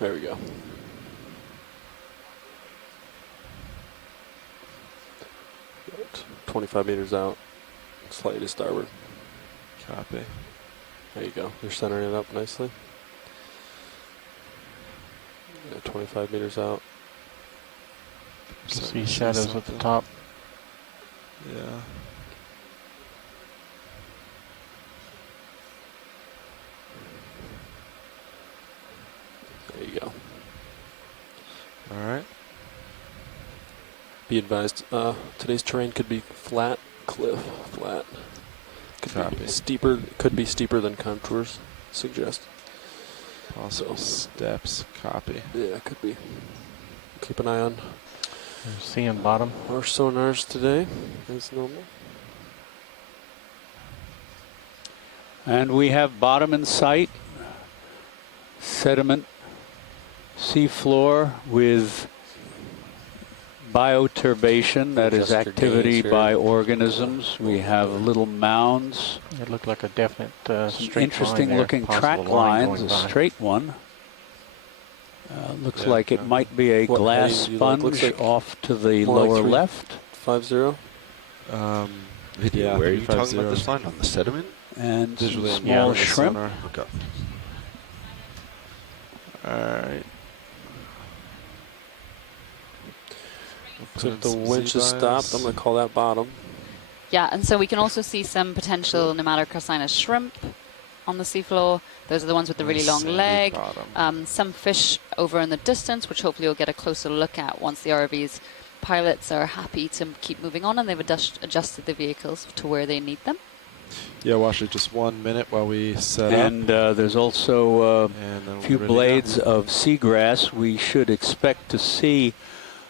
There we go. Right. 25 meters out, slightly to starboard. Copy. There you go. You're centering it up nicely. Yeah, 25 meters out. See shadows at the top. Yeah. There you go. All right. Be advised, today's terrain could be flat, cliff, flat. Could be steeper. Could be steeper than contours suggest. Possible steps. Copy. Yeah, it could be. Keep an eye on. Seeing bottom. Our sonars today, as normal. And we have bottom in sight. Sediment, seafloor with bioturbation, that is activity by organisms. We have little mounds. It looked like a definite straight interesting line looking track lines, a straight one. Looks like it might be a glass sponge off to the lower left. 5-0. Video, where are you talking about this line? On the sediment? And visually small shrimp. Okay. All right. So if the winch is stopped, I'm going to call that bottom. Yeah, and so we can also see some potential Nematocrisinus shrimp on the seafloor. Those are the ones with the really long leg. Some fish over in the distance, which hopefully we'll get a closer look at once the ROV's pilots are happy to keep moving on and they've adjusted the vehicles to where they need them. Yeah, watch it just 1 minute while we set up. And there's also a few blades of seagrass. We should expect to see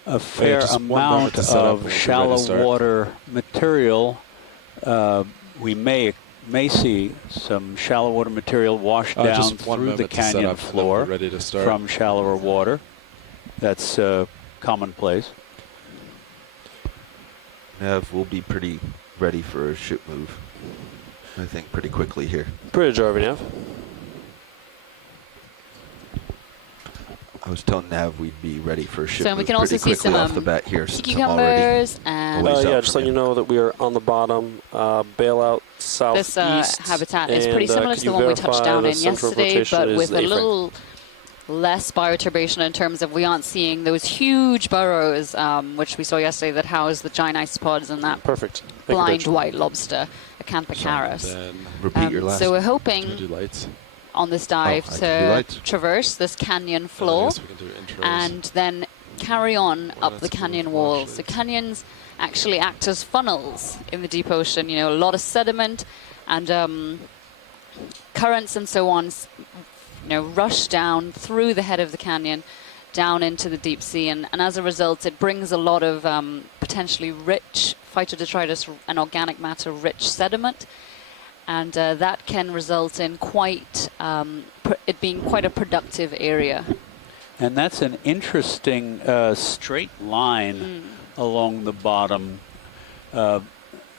a fair amount of shallow water material. We may see some shallow water material wash down through the canyon floor from shallower water. That's commonplace. Nav will be pretty ready for a ship move, I think, pretty quickly here. Bridge, RV Nav. I was telling Nav we'd be ready for a ship so move we can also see some off the bat here. sea cucumbers and yeah, just letting you know that we are on the bottom, bailout southeast. This habitat is pretty similar to the one we touched down in yesterday, but with a little less bioturbation in terms of we aren't seeing those huge burrows, which we saw yesterday that house the giant isopods and that blind white lobster, Acanthocaris. Repeat your last. So we're hoping on this dive to traverse this canyon floor and then carry on up the canyon wall. So canyons actually act as funnels in the deep ocean. You know, a lot of sediment and currents and so on, you know, rush down through the head of the canyon down into the deep sea, and as a result it brings a lot of potentially rich phytodetritus and organic matter rich sediment, and that can result in quite it being quite a productive area. And that's an interesting straight line along the bottom.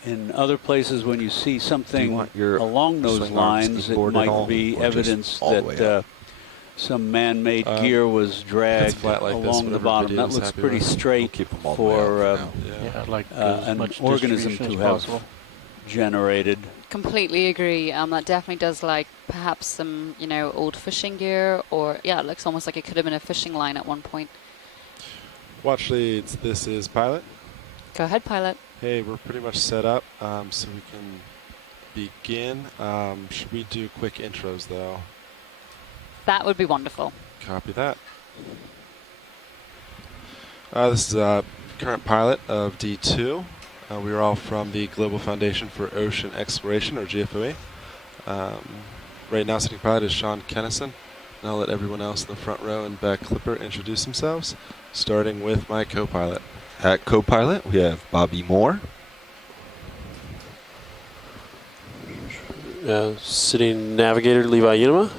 In other places, when you see something along those lines, it might be evidence that some man-made gear was dragged along the bottom. That looks pretty straight for an organism to have generated. Completely agree. That definitely does like perhaps some, you know, old fishing gear, or yeah, it looks almost like it could have been a fishing line at one point. Watch leads. This is pilot. Go ahead, pilot. Hey, we're pretty much set up, so we can begin. Should we do quick intros, though? That would be wonderful. Copy that. This is current pilot of D2. We are all from the Global Foundation for Ocean Exploration, or GFOE. Right now, sitting pilot is Sean Kennison. And I'll let everyone else in the front row and back clipper introduce themselves, starting with my co-pilot. At co-pilot, we have Bobby Moore. Sitting navigator, Levi Unima.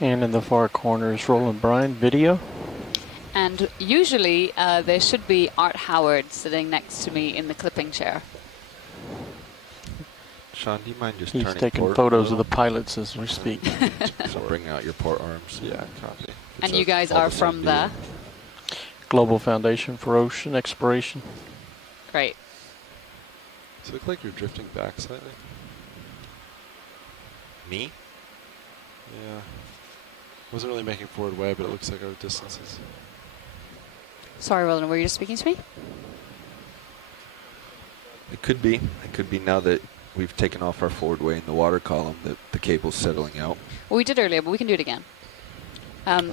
And in the far corner is Roland Bryan, video. And usually there should be Art Howard sitting next to me in the clipping chair. Sean, do you mind just He's turning taking port photos a of the little? pilots as we speak. So bring out your port arms. Yeah, copy. And So you guys all are the same from view. there? Global Foundation for Ocean Exploration. Great. Does it look like you're drifting back slightly? Me? Yeah. Wasn't really making forward way, but it looks like our distances. Sorry, Roland, were you just speaking to me? It could be. It could be now that we've taken off our forward way in the water column that the cable's settling out. Well, we did earlier, but we can do it again.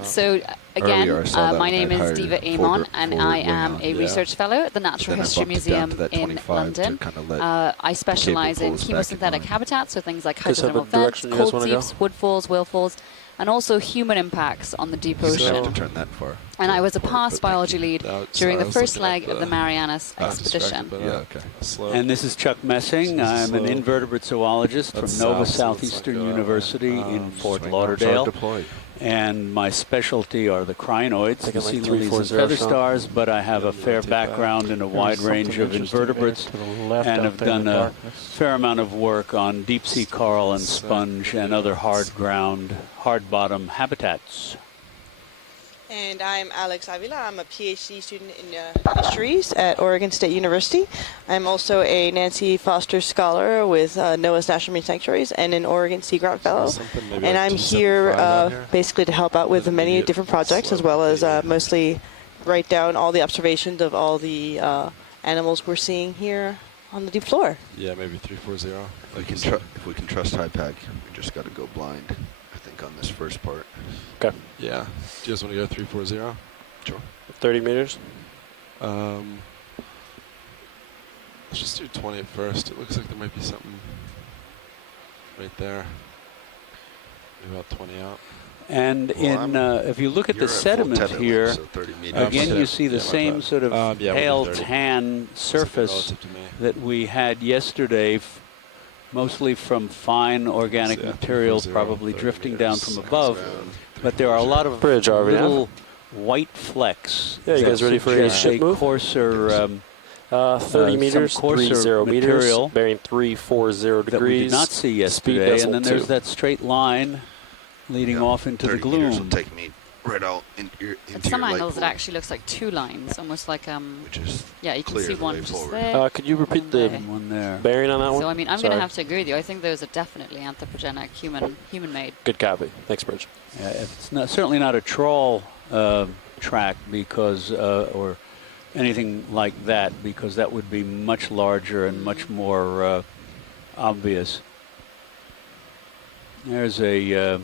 So Earlier I again, saw that my when name I'd is hired Diva Amon, forward and wing I am on. a Yeah. research fellow at the But Natural then I History bumped it down Museum to that in 25 to London. kinda let I specialize in pull us back in chemosynthetic line. habitats, so things like Guys have a hydrothermal vents, direction you guys cold wanna go? seeps, woodfalls, whalefalls, and also human impacts on the deep You don't ocean. have to turn that far. And I was a Port, past but thank biology you. lead Sorry, during I the was first looking at leg of the Marianas I was expedition. distracted by Yeah, that. okay. Slow. And this is Chuck Messing. This is I'm an slow. invertebrate zoologist from That's Nova south, so it's Southeastern like, University in Fort Swing arms are Lauderdale. deployed. And my specialty are the crinoids, the Taking like sea 340 lilies and feather Sean. stars, but I have Yeah, a fair rotate back. background in a There's wide something range of interesting there invertebrates, to the left and out have there in done the a darkness. fair amount of work on deep sea coral and sponge and other hard ground, hard bottom habitats. And I'm Alex Avila. I'm a PhD student in fisheries at Oregon State University. I'm also a Nancy Foster Scholar with NOAA's National Marine Sanctuaries and an Oregon Sea Grant Fellow. Something maybe And like I'm 275 here out here. basically to help out with With many immediate different projects, as slope well as of the- mostly write down all the observations of all the animals we're seeing here on the deep floor. Yeah, maybe 340. Like you If said. we can trust HiPAC, we just got to go blind, I think, on this first part. Okay. Yeah. Do you guys want to go 340? Sure. 30 meters. Let's just do 20 at first. It looks like there might be something right there. Maybe about 20 out. And Well, if you look at You're the full sediment tether here, length, so 30 meters. again Okay. you see the Yeah, my same bad. sort of Yeah, we'll pale do 30. tan surface Relative to me. that we had yesterday, mostly from fine organic So, yeah, material 340, probably 30 drifting down meters. from above. But there are a lot of Bridge, are we now? little white flecks. Yeah, you that guys ready for your suggest ship a move? coarser 30 some meters, coarser 30 meters, material bearing 340 that we degrees. did not see speed yesterday. vessel And then there's 2. that straight line leading Yeah, off into the 30 meters will gloom. take me right out into At your some light angles, it pool, actually looks like two lines, almost like which is yeah, you can clear see the one way just forward. there. Could you repeat one the there. And one there. bearing on that one? So I mean, I'm going to Sorry. have to agree with you. I think those are definitely anthropogenic, human-made. Good copy. Thanks, Bridge. Yeah, it's not, certainly not a trawl track because, or anything like that, because that would be much larger and much more obvious. There's a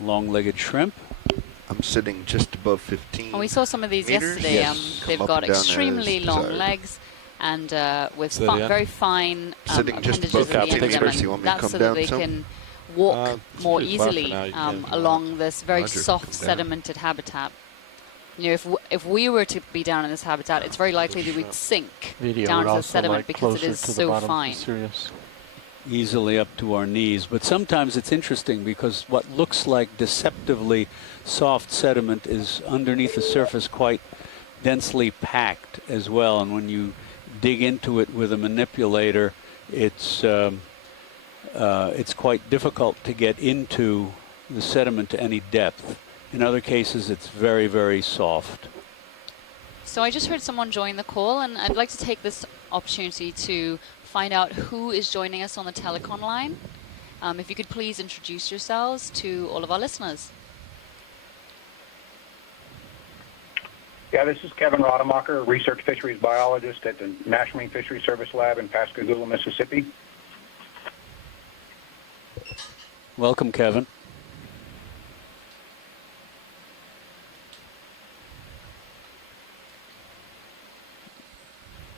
long-legged shrimp. I'm sitting just above 15. And we saw some of these meters? yesterday. Yes. Come They've up got and down extremely as long desired. legs and with Say that again? very fine Sitting just appendages above at the end 15 of them. meters. And You want me to that's come so that down they some? can walk it's more pretty far for easily now. You can if you along this very Roger, soft come down. sedimented habitat. You know, if we were to be down in this habitat, it's very likely that we'd Shrimp. sink Video down would to the also sediment like because it closer is to the so bottom. fine. Serious. Easily up to our knees. But sometimes it's interesting because what looks like deceptively soft sediment is underneath the surface quite densely packed as well. And when you dig into it with a manipulator, it's quite difficult to get into the sediment to any depth. In other cases, it's very, very soft. So I just heard someone join the call, and I'd like to take this opportunity to find out who is joining us on the telecom line. If you could please introduce yourselves to all of our listeners. Yeah, this is Kevin Rademacher, research fisheries biologist at the National Marine Fisheries Service Lab in Pascagoula, Mississippi. Welcome, Kevin.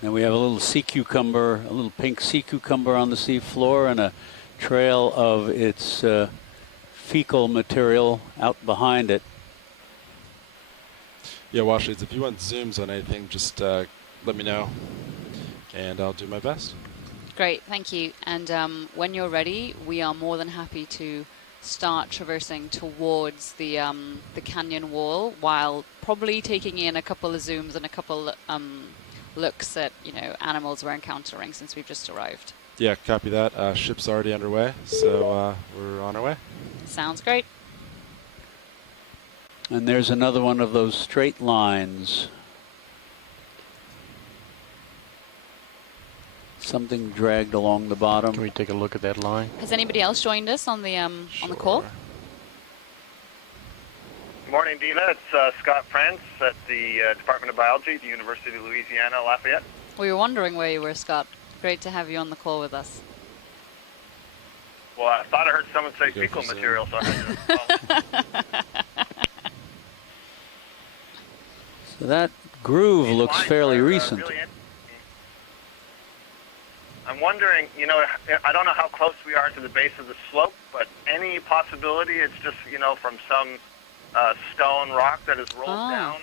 And we have a little sea cucumber, a little pink sea cucumber on the sea floor and a trail of its fecal material out behind it. Yeah, Washleads, if you want zooms on anything, just let me know, and I'll do my best. Great, thank you. And when you're ready, we are more than happy to start traversing towards the canyon wall, while probably taking in a couple of zooms and a couple looks at animals we're encountering since we've just arrived. Yeah, copy that. Ship's already underway, so we're on our way. Sounds great. And there's another one of those straight lines. Something dragged along the bottom. Can we take a look at that line? Has anybody else joined us on the call? Good morning, Dina. It's Scott Prince at the Department of Biology at the University of Louisiana, Lafayette. We were wondering where you were, Scott. Great to have you on the call with us. Well, I thought I heard someone say fecal material, so I heard So that groove looks fairly recent. Really I'm wondering, you know, I don't know how close we are to the base of the slope, but any possibility it's just, you know, from some stone rock that has rolled down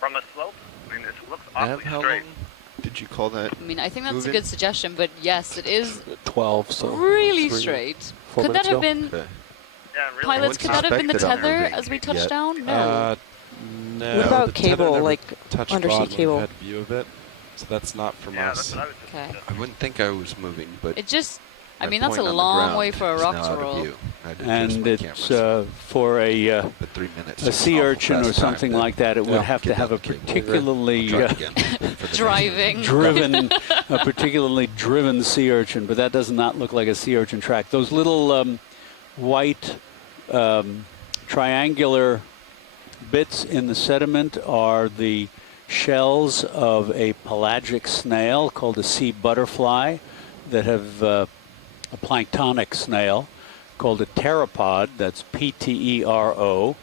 from a slope? I mean, it looks awfully straight. Did you call that? I mean, I think that's a good suggestion, but yes, it is 12, so really straight. Could that have been, Yeah, really. pilots, could that have been the tether as we touched down? No. No. What about the tether cable, never like touched undersea bottom. cable? We've had view of it, so that's not from Yeah, us. that's what I was just Okay. I wouldn't think I was moving, but It just, I my mean, that's a point on the long ground way for a is rock now to out of roll. view. I had to adjust And my it's camera, for a but 3 minutes. a is sea awful urchin or fast time something to like that. It would Yeah. have to get have down a the cable. particularly Try it again for the Driving. driven, a particularly driven sea urchin, but that does not look like a sea urchin track. Those little white triangular bits in the sediment are the shells of a pelagic snail called a sea butterfly that have a planktonic snail called a pteropod. That's P-T-E-R-O,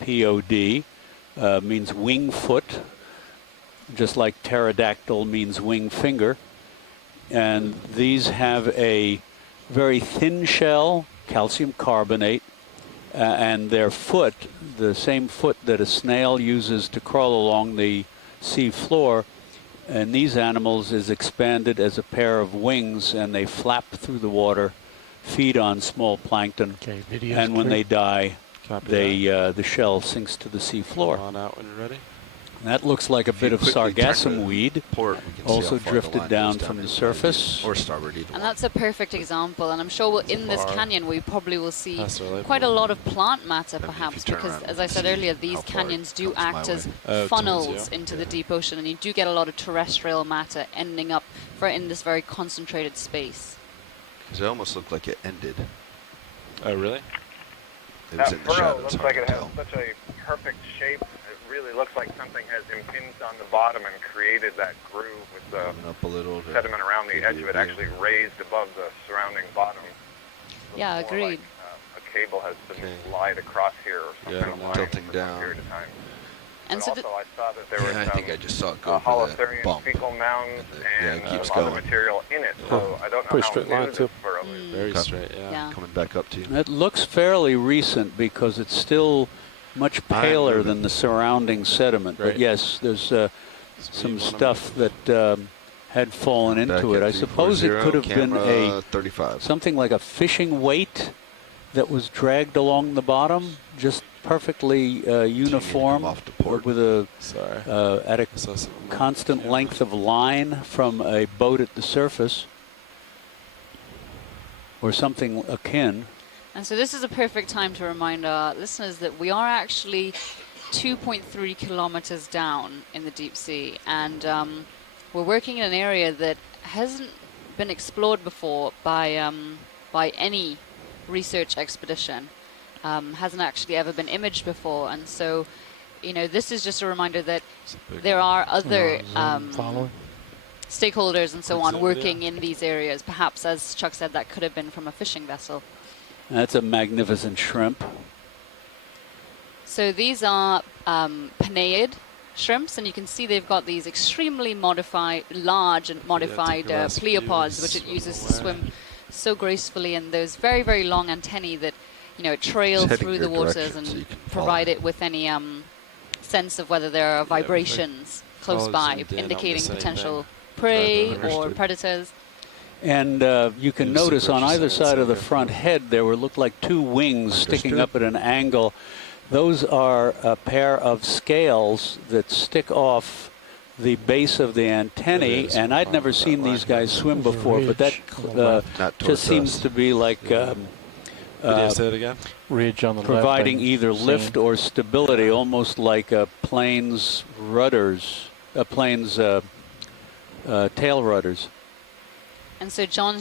P-O-D, means wing foot, just like pterodactyl means wing finger. And these have a very thin shell, calcium carbonate, and their foot, the same foot that a snail uses to crawl along the sea floor, and these animals is expanded as a pair of wings, and they flap through the water, feed on small plankton, Okay, video's and when clear. they die, Copy the shell sinks to the sea floor. Come on out when you're ready. That looks like a bit of sargassum weed, port, we can see also how far the drifted line down goes from the into surface. or starboard either And one. that's a perfect example. And I'm sure in this far. canyon we probably will see That's our quite a label. lot of plant matter, I mean, if perhaps, you turn because, around, as you I can said see earlier, how these far it canyons do comes my act as way. Towards funnels you. into the deep ocean, and you do get a lot of terrestrial matter ending up in this very concentrated space. Because it almost looked like it ended. Oh, really? It was That in the burrow shadows. looks hard like to it has tell. such a perfect shape. It really looks like something has impinged on the bottom and created that groove with the Coming up a little. to sediment around the give edge you of a it view. actually raised above the surrounding bottom. Looks Yeah, more agreed. Like, a cable has been Okay. lied across here or something Yeah, along tilting for down. some period of time. And But so also I saw that there were Yeah, I some think I just saw it go for that Holothurian bump. fecal mounds Yeah, it and keeps some other going. material in it. So I don't know Pretty how straight new line, this too. burrow is. Very Okay. straight, yeah. Yeah. Coming back up to you. It looks fairly recent because it's still much paler than the surrounding sediment. But Right. yes, there's some Speed stuff that had fallen Back into it. at I suppose it 340, could have been camera a 35. something like a fishing weight that was dragged along the bottom, just perfectly uniform, off the port. with a Sorry. at a I saw some constant camera. length of line from a boat at the surface, or something akin. And so this is a perfect time to remind our listeners that we are actually 2.3 kilometers down in the deep sea, and we're working in an area that hasn't been explored before by any research expedition. Hasn't actually ever been imaged before, and so, you know, this is just a reminder that there are other Following. stakeholders and so That's on it, working yeah. in these areas. Perhaps, as Chuck said, that could have been from a fishing vessel. That's a magnificent shrimp. So these are Paneer Shrimps, and you can see they've got these extremely large and modified take your last pleopods, few, which it swim uses to away. swim so gracefully, and those very, very long antennae that, you know, trail It's heading through the your waters direction and so you can provide follow. it with any sense of whether there are vibrations close follows by, and don't indicating miss anything. potential prey or Understood. predators. And you can It was notice super on either interesting. side of the It's front head there looked like two wings sticking Understood. up at an angle. Those are a pair of scales that stick off the base of the antennae, and I'd never seen these guys swim before, but that just seems to be like say it again? Ridge on the providing left, either lift or stability, almost like a plane's rudders, a plane's tail rudders. And so John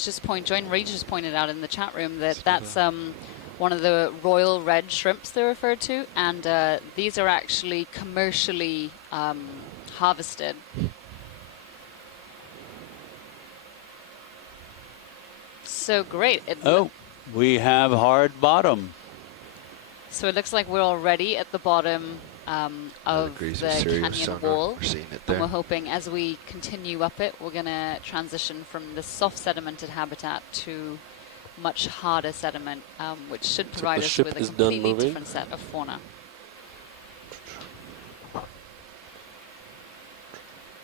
Reed just pointed out in the chat room that that's one of the royal red shrimps they're referred to, and these are actually commercially harvested. So great. We have hard bottom. So it looks like we're already at the bottom of the canyon wall. And we're hoping as we continue up it, we're going to transition from the soft sedimented habitat to much harder sediment, which should provide us with a completely different set of fauna.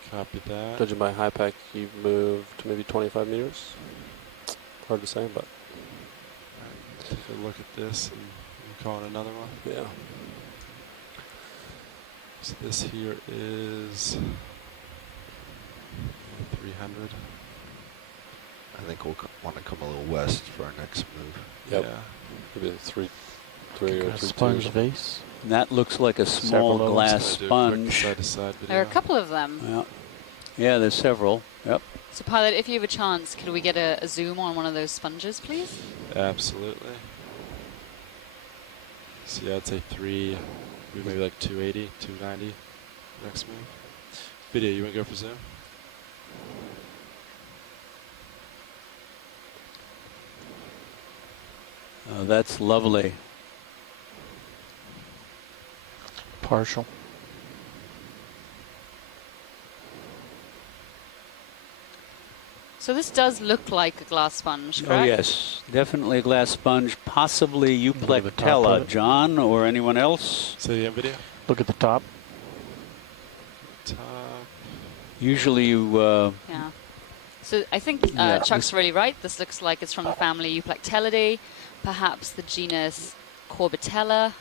Copy that. Judging by high pack, you've moved maybe 25 meters. Hard to say, but. Take a look at this and call it another one. Yeah. So this here is 300. I think we'll want to come a little west for our next move. Yep. Yeah. Maybe three or three. Sponge vase. And that looks like a small glass sponge. There are a couple of them. Yeah. Yeah, there's several. Yep. So pilot, if you have a chance, could we get a zoom on one of those sponges, please? Absolutely. So yeah, I'd say maybe like 280, 290 next move. Video, you want to go for zoom? Oh, that's lovely. Partial. So this does look like a glass sponge, correct? Oh yes, definitely a glass sponge, possibly Euplectella. John or anyone else? Say the video. Look at the top. Top. Usually you... yeah. So I think Chuck's really right. This looks like it's from the family Euplectellidae, perhaps the genus Corbitella.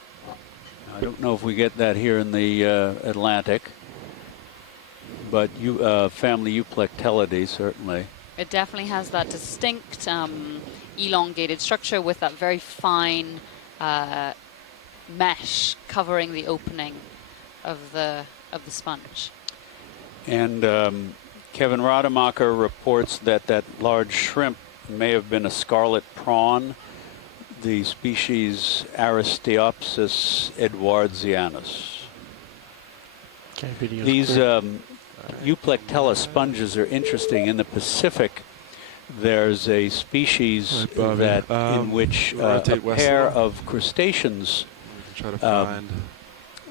I don't know if we get that here in the Atlantic, but family Euplectellidae certainly. It definitely has that distinct elongated structure with that very fine mesh covering the opening of the sponge. And Kevin Rademacher reports that that large shrimp may have been a scarlet prawn, the species Aristeopsis edwardsianus. Okay, these Euplectella sponges are interesting. In the Pacific, there's a species in which a pair of crustaceans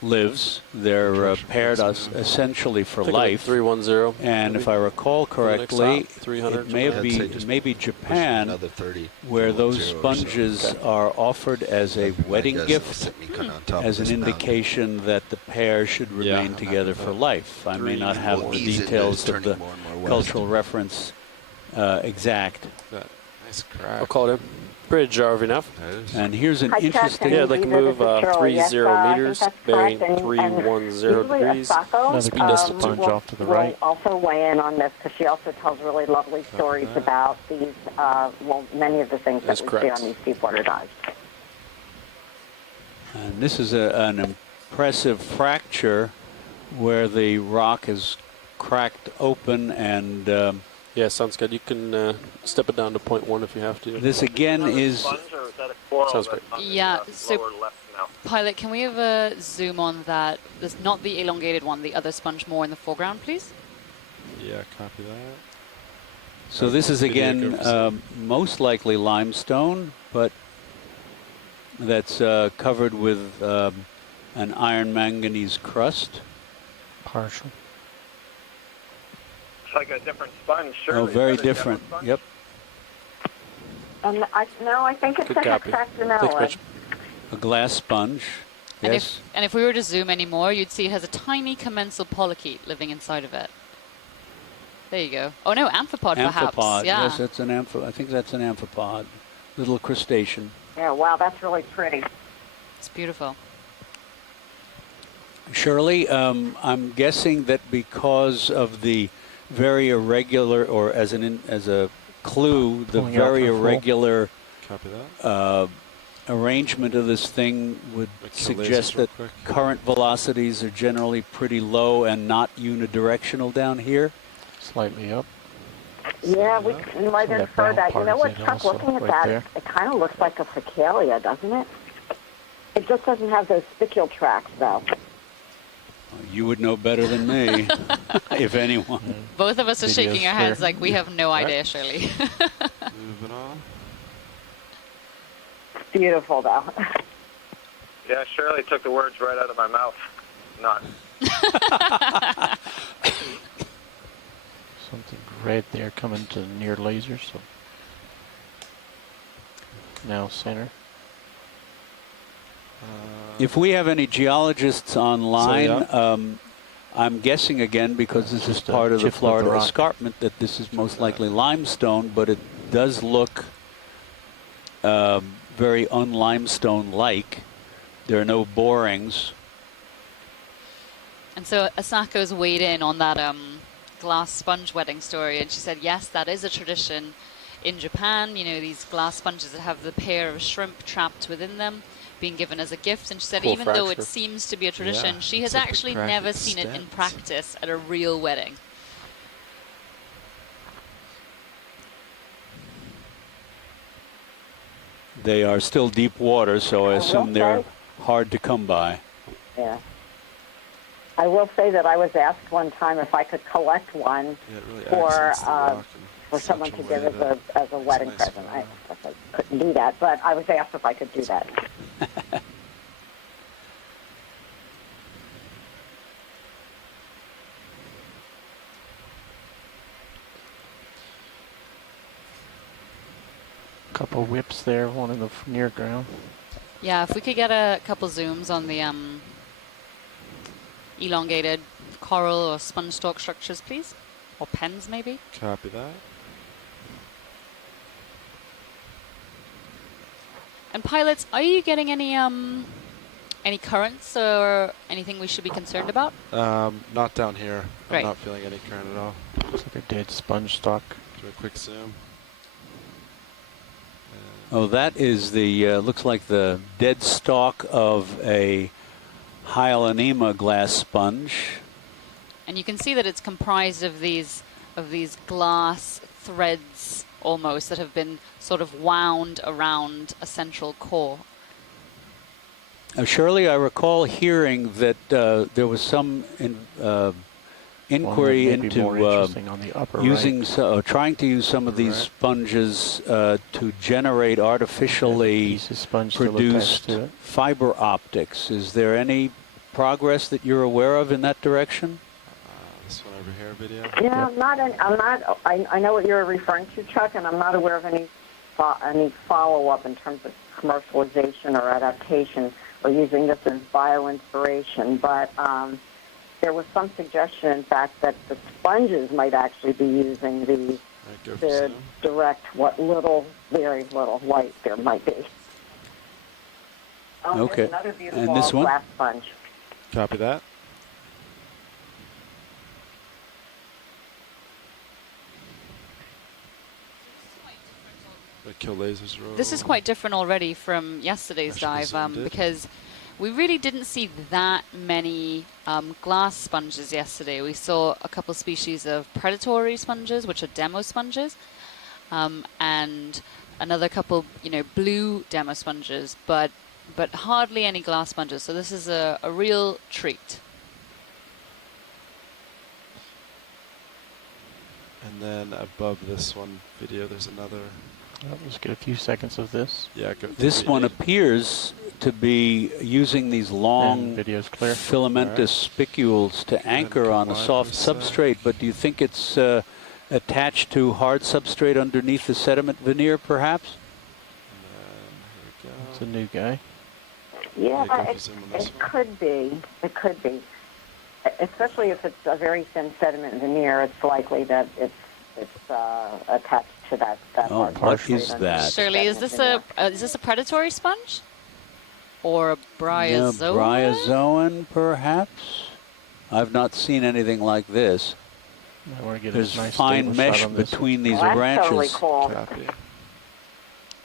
lives. They're paired essentially for life. 310. And if I recall correctly, it may be Japan where those sponges are offered as a wedding gift, as an indication that the pair should remain together for life. I may not have the details of the cultural reference exact. Nice crack. I'll call it in. Bridge, RVNF. And here's an interesting... Yeah, they can move 30 meters, bearing 310 degrees. Another sponge off to the right. Also weigh in on this because she also tells really lovely stories about these, many of the things that we see on these deep water dives. And this is an impressive fracture where the rock is cracked open and... yeah, sounds good. You can step it down to 0.1 if you have to. This again is... Sounds great. Yeah, so pilot, can we have a zoom on that? There's not the elongated one, the other sponge more in the foreground, please? Yeah, copy that. So this is again most likely limestone, but that's covered with an iron manganese crust. Partial. It's like a different sponge, surely. Oh, very different. Yep. And I think it's a hexagonella. A glass sponge. And Yes. if we were to zoom any more, you'd see it has a tiny commensal polychaete living inside of it. There you go. Oh no, amphipod perhaps. Amphipod. Yeah. Yes, that's an I think that's an amphipod. Little crustacean. Yeah, wow, that's really pretty. It's beautiful. Shirley, I'm guessing that because of the very irregular, or as a clue, the very irregular arrangement of this thing would suggest that current velocities are generally pretty low and not unidirectional down here. Slightly up. Yeah, we might infer that. You know what, Chuck, looking at that, it kind of looks like a Facalia, doesn't it? It just doesn't have those spicule tracks, though. You would know better than me, if anyone. Both of us are shaking our heads like we have no idea, Shirley. Moving on. Beautiful, though. Yeah, Shirley took the words right out of my mouth. Not. Something red there coming to near laser, so now center. If we have any geologists online, I'm guessing again, because this is part of the Florida Escarpment, that this is most likely limestone, but it does look very unlimestone-like. There are no borings. And so Asako's weighed in on that glass sponge wedding story, and she said, yes, that is a tradition in Japan. You know, these glass sponges that have the pair of shrimp trapped within them, being given as a gift. And she said, even though it seems to be a tradition, she has actually never seen it in practice at a real wedding. They are still deep water, so I assume they're hard to come by. Yeah. I will say that I was asked one time if I could collect one for someone to give as a wedding present. I couldn't do that, but I was asked if I could do that. Couple whips there, one in the near ground. Yeah, if we could get a couple zooms on the elongated coral or sponge stalk structures, please. Or pens, maybe. Copy that. And pilots, are you getting any currents or anything we should be concerned about? Not down here. Great. I'm not feeling any current at all. Looks like a dead sponge stalk. Do a quick zoom. Oh, that is the, looks like the dead stalk of a Hyalinema glass sponge. And you can see that it's comprised of these glass threads almost that have been sort of wound around a central core. Shirley, I recall hearing that there was some inquiry into using, trying to use some of these sponges to generate artificially produced fiber optics. Is there any progress that you're aware of in that direction? This one over here, video. Yeah, I know what you're referring to, Chuck, and I'm not aware of any follow-up in terms of commercialization or adaptation or using this as bioinspiration, but there was some suggestion, in fact, that the sponges might actually be using these to direct what little, very little light there might be. Oh, okay. Another beautiful and this one? glass sponge. Copy that. Kill lasers. This is quite different already from yesterday's dive because we really didn't see that many glass sponges yesterday. We saw a couple species of predatory sponges, which are demo sponges, and another couple, blue demo sponges, but hardly any glass sponges. So this is a real treat. And then above this one video, there's another. Let's get a few seconds of this. Yeah, this one appears to be using these long filamentous spicules to anchor on a soft substrate, but do you think it's attached to hard substrate underneath the sediment veneer, perhaps? It's a new guy. Yeah, it could be. It could be. Especially if it's a very thin sediment veneer, it's likely that it's attached to that what is that? Shirley, is this a predatory sponge? or a bryozoan? Yeah, bryozoan, perhaps. I've not seen anything like this. There's nice fine mesh between these That's branches. totally cool.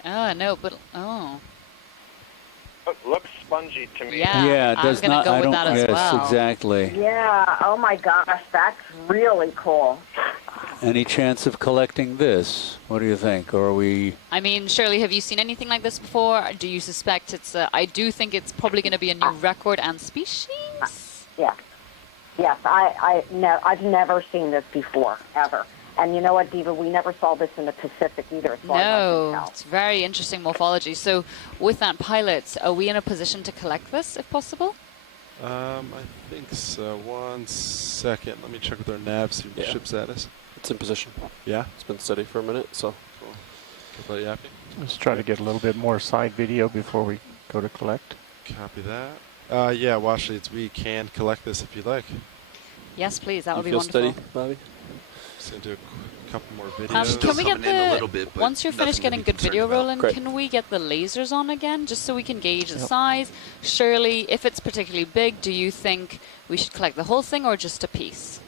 Oh, no, but, Looks spongy to me. Yeah, it does I'm going to go with that as well. Yes, exactly. Yeah, oh my gosh, that's really cool. Any chance of collecting this? What do you think? Or are we... I mean, Shirley, have you seen anything like this before? Do you suspect it's I do think it's probably going to be a new record and species. Yeah. Yes, I've never seen this before, ever. And you know what, Diva? We never saw this in the Pacific either, as far as I can tell. It's very interesting morphology. So with that pilot, are we in a position to collect this, if possible? I think so. 1 second. Let me check with our nav, see what the ship status. It's in position. Yeah? It's been steady for a minute, so. Cool. What about Yappy? Let's try to get a little bit more side video before we go to collect. Copy that. Yeah, Washleads, we can collect this if you like. Yes, please. That would be feel wonderful. Steady, Bobby? Just gonna do a couple more videos. Can we get a little bit, but once you're finished nothing to getting be good video concerned about. rolling, Great. can we get the lasers on again, just so we can gauge the size? Shirley, if it's particularly big, do you think we should collect the whole thing or just a piece?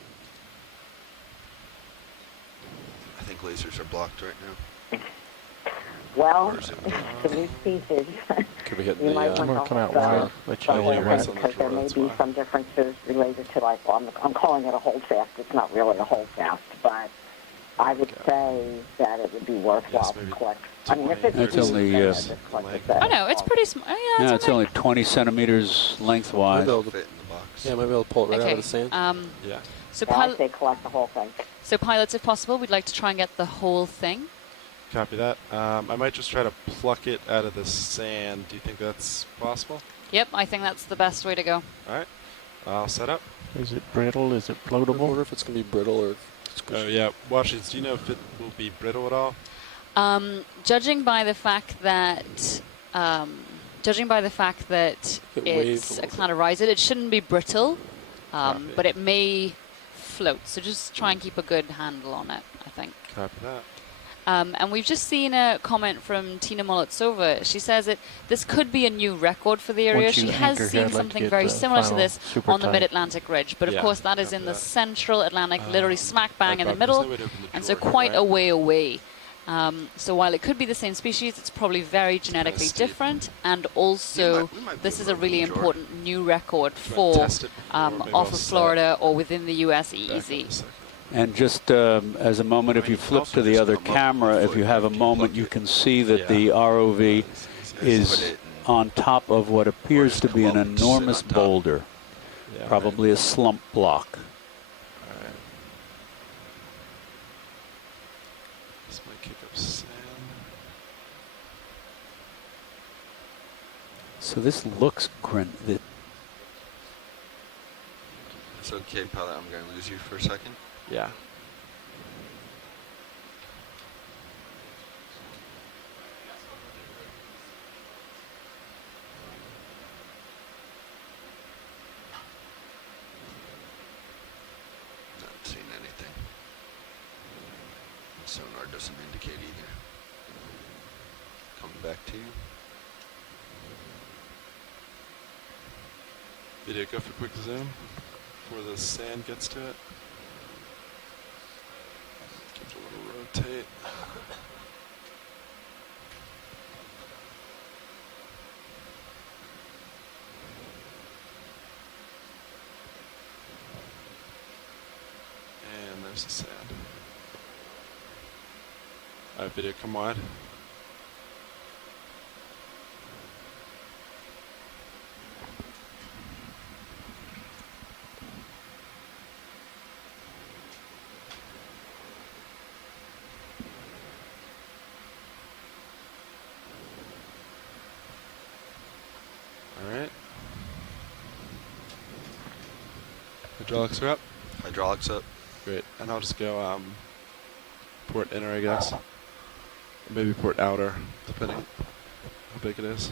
I think lasers are blocked right now. Well, Or is it- the new species. Could we hit You the, might I'm want gonna to come out hold wide, let you know when you're ready. because there may That's be fine. some differences related to, like, well, I'm calling it a hold fast. It's not really a hold fast, but I would say that it would be worthwhile maybe to collect. I mean, if it's It's easy, only, then yes. just collect Leg. the set. Oh, no, it's pretty small. Yeah, Yeah, it's it's only 20 centimeters Might lengthwise. be able to- Fit in the box. yeah, might be able to pull it right out okay. of the sand. Yeah. So, Yeah, I'd say collect the whole thing. so pilots, if possible, we'd like to try and get the whole thing. Copy that. I might just try to pluck it out of the sand. Do you think that's possible? Yep, I think that's the best way to go. All right. I'll set up. Is it brittle? Is it I floatable? wonder if it's going to be brittle or squishy. Oh, yeah. Washleads, do you know if it will be brittle at all? Judging by the fact that It waves it's a a little kind of riser, it shouldn't be brittle, Copy. but it may float. So just try and keep a good handle on it, I think. Copy that. And we've just seen a comment from Tina Molitsova. She says that this could be a new record for the area. Once you She has anchor here, seen I'd like to something get very the similar to final this super on the tight. mid-Atlantic ridge. But of Yeah, course, that is copy in the that. central Atlantic, literally smack bang in the Bob, there's middle, no way to open the and so drawer, quite right? a way away. So while it could be the same species, it's probably very genetically steep. different, and also we might be this able is to a really open the drawer. important new record Do you for wanna test it before? Maybe off I'll of set Florida or within the U.S. back in EEZ. a second. And just as a moment, if you flip Also to the just other come up camera, with if you have a plug moment, it. you can see that Yeah. the ROV Put is it in- on top of what appears just to be come an up and sit enormous on top. boulder, Yeah, probably a slump block. All right. This might kick up sand. So this looks It's okay, pilot. I'm going to lose you for a second. Yeah. Not seeing anything. Sonar doesn't indicate either. Coming back to you. Video, go for a quick zoom before the sand gets to it. Give it a little rotate. And there's the sand. Alright, video, come wide. Alright. Hydraulics are up. Hydraulics up. Great. And I'll just go port inner, I guess. Or maybe port outer, depending how big it is.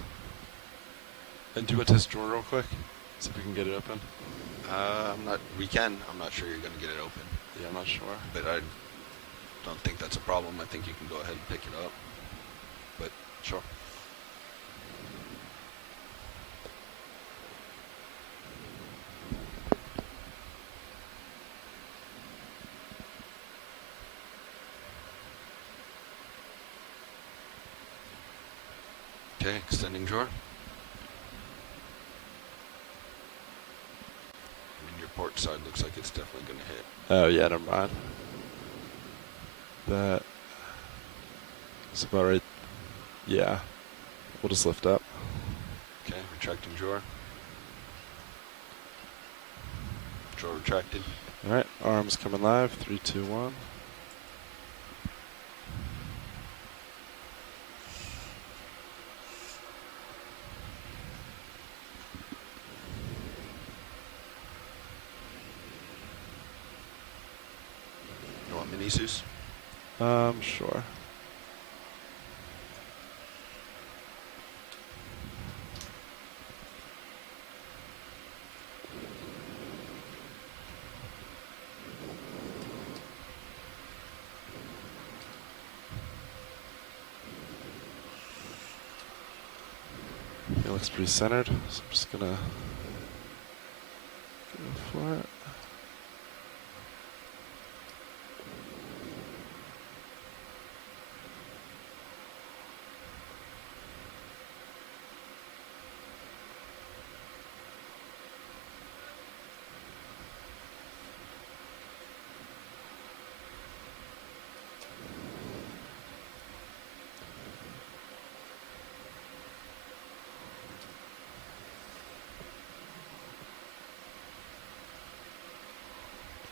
And do a test drawer real quick. See if we can get it open. I'm not. We can. I'm not sure you're going to get it open, Yeah, I'm not sure. but I don't think that's a problem. I think you can go ahead and pick it up. But sure. Okay, extending drawer. Your port side looks like it's definitely going to hit. Oh, yeah, never mind. That is about right. Yeah. We'll just lift up. Okay, retracting drawer. Drawer retracted. All right, arms coming live. 3, 2, 1. You want mini Zeus? Sure. It looks pretty centered, so I'm just gonna go for it.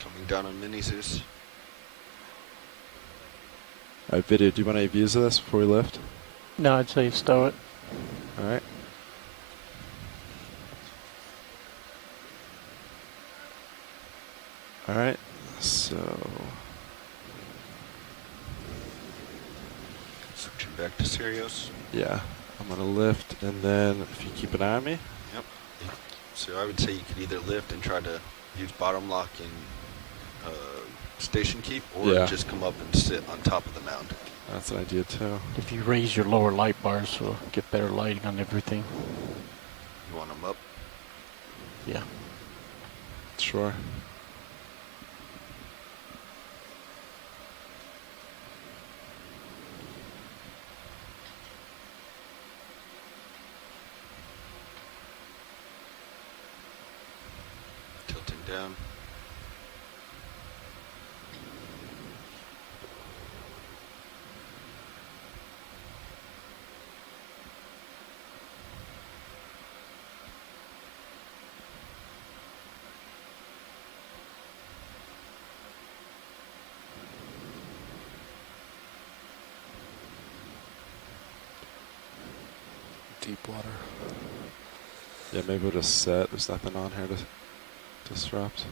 Coming down on mini Zeus. All right, video. Do you want any views of this before we lift? No, I'd say stow it. All right. All right. So switching back to Sirius. yeah, I'm gonna lift, and then if you keep an eye on me. Yep. So I would say you could either lift and try to use bottom lock and station keep, or just come up and sit on top of the mound. That's an idea too. If you raise your lower light bars, we'll get better lighting on everything. You want them up? Yeah. Sure. Tilting down. Deep water. Yeah, maybe we'll just set. There's nothing on here to disrupt.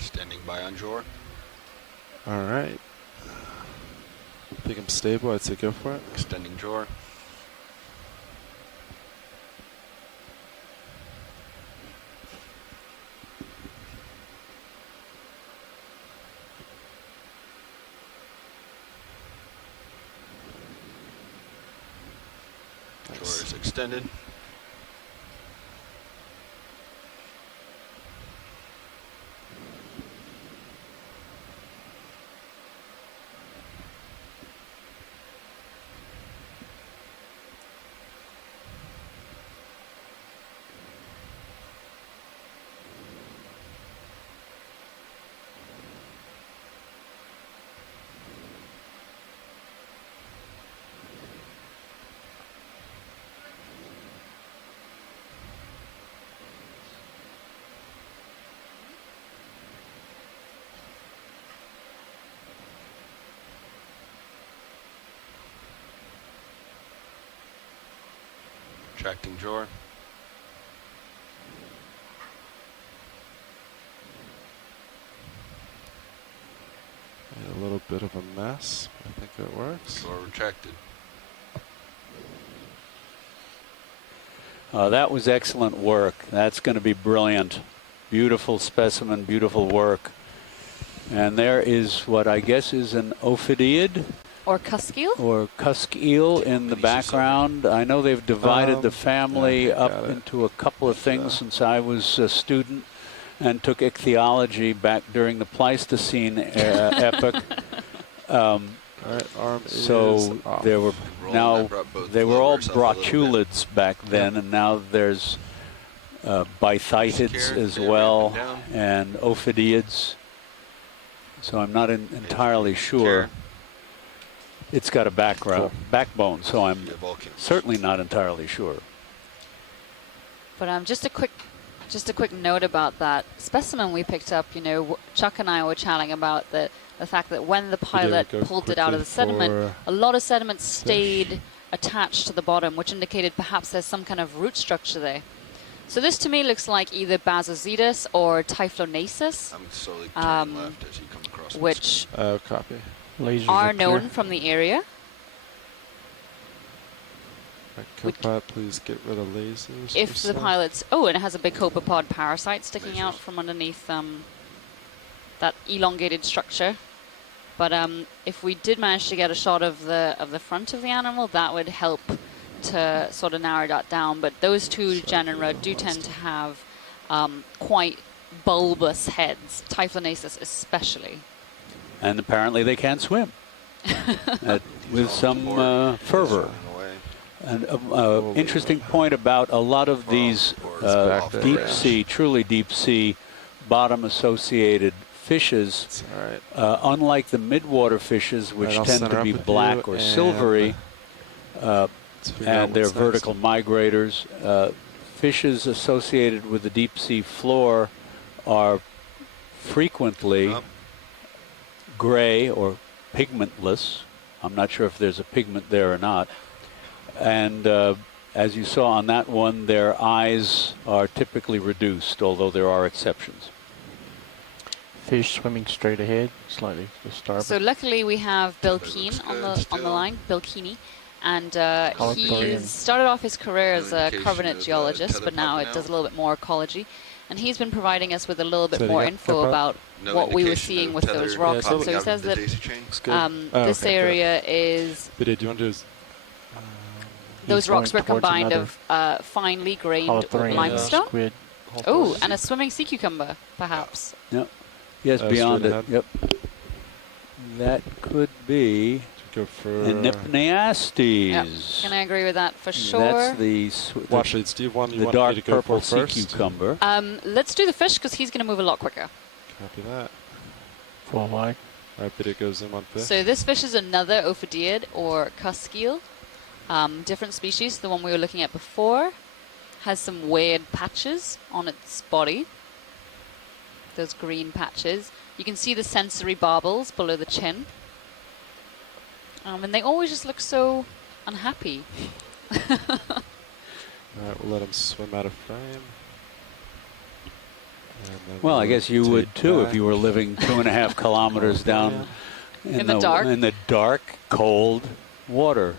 Standing by on drawer. All right. Think I'm stable. I'd say go for it. Extending drawer. Drawer is extended. Retracting drawer. Made a little bit of a mess. I think it works. Drawer retracted. That was excellent work. That's going to be brilliant. Beautiful specimen, beautiful work. And there is what I guess is an ophidiid. Or cusk eel? Or cusk eel in the background. I know they've divided the family up into a couple of things since I was a student and took ichthyology back during the Pleistocene epoch. So there were they were all brachylids back then, and now there's bythytids as well, and ophidiids. So I'm not entirely sure. It's got a backbone, so I'm certainly not entirely sure. But just a quick note about that specimen we picked up. You know, Chuck and I were chatting about the fact that when the pilot pulled it out of the sediment, a lot of sediment stayed attached to the bottom, which indicated perhaps there's some kind of root structure there. So this to me looks like either Basozetus or Typhlonaceus, I'm slowly turning left as you come across which are known from the area. Please get rid of lasers. If the pilots... Oh, and it has a big copepod parasite sticking out from underneath that elongated structure. But if we did manage to get a shot of the front of the animal, that would help to sort of narrow that down. But those two genera do tend to have quite bulbous heads, Typhlonaceus especially. And apparently they can swim with some fervor. And interesting point about a lot of these deep sea, truly deep sea, bottom-associated fishes, unlike the midwater fishes, which tend to be black or silvery, and they're vertical migrators, fishes associated with the deep sea floor are frequently gray or pigmentless. I'm not sure if there's a pigment there or not. And as you saw on that one, their eyes are typically reduced, although there are exceptions. Fish swimming straight ahead, slightly to starboard. So luckily we have Bill Keane on the line, Bill Keeney, and he started off his career as a carbonate geologist, but now it does a little bit more ecology. And he's been providing us with a little bit more info about what we were seeing with those rocks. So he says that this area is... Do you want to do those rocks were combined of finely grained limestone. Oh, and a swimming sea cucumber, perhaps. Yep. Yes, beyond it. Yep. That could be Anipneastes. Yep. Can I agree with that for sure? That's the dark purple sea cucumber. Let's do the fish because he's going to move a lot quicker. Copy that. Full wide. Right, but it goes in one fish. So this fish is another ophidiid or cusk eel. Different species. The one we were looking at before has some weird patches on its body. Those green patches. You can see the sensory barbels below the chin. And they always just look so unhappy. Alright, we'll let them swim out of frame. Well, I guess you would too if you were living 2.5 kilometers down in the dark, cold water.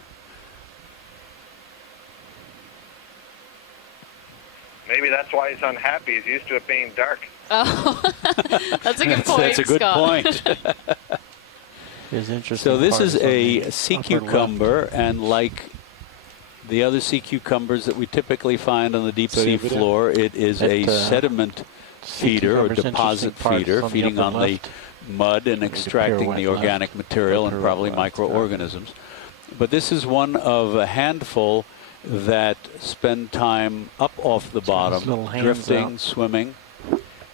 Maybe that's why he's unhappy. He's used to it being dark. Oh, that's a good point, That's a good point. So this is a sea cucumber, and like the other sea cucumbers that we typically find on the deep sea floor, it is a sediment feeder or deposit feeder, feeding on the mud and extracting the organic material and probably microorganisms. But this is one of a handful that spend time up off the bottom, drifting, swimming.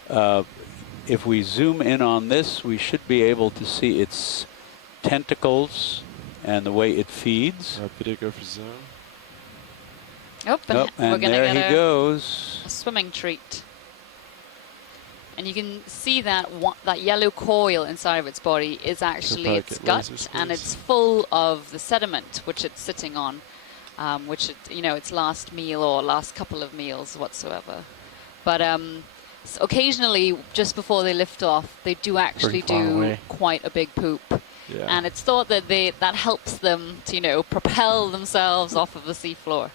If we zoom in on this, we should be able to see its tentacles and the way it feeds. Oh, and we're and going to there get he goes. a swimming treat. And you can see that that yellow coil inside of its body is actually its gut, and it's full of the sediment which it's sitting on, which its last meal or last couple of meals whatsoever. But so occasionally, just before they lift off, they do actually do quite a big poop. Yeah. And it's thought that that helps them to, propel themselves off of the seafloor.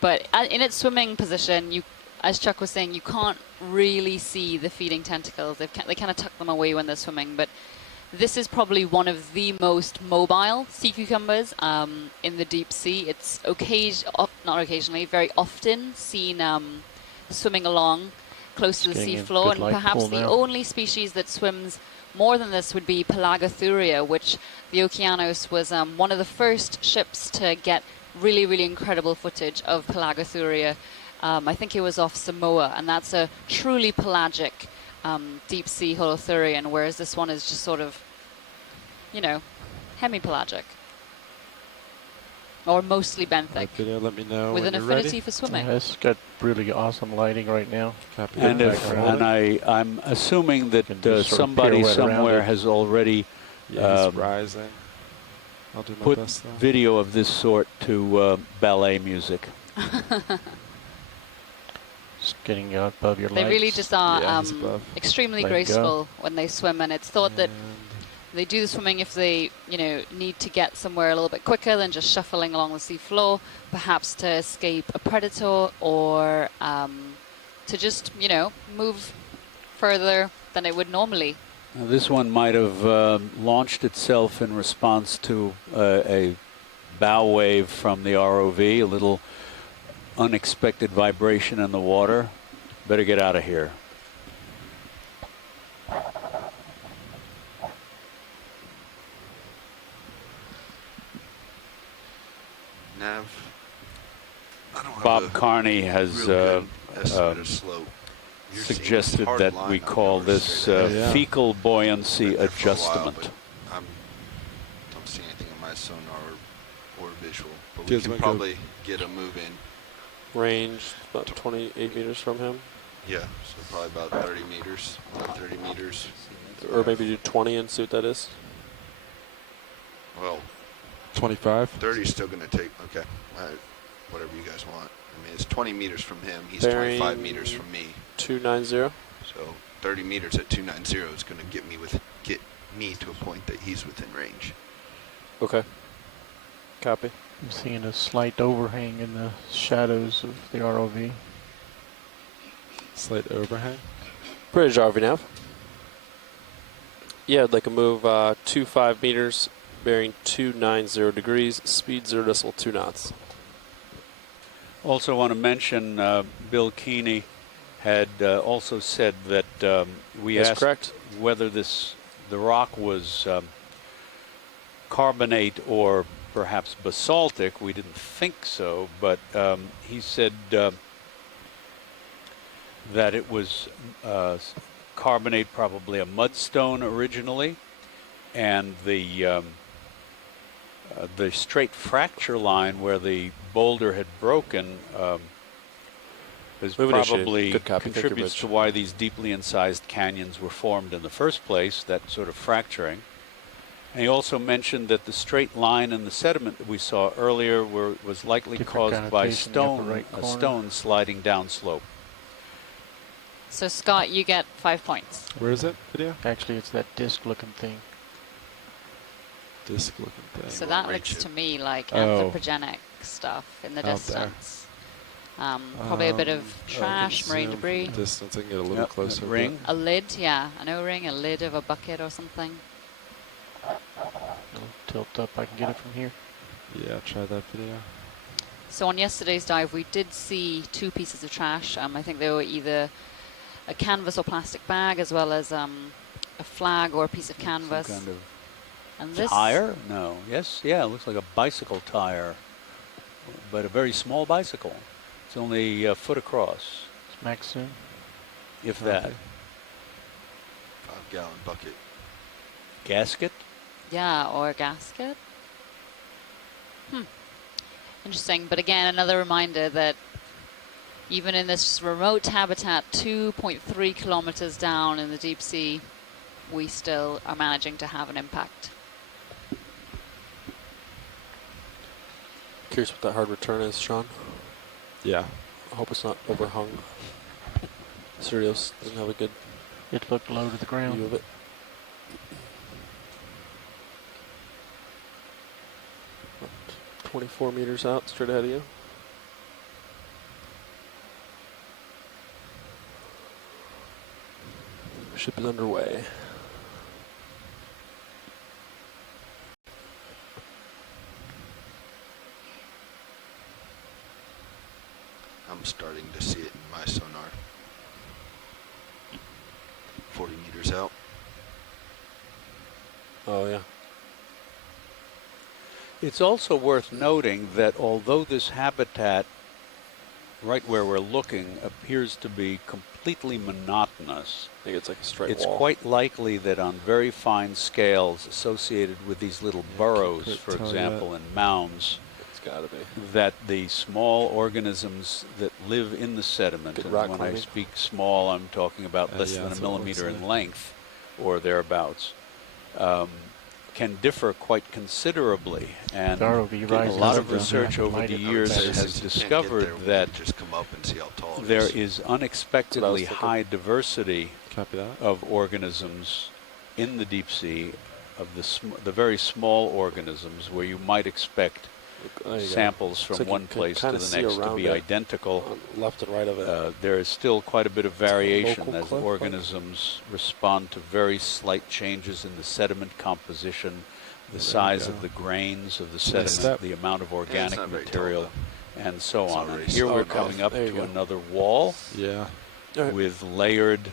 But in its swimming position, as Chuck was saying, you can't really see the feeding tentacles. They kind of tuck them away when they're swimming, but this is probably one of the most mobile sea cucumbers in the deep sea. It's not occasionally, very often seen swimming along close to the seafloor, and perhaps the only species that swims more than this would be Pelagothuria, which the Okeanos was one of the first ships to get really, really incredible footage of Pelagothuria. I think it was off Samoa, and that's a truly pelagic deep sea holothurian, whereas this one is just sort of, you know, hemipelagic. Or mostly benthic. Video, let me know with when an you're affinity ready. for swimming. Yeah, it's got really awesome lighting right now. And I'm assuming that somebody somewhere has already rising. I'll do my put best, though. video of this sort to ballet music. Just getting out above your They lights. really just are extremely graceful when they swim, and it's thought that they do the swimming if they, you know, need to get somewhere a little bit quicker than just shuffling along the sea floor, perhaps to escape a predator or to just, you know, move further than it would normally. Now, this one might have launched itself in response to a bow wave from the ROV, a little unexpected vibration in the water. Better get out of here. Nav. Bob Carney has suggested that we call this fecal buoyancy adjustment. I don't see anything in my sonar or visual, but we can probably get a move in. Range about 28 meters from him. Yeah, so probably about 30 meters, 30 meters. Or maybe do 20 and see what that is. Well, 25. 30 is still going to take. Okay, whatever you guys want. I mean, it's 20 meters from him. He's Bearing 25 meters from me. 290. So 30 meters at 290 is going to get me to a point that he's within range. Okay. Copy. I'm seeing a slight overhang in the shadows of the ROV. Slight overhang. British RV nav. Yeah, I'd like to move 25 meters, bearing 290 degrees, speed 0.2 knots. Also want to mention Bill Keeney had also said that we asked whether the rock was carbonate or perhaps basaltic. We didn't think so, but he said that it was carbonate, probably a mudstone originally, and the straight fracture line where the boulder had broken is probably contributes to why these deeply incised canyons were formed in the first place, that sort of fracturing. And he also mentioned that the straight line in the sediment that we saw earlier was likely caused by a stone sliding downslope. So Scott, you get 5 points. Where is it? Video? Actually, it's that disc-looking thing. Disc-looking thing. So that looks to me like anthropogenic stuff in the distance. Probably a bit of trash, marine debris. Distance, I can get a little closer. Ring? A lid, yeah, an O-ring, a lid of a bucket or something. I'll tilt up, I can get it from here. Yeah, try that video. So on yesterday's dive, we did see 2 pieces of trash. I think they were either a canvas or plastic bag, as well as a flag or a piece of canvas. Some kind of and this tire? No. Yes. Yeah. It looks like a bicycle tire, but a very small bicycle. It's only a foot across. It's max soon. If that. 5-gallon bucket. Gasket? Yeah, or a gasket. Interesting. But again, another reminder that even in this remote habitat, 2.3 kilometers down in the deep sea, we still are managing to have an impact. Curious what that hard return is, Sean. Yeah. I hope it's not overhung. Sirius doesn't have a good It looked low to the ground. view of it. About 24 meters out, straight ahead of you. Ship is underway. I'm starting to see it in my sonar. 40 meters out. Oh, yeah. It's also worth noting that although this habitat, right where we're looking, appears to be completely monotonous, I think it's like a straight it's wall. quite likely that on very fine scales associated with these little burrows, for example, in mounds, It's got to be. that the small organisms that live in the sediment, Good and rock when I climbing. speak small, I'm talking about less yeah, than a that's what it millimeter looks in like. length or thereabouts, can differ quite considerably. And There will be a rising lot up of down research there. over Might the have years been. has discovered that just come up and see how tall it there is. is unexpectedly thinking. high diversity Copy that. of organisms in the deep sea, of the very small organisms where you might expect There you go. samples from It's like you one can place to kinda the see next to around be it identical. on left and right of it. There is still quite a bit of variation local as cliff, organisms respond to very slight changes in the sediment composition, the There you size go. of the grains of the Nice sediment, step. the amount of it's organic not very tall, material, and so It's on. not And very here we're small. coming up There you to go. another wall Yeah. All right. with layered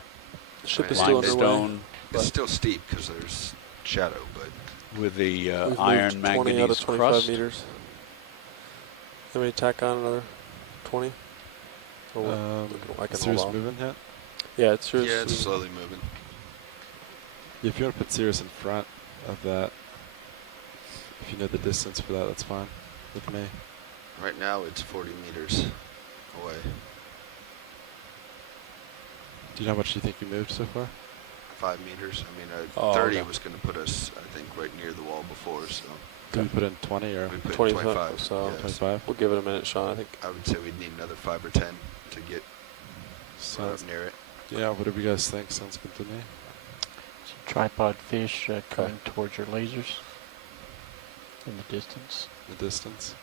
The ship is Right. still underway. limestone It's still steep because there's shadow, but with the We've iron moved 20 out manganese of 25 crust. meters. Can we tack on another 20? Or what? I can Sirius hold on. moving yet? Yeah, it's yours. yeah, it's slowly moving. Yeah, if you want to put Sirius in front of that, if you know the distance for that, that's fine with me. Right now it's 40 meters away. Do you know how much you think you moved so far? 5 meters. I mean, Oh, 30 okay. was going to put us, I think, right near the wall before, so Did we put in 20 or we put 25, 25. so yeah, 25? We'll give it a minute, Sean. I think I would say we'd need another 5 or 10 to get right Sounds, up near it. yeah, whatever you guys think sounds good to me. Tripod fish coming towards your lasers in the distance. The distance.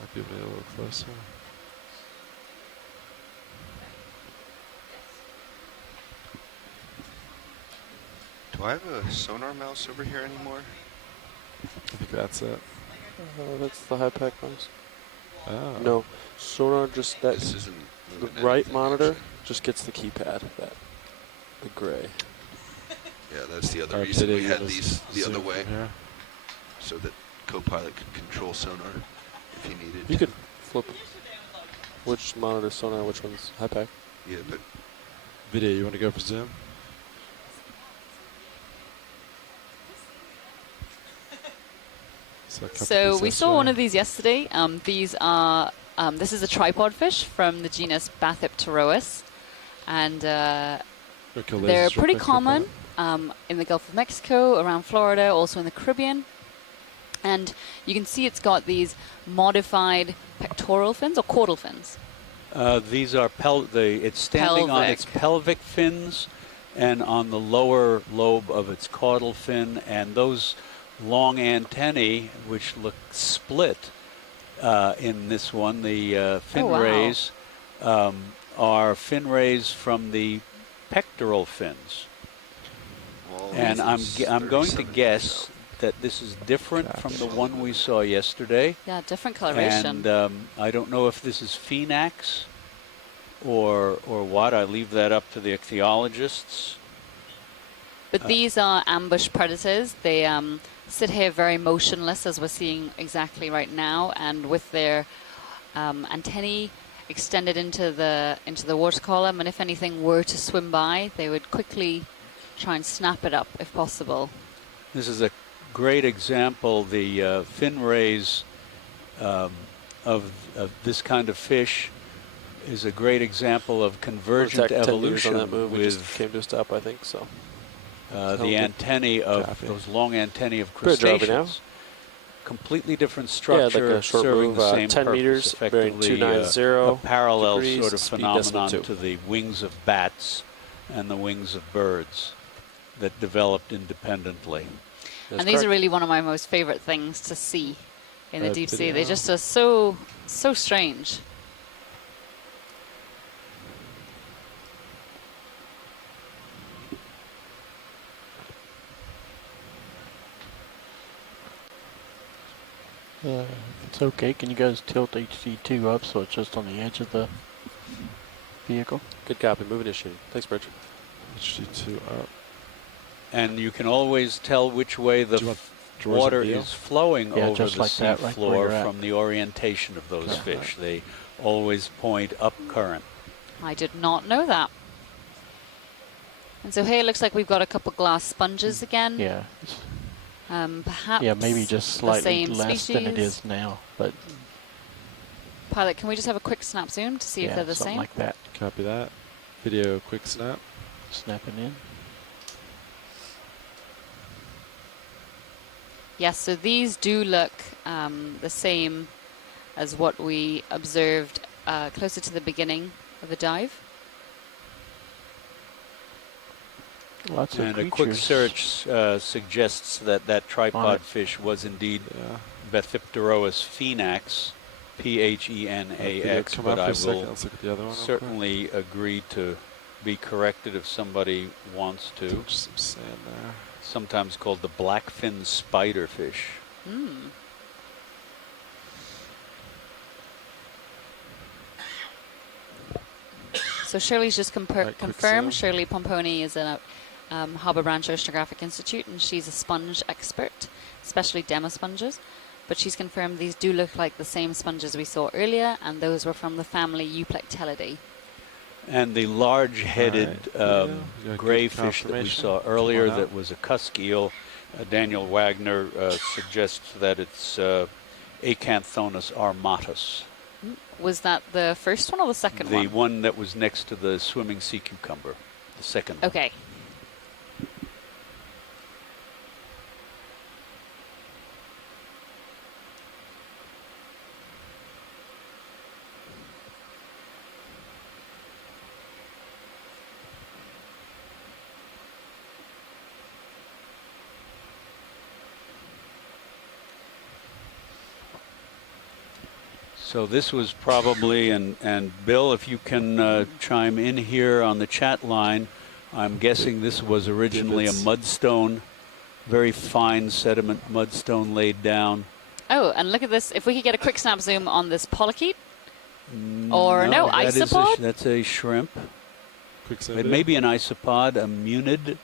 Might be a little closer. Do I have a sonar mouse over here anymore? I think that's it. that's the high pack mouse. Oh. No, sonar just that. This isn't The moving right anything, monitor actually. just gets the keypad. The gray. Yeah, that's the other Or reason did we it had just these the other zoom way, from here? so that Copilot could control sonar if he needed. You could flip. Which monitor sonar? Which one's high pack? Yeah, but Video, you want to go for zoom? So we saw one of these yesterday. These are this is a tripod fish from the genus Bathypterois, and they're pretty common in the Gulf of Mexico, around Florida, also in the Caribbean. And you can see it's got these modified pectoral fins or caudal fins. These are it's standing on its pelvic fins and on the lower lobe of its caudal fin, and those long antennae, which look split in this one, the fin rays, are fin rays from the pectoral fins. well, And this is I'm going to 37 guess that this is different from the one we saw yesterday. Yeah, different coloration. And I don't know if this is Phoenax or what. I leave that up to the ichthyologists. But these are ambush predators. They sit here very motionless, as we're seeing exactly right now, and with their antennae extended into the water column. And if anything were to swim by, they would quickly try and snap it up if possible. This is a great example. The fin rays of this kind of fish is a great example of convergent 10 meters evolution on that move. We just with came to a stop, I think. So the antennae of Copy. those long antennae of Bridge over now. crustaceans. Completely different structure, yeah, like a short serving move, the same 10 purpose, meters, bearing effectively 290 a parallel degrees, sort of speed phenomenon 2. to the wings of bats and the wings of birds that developed independently. That's and these are correct. really one of my most favorite things to see in the deep sea. video. They just are so strange. If it's okay, can you guys tilt HD2 up so it's just on the edge of the vehicle? Good copy. Move initiating. Thanks, Bridge. HD2 up. And you can always tell which way the water is flowing over just the like that, sea right floor where you're at. from the orientation of those fish. They always point up current. I did not know that. And so here it looks like we've got a couple glass sponges again. Yeah. Perhaps Yeah, maybe just slightly the same less than it species. is now, but Pilot, can we just have a quick snap zoom to see if they're the something same? like that. Copy that. Video quick snap. Snapping in. Yes, so these do look the same as what we observed closer to the beginning of the dive. Lots of And creatures. a quick search suggests that that tripod fish was indeed Bethipterois phenax, Phenax, but I will certainly agree to be corrected if somebody wants to. Some sand there. Sometimes called the blackfin spiderfish. Mm. So Shirley's just confirmed. Shirley Pomponi is a Harbour Branch Oceanographic Institute, and she's a sponge expert, especially demosponges. But she's confirmed these do look like the same sponges we saw earlier, and those were from the family Euplectellidae. And the large-headed gray fish that we saw earlier that was a cusk eel, Daniel Wagner suggests that it's Acanthonus armatus. Was that the first one or the second one? The one that was next to the swimming sea cucumber, the second one. Okay. So this was probably, and Bill, if you can chime in here on the chat line, I'm guessing this was originally a mudstone, very fine sediment mudstone laid down. Oh, and look at this. If we could get a quick snap zoom on this polychaete. Or no, isopod? That's a shrimp. Quick It may be an isopod, a munid.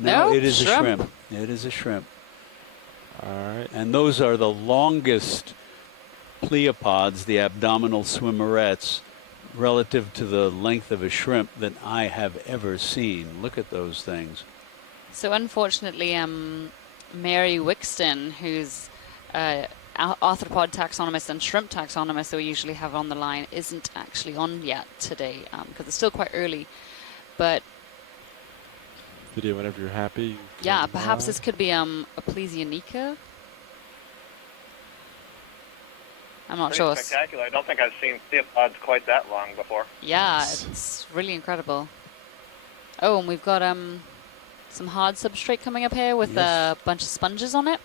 No, it is shrimp. a shrimp. It is a shrimp. All right. And those are the longest pleopods, the abdominal swimmerets, relative to the length of a shrimp that I have ever seen. Look at those things. So unfortunately, Mary Wixton, who's arthropod taxonomist and shrimp taxonomist that we usually have on the line, isn't actually on yet today because it's still quite early. But video whenever you're happy. Yeah, perhaps this could be a Plesionica. I'm not sure. Spectacular. I don't think I've seen theropods quite that long before. Yeah, it's really incredible. Oh, and we've got some hard substrate coming up here with a bunch of sponges on it.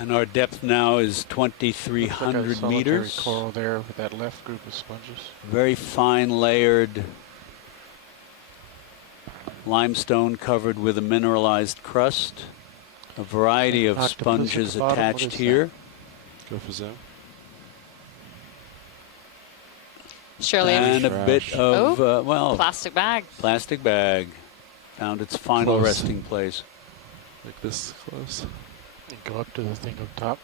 And our depth now is 2,300 meters. Coral there with that left group of sponges. Very fine layered limestone covered with a mineralized crust. A variety of sponges attached here. Go for zoom. Shirley, and a bit of well, plastic bag. Plastic bag found its final resting place. Like this close. And go up to the thing up top.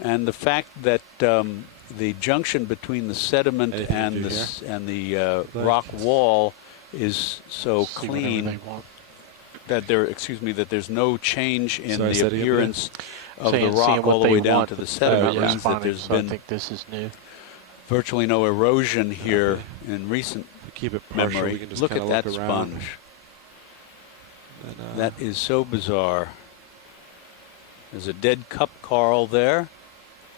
And the fact that the junction between the sediment and the rock wall is so clean that that there's no change in the appearance of the rock all the way down to the sediment means that there's been I think this is new. Virtually no erosion here in recent memory. We can just look at that look sponge. That is so bizarre. There's a dead cup coral there.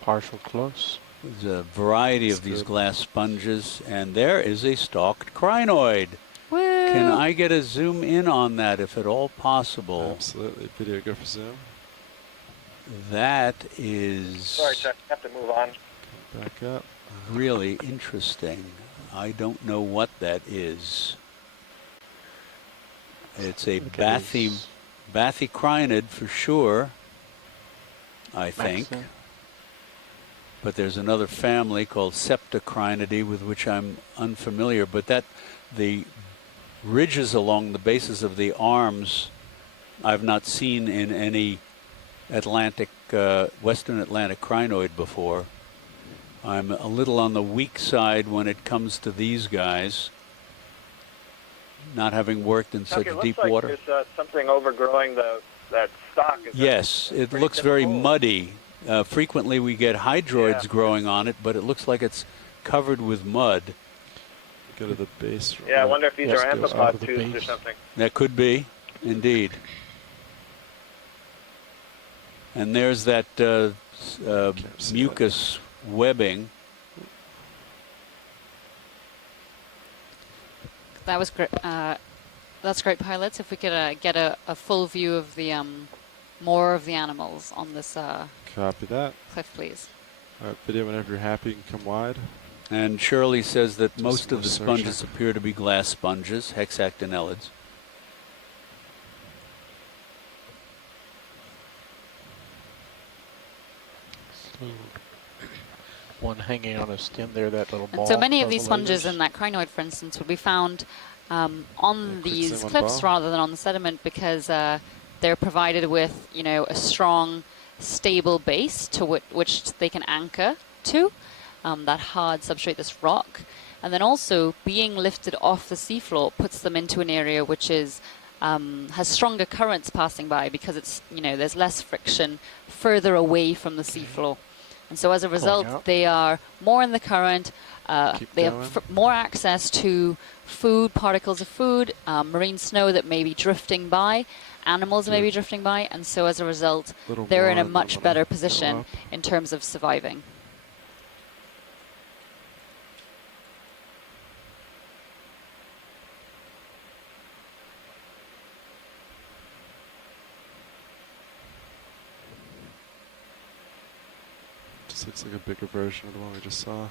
Partial close. There's a variety of these glass sponges, and there is a stalked crinoid. Woo. Can I get a zoom in on that, if at all possible? Absolutely. Video, go for zoom. That is... Sorry, Chuck, I have to move on. Back up. Really interesting. I don't know what that is. It's a bathycrinid for sure, I think. But there's another family called Septocrinidae with which I'm unfamiliar. But the ridges along the bases of the arms I've not seen in any Western Atlantic crinoid before. I'm a little on the weak side when it comes to these guys, not having worked in such deep water. It looks like there's something overgrowing that stalk. Yes, it looks very muddy. Frequently we get hydroids growing on it, but it looks like it's covered with mud. Go to the base. Yeah, I wonder if these are amphipod tubes or something. That could be, indeed. And there's that mucus webbing. That was great. That's great, pilots. If we could get a full view of the more of the animals on this Copy that. cliff, please. All right, video whenever you're happy, you can come wide. And Shirley says that Just most of the searching. sponges appear to be glass sponges, hexactinellids. One hanging on a stem there, that little ball. And so many of these sponges in that crinoid, for instance, would be found on these cliffs rather than on the sediment because they're provided with, a strong, stable base to which they can anchor to, that hard substrate, this rock. And then also being lifted off the seafloor puts them into an area which is has stronger currents passing by because it's, there's less friction further away from the seafloor. And so as a result, they are more in the current, they have more access to food, particles of food, marine snow that may be drifting by, animals may be drifting by, and so as a result, they're in a much better position in terms of surviving. This looks like a bigger version of the one we just saw. Alright,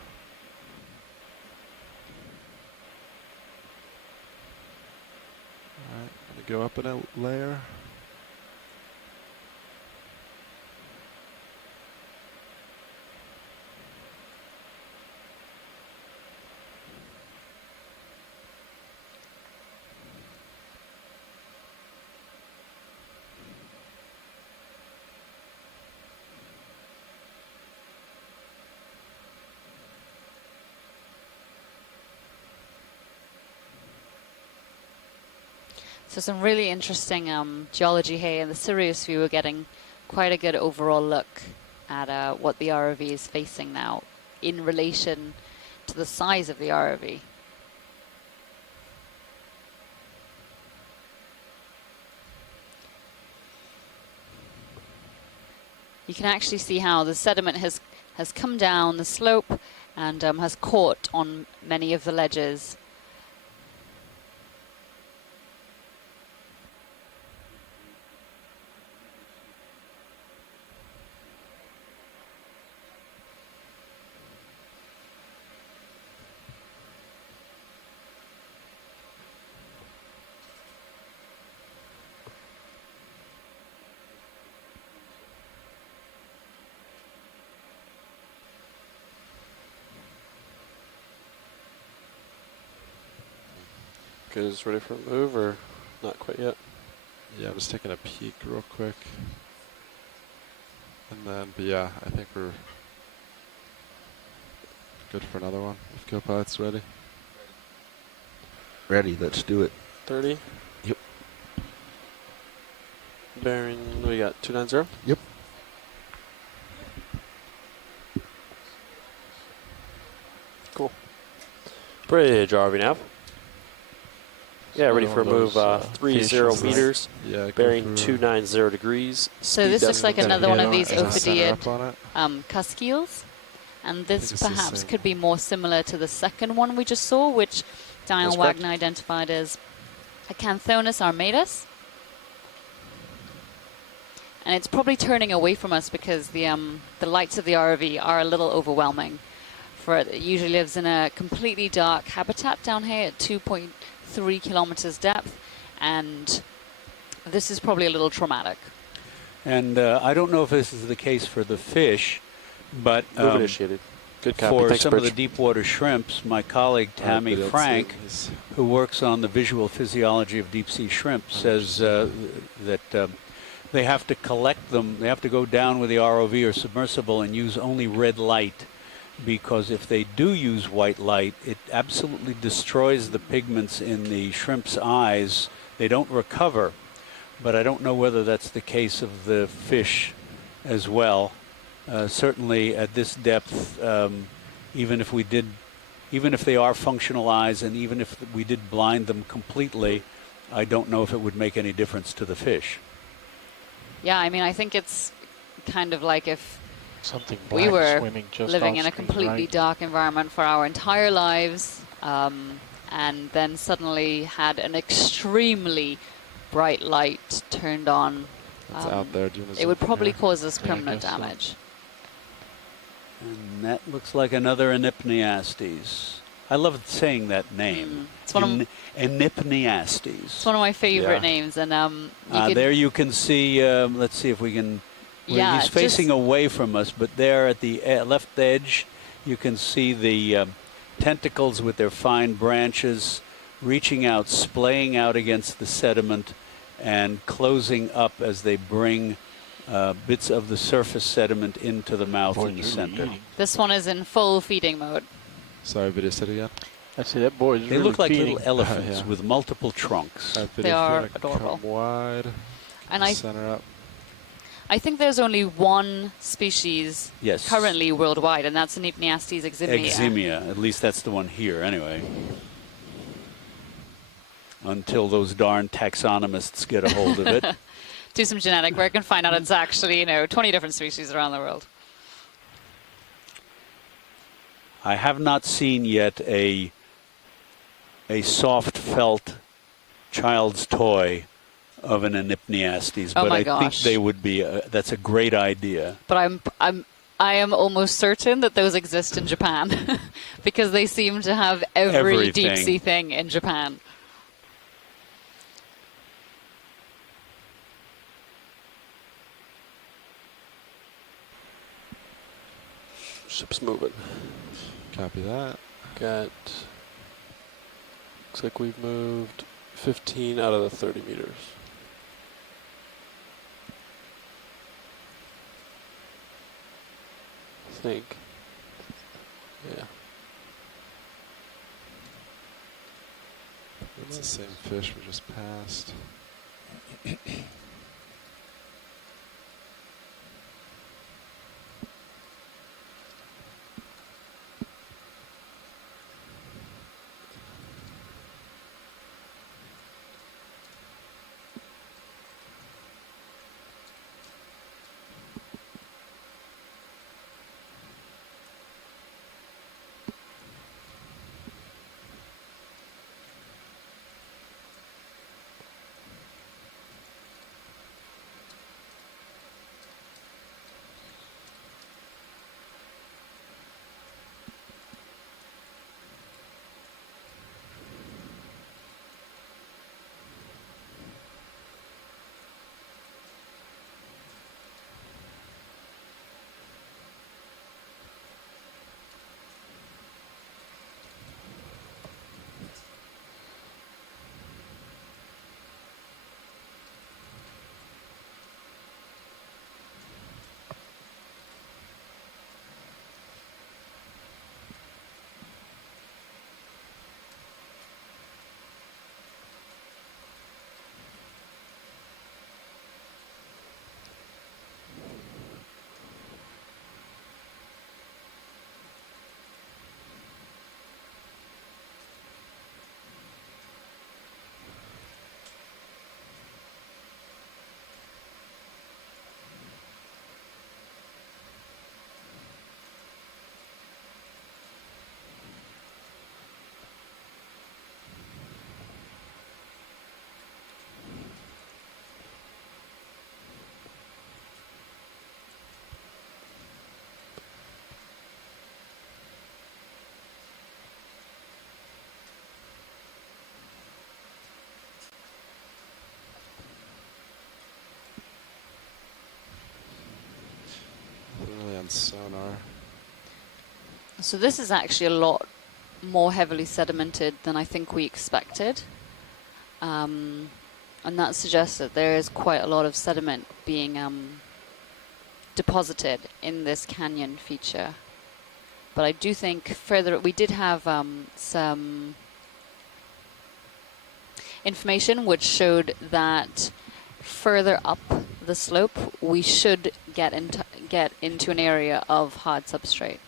I'm gonna go up in a layer. So some really interesting geology here. In the Sirius view, we're getting quite a good overall look at what the ROV is facing now in relation to the size of the ROV. You can actually see how the sediment has come down the slope and has caught on many of the ledges. Guys ready for a move or not quite yet? Yeah, I'm just taking a peek real quick. And then, but yeah, I think we're good for another one. If co-pilot's ready. Ready, let's do it. 30? Yep. Bearing, we got 290? Yep. Cool. Bridge RV nav. Yeah, ready for a move 30 meters, bearing 290 degrees. So this looks like another one of these ophidiid cusc, and this perhaps could be more similar to the second one we just saw, which Daniel Wagner identified as Acanthonus armatus. And it's probably turning away from us because the lights of the ROV are a little overwhelming. For it usually lives in a completely dark habitat down here at 2.3 kilometers depth, and this is probably a little traumatic. And I don't know if this is the case for the fish, but Move initiated. Good copy. for Thanks, some Birch. of the deep water shrimps, my colleague Tammy Frank, who works on the visual physiology of deep sea shrimp, says that they have to collect them. They have to go down with the ROV or submersible and use only red light, because if they do use white light, it absolutely destroys the pigments in the shrimp's eyes. They don't recover, but I don't know whether that's the case of the fish as well. Certainly at this depth, even if they are functional eyes, and even if we did blind them completely, I don't know if it would make any difference to the fish. Yeah, I mean, I think it's kind of like if Something we black were swimming just living in a offstream, completely right? dark environment for our entire lives, and then suddenly had an extremely bright light turned on. It's out there doing It would probably cause us Yeah, I permanent guess so. damage. And that looks like another Enypniastes. I love saying that name. It's one of Enypniastes. It's one of my favorite Yeah. names, and you There you can see. Let's see if we can. Yeah, he's facing just- away from us, but there at the left edge, you can see the tentacles with their fine branches reaching out, splaying out against the sediment, and closing up as they bring bits of the surface sediment into the mouth Boy, in the they're center. eating. This one is in full feeding mode. Sorry, video said again. I see that boy is They really look like feeding. little elephants Yeah. with multiple trunks. They are adorable. Come wide. And I Center up. think there's only one species Yes. currently worldwide, and that's Enypniastes eximia. Eximia. At least that's the one here, anyway. Until those darn taxonomists get a hold of it. Do some genetic work and find out it's actually, 20 different species around the world. I have not seen yet a soft felt child's toy of an Enypniastes, Oh but my I think gosh. they would be. That's a great idea. But I am almost certain that those exist in Japan because they seem to have every deep Everything. sea thing in Japan. Ship's moving. Copy that. Got. Looks like we've moved 15 out of the 30 meters. I think. Yeah. It's the same fish we just passed. on sonar. So this is actually a lot more heavily sedimented than I think we expected. And that suggests that there is quite a lot of sediment being deposited in this canyon feature. But I do think further, we did have some information which showed that further up the slope, we should get into an area of hard substrate.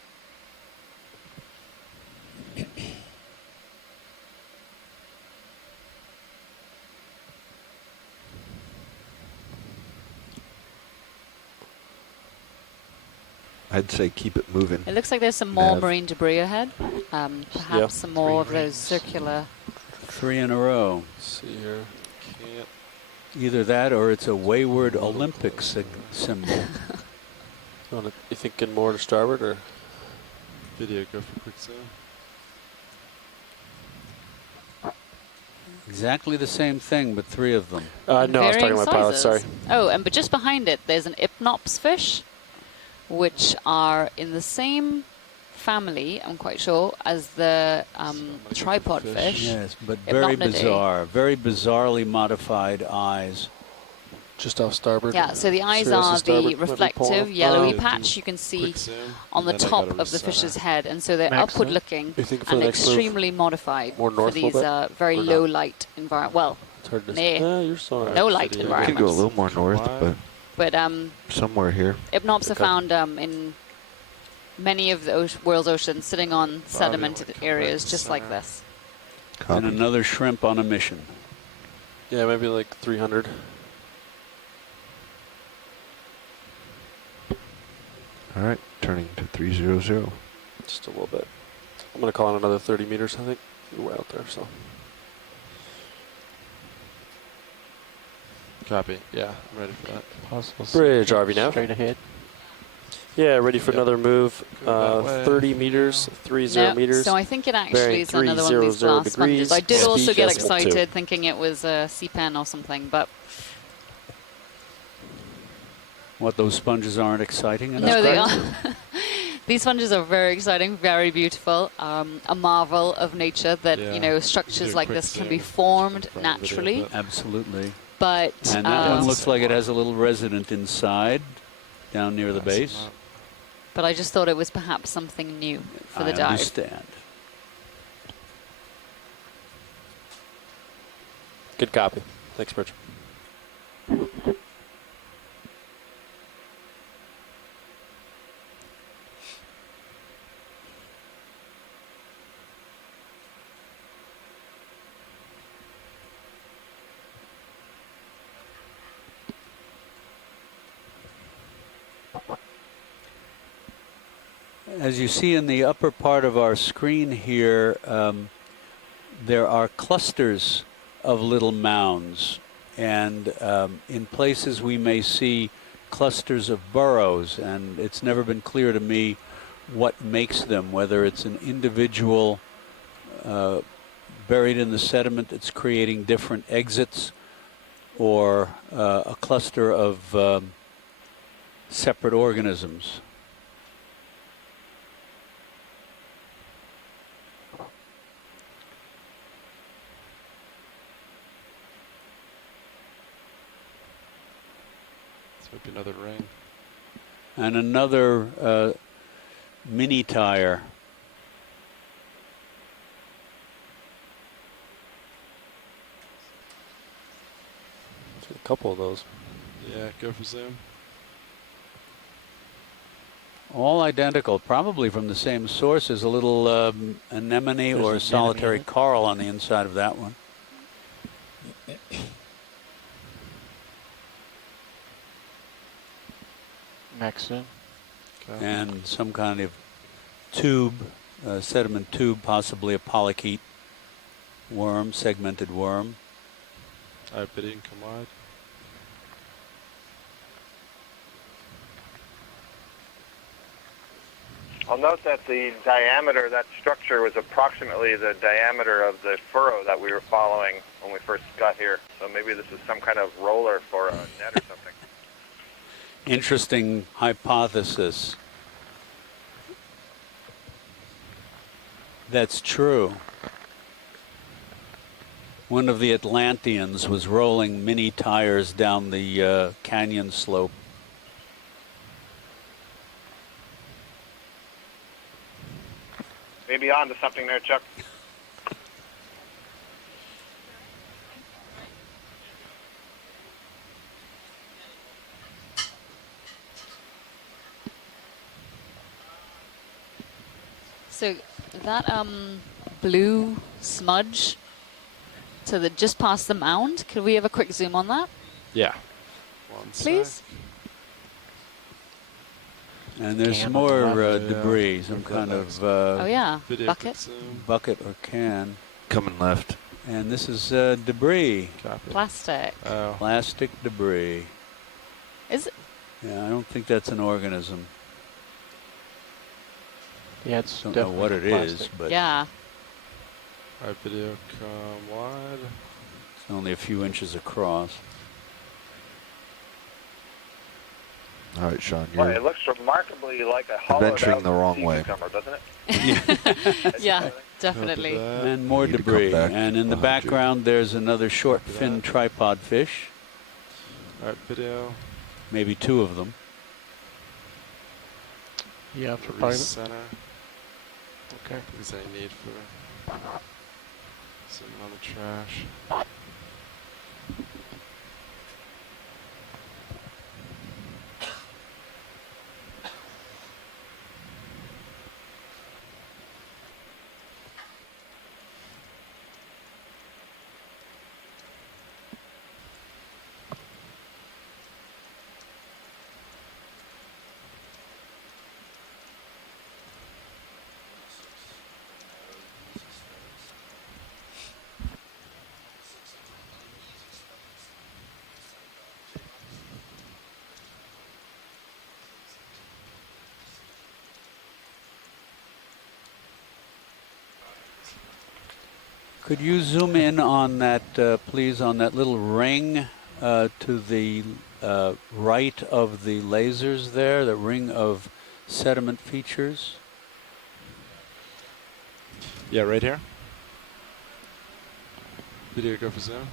I'd say keep it moving. It looks like there's some more marine debris ahead. Perhaps some more of those circular. 3 in a row. Let's see here. Can't. Either that or it's a wayward Olympic symbol. You thinking more to starboard or? Video, go for a quick zoom. Exactly the same thing, but 3 of them. No, I was talking about pilots, sorry. Oh, but just behind it, there's an Ipnops fish, which are in the same family, I'm quite sure, as the tripod fish. Yes, but very bizarre, very bizarrely modified eyes. Just off starboard. Yeah, so the eyes are the reflective yellowy patch you can see on the top of the fish's head, and so they're upward looking and extremely modified for these very low light environment. Well, no light environments. You can go a little more north, but somewhere here. Ipnops are found in many of the world's oceans, sitting on sedimented areas just like this. And another shrimp on a mission. Yeah, maybe like 300. All right, turning to 300. Just a little bit. I'm going to call in another 30 meters, I think. We're out there, so. Copy. Yeah, I'm ready for that. Possible Bridge, RV nav. Straight ahead. Yeah, ready for another move. 30 meters, 30 meters. So I think it actually is another one of these glass sponges. I did also get excited thinking it was a C-pen or something, but... What, those sponges aren't exciting enough? No, they are. These sponges are very exciting, very beautiful, a marvel of nature that, you know, structures like this can be formed naturally. Absolutely. But and that one looks like it has a little resident inside, down near the base. But I just thought it was perhaps something new for the dive. I understand. Good copy. Thanks, Bridge. As you see in the upper part of our screen here, there are clusters of little mounds, and in places we may see clusters of burrows, and it's never been clear to me what makes them, whether it's an individual buried in the sediment that's creating different exits, or a cluster of separate organisms. Another ring. And another mini tire. A couple of those. Yeah, go for zoom. All identical, probably from the same source. There's a little anemone or a solitary coral on the inside of that one. Maxim. Okay. And some kind of tube, sediment tube, possibly a polychaete worm, segmented worm. All right, Biddy, come wide. I'll note that the diameter of that structure was approximately the diameter of the furrow that we were following when we first got here. So maybe this is some kind of roller for a net or something. Interesting hypothesis. That's true. One of the Atlanteans was rolling mini tires down the canyon slope. Maybe on to something there, Chuck. So that blue smudge just past the mound, could we have a quick zoom on that? Yeah. Please? And there's some more debris, some kind of oh yeah, bucket or can. Coming left. And this is debris. Plastic. Oh. Plastic debris. Is it? Yeah, I don't think that's an organism. Yeah, it's don't know what it is, but yeah. All right, video, come wide. It's only a few inches across. All right, Sean, Well, you're it looks remarkably like a hollowed adventuring out the wrong sea way. cucumber, doesn't it? Yeah, definitely. And more You need to come debris. back And in the behind you. background, there's another short fin tripod fish. All right, video. Maybe two of them. Yeah, for pilot. Center. Okay. Is that need for some on the trash? Could you zoom in on that, please, on that little ring to the right of the lasers there, the ring of sediment features? Yeah, right here. Video, go for zoom.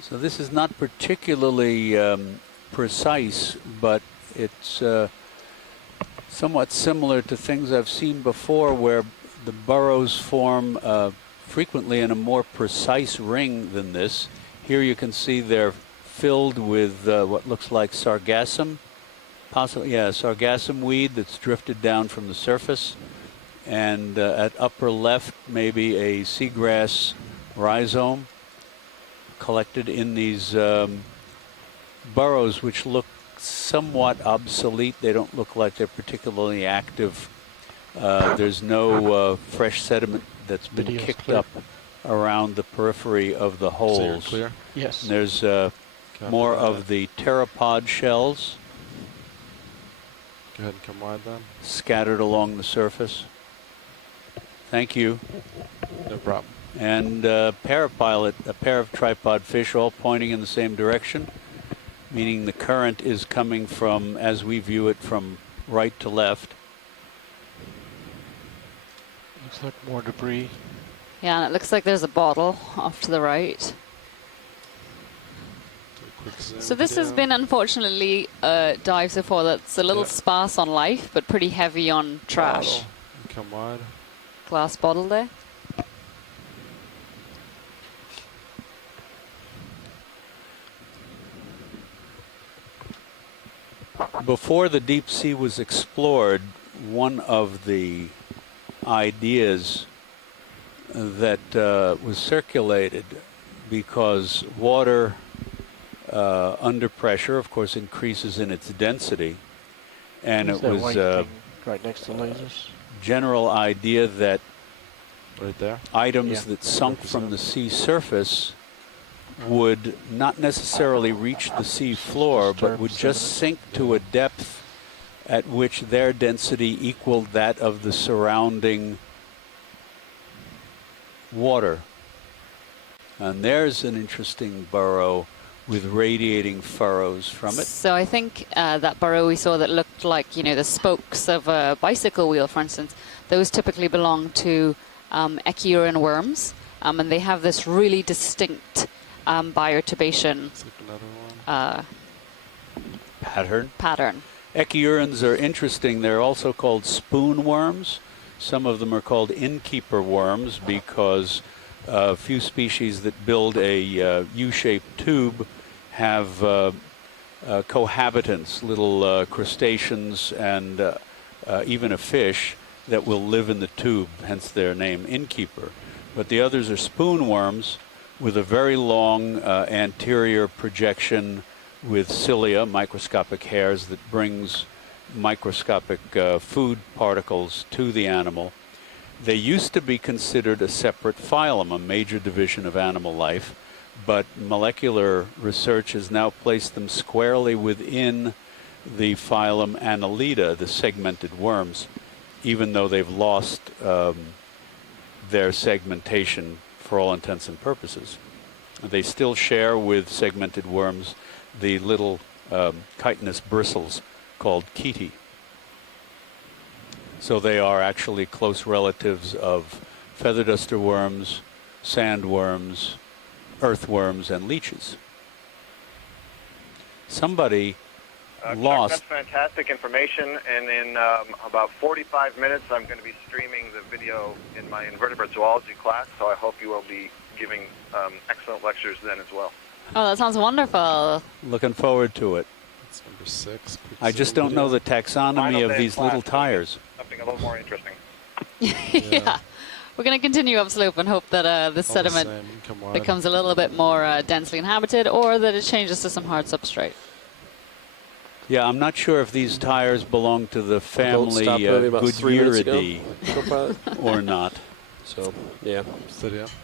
So this is not particularly precise, but it's somewhat similar to things I've seen before where the burrows form frequently in a more precise ring than this. Here you can see they're filled with what looks like sargassum, possibly, yeah, sargassum weed that's drifted down from the surface. And at upper left, maybe a seagrass rhizome collected in these burrows, which look somewhat obsolete. They don't look like they're particularly active. There's no fresh sediment that's been Video's kicked clear. up around the periphery of the holes. So you're clear? Yes. And there's more of the pteropod shells Go ahead and come wide then. scattered along the surface. Thank you. No problem. And parapilot, a pair of tripod fish all pointing in the same direction, meaning the current is coming from, as we view it, from right to left. Looks like more debris. Yeah, and it looks like there's a bottle off to the right. Do a quick zoom So this has video. been, unfortunately, a dive so far that's a little Yeah. sparse on life, but pretty heavy on trash. Bottle. Come wide. Glass bottle there. Before the deep sea was explored, one of the ideas that was circulated, because water under pressure, of course, increases in its density, and What's it that was white a thing right next to lasers. general idea that Right there. items Yeah. that sunk from the sea surface would not necessarily reach the sea floor, but would just sink to a depth at which their density equaled that of the surrounding water. And there's an interesting burrow with radiating furrows from it. So I think that burrow we saw that looked like, the spokes of a bicycle wheel, for instance, those typically belong to Echiren worms, and they have this really distinct biotubation pattern. Echierans are interesting. They're also called spoon worms. Some of them are called innkeeper worms because a few species that build a U-shaped tube have cohabitants, little crustaceans and even a fish that will live in the tube, hence their name innkeeper. But the others are spoon worms with a very long anterior projection with cilia, microscopic hairs that brings microscopic food particles to the animal. They used to be considered a separate phylum, a major division of animal life, but molecular research has now placed them squarely within the phylum Annelida, the segmented worms, even though they've lost their segmentation for all intents and purposes. They still share with segmented worms the little chitinous bristles called chaetae. So they are actually close relatives of feather duster worms, sandworms, earthworms, and leeches. Somebody lost... Chuck, that's fantastic information, and in about 45 minutes I'm going to be streaming the video in my invertebrate zoology class, so I hope you will be giving excellent lectures then as well. Oh, that sounds wonderful. Looking forward to it. That's number 6. I just don't know the taxonomy of these little tires. Something a little more interesting. Yeah. We're going to continue upslope and hope that this sediment becomes a little bit more densely inhabited, or that it changes to some hard substrate. Yeah, I'm not sure if these tires belong to the family Goodyearidae or not. So, yeah.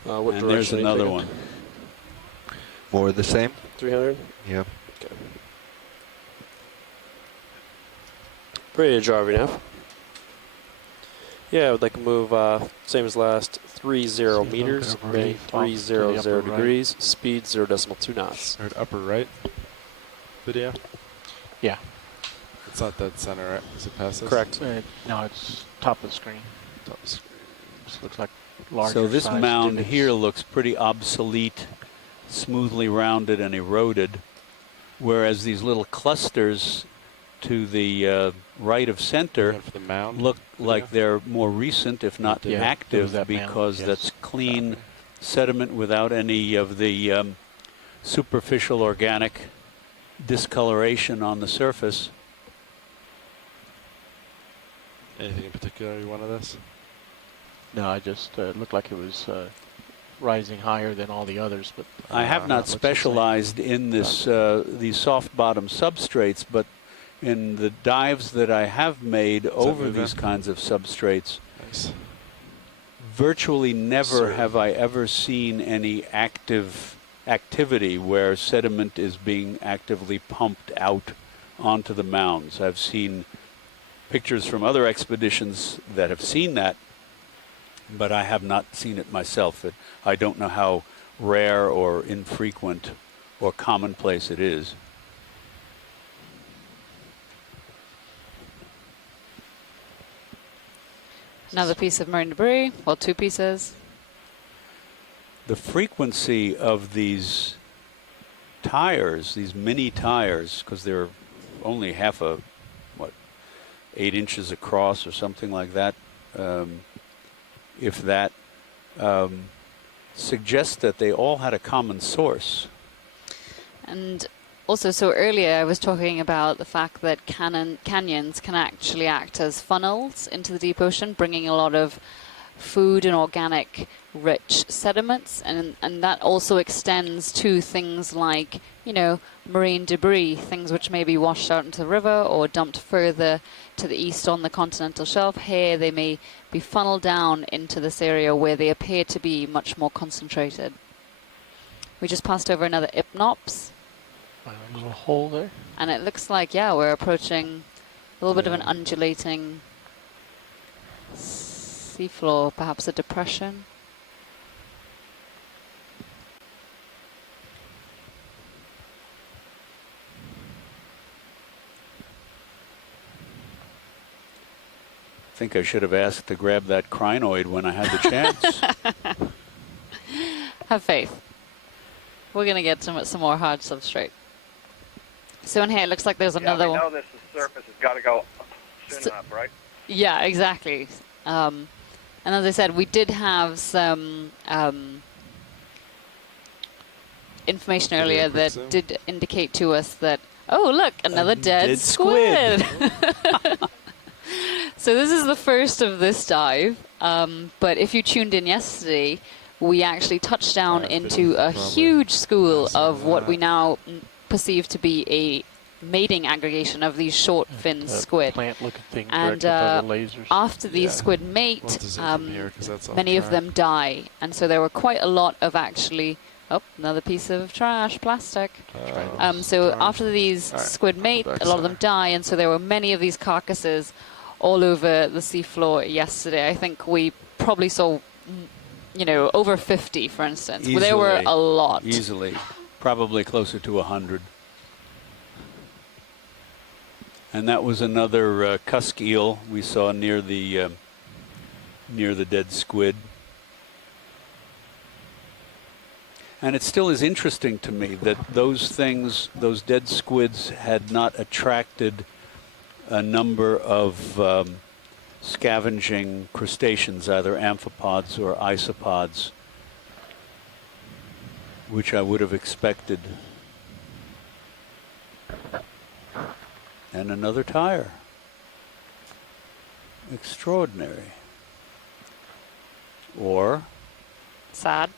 And there's another one. More of the same? 300? Yeah. Okay. Ready to draw enough. Yeah, I would like to move, same as last, 30 meters, ready, 300 degrees, speed 0.2 knots. Or upper right video? Yeah. It's not dead center, right? Is it past this? Correct. No, it's top of the screen. Top of the screen. This looks like larger. So this size mound divots. here looks pretty obsolete, smoothly rounded and eroded, whereas these little clusters to the right of center look like they're more recent, if not active, because that's clean sediment without any of the superficial organic discoloration on the surface. Anything in particular you wanted this? No, I just looked like it was rising higher than all the others. But I have not specialized in this these soft bottom substrates, but in the dives that I have made over these kinds of substrates, virtually never have I ever seen any activity where sediment is being actively pumped out onto the mounds. I've seen pictures from other expeditions that have seen that, but I have not seen it myself. I don't know how rare or infrequent or commonplace it is. Another piece of marine debris, well, 2 pieces. The frequency of these tires, these mini tires, because they're only 8 inches across or something like that, if that, suggests that they all had a common source. And also, so earlier I was talking about the fact that canyons can actually act as funnels into the deep ocean, bringing a lot of food and organic rich sediments, and that also extends to things like, marine debris, things which may be washed out into the river or dumped further to the east on the continental shelf. Here they may be funneled down into this area where they appear to be much more concentrated. We just passed over another Ipnops. A little hole there. And it looks like, we're approaching a little bit of an undulating seafloor, perhaps a depression. think I should have asked to grab that crinoid when I had the chance. Have faith. We're going to get some more hard substrate. So in here, it looks like there's another we one. know this surface has got to go soon enough, right? Yeah, exactly. And as I said, we did have some information earlier that did indicate to us that, oh, look, another dead squid. So this is the first of this dive. But if you tuned in yesterday, we actually touched down into a huge school of what we now perceive to be a mating aggregation of these short fin squid. Plant-looking thing And directed by the lasers. after these squid mate, many of them die. And so there were quite a lot of actually... Oh, another piece of trash, plastic. So after these squid mate, a lot of them die, and so there were many of these carcasses all over the seafloor yesterday. I think we probably saw, you know, over 50, for instance. Easily, there were a lot. Easily. Probably closer to 100. And that was another cusk eel we saw near the dead squid. And it still is interesting to me that those things, those dead squids, had not attracted a number of scavenging crustaceans, either amphipods or isopods, which I would have expected. And another tire. Extraordinary. Or... Sad.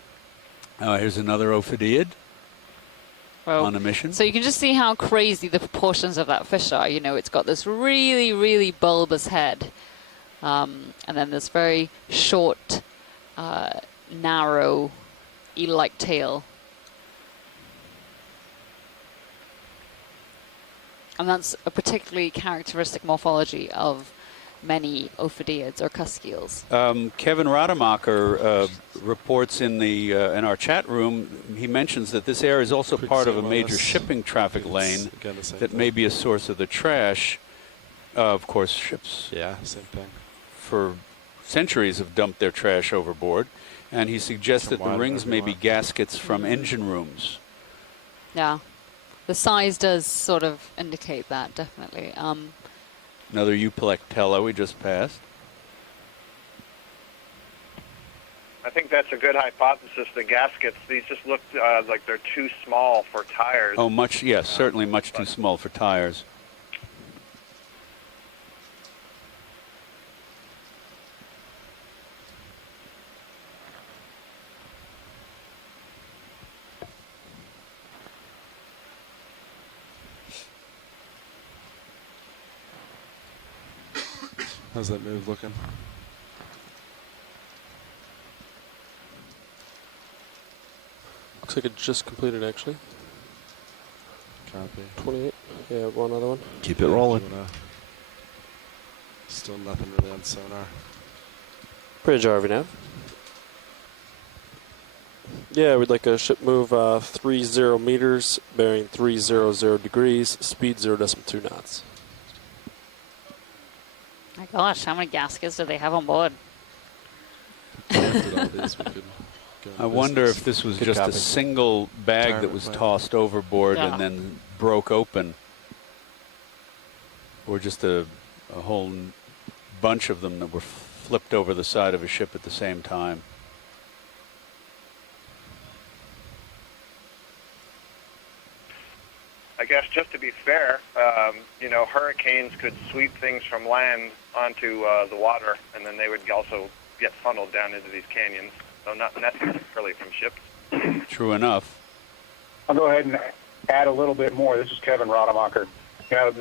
Here's another ophidiid on a mission. So you can just see how crazy the proportions of that fish are. You know, it's got this really, really bulbous head. And then this very short, narrow, eel-like tail. And that's a particularly characteristic morphology of many ophidiids or cusk eels. Kevin Rademacher reports in our chat room, he mentions that this area is also part of a major shipping traffic lane that may be a source of the trash. Of course, ships same thing. For centuries have dumped their trash overboard, and he suggests that the rings may be gaskets from engine rooms. Yeah, the size does sort of indicate that, definitely. Another Euplectella we just passed. I think that's a good hypothesis. The gaskets, these just look like they're too small for tires. Oh, much, yes, certainly much too small for tires. How's that move looking? Looks like it just completed, actually. Copy. 28. Yeah, one other one. Keep it rolling. Still nothing really on sonar. Bridge RV nav. Yeah, we'd like a ship move 30 meters, bearing 300 degrees, speed 0.2 knots. My gosh, how many gaskets do they have on board? I wonder if this was just a single bag that was tossed overboard and then broke open, or just a whole bunch of them that were flipped over the side of a ship at the same time. I guess just to be fair, you know, hurricanes could sweep things from land onto the water, and then they would also get funneled down into these canyons. So not necessarily from ships. True enough. I'll go ahead and add a little bit more. This is Kevin Rademacher. You know,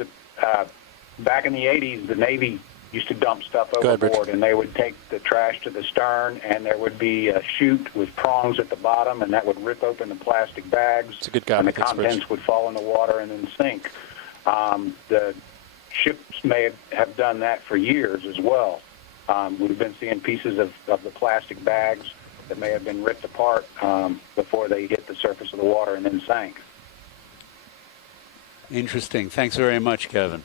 back in the 80s, the Navy used to dump stuff overboard, and they would take the trash to the stern, and there would be a chute with prongs at the bottom, and that would rip open the plastic bags, it's a good and the contents would fall in the water and then sink. The ships may have done that for years as well. We've been seeing pieces of the plastic bags that may have been ripped apart before they hit the surface of the water and then sank. Interesting. Thanks very much, Kevin.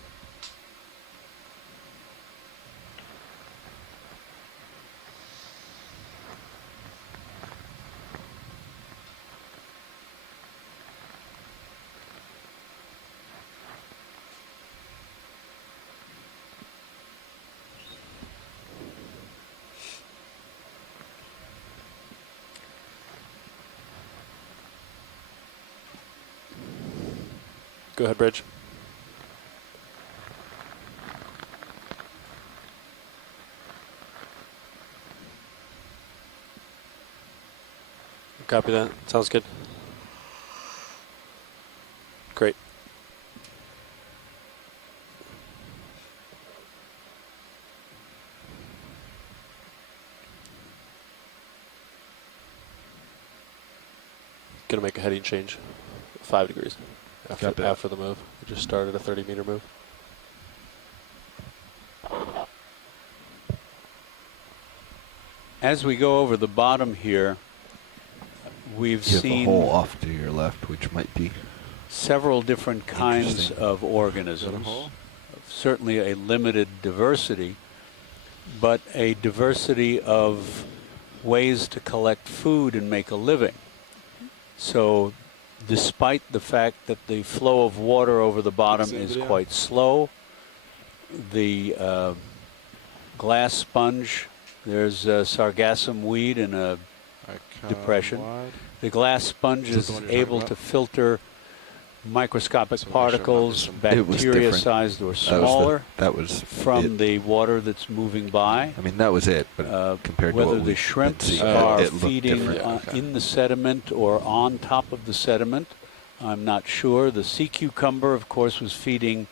Go ahead, Bridge. Copy that. Sounds good. Great. Gonna make a heading change, 5 degrees after the move. We just started a 30-meter move. As we go over the bottom here, we've You have a seen hole off to your left, which might be several different kinds of organisms. Certainly a limited diversity, but a diversity of ways to collect food and make a living. So despite the fact that the flow of water over the bottom is quite slow, the glass sponge, there's a sargassum weed in a depression. The glass sponge is able to filter microscopic particles, bacteria-sized or smaller, from the water that's moving by. I mean, that was it, but compared to whether the shrimps are feeding in the sediment or on top of the sediment, I'm not sure. The sea cucumber, of course, was feeding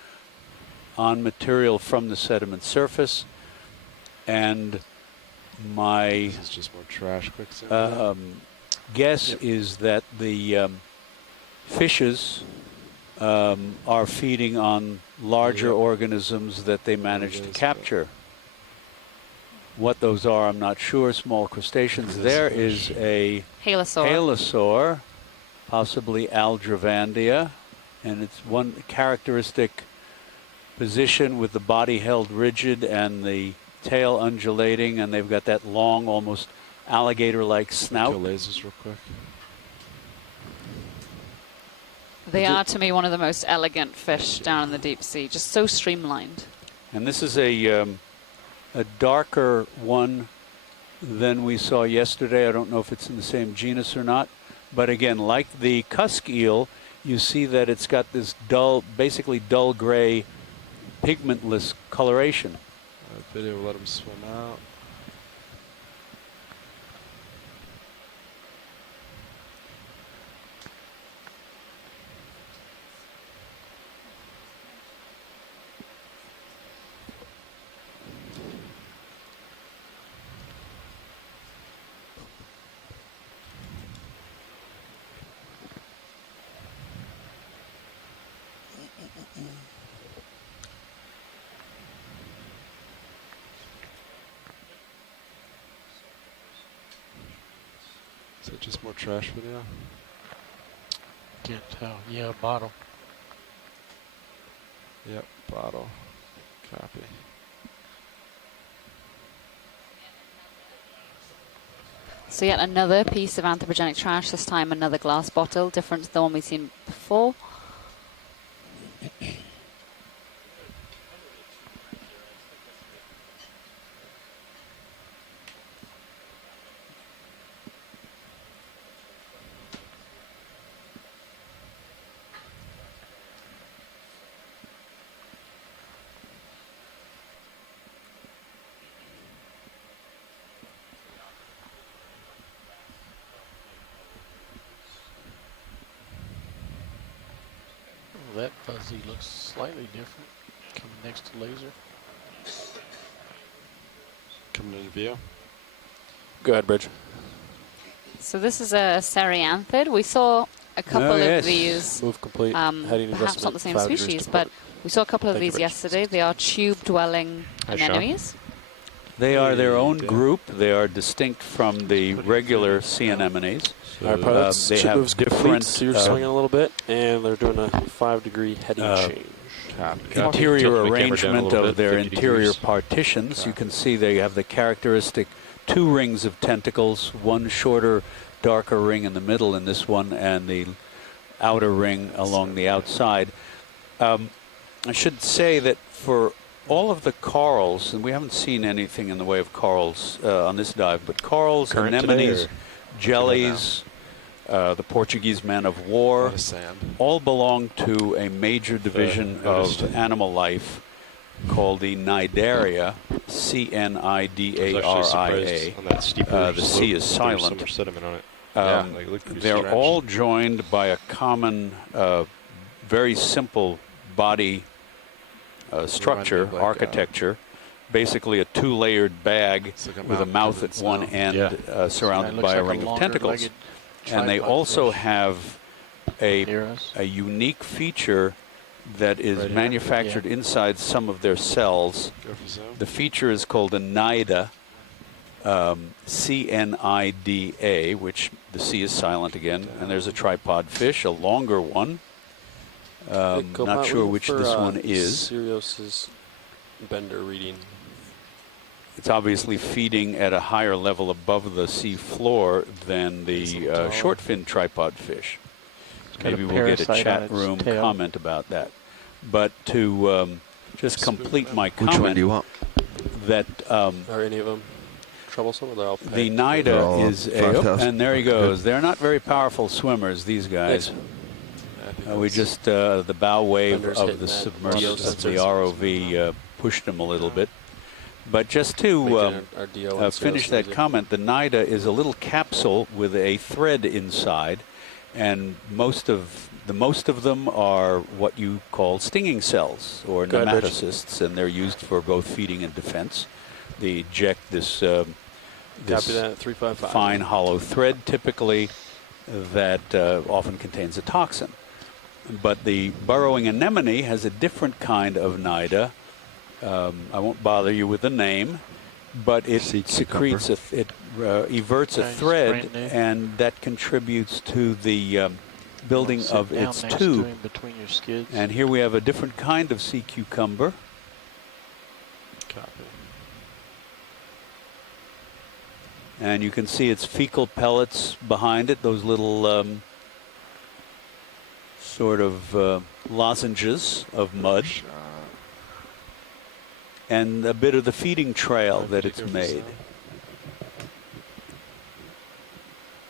on material from the sediment surface, and my this is just more trash quicksand. Guess is that the fishes are feeding on larger organisms that they manage to capture. What those are, I'm not sure. Small crustaceans. There is a halosaur, possibly Aldrivandia, and it's one characteristic position with the body held rigid and the tail undulating, and they've got that long, almost alligator-like snout. Kill lasers real quick. They are, to me, one of the most elegant fish down in the deep sea, just so streamlined. And this is a darker one than we saw yesterday. I don't know if it's in the same genus or not. But again, like the cusk eel, you see that it's got this dull, basically dull gray, pigmentless coloration. Video will let them swim out. Is it just more trash video? Can't tell. Yeah, bottle. Yep, bottle. Copy. So yet another piece of anthropogenic trash, this time another glass bottle, different to the one we've seen before. That fuzzy looks slightly different coming next to laser. Coming in view. Go ahead, Bridge. So this is a Cerianthid. We saw a couple of these, move complete. Heading perhaps not the same species, but we saw a couple of these yesterday. They are tube-dwelling anemones. They are their own group. They are distinct from the regular sea anemones. All right, pilots, they have different. So you're swinging a little bit, and they're doing a 5-degree heading change. Interior arrangement of their interior partitions. You can see they have the characteristic 2 rings of tentacles, one shorter, darker ring in the middle in this one, and the outer ring along the outside. I should say that for all of the corals, and we haven't seen anything in the way of corals on this dive, but corals, anemones, jellies, the Portuguese men of war, sand. all belong to a major division of animal life called the Cnidaria, C-N-I-D-A-R-I-A. The C is silent. They're all joined by a common, very simple body structure, architecture, basically a two-layered bag with a mouth at one end surrounded by a ring of tentacles. And they also have a unique feature that is manufactured inside some of their cells. The feature is called a cnida, C-N-I-D-A, which the C is silent again. And there's a tripod fish, a longer one. Not sure which this one is. Sirius's bender reading. It's obviously feeding at a higher level above the sea floor than the short-fin tripod fish. Maybe we'll get a chat room comment about that. But to just complete my comment, which one do you want? That are any of them troublesome? Or they're all the cnida is and there he goes. They're not very powerful swimmers, these guys. We just the bow wave of the submerged the ROV pushed them a little bit. But just to finish that comment, the cnida is a little capsule with a thread inside, and most of them are what you call stinging cells or nematocysts, and they're used for both feeding and defense. They eject this fine hollow thread, typically, that often contains a toxin. But the burrowing anemone has a different kind of cnida. I won't bother you with the name, but it secretes, everts a thread, and that contributes to the building of its tube. And here we have a different kind of sea cucumber. Copy. And you can see its fecal pellets behind it, those little sort of lozenges of mud. And a bit of the feeding trail that it's made.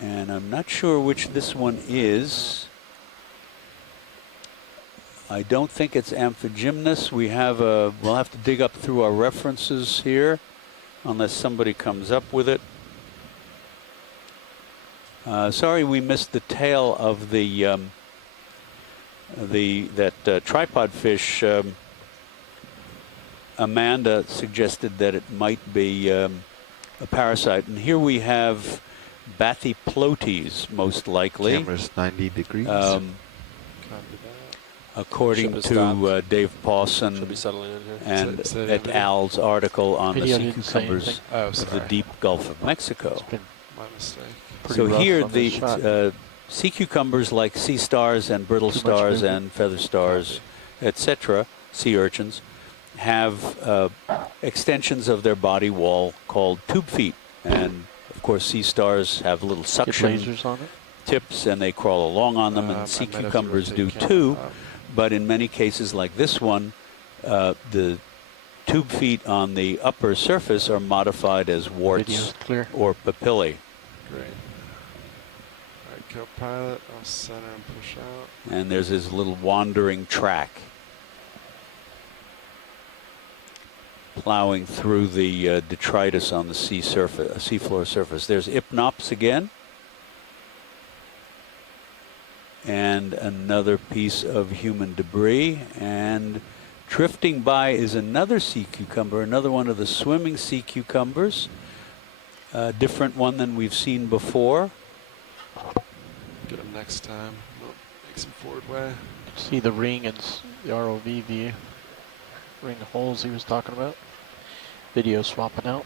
And I'm not sure which this one is. I don't think it's amphigymnus. We'll have to dig up through our references here, unless somebody comes up with it. Sorry, we missed the tail of that tripod fish. Amanda suggested that it might be a parasite. And here we have Bathyplotes, most likely. Camera's 90 degrees. According to Dave Pawson and et al.'s article on the sea cucumbers of the deep Gulf of Mexico. My mistake. So here the sea cucumbers, like sea stars and brittle stars and feather stars, etc., sea urchins, have extensions of their body wall called tube feet. And of course sea stars have little suction tips and they crawl along on them, and sea cucumbers do too. But in many cases like this one, the tube feet on the upper surface are modified as warts or papillae. Great. All right, co-pilot, I'll center and push out. And there's his little wandering track plowing through the detritus on the seafloor surface. There's Ipnops again. And another piece of human debris. And drifting by is another sea cucumber, another one of the swimming sea cucumbers. A different one than we've seen before. Get him next time. We'll make some forward way. See the ring and the ROV view. Ring of holes he was talking about. Video swapping out.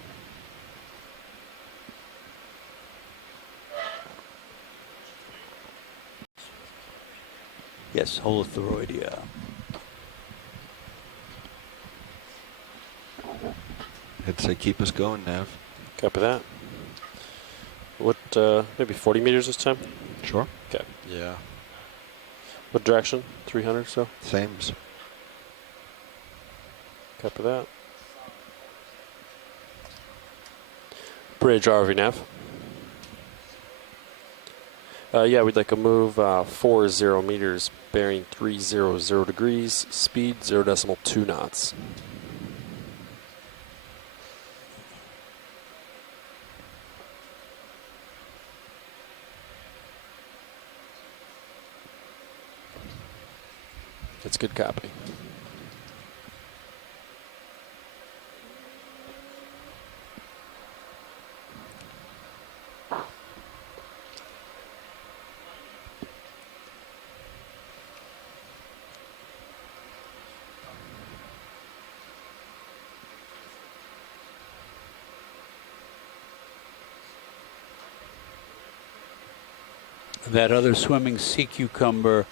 Yes, holothuroidea. I'd say keep us going, Nav. Copy that. What, maybe 40 meters this time? Sure. Okay. Yeah. What direction? 300 or so? Sames. Copy that. Bridge RV nav. Yeah, we'd like to move 40 meters, bearing 300 degrees, speed 0.2 knots. That's good copy. That other swimming sea cucumber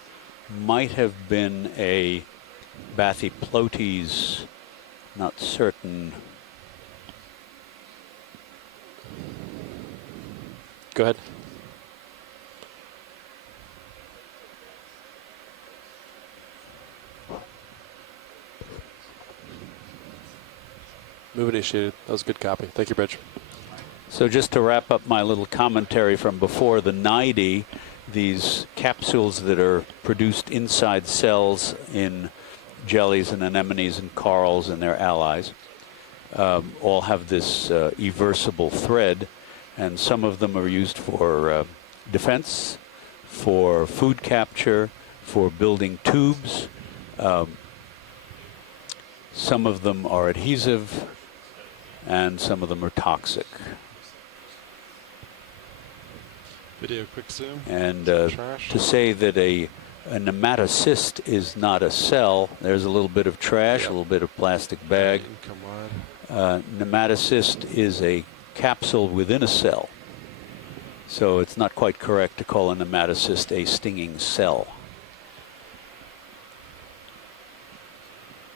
might have been a Bathyplotes, not certain. Go ahead. Move initiated. That was a good copy. Thank you, Bridge. So just to wrap up my little commentary from before, the Cnidae, these capsules that are produced inside cells in jellies and anemones and corals and their allies, all have this eversible thread, and some of them are used for defense, for food capture, for building tubes. Some of them are adhesive, and some of them are toxic. Video quick zoom. And to say that a nematocyst is not a cell, there's a little bit of trash, a little bit of plastic bag. Nematocyst is a capsule within a cell. So it's not quite correct to call a nematocyst a stinging cell.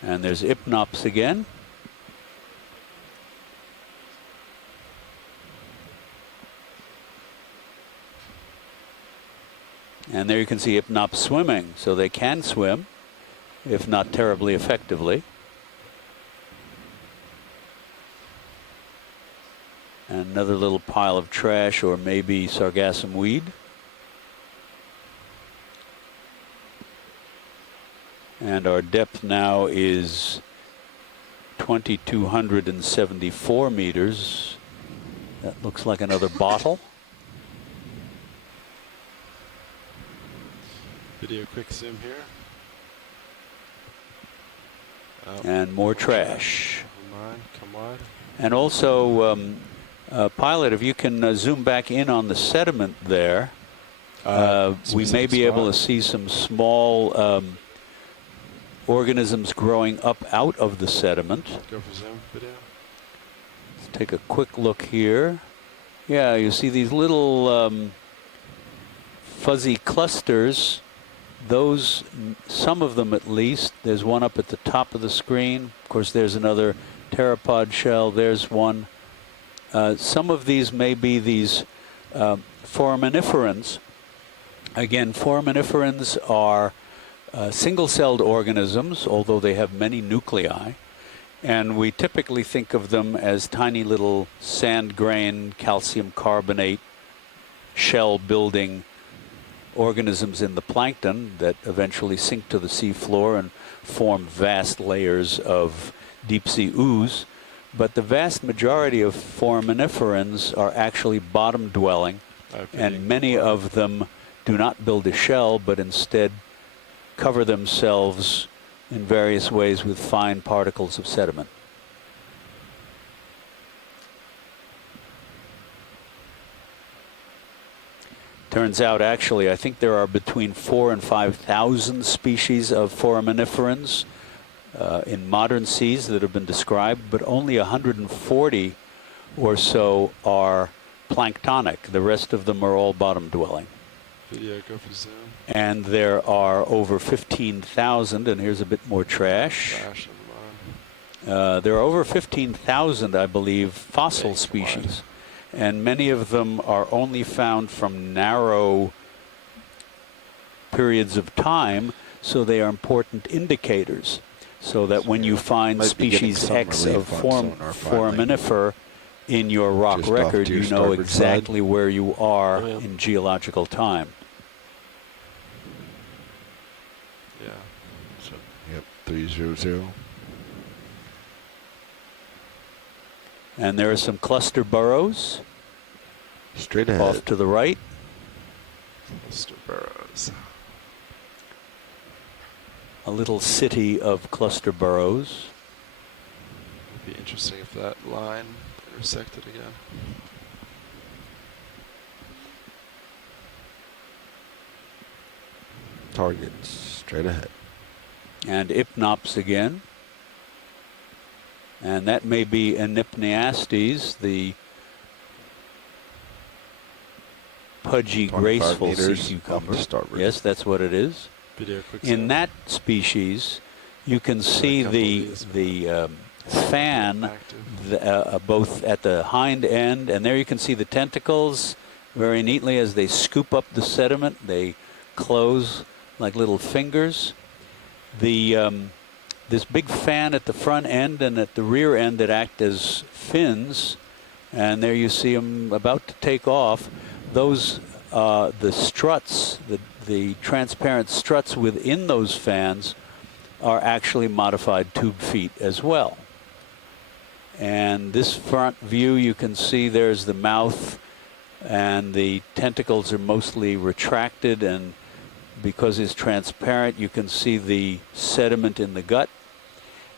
And there's Hypnops again. And there you can see Hypnops swimming. So they can swim, if not terribly effectively. And another little pile of trash, or maybe sargassum weed. And our depth now is 2,274 meters. That looks like another bottle. Video quick zoom here. And more trash. Come on. And also, Pilot, if you can zoom back in on the sediment there, we may be able to see some small organisms growing up out of the sediment. Go for zoom video. Let's take a quick look here. Yeah, you see these little fuzzy clusters. Those, some of them at least. There's one up at the top of the screen. Of course, there's another pteropod shell. There's one. Some of these may be these foraminiferans. Again, foraminiferans are single-celled organisms, although they have many nuclei. And we typically think of them as tiny little sand grain, calcium carbonate, shell-building organisms in the plankton that eventually sink to the seafloor and form vast layers of deep-sea ooze. But the vast majority of foraminiferans are actually bottom-dwelling, and many of them do not build a shell, but instead cover themselves in various ways with fine particles of sediment. Turns out, actually, I think there are between 4,000 and 5,000 species of foraminiferans in modern seas that have been described, but only 140 or so are planktonic. The rest of them are all bottom-dwelling. Video, go for zoom. And there are over 15,000, and here's a bit more trash. There are over 15,000, I believe, fossil species. And many of them are only found from narrow periods of time, so they are important indicators. So that when you find species X of foraminifer in your rock Just record, off to your you know starboard exactly where you are Oh, yeah. in geological time. Yeah. So, yep, 300. And there are some cluster burrows Straight ahead. off to the right. Mr. Burrows. A little city of cluster burrows. It'd be interesting if that line intersected again. Targets straight ahead. And Ipnops again. And that may be Anipneastes, the pudgy, 25 graceful sea meters cucumber. off the starboard. Yes, that's what it is. Video quick In save. that species, you can see couple of the these, fan active. both at the hind end, and there you can see the tentacles very neatly as they scoop up the sediment. They close like little fingers. This big fan at the front end and at the rear end that act as fins, and there you see them about to take off. Those, the struts, the transparent struts within those fans are actually modified tube feet as well. And this front view, you can see there's the mouth, and the tentacles are mostly retracted, and because it's transparent, you can see the sediment in the gut.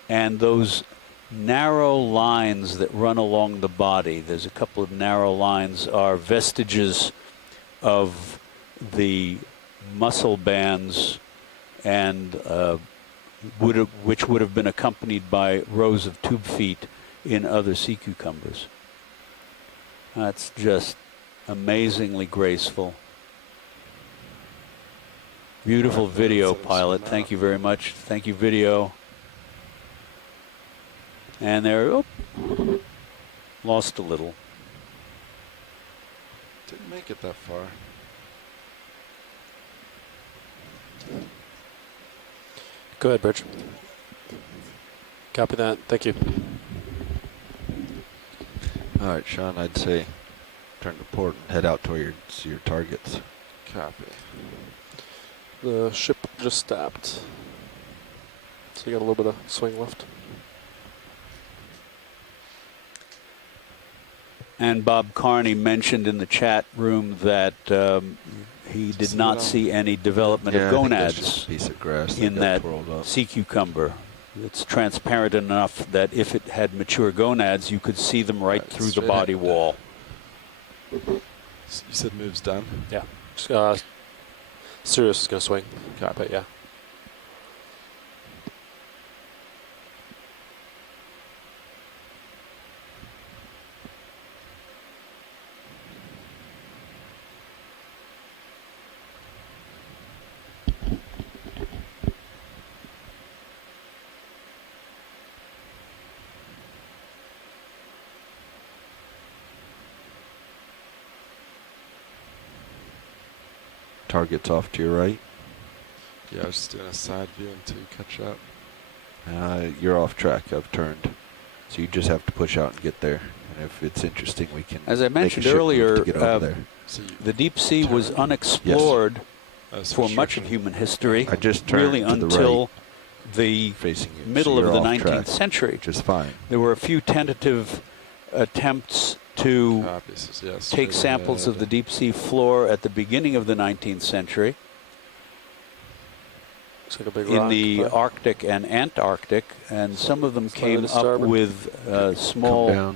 And those narrow lines that run along the body, there's a couple of narrow lines, are vestiges of the muscle bands and which would have been accompanied by rows of tube feet in other sea cucumbers. That's just amazingly graceful. Beautiful video, pilot. Thank you very much. Thank you, video. And there, lost a little. Didn't make it that far. Go ahead, Bridge. Copy that. Thank you. All right, Sean, I'd say turn to port and head out towards your targets. Copy. The ship just stopped. So you got a little bit of swing left. And Bob Carney mentioned in the chat room that he did not see any development of gonads a piece of grass in that sea cucumber. It's transparent enough that if it had mature gonads, you could see them right through the body wall. You said move's done? Yeah. Sirius is going to swing. But yeah. Targets off to your right. Yeah, I was just doing a side view until you catch up. You're off track. I've turned. So you just have to push out and get there. And if it's interesting, we can. As I mentioned earlier, the deep sea was unexplored for much of human history, I just turned really to the until right, the facing you. middle So of the you're off 19th track, century. which is fine. There were a few tentative attempts to take samples of the deep sea floor at the beginning of the 19th century. Looks like a big in rock, the Arctic and Antarctic, and some of them came up starboard. with small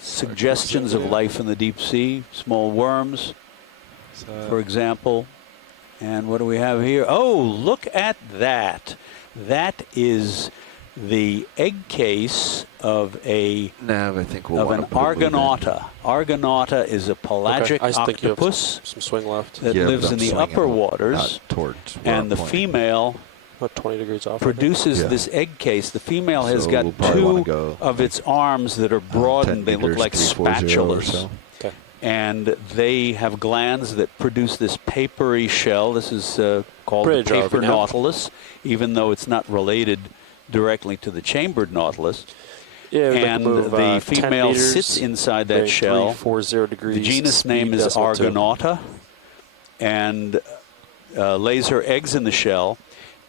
suggestions of life in the deep sea, small worms, for example. And what do we have here? Oh, look at that. That is the egg case of an Argonauta. Argonauta is a pelagic octopus some swing left. that lives in the upper waters, and the female about 20 degrees off. produces this egg case. The female has got two of its arms that are broadened. They look like spatulas. And they have glands that produce this papery shell. This is called the paper nautilus, even though it's not related directly to the chambered nautilus. Yeah, and move, the 10 female meters, sits inside that shell. 340 degrees. The genus name is Argonauta, and lays her eggs in the shell.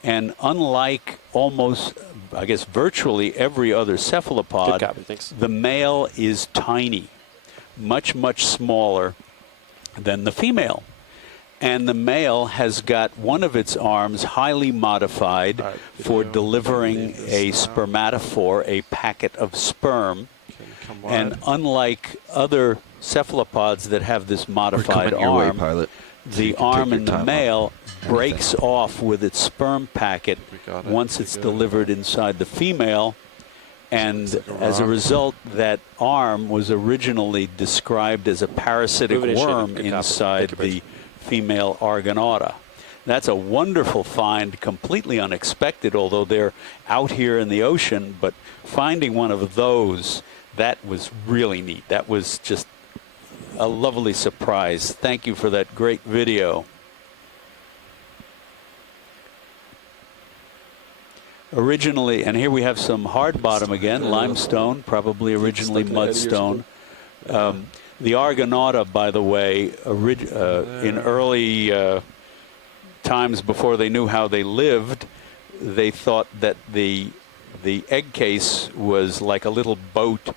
And unlike almost, I guess, virtually every other cephalopod, the male is tiny, much, much smaller than the female. And the male has got one of its arms highly modified for delivering a spermatophore, a packet of sperm. And unlike other cephalopods that have this modified arm, the arm in the male breaks off with its sperm packet once it's delivered inside the female. And as a result, that arm was originally described as a parasitic worm inside the female Argonauta. That's a wonderful find, completely unexpected, although they're out here in the ocean. But finding one of those, that was really neat. That was just a lovely surprise. Thank you for that great video. Originally, and here we have some hard bottom again, limestone, probably originally mudstone. The Argonauta, by the way, in early times before they knew how they lived, they thought that the egg case was like a little boat,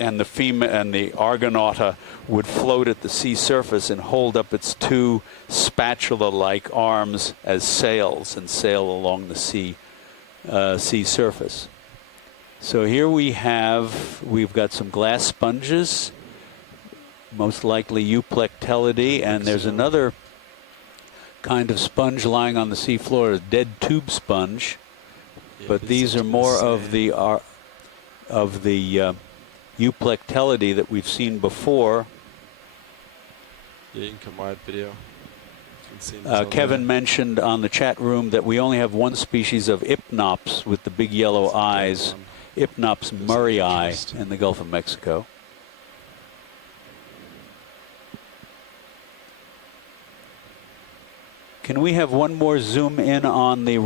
and the Argonauta would float at the sea surface and hold up its two spatula-like arms as sails and sail along the sea surface. So here we've got some glass sponges, most likely Euplectelidae, and there's another kind of sponge lying on the sea floor, a dead tube sponge. But these are more of the Euplectelidae that we've seen before. Yeah, you can come wide video. Kevin mentioned on the chat room that we only have one species of Ipnops with the big yellow eyes, Ipnops murrayi in the Gulf of Mexico. Can we have one more zoom in on the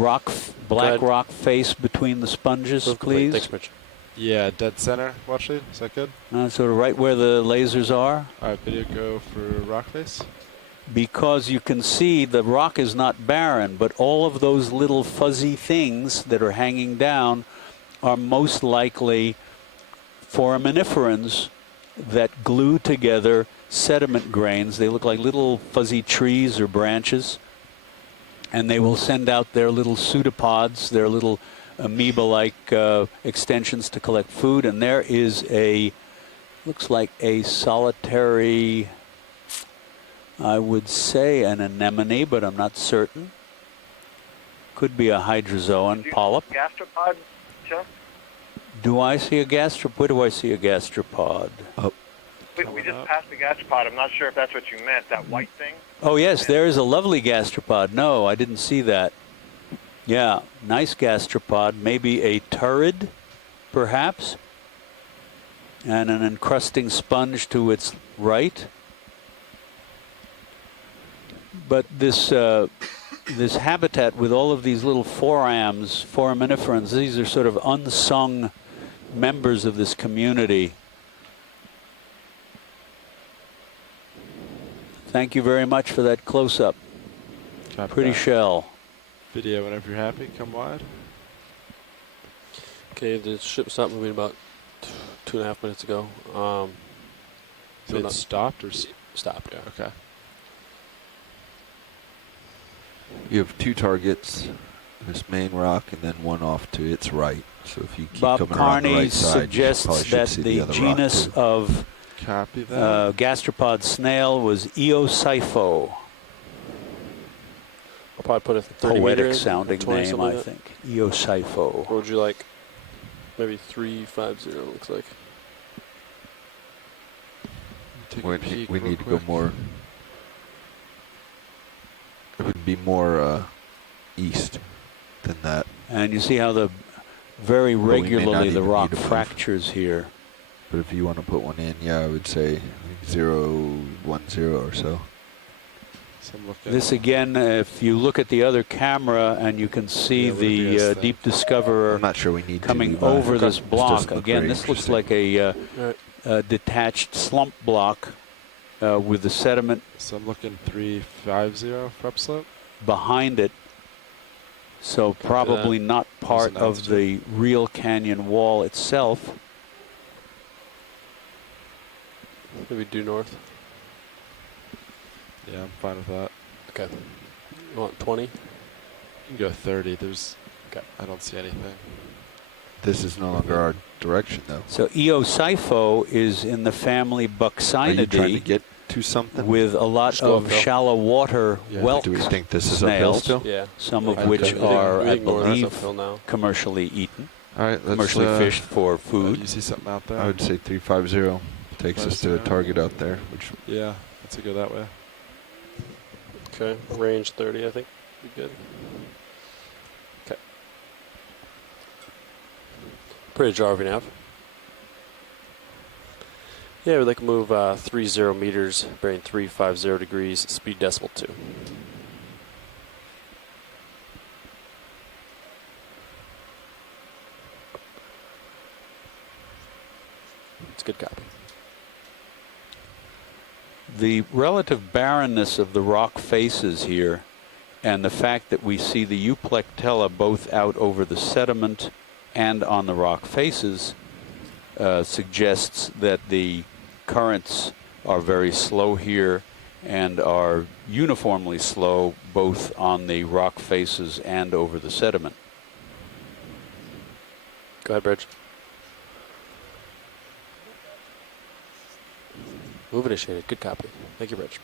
black rock face between the sponges, please? Thanks, Mitch. Yeah, dead center, watch it. Is that good? Sort of right where the lasers are. All right, video go for rock face. Because you can see the rock is not barren, but all of those little fuzzy things that are hanging down are most likely foraminiferans that glue together sediment grains. They look like little fuzzy trees or branches, and they will send out their little pseudopods, their little amoeba-like extensions to collect food. And there is looks like a solitary, I would say an anemone, but I'm not certain. Could be a hydrozoan polyp. Gastropod, Chuck? Do I see a gastropod? Where do I see a gastropod? Oh. We just passed the gastropod. I'm not sure if that's what you meant, that white thing. Oh, yes, there is a lovely gastropod. No, I didn't see that. Yeah, nice gastropod. Maybe a turrid, perhaps, and an encrusting sponge to its right. But this habitat with all of these little foraminiferans, these are sort of unsung members of this community. Thank you very much for that close-up. Pretty shell. Video whenever you're happy. Come wide. Okay, the ship stopped moving about 2.5 minutes ago. So it stopped or stopped? Yeah. Okay. You have two targets, this main rock, and then one off to its right. So if you keep Bob coming around the Carney right side, suggests that the genus of gastropod snail was Eocypho. I'll probably put a 30 poetic sounding name, I think. Eocypho. Or would you like maybe 350? Looks like. We need to go more. It would be more east than that. And you see how very regularly the rock fractures here. But if you want to put one in, yeah, I would say 010 or so. So I'm looking. This again, if you look at the other camera and you can see the Deep Discoverer I'm not sure we need coming to, over this block. look Again, very this looks interesting. like a detached slump block with the sediment. So I'm looking 350 for upslope. Behind it. So probably not part of the real canyon wall itself. Maybe due north. Yeah, I'm fine with that. Okay. You want 20? You can go 30. There's. Okay. I don't see anything. This is no longer our direction, though. So Eocypho is in the family Buccinidae. Are you trying to get to something? With a lot of shallow water whelk Do we think this is snails, uphill still? Yeah. some of which are, I believe, commercially eaten, all right, commercially fished for food. You see something out there? I would say 350 takes us to a target out there. Which yeah, let's go that way. Okay, range 30, I think. Be good. Okay. Bridge RV nav. Yeah, we'd like to move 30 meters, bearing 350 degrees, speed decimal 2. It's a good copy. The relative barrenness of the rock faces here and the fact that we see the Euplectella both out over the sediment and on the rock faces suggests that the currents are very slow here and are uniformly slow both on the rock faces and over the sediment. Go ahead, Bridge. Move initiated. Good copy. Thank you, Bridge.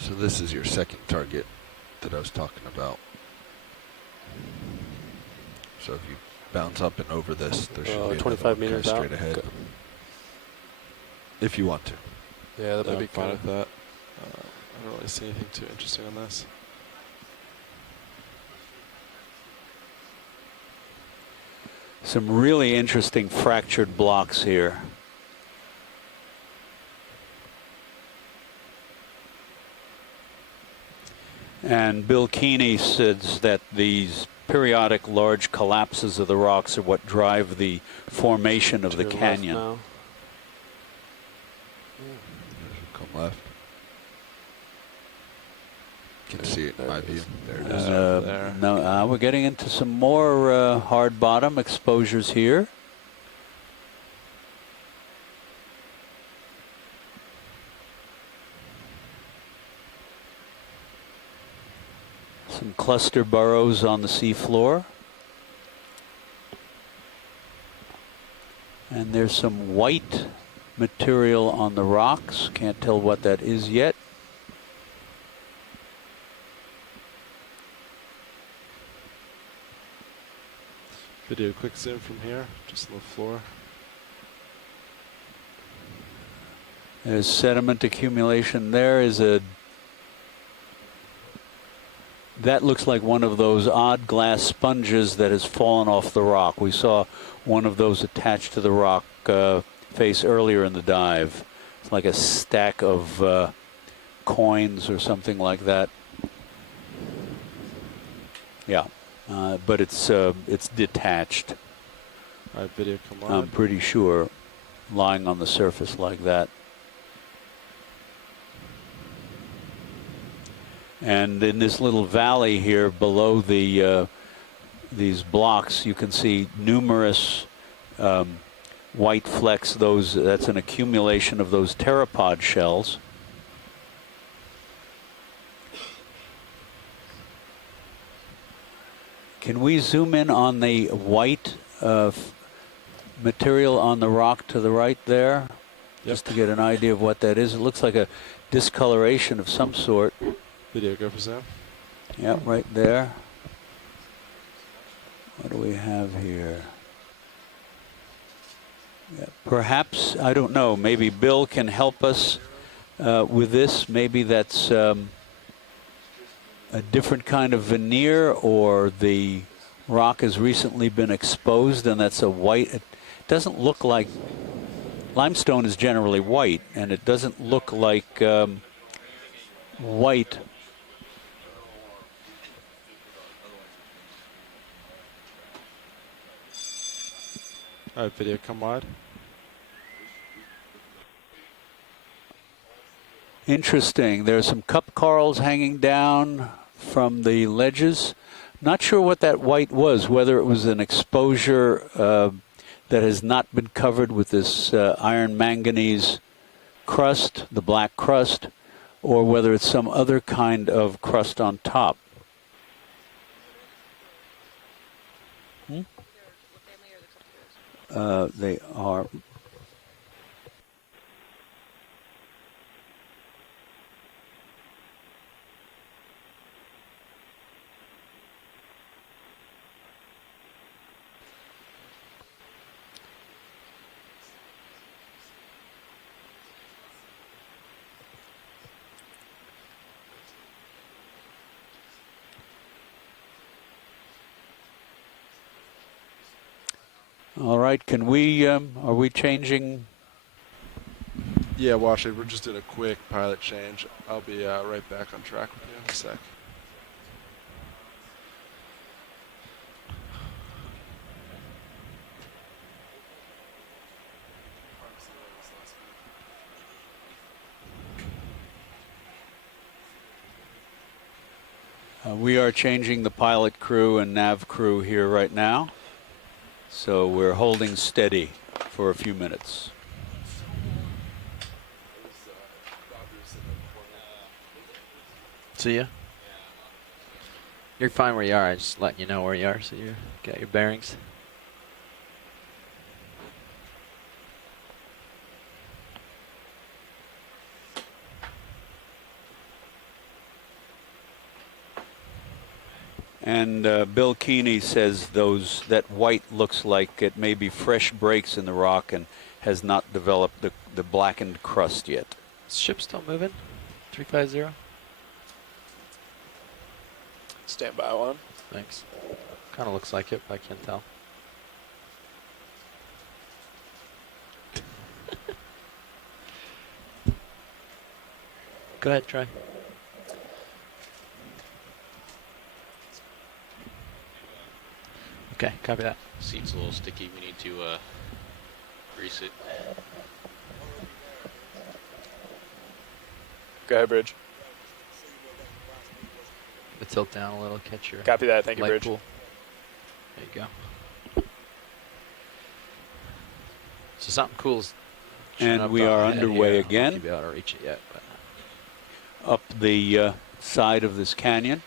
So this is your second target that I was talking about. So if you bounce up and over this, there should be 25 meters straight out. ahead. Okay. If you want to. Yeah, that might be fine good. with that. I don't really see anything too interesting on this. Some really interesting fractured blocks here. And Bill Keeney says that these periodic large collapses of the rocks are what drive the formation of the canyon. Come left. Can see it in my view. There it is. There. No, we're getting into some more hard bottom exposures here. Some cluster burrows on the seafloor. And there's some white material on the rocks. Can't tell what that is yet. Video quick zoom from here, just on the floor. There's sediment accumulation. There is that looks like one of those odd glass sponges that has fallen off the rock. We saw one of those attached to the rock face earlier in the dive. It's like a stack of coins or something like that. Yeah, but it's detached. All right, video come on. I'm pretty sure, lying on the surface like that. And in this little valley here below the these blocks, you can see numerous white flecks. That's an accumulation of those pteropod shells. Can we zoom in on the white material on the rock to the right there? Yep. Just to get an idea of what that is. It looks like a discoloration of some sort. Video go for Sam. Yep, right there. What do we have here? Perhaps, I don't know, maybe Bill can help us with this. Maybe that's a different kind of veneer, or the rock has recently been exposed and that's a white. It doesn't look like, limestone is generally white, and it doesn't look like white. All right, video, come wide. Interesting. There are some cup corals hanging down from the ledges. Not sure what that white was, whether it was an exposure that has not been covered with this iron manganese crust, the black crust, or whether it's some other kind of crust on top. They are. All right, can we, are we changing? Yeah, Washley, we're just doing a quick pilot change. I'll be right back on track with you in a sec. We are changing the pilot crew and nav crew here right now. So we're holding steady for a few minutes. See ya. You're fine where you are. I just letting you know where you are so you got your bearings. And Bill Keeney says that white looks like it may be fresh breaks in the rock and has not developed the blackened crust yet. Is ship still moving? 350? Stand by one. Thanks. Kind of looks like it, but I can't tell. Go ahead, try. Okay, copy that. Seat's a little sticky. We need to grease it. Go ahead, Bridge. The tilt down a little, catch your Copy that. Thank you, light Bridge. pool. There you go. So something cool's And we are underway here. again. You'll be able to reach it yet, but Up the side of this canyon.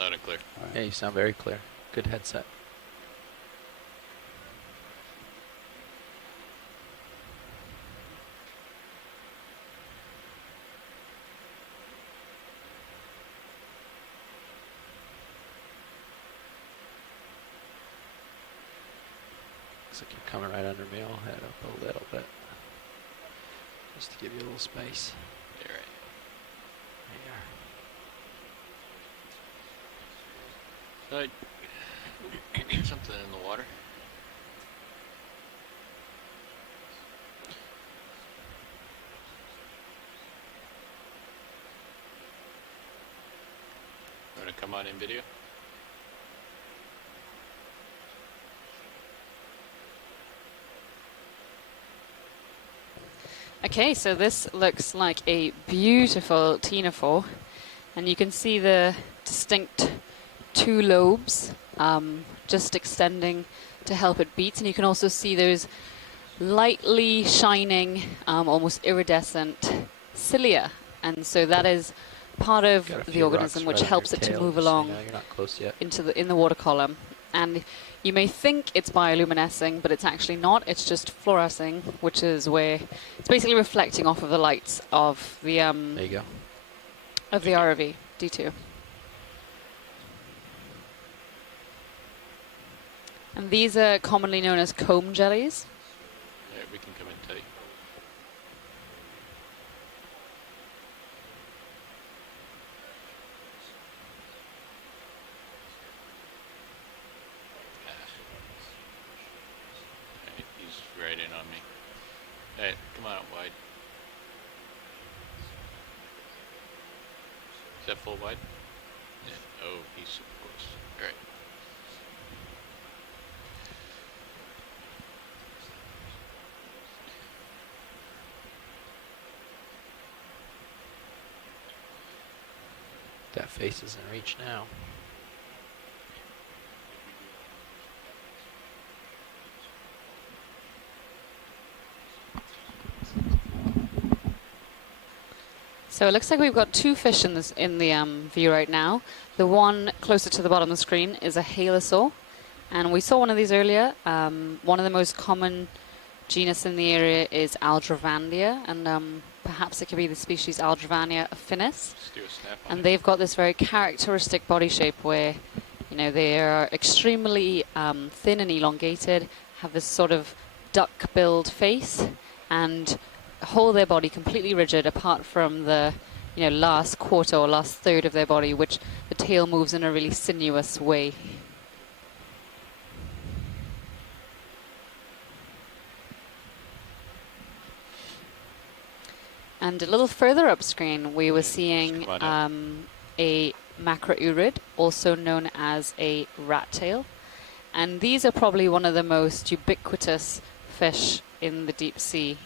Loud and clear. right. Yeah, you sound very clear. Good headset. Looks like you're coming right under me. I'll head up a little bit. Just to give you a little space. You're right. Something in the water. Want to come on in video? Okay, so this looks like a beautiful ctenophore, and you can see the distinct two lobes just extending to help it beat, and you can also see those lightly shining, almost iridescent cilia, and so that is part of the organism which helps it to move along you're not close yet. in the water column. And you may think it's bioluminescing, but it's actually not. It's just fluorescing, which is where it's basically reflecting off of the lights of the There you go. of the ROV D2. And these are commonly known as comb jellies. Yeah, we can come in tight. Alright, he's right in on me. Alright, come on out wide. Is that full wide? Yeah. Oh, he's super close. Alright. That face is in reach now. So it looks like we've got two fish in the view right now. The one closer to the bottom of the screen is a halosaur, and we saw one of these earlier. One of the most common genus in the area is Aldrovania, and perhaps it could be the species Aldrovania affinis. Just do a snap on And it. they've got this very characteristic body shape where, you know, they are extremely thin and elongated, have this sort of duck-billed face, and hold their body completely rigid apart from the, you know, last quarter or last third of their body, which the tail moves in a really sinuous way. And a little further up screen, we were seeing a Macrourid, also known as a rat tail. And these are probably one of the most ubiquitous fish in the deep sea.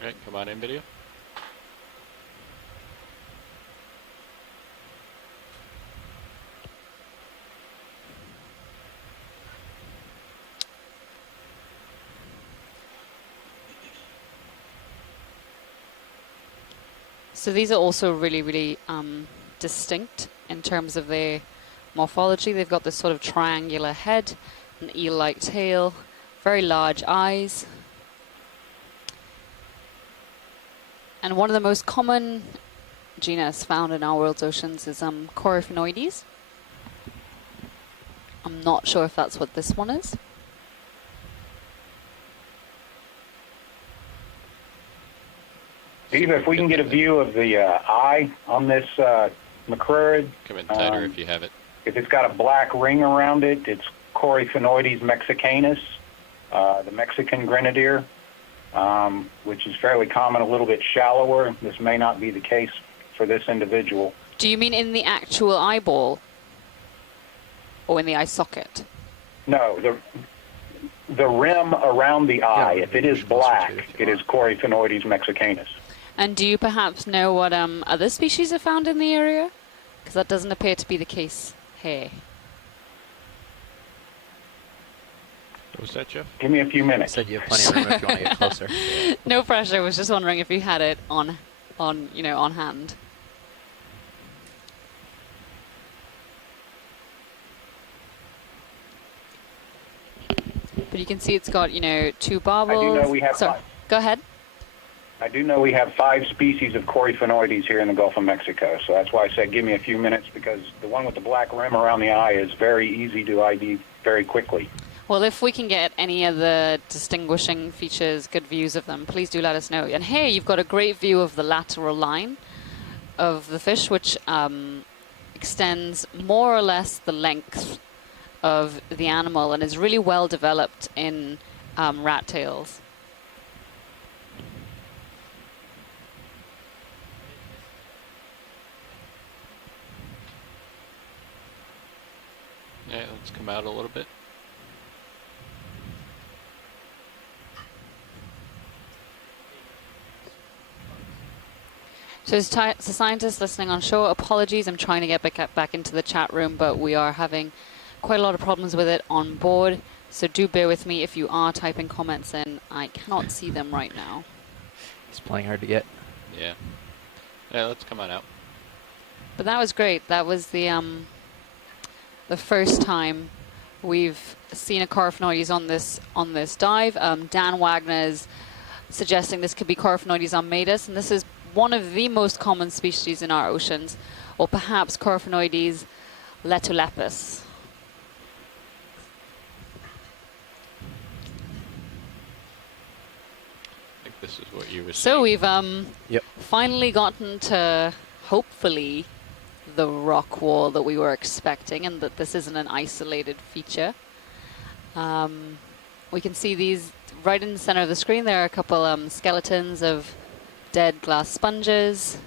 Alright, come on in, video. So these are also really, really distinct in terms of their morphology. They've got this sort of triangular head, an eel-like tail, very large eyes. And one of the most common genus found in our world's oceans is Coryphaenoides. I'm not sure if that's what this one is. Eva, if we can get a view of the eye on this Macrourid. Come in tighter if you have it. If it's got a black ring around it, it's Coryphaenoides mexicanus, the Mexican grenadier, which is fairly common, a little bit shallower. This may not be the case for this individual. Do you mean in the actual eyeball? Or in the eye socket? No, the rim around the eye, if it is black, it is Coryphaenoides mexicanus. And do you perhaps know what other species are found in the area? Because that doesn't appear to be the case here. What was that, Jeff? Give me a few minutes. I said you have plenty of room if you want to get closer. No pressure. I was just wondering if you had it on hand. But you can see it's got, two barbels. I do know we have Sorry, five. Go ahead. I do know we have 5 species of Coryphaenoides here in the Gulf of Mexico, so that's why I said give me a few minutes, because the one with the black rim around the eye is very easy to ID very quickly. Well, if we can get any of the distinguishing features, good views of them, please do let us know. And here you've got a great view of the lateral line of the fish, which extends more or less the length of the animal and is really well developed in rat tails. Yeah, let's come out a little bit. So scientists listening on shore, apologies, I'm trying to get back into the chat room, but we are having quite a lot of problems with it on board. So do bear with me if you are typing comments in. I cannot see them right now. He's playing hard to get. Yeah. Yeah, let's come on out. But that was great. That was the first time we've seen a Coryphaenoides on this dive. Dan Wagner's suggesting this could be Coryphaenoides armatus, and this is one of the most common species in our oceans, or perhaps Coryphaenoides letulepis. I think this is what you were saying. So we've finally gotten to, hopefully, the rock wall that we were expecting, and that this isn't an isolated feature. We can see these right in the center of the screen. There are a couple skeletons of dead glass sponges.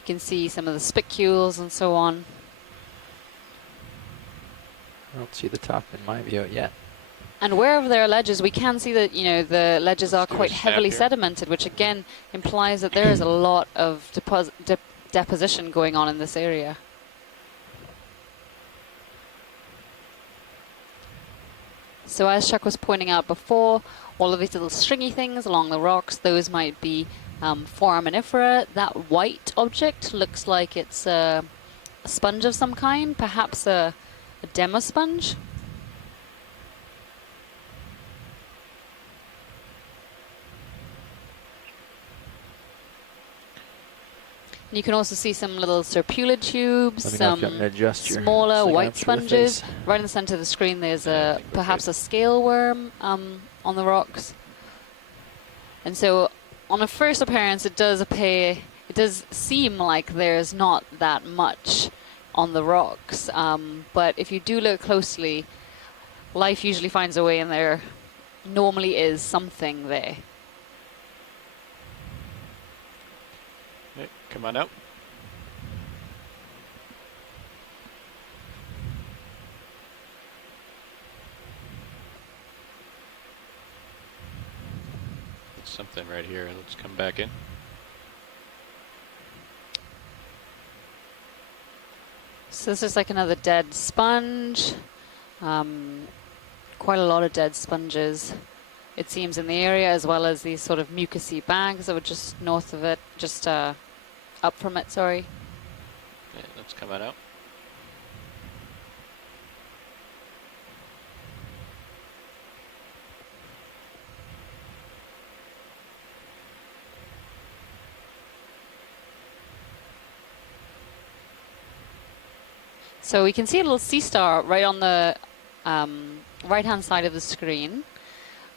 You can see some of the spicules and so on. I don't see the top in my view yet. And wherever there are ledges, we can see that, you know, the ledges are quite heavily here. sedimented, which again implies that there is a lot of deposition going on in this area. So as Chuck was pointing out before, all of these little stringy things along the rocks, those might be foraminifera. That white object looks like it's a sponge of some kind, perhaps a demosponge. And you can also see some little serpulid tubes, some smaller white sponges. Right in the center of the screen there's perhaps a scale worm on the rocks. And so on a first appearance it does seem like there's not that much on the rocks. But if you do look closely, life usually finds a way, and there normally is something there. Okay, come on out. There's something right here. Let's come back in. So this is like another dead sponge. Quite a lot of dead sponges, it seems, in the area, as well as these sort of mucousy bags that were just north of it, just up from it, sorry. Okay, let's come on out. So we can see a little sea star right on the right-hand side of the screen.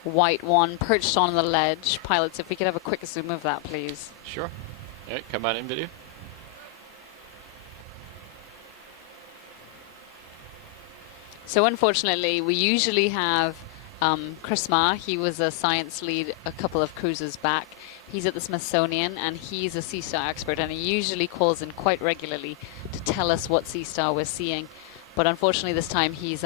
White one perched on the ledge. Pilots, if we could have a quick zoom of that, please. Sure. All right, come on in, video. So unfortunately, we usually have Chris Ma. He was a science lead a couple of cruises back. He's at the Smithsonian, and he's a sea star expert, and he usually calls in quite regularly to tell us what sea star we're seeing. But unfortunately this time he's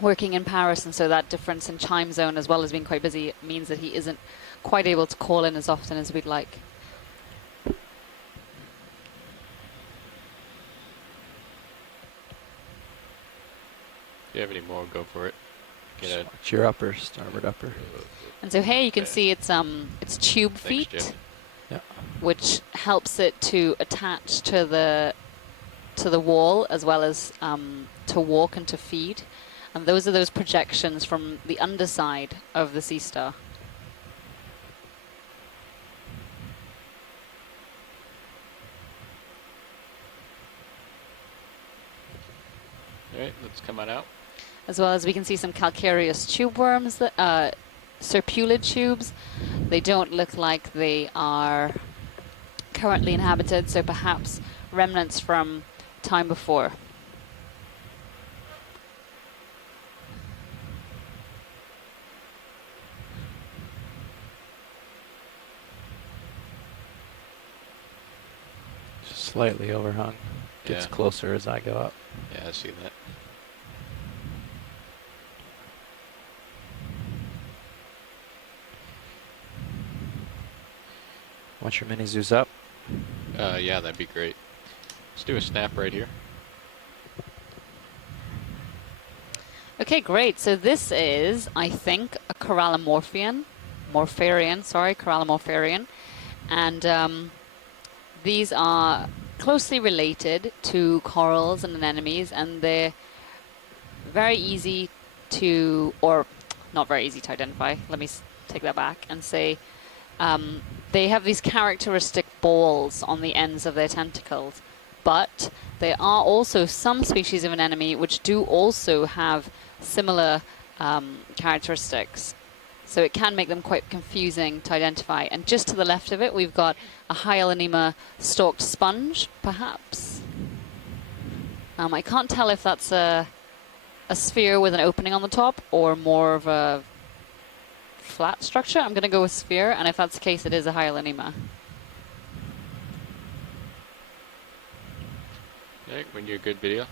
working in Paris, and so that difference in time zone, as well as being quite busy, means that he isn't quite able to call in as often as we'd like. If you have any more, go for it. Watch your upper, starboard upper. And so here you can see it's tube feet. Thanks, yeah, which helps it to attach to the wall, as well as to walk and to feed. And those are those projections from the underside of the sea star. All right, let's come on out. As well as we can see some calcareous tube worms, serpulid tubes. They don't look like they are currently inhabited, so perhaps remnants from time before. Slightly overhung. Gets closer as I go up. Yeah, I see that. Want your mini zoos up? Yeah, that'd be great. Let's do a snap right here. Okay, great. So this is, I think, a Corallimorpharian. And these are closely related to corals and anemones, and they're very easy to, or not very easy to identify. Let me take that back and say they have these characteristic balls on the ends of their tentacles, but there are also some species of anemone which do also have similar characteristics. So it can make them quite confusing to identify. And just to the left of it, we've got a Hyalinema stalked sponge, perhaps. I can't tell if that's a sphere with an opening on the top or more of a flat structure. I'm going to go with sphere, and if that's the case, it is a Hyalinema. Yeah, when you're good video.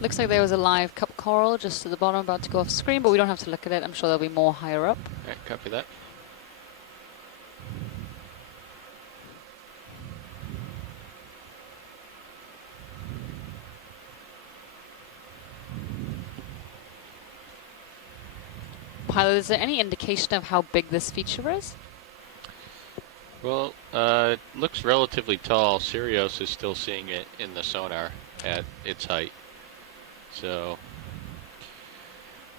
Looks like there was a live cup coral just to the bottom about to go off screen, but we don't have to look at it. I'm sure there'll be more higher up. Alright, copy that. Pilot, is there any indication of how big this feature is? Well, it looks relatively tall. Sirius is still seeing it in the sonar at its height. So,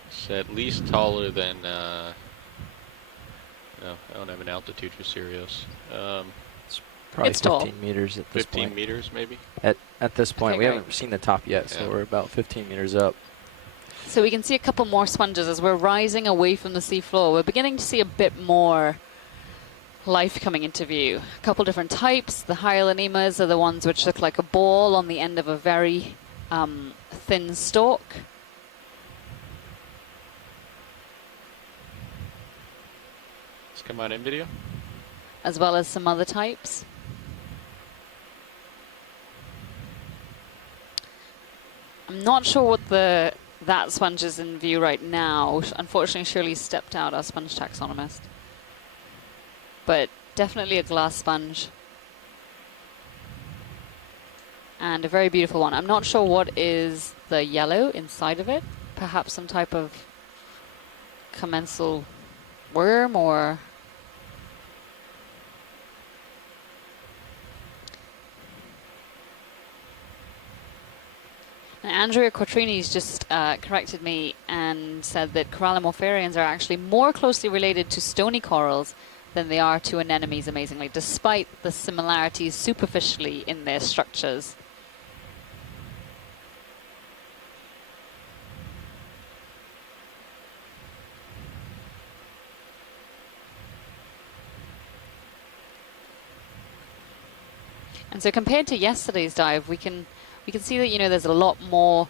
it's at least taller than, no, I don't have an altitude for Sirius. Probably it's 15 tall. meters at this 15 point. meters, maybe? At this point, Okay, we great. haven't seen the top yet, so we're about 15 meters up. So we can see a couple more sponges as we're rising away from the seafloor. We're beginning to see a bit more life coming into view. A couple different types. The Hyalinemas are the ones which look like a ball on the end of a very thin stalk. Let's come on in video. As well as some other types. I'm not sure what that sponge is in view right now. Unfortunately, Shirley stepped out, our sponge taxonomist. But definitely a glass sponge. And a very beautiful one. I'm not sure what is the yellow inside of it. Perhaps some type of commensal worm or... And Andrea Quattrini's just corrected me and said that corallimorpharians are actually more closely related to stony corals than they are to anemones, amazingly, despite the similarities superficially in their structures. And so compared to yesterday's dive, we can see that, you know, there's a lot more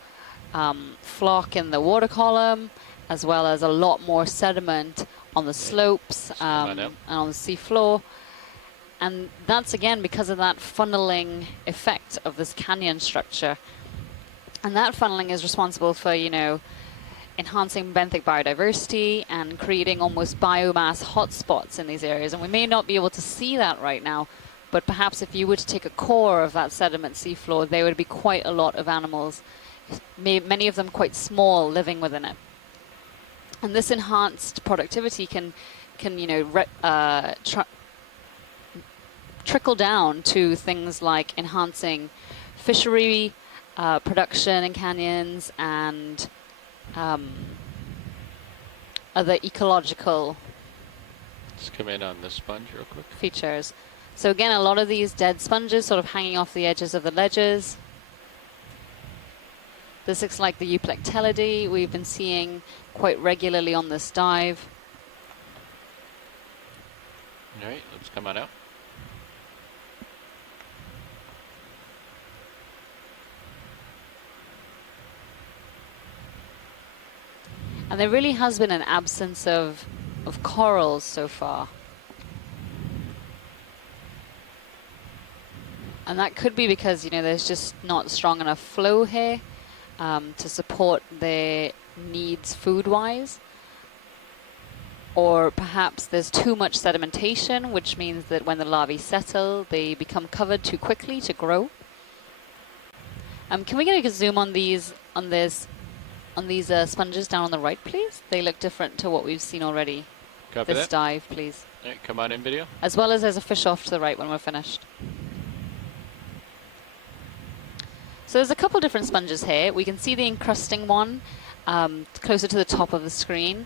flock in the water column, as well as a lot more sediment on the slopes and on the seafloor. And that's, again, because of that funneling effect of this canyon structure. And that funneling is responsible for, you know, enhancing benthic biodiversity and creating almost biomass hotspots in these areas. And we may not be able to see that right now, but perhaps if you were to take a core of that sediment seafloor, there would be quite a lot of animals, many of them quite small, living within it. And this enhanced productivity can you know, trickle down to things like enhancing fishery production in canyons and other ecological Let's come in on this sponge real quick. features. So again, a lot of these dead sponges sort of hanging off the edges of the ledges. This looks like the Euplectellidae we've been seeing quite regularly on this dive. All right, let's come on out. And there really has been an absence of corals so far. And that could be because, you know, there's just not strong enough flow here to support their needs food-wise. Or perhaps there's too much sedimentation, which means that when the larvae settle, they become covered too quickly to grow. Can we get a zoom on these, on this on these sponges down on the right, please? They look different to what we've seen already. Copy This that. dive, please. All right, come on in, video. As well as there's a fish off to the right when we're finished. So there's a couple different sponges here. We can see the encrusting one closer to the top of the screen.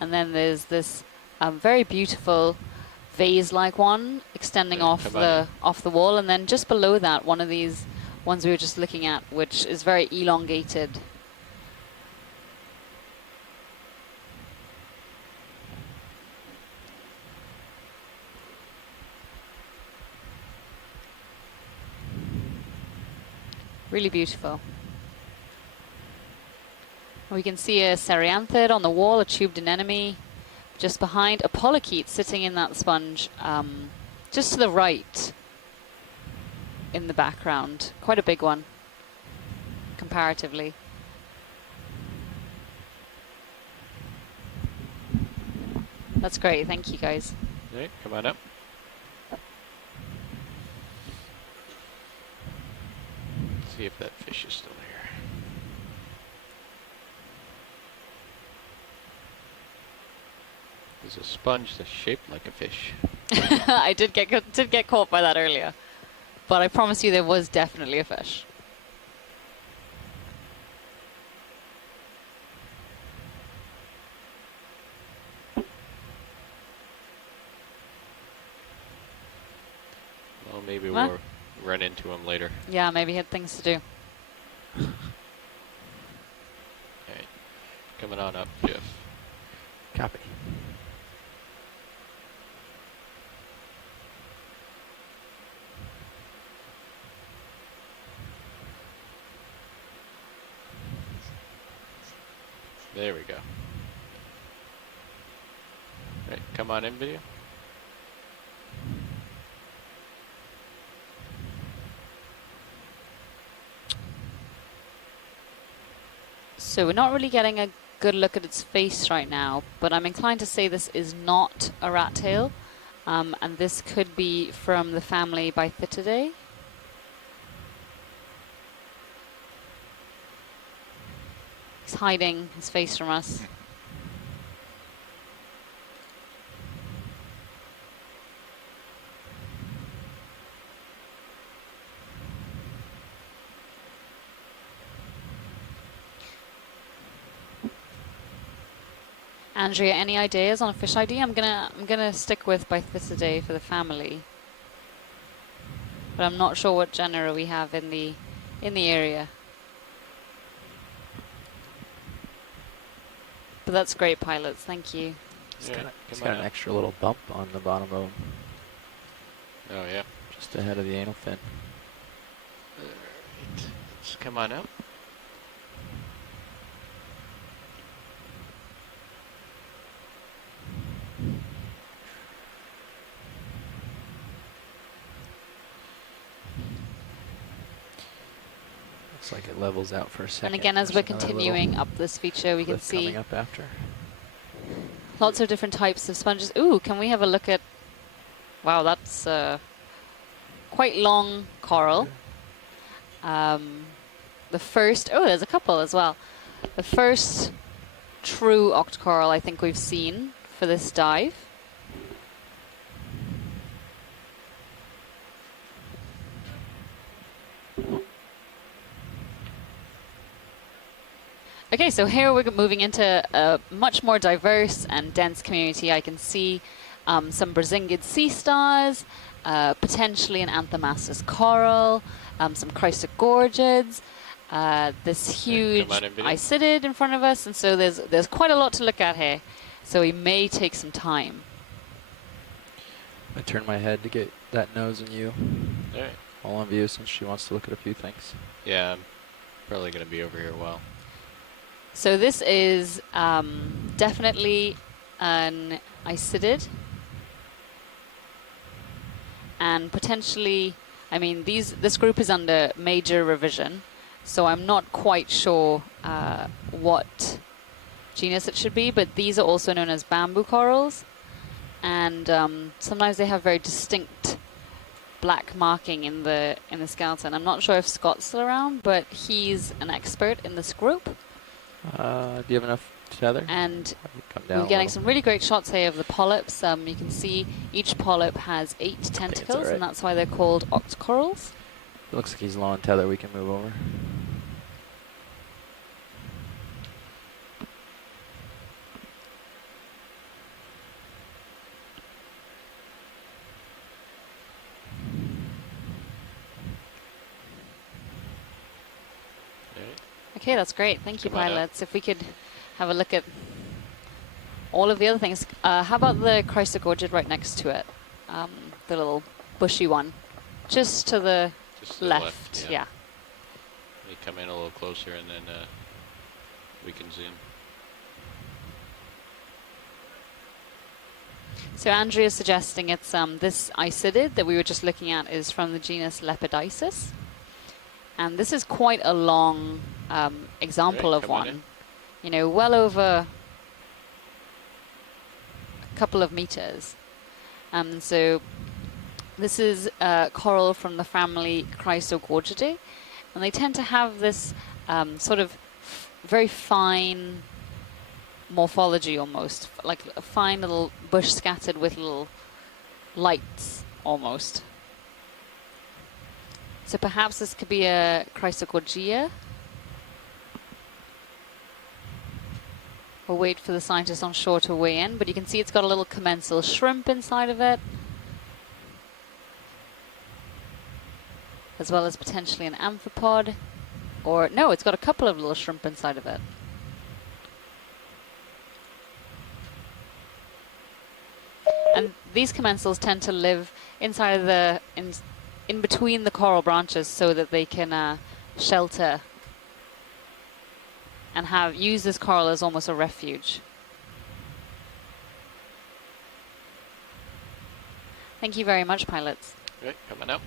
And then there's this very beautiful vase-like one extending off the wall. And then just below that, one of these ones we were just looking at, which is very elongated. Really beautiful. We can see a Cerianthid on the wall, a tubed anemone just behind, a polychaete sitting in that sponge just to the right in the background. Quite a big one, comparatively. That's great, thank you guys. All right, come on up. See if that fish is still here. There's a sponge that's shaped like a fish. I did get caught by that earlier, but I promise you there was definitely a fish. Well, maybe we'll run into him later. Yeah, maybe he had things to do. Alright, coming on up, Jeff. Copy. There we go. Alright, come on in, video. So we're not really getting a good look at its face right now, but I'm inclined to say this is not a rat tail, and this could be from the family Bythididae. He's hiding his face from us. Andrea, any ideas on a fish ID? I'm gonna stick with Bythididae for the family, but I'm not sure what genera we have in the area. But that's great, pilots. Thank you. It's got an extra little bump on the bottom of him. Oh yeah, just ahead of the anal fin. Alright, let's come on up. Looks like it levels out for a second. And again, as we're continuing up this feature, we can see coming up after. Lots of different types of sponges. Ooh, can we have a look at... Wow, that's quite long coral. The first... Oh, there's a couple as well. The first true octocoral I think we've seen for this dive. Okay, so here we're moving into a much more diverse and dense community. I can see some Brazingid sea stars, potentially an Anthomassus coral, some Chrysogorgids, this huge Isidid in front of us, and so there's quite a lot to look at here. So we may take some time. I turn my head to get that nose in you. All right. All on view since she wants to look at a few things. Yeah, I'm probably going to be over here a while. So this is definitely an Isidid. And potentially, I mean, this group is under major revision, so I'm not quite sure what genus it should be, but these are also known as bamboo corals. And sometimes they have very distinct black marking in the skeleton. I'm not sure if Scott's still around, but he's an expert in this group. Do you have enough tether? And Come down we're getting some really great shots here of the polyps. You can see each polyp has 8 tentacles, right. and that's why they're called octocorals. It looks like he's low on tether. We can move over. Okay, that's great. Thank you, Come on up. pilots. If we could have a look at all of the other things. How about the Chrysogorgid right next to it? The little bushy one. Just to the Just to the left. left, Yeah. Let me come in a little closer and then we can zoom. So Andrea is suggesting it's this icidid that we were just looking at is from the genus Lepidisis. And this is quite a long example of come on one. You know, well over a couple of meters. So this is coral from the family Chrysogorgidae, and they tend to have this sort of very fine morphology almost, like a fine little bush scattered with little lights almost. So perhaps this could be a Chrysogorgia. We'll wait for the scientists on shore to weigh in, but you can see it's got a little commensal shrimp inside of it, as well as potentially an amphipod, or no, it's got a couple of little shrimp inside of it. And these commensals tend to live inside of the in between the coral branches so that they can shelter and use this coral as almost a refuge. Thank you very much, pilots. Okay, coming up.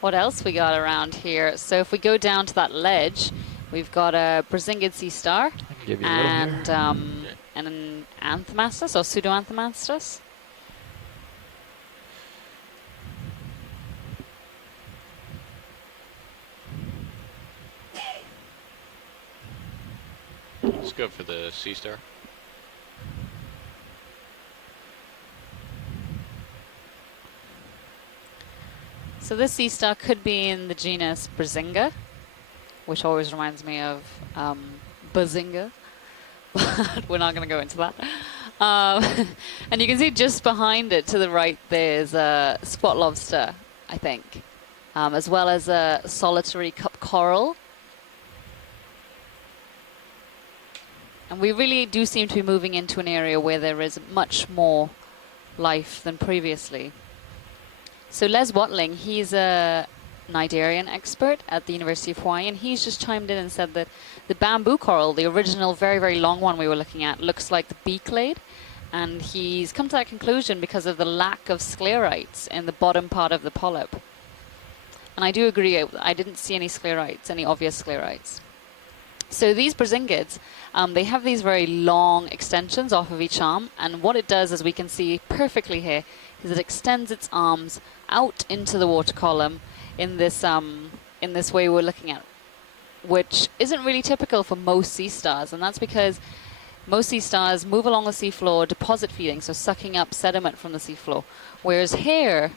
What else we got around here? So if we go down to that ledge, we've got a Brazingid sea star and an Anthomastus or Pseudoanthomastus. Let's go for the sea star. So this sea star could be in the genus Brazinga, which always reminds me of Bazinga, but we're not going to go into that. And you can see just behind it to the right there's a spot lobster, I think, as well as a solitary cup coral. And we really do seem to be moving into an area where there is much more life than previously. So Les Watling, he's a Cnidarian expert at the University of Hawaii, and he's just chimed in and said that the bamboo coral, the original very, very long one we were looking at, looks like the beak-clade. And he's come to that conclusion because of the lack of sclerites in the bottom part of the polyp. And I do agree, I didn't see any sclerites, any obvious sclerites. So these Brazingids, they have these very long extensions off of each arm, and what it does, as we can see perfectly here, is it extends its arms out into the water column in this way we're looking at, which isn't really typical for most sea stars, and that's because most sea stars move along the seafloor deposit feeding, so sucking up sediment from the seafloor, whereas here,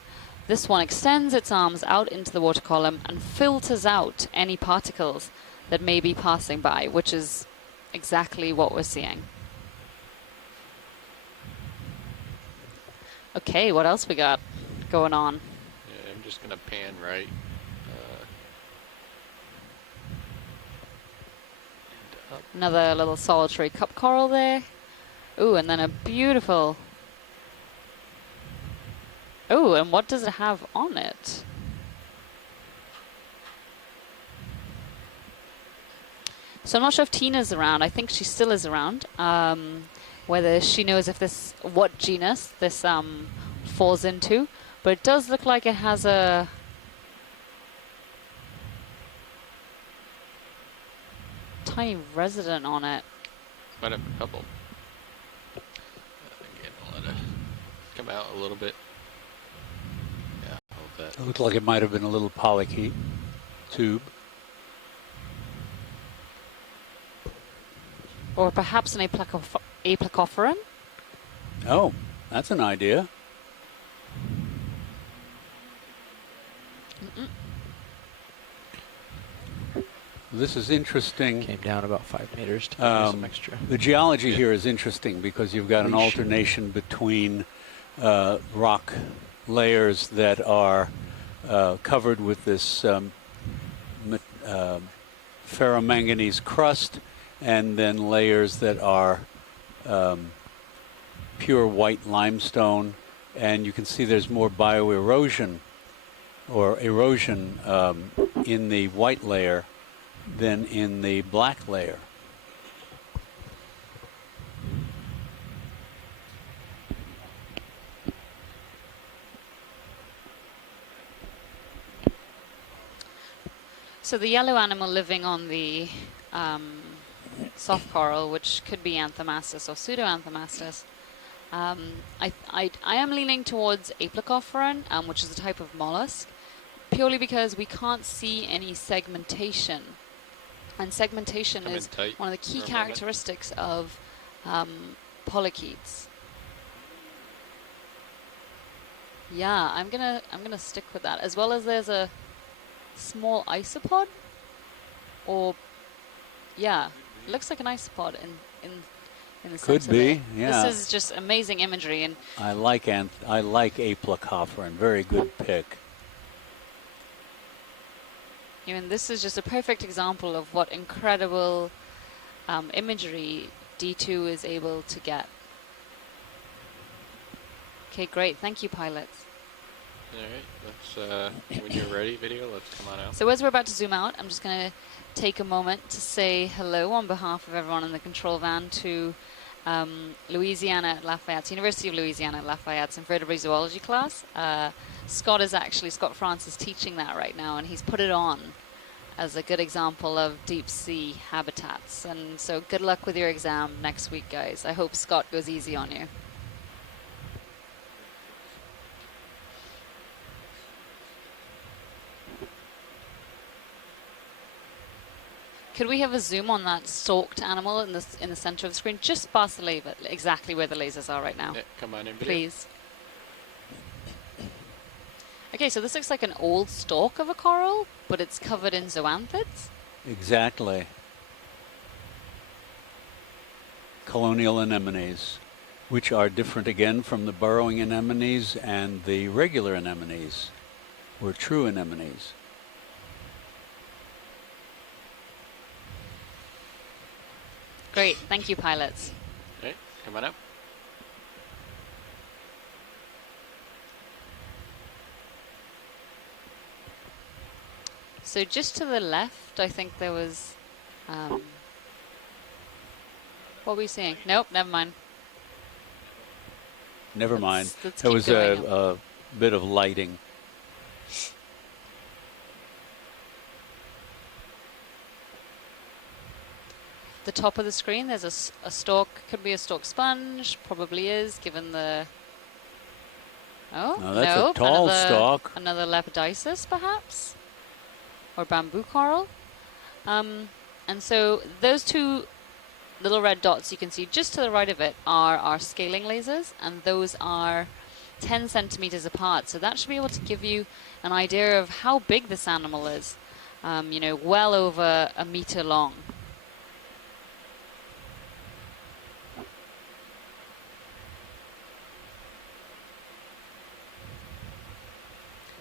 this one extends its arms out into the water column and filters out any particles that may be passing by, which is exactly what we're seeing. Okay, what else we got going on? Yeah, I'm just going to pan right. Another little solitary cup coral there. Ooh, and then a beautiful... Ooh, and what does it have on it? So I'm not sure if Tina's around. I think she still is around. Whether she knows if what genus this falls into, but it does look like it has a tiny resident on it. Might have a couple. Again, I'll let it come out a little bit. Yeah, hold that. It looked like it might have been a little polychaete. tube. Or perhaps an aplecophoran. Oh, that's an idea. This is interesting. Came down about 5 meters to do some extra. The geology here is interesting because you've got an alternation between rock layers that are covered with this ferromanganese crust, and then layers that are pure white limestone, and you can see there's more bioerosion or erosion in the white layer than in the black layer. So the yellow animal living on the soft coral, which could be Anthomastus or Pseudoanthomastus, I am leaning towards aplecophoran, which is a type of mollusk, purely because we can't see any segmentation. And segmentation is one of the key characteristics of polychaetes. Yeah, I'm gonna stick with that. As well as there's a small isopod, or yeah, it looks like an isopod in the Could sense be, of it. yeah. This is just amazing imagery, and I like aplecophoran. Very good pick. this is just a perfect example of what incredible imagery D2 is able to get. Okay, great. Thank you, pilots. All right, let's, when you're ready, video, let's come on out. So as we're about to zoom out, I'm just going to take a moment to say hello on behalf of everyone in the control van to Louisiana at Lafayette's, University of Louisiana at Lafayette's invertebrate zoology class. Scott France is teaching that right now, and he's put it on as a good example of deep sea habitats. And so good luck with your exam next week, guys. I hope Scott goes easy on you. Could we have a zoom on that stalked animal in the center of the screen, just past the laser, exactly where the lasers are right now? Yeah, come on in, video. Please. Okay, so this looks like an old stalk of a coral, but it's covered in zoanthids. Exactly. Colonial anemones, which are different again from the burrowing anemones and the regular anemones, or true anemones. Great, thank you, pilots. Okay, come on up. So just to the left, I think there was, what were we seeing? Nope, never mind. Never mind. Let's There keep was going. a bit of lighting. The top of the screen, there's a stalk, could be a stalk sponge, probably is, given the... Oh, no, that's a tall stalk. Another Lepidopsis, perhaps? Or bamboo coral. And so those two little red dots you can see just to the right of it are our scaling lasers, and those are 10 centimeters apart. So that should be able to give you an idea of how big this animal is. Well over a meter long.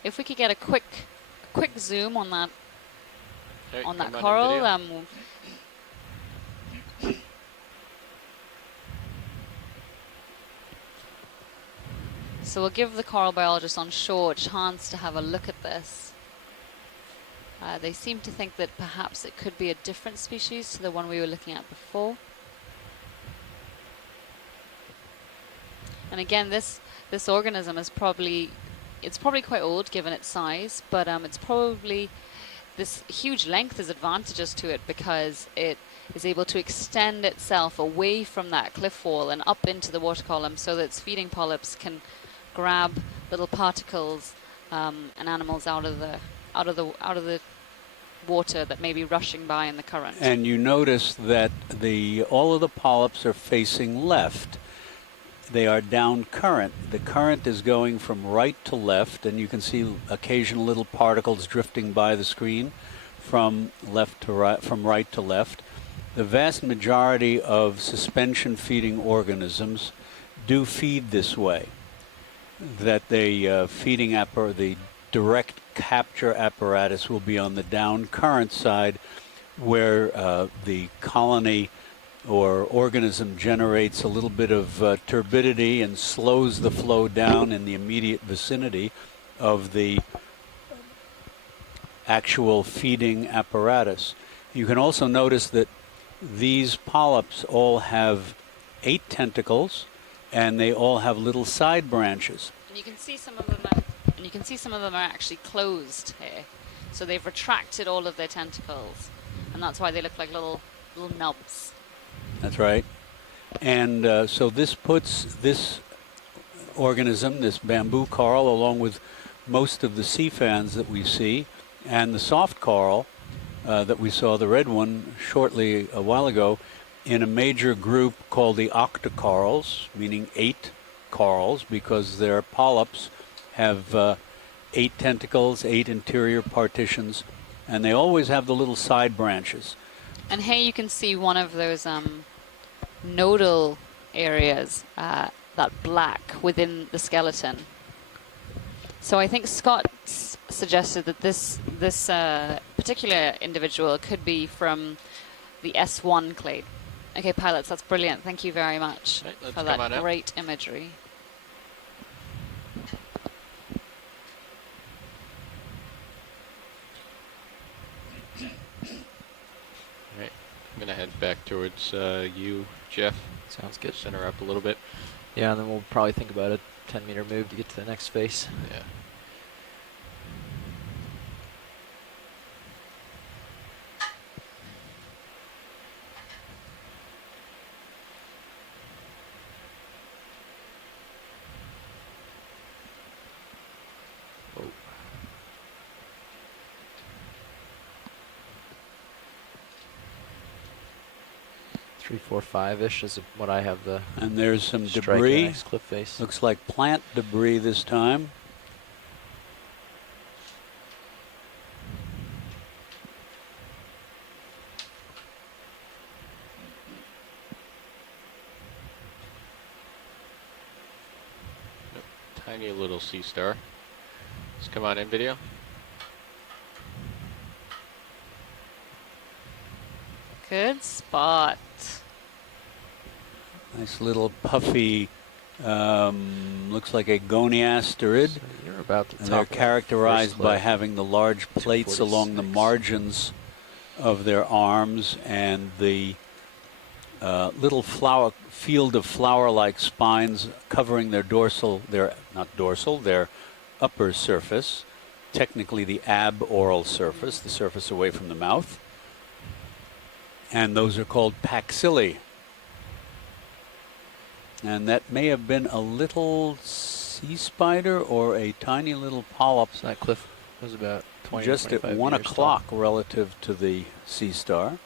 If we could get a quick zoom on that coral, so we'll give the coral biologists on shore a chance to have a look at this. They seem to think that perhaps it could be a different species to the one we were looking at before. And again, this organism is probably quite old given its size, but it's probably, this huge length is advantageous to it because it is able to extend itself away from that cliff wall and up into the water column so that its feeding polyps can grab little particles and animals out of the water that may be rushing by in the current. And you notice that all of the polyps are facing left. They are down current. The current is going from right to left, and you can see occasional little particles drifting by the screen from left to right, from right to left. The vast majority of suspension feeding organisms do feed this way. That the the direct capture apparatus will be on the down current side, where the colony or organism generates a little bit of turbidity and slows the flow down in the immediate vicinity of the actual feeding apparatus. You can also notice that these polyps all have 8 tentacles, and they all have little side branches. And you can see some of them are actually closed here. So they've retracted all of their tentacles, and that's why they look like little nubs. That's right. And so this puts this organism, this bamboo coral, along with most of the sea fans that we see, and the soft coral that we saw, the red one, shortly a while ago, in a major group called the octocorals, meaning 8 corals, because their polyps have 8 tentacles, 8 interior partitions, and they always have the little side branches. And here you can see one of those nodal areas, that black within the skeleton. So I think Scott suggested that this particular individual could be from the S1 clade. Okay, pilots, that's brilliant. Thank you very much for that great imagery. Alright, I'm going to head back towards you, Jeff. Sounds good. Center up a little bit. Yeah, and then we'll probably think about a 10-meter move to get to the next face. Yeah. Oh. 345-ish is what I have the. And there's some debris. Nice cliff face. Looks like plant debris this time. Tiny little sea star. Let's come on in, video. Good spot. Nice little puffy, looks like a goniasterid. So you're about to and they're characterized by having the large plates along the 246. margins of their arms and the little field of flower-like spines covering their their upper surface, technically the aboral surface, the surface away from the mouth. And those are called paxilli. And that may have been a little sea spider or a tiny little polyp. So that cliff was about 20 just at 1 o'clock relative to the sea star.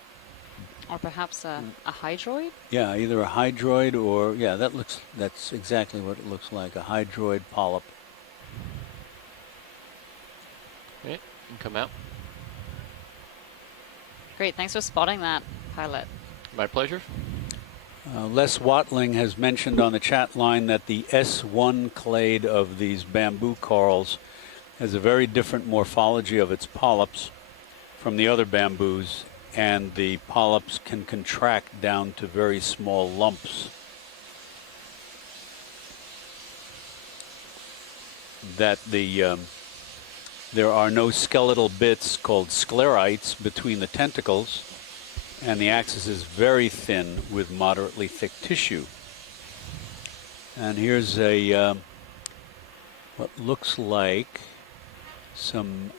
Or perhaps a hydroid? Yeah, either a hydroid or, yeah, that's exactly what it looks like, a hydroid polyp. Okay, you can come out. Great, thanks for spotting that, pilot. My pleasure. Les Watling has mentioned on the chat line that the S1 clade of these bamboo corals has a very different morphology of its polyps from the other bamboos, and the polyps can contract down to very small lumps. That there are no skeletal bits called sclerites between the tentacles, and the axis is very thin with moderately thick tissue. And here's a what looks like some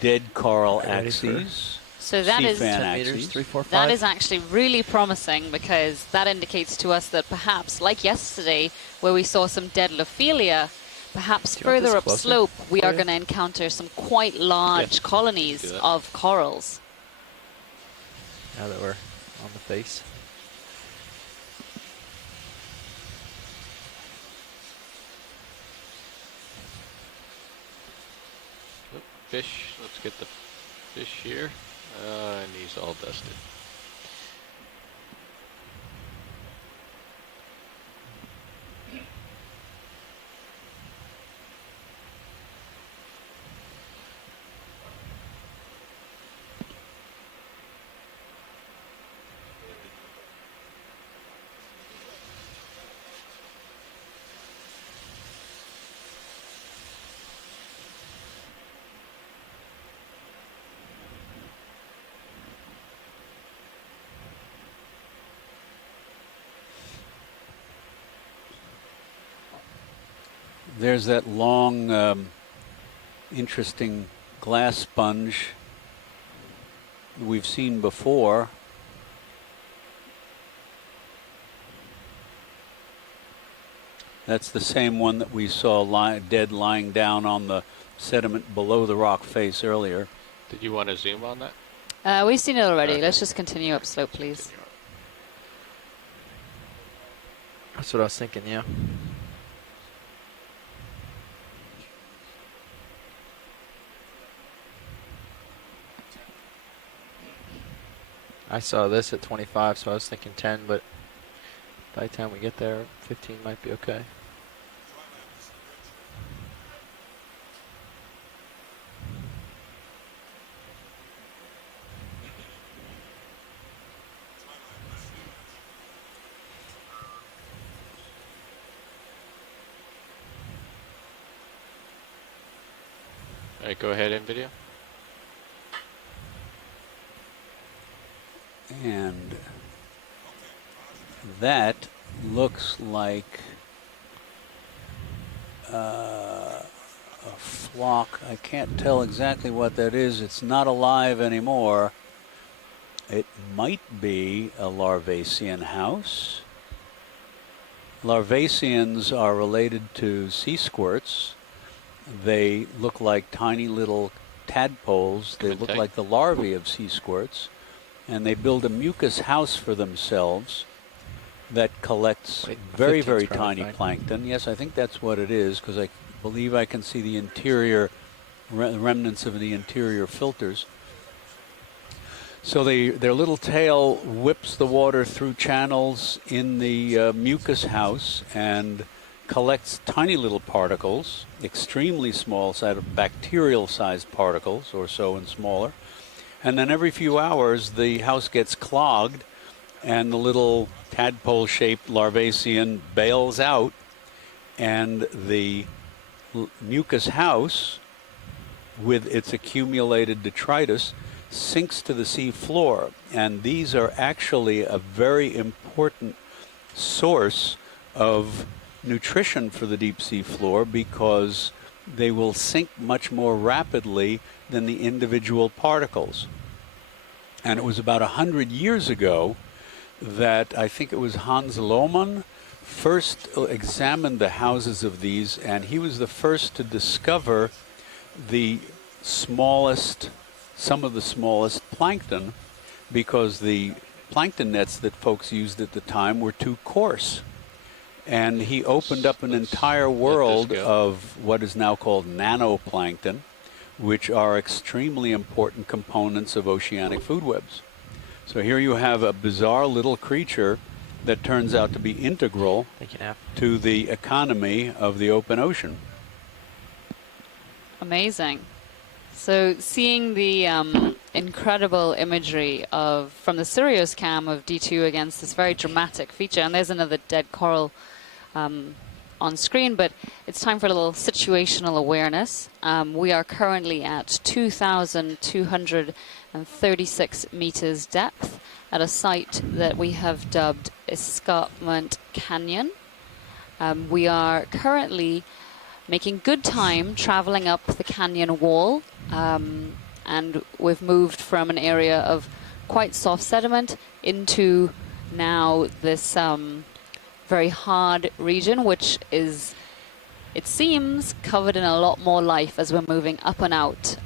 dead coral axes. So that is 10 meters, 345. that is actually really promising, because that indicates to us that perhaps, like yesterday, where we saw some dead Lophelia, perhaps Do you want this further closer upslope, we for are you? going to encounter some quite large colonies of corals. Now that we're on the face. Oop, fish. Let's get the fish here. And he's all dusted. There's that long, interesting glass sponge we've seen before. That's the same one that we saw dead lying down on the sediment below the rock face earlier. Did you want to zoom on that? We've seen it already. Okay. Let's just continue upslope, please. That's what I was thinking, yeah. I saw this at 25, so I was thinking 10, but by the time we get there, 15 might be okay. All right, go ahead in video. And that looks like a flock. I can't tell exactly what that is. It's not alive anymore. It might be a Larvacean house. Larvaceans are related to sea squirts. They look like tiny little tadpoles. They look like the larvae of sea squirts. And they build a mucus house for themselves that collects very, very tiny plankton. Yes, I think that's what it is, because I believe I can see the interior, remnants of the interior filters. So their little tail whips the water through channels in the mucus house and collects tiny little particles, extremely small, bacterial-sized particles or so and smaller. And then every few hours, the house gets clogged, and the little tadpole-shaped Larvacean bails out, and the mucus house, with its accumulated detritus, sinks to the sea floor. And these are actually a very important source of nutrition for the deep sea floor, because they will sink much more rapidly than the individual particles. And it was about 100 years ago that I think it was Hans Lohmann first examined the houses of these, and he was the first to discover some of the smallest plankton, because the plankton nets that folks used at the time were too coarse. And he opened up an entire world of what is now called nanoplankton, which are extremely important components of oceanic food webs. So here you have a bizarre little creature that turns out to be integral to the economy of the open ocean. Amazing. So seeing the incredible imagery from the Sirius cam of D2 against this very dramatic feature, and there's another dead coral on screen, but it's time for a little situational awareness. We are currently at 2,236 meters depth at a site that we have dubbed Escarpment Canyon. We are currently making good time traveling up the canyon wall, and we've moved from an area of quite soft sediment into now this very hard region, which is it seems covered in a lot more life as we're moving up and out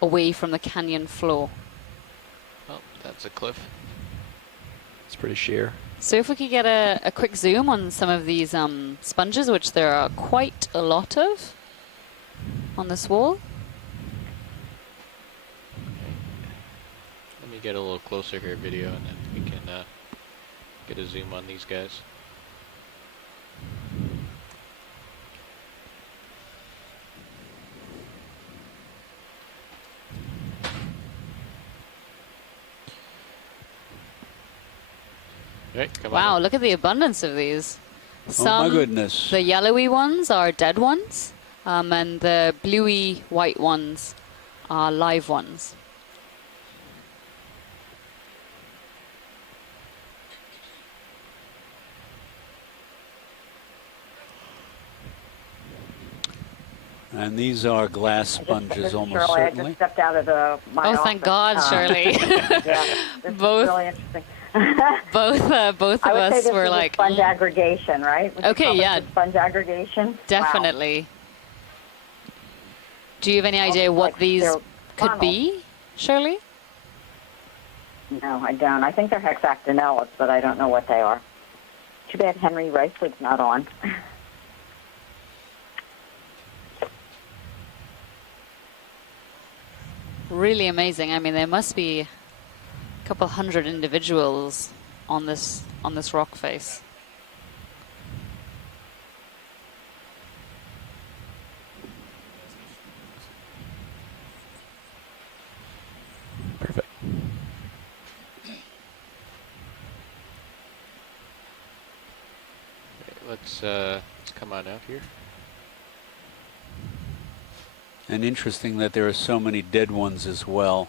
away from the canyon floor. Oh, that's a cliff. It's pretty sheer. So if we could get a quick zoom on some of these sponges, which there are quite a lot of on this wall. Let me get a little closer here, video, and then we can get a zoom on these guys. Right, come Wow, on. look at the abundance of these. Oh my goodness. The yellowy ones are dead ones, and the bluey white ones are live ones. And these are glass sponges, almost Shirley, I certainly. just stepped out of my Oh, office. thank God, Shirley. Yeah, this Both- is really interesting. Both of I would say us this were is a like, sponge aggregation, right? Would you Okay, call this yeah. a sponge aggregation? definitely. Do you have any Wow. idea Almost what like these they're could funnels. be, Shirley? No, I don't. I think they're hexactinelles, but I don't know what they are. Too bad Henry Ricewood's not on. Really amazing. I mean, there must be a couple hundred individuals on this rock face. Perfect. Let's come on out here. And interesting that there are so many dead ones as well.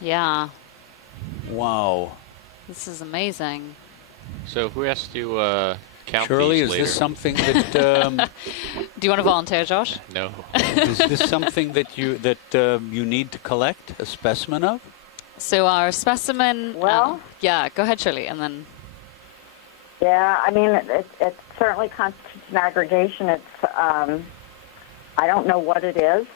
Yeah, Wow. this is amazing. So who has to count Shirley, these is later? this something that Do you want to volunteer, Josh? No. is this something that you need to collect a specimen of? So our specimen. Well- yeah, go ahead, Shirley, and then. Yeah, I mean, it certainly constitutes an aggregation. It's, I don't know what it is.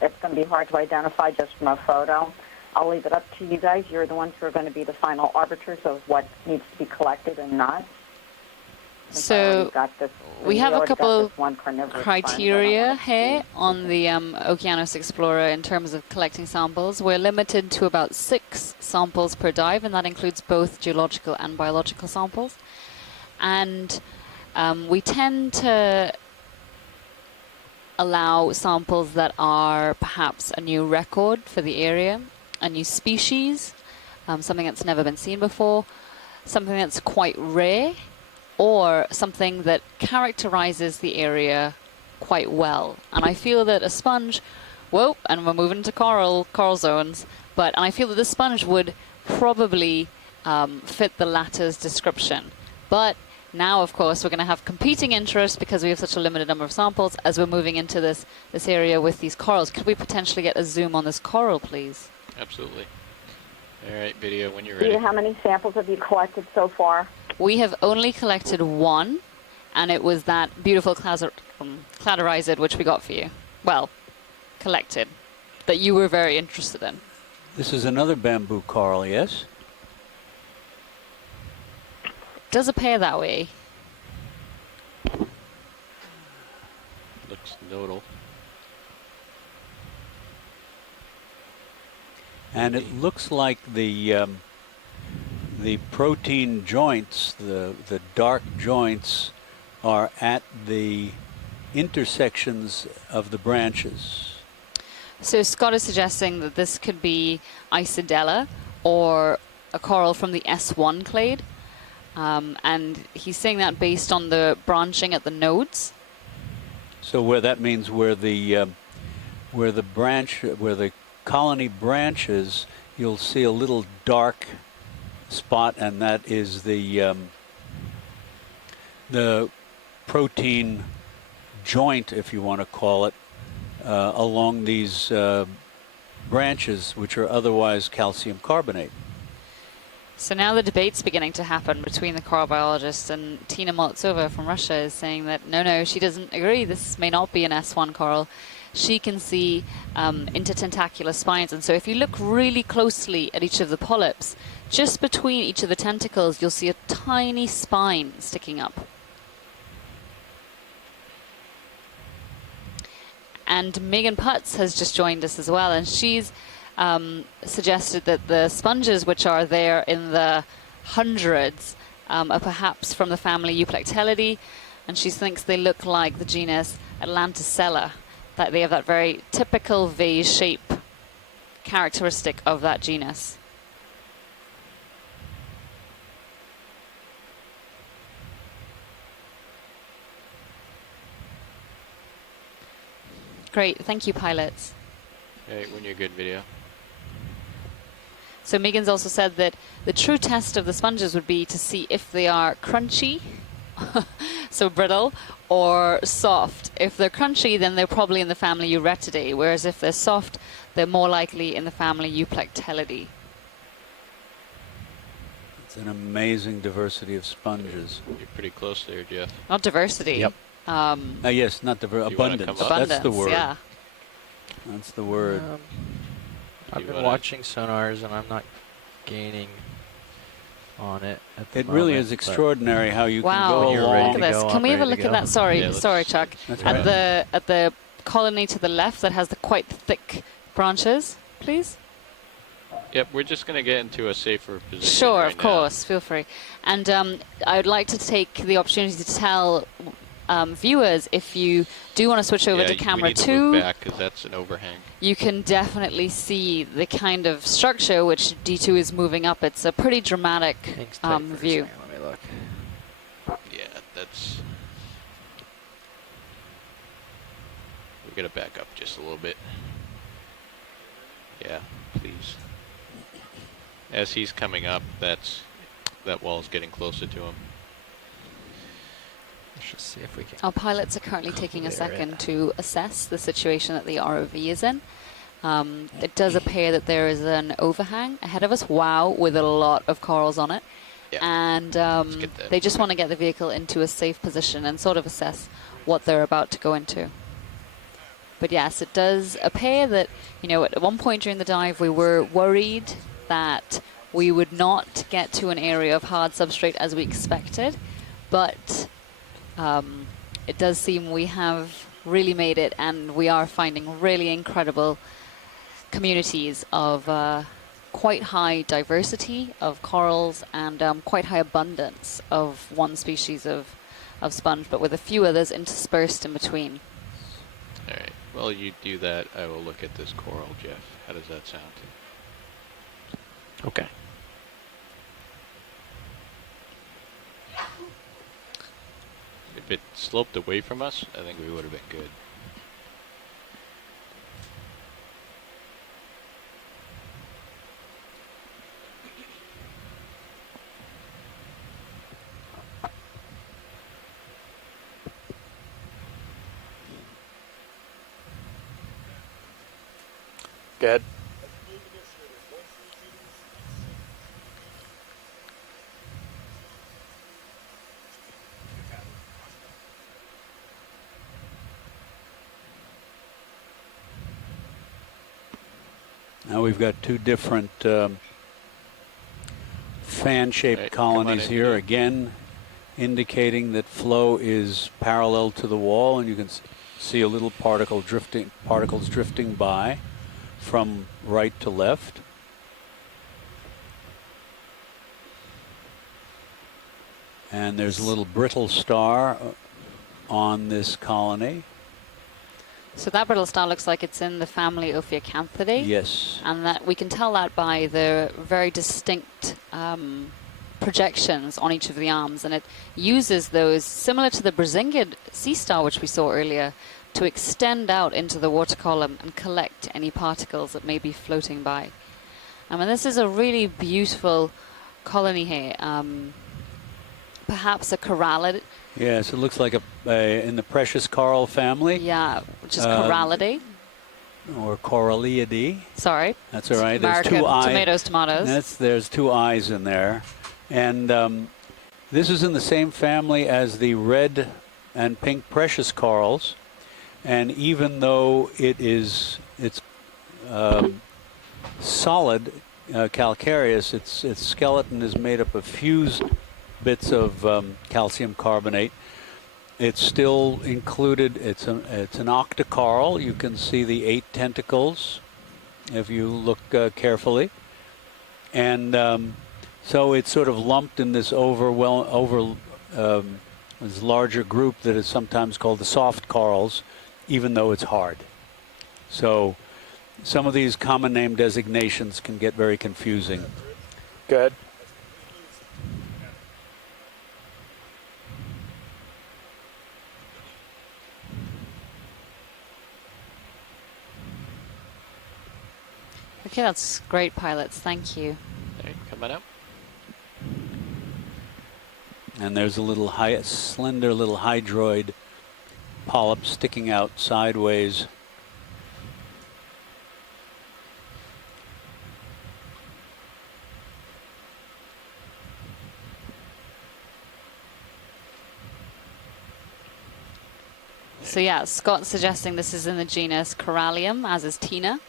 It's going to be hard to identify just from a photo. I'll leave it up to you guys. You're the ones who are going to be the final arbiters of what needs to be collected and not. Since I already So got this, we have a already got couple this one carnivorous sponge, criteria I don't here want on the Okeanos Explorer in terms of collecting samples. We're limited to about 6 samples per dive, and that includes both geological and biological samples. And we tend to allow samples that are perhaps a new record for the area, a new species, something that's never been seen before, something that's quite rare, or something that characterizes the area quite well. And I feel that a sponge, whoa, and we're moving to coral zones, and I feel that this sponge would probably fit the latter's description. But now, of course, we're going to have competing interests because we have such a limited number of samples as we're moving into this area with these corals. Could we potentially get a zoom on this coral, please? Absolutely. All right, video, when you're to. ready. How many samples have you collected so far? We have only collected 1, and it was that beautiful cladorizid which we got for you. Well, collected, that you were very interested in. This is another bamboo coral, yes? Does appear that way. Looks nodal. And it looks like the protein joints, the dark joints, are at the intersections of the branches. So Scott is suggesting that this could be Isidella or a coral from the S1 clade. And he's saying that based on the branching at the nodes. So where that means where the colony branches, you'll see a little dark spot, and that is the protein joint, if you want to call it, along these branches, which are otherwise calcium carbonate. So now the debate's beginning to happen between the coral biologists, and Tina Moltsova from Russia is saying that no, she doesn't agree. This may not be an S1 coral. She can see intertentacular spines, and so if you look really closely at each of the polyps, just between each of the tentacles, you'll see a tiny spine sticking up. And Megan Putz has just joined us as well, and she's suggested that the sponges which are there in the hundreds are perhaps from the family Euplectellidae, and she thinks they look like the genus Atlanticella, that they have that very typical vase shape characteristic of that genus. Great, thank you, pilots. Hey, when you're good, video. So Megan's also said that the true test of the sponges would be to see if they are crunchy, so brittle, or soft. If they're crunchy, then they're probably in the family Euretidae, whereas if they're soft, they're more likely in the family Euplectellidae. It's an amazing diversity of sponges. You're pretty close there, Jeff. Not diversity. Yep. Yes, not abundance. That's the word. Yeah. That's the word. I've been watching sonars and I'm not gaining on it. It really is extraordinary how you can go along. Look at this. Can we have a look at that? Sorry, Chuck. At the colony to the left that has the quite thick branches, please. Yep, we're just going to get into a safer position. Sure, of course. Feel free. And I would like to take the opportunity to tell viewers, if you do want to switch over to camera 2, move back because that's an overhang. You can definitely see the kind of structure which D2 is moving up. It's a pretty dramatic view. Let me look. Yeah, that's... We're going to back up just a little bit. Yeah, please. As he's coming up, that wall's getting closer to him. Let's just see if we can. Our pilots are currently taking a second to assess the situation that the ROV is in. It does appear that there is an overhang ahead of us, with a lot of corals on it. Yeah. And they just want to get the vehicle into a safe position and sort of assess what they're about to go into. But yes, it does appear that, at one point during the dive, we were worried that we would not get to an area of hard substrate as we expected, but it does seem we have really made it, and we are finding really incredible communities of quite high diversity of corals and quite high abundance of one species of sponge, but with a few others interspersed in between. All right. While you do that, I will look at this coral, Jeff. How does that sound? Okay. If it sloped away from us, I think we would have been good. Good. Now we've got two different fan-shaped colonies here, again indicating that flow is parallel to the wall, and you can see a little particles drifting by from right to left. And there's a little brittle star on this colony. So that brittle star looks like it's in the family Okeanos. Yes. And that we can tell that by the very distinct projections on each of the arms. And it uses those, similar to the Brazingid sea star, which we saw earlier, to extend out into the water column and collect any particles that may be floating by. I mean, this is a really beautiful colony here. Perhaps a corallid. Yes, it looks like in the precious coral family. Yeah, which is corallidae. or Coralliidae. Sorry. That's all right. American There's two eyes. tomatoes. There's two eyes in there. And this is in the same family as the red and pink precious corals. And even though it's solid calcareous, its skeleton is made up of fused bits of calcium carbonate. It's still included. It's an octocoral. You can see the 8 tentacles if you look carefully, and so it's sort of lumped in this this larger group that is sometimes called the soft corals, even though it's hard. So some of these common name designations can get very confusing. Good. Okay, that's great, pilots. Thank you. Okay, coming up. And there's a little slender little hydroid polyp sticking out sideways. So yeah, Scott's suggesting this is in the genus Corallium, as is Tina.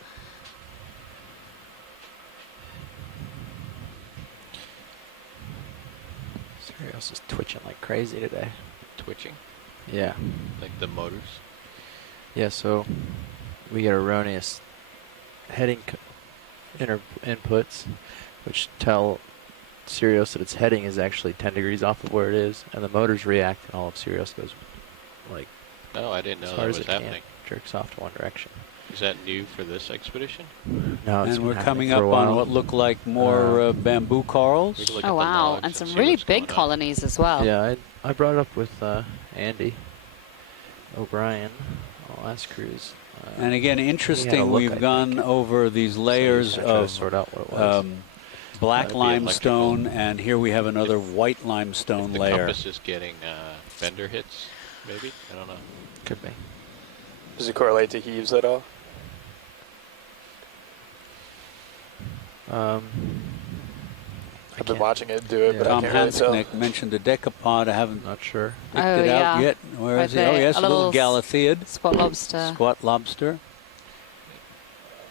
Sirius is twitching like crazy today. Twitching? Yeah. Like the motors? Yeah, so we get erroneous heading inputs, which tell Sirius that its heading is actually 10 degrees off of where it is, and the motors react, and all of Sirius goes like... Oh, I didn't know as that hard was as it happening. Jerks off to one direction. Is that new for this expedition? No, it's And we're been coming happening up for a on while. what look like more bamboo corals. Oh wow, and some really big colonies as well. Yeah, I brought it up with Andy O'Brien on last cruise. And again, he had a interesting, look, we've I gone think. over these layers So he's gonna try to of sort out what it was. black That'd be limestone, and here we have another white limestone If the layer. compass is getting fender hits, maybe? I don't know. Could be. Does it correlate to heaves at all? I've been watching it do it, but Tom I can't really tell. Hansknick mentioned a decapod. I haven't Not sure. picked Oh, it out yeah. yet. Where Right is he? Oh, there, yes, a a little little Galatheid. Spot lobster. Squat lobster.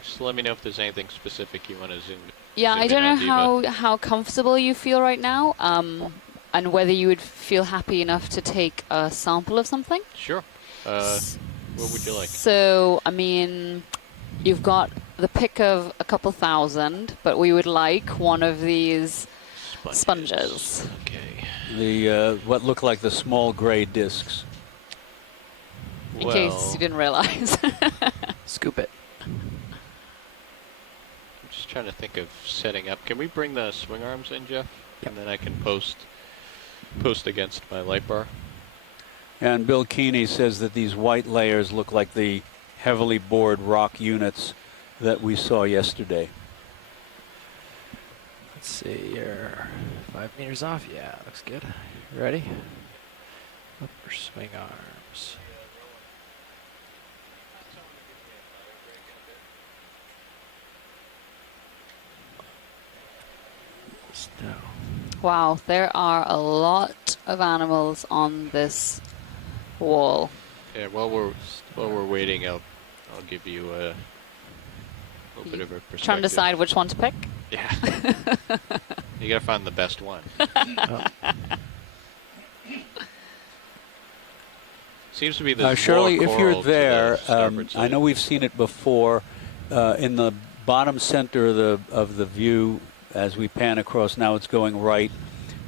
Just let me know if there's anything specific you want to zoom. Yeah, zoom I in don't on, know Diva. how comfortable you feel right now, and whether you would feel happy enough to take a sample of something. Sure. What would you like? So, I mean, you've got the pick of a couple thousand, but we would like one of these sponges. Okay. The what look like the small gray discs. In case you didn't realize. Scoop it. I'm just trying to think of setting up. Can we bring the swing arms in, Jeff? Yep. And then I can post against my light bar. And Bill Keeney says that these white layers look like the heavily bored rock units that we saw yesterday. Let's see, you're 5 meters off. Yeah, looks good. You ready? Upper swing arms. Stow. Wow, there are a lot of animals on this wall. Yeah, while we're waiting, I'll give you a little bit of a perspective. Trying to decide which one to pick? Yeah. You gotta find the best one. Seems to be the Shirley, if you're there, I know we've seen it before. In the bottom center of the view, as we pan across, now it's going right.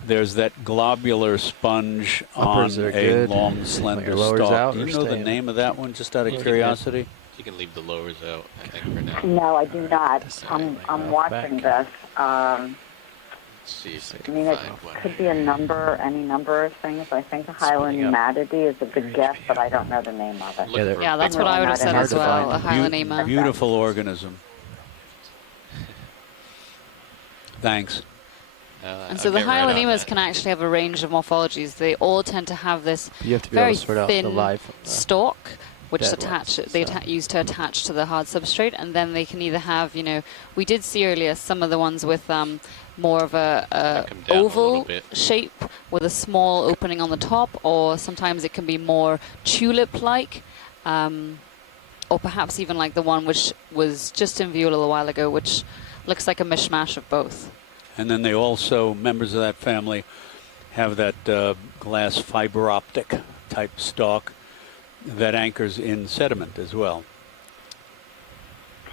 There's that globular sponge Uppers on are a good. long, slender Your lowers stalk. out Do you or know the stay in? name of that one, just out of Yeah. curiosity? You can leave the lowers out, I think, for now. No, I do not. I'm watching this. Let's see if I I can mean, it find one. could be a number, any number of things. I think Highland Humanity is a good guess, but I don't know the name of it. Look for Yeah, that's big what I would have ones. said Hard as to well, a find. Hylanema. Beautiful organism. Thanks. And so the Hylanemas can actually have a range of morphologies. They all tend to have this You have to be able very to sort out the thin live from the stalk, which use to attach to the hard substrate, and then they can either have, we did see earlier some of the ones with more of a oval shape with a small opening on the top, or sometimes it can be more tulip-like, or perhaps even like the one which was just in view a little while ago, which looks like a mishmash of both. And then they also, members of that family, have that glass fiber optic type stalk that anchors in sediment as well.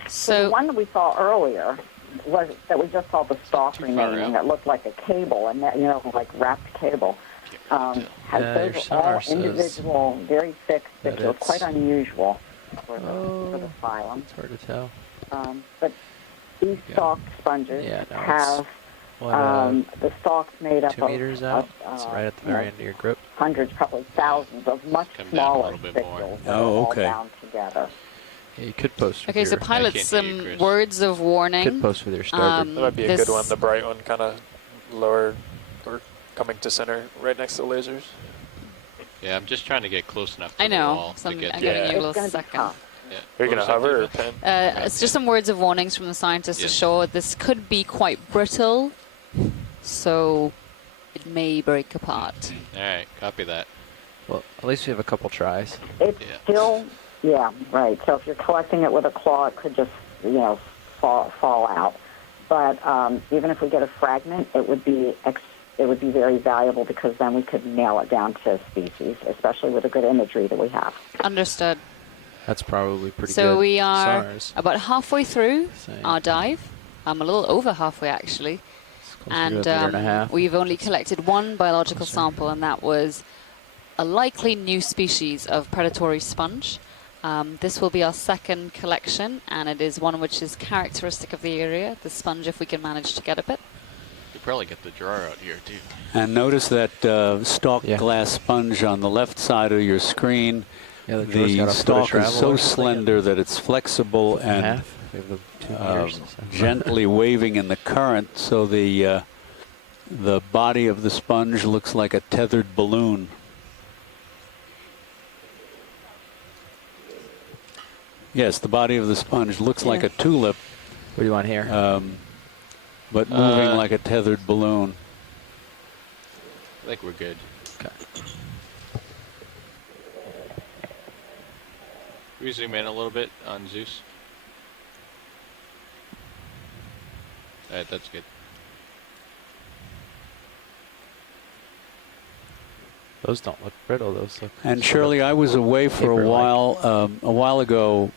So the one that we saw earlier was that we just saw the stalk remaining. It looked like a cable, and that, like wrapped cable. Has those all individual, very thick stipules, quite unusual for the phylum. It's hard to tell. But these stalked sponges have the stalks made up 2 meters out. It's right at the very end of your grip. Hundreds, probably thousands of much smaller stipules that are all bound together. Yeah, you could post. Okay, so pilot, some words of warning. Could post with your starboard. That might be a good one. The bright one, kind of lower or coming to center, right next to the lasers. Yeah, I'm just trying to get close enough to I the know. wall So I'm to get getting you a little second. Yeah. Are you going to hover or pin? It's just some words of warnings from the scientists ashore. This could be quite brittle, so it may break apart. All right, copy that. Well, at least we have a couple tries. It's still, right. So if you're collecting it with a claw, it could just, fall out. But even if we get a fragment, it would be very valuable, because then we could nail it down to species, especially with the good imagery that we have. Understood. That's probably pretty good. So we are about halfway through our dive. A little over halfway, actually. And we've only collected one biological sample, and that was a likely new species of predatory sponge. This will be our second collection, and it is one which is characteristic of the area, the sponge, if we can manage to get a bit. You could probably get the drawer out here, too. And notice that stalk glass sponge on the left side of your screen. The stalk is so slender that it's flexible and gently waving in the current, so the body of the sponge looks like a tethered balloon. Yes, the body of the sponge looks like a tulip. What do you want here? But moving like a tethered balloon. I think we're good. Okay. Can we zoom in a little bit on Zeus? All right, that's good. Those don't look brittle. Those look. And Shirley, I was away for a while ago.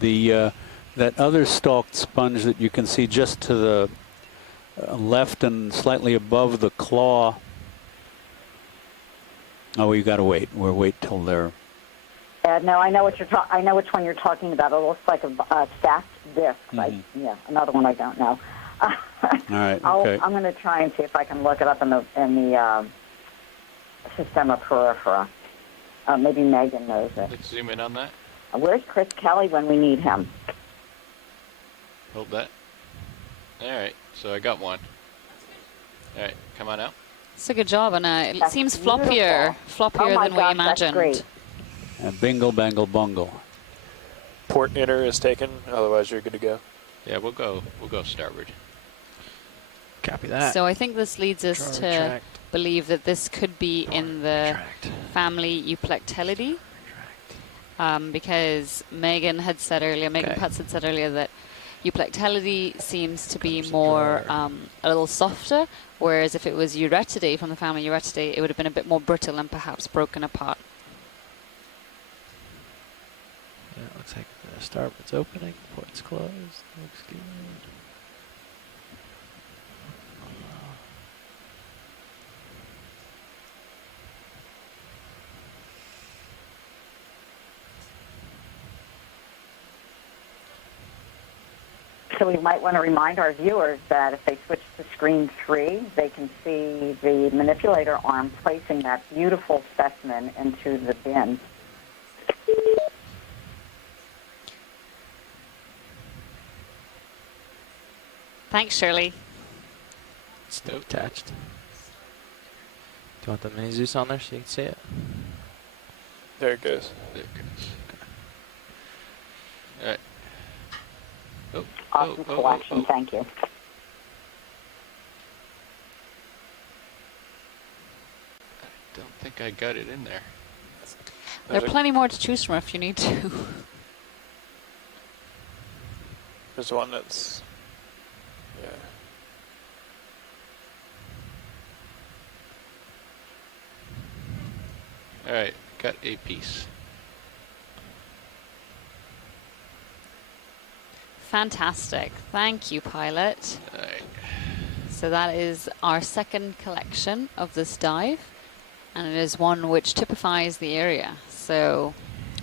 That other stalked sponge that you can see just to the left and slightly above the claw. Oh, you got to wait. We'll wait till they're. No, I know what I know which one you're talking about. It looks like a stacked disc. Another one I don't know. All right. Okay. I'm going to try and see if I can look it up in the Systema perifera. Maybe Megan knows it. Let's zoom in on that. Where's Chris Kelly when we need him? Hold that. All right, so I got one. All right, come on out. It's a good job, and it seems floppier than we imagined. That's great. Bingle, bangle, bungle. Port inner is taken, otherwise you're good to go. Yeah, we'll go starboard. Copy that. So I think this leads us to believe that this could be in the family Euplectellidae, because Megan Putz had said earlier that Euplectellidae seems to be more a little softer, whereas if it was Euretidae from the family Euretidae, it would have been a bit more brittle and perhaps broken apart. Yeah, it looks like the starboard's opening, port's closed. Looks good. So we might want to remind our viewers that if they switch to screen 3, they can see the manipulator arm placing that beautiful specimen into the bin. Thanks, Shirley. Still attached. Do you want the mini Zeus on there so you can see it? There it goes. There it goes. Awesome collection. Thank you. I don't think I got it in there. There are plenty more to choose from if you need to. There's one that's, yeah. All right, got a piece. Fantastic. Thank you, Pilot. All right. So that is our second collection of this dive, and it is one which typifies the area. So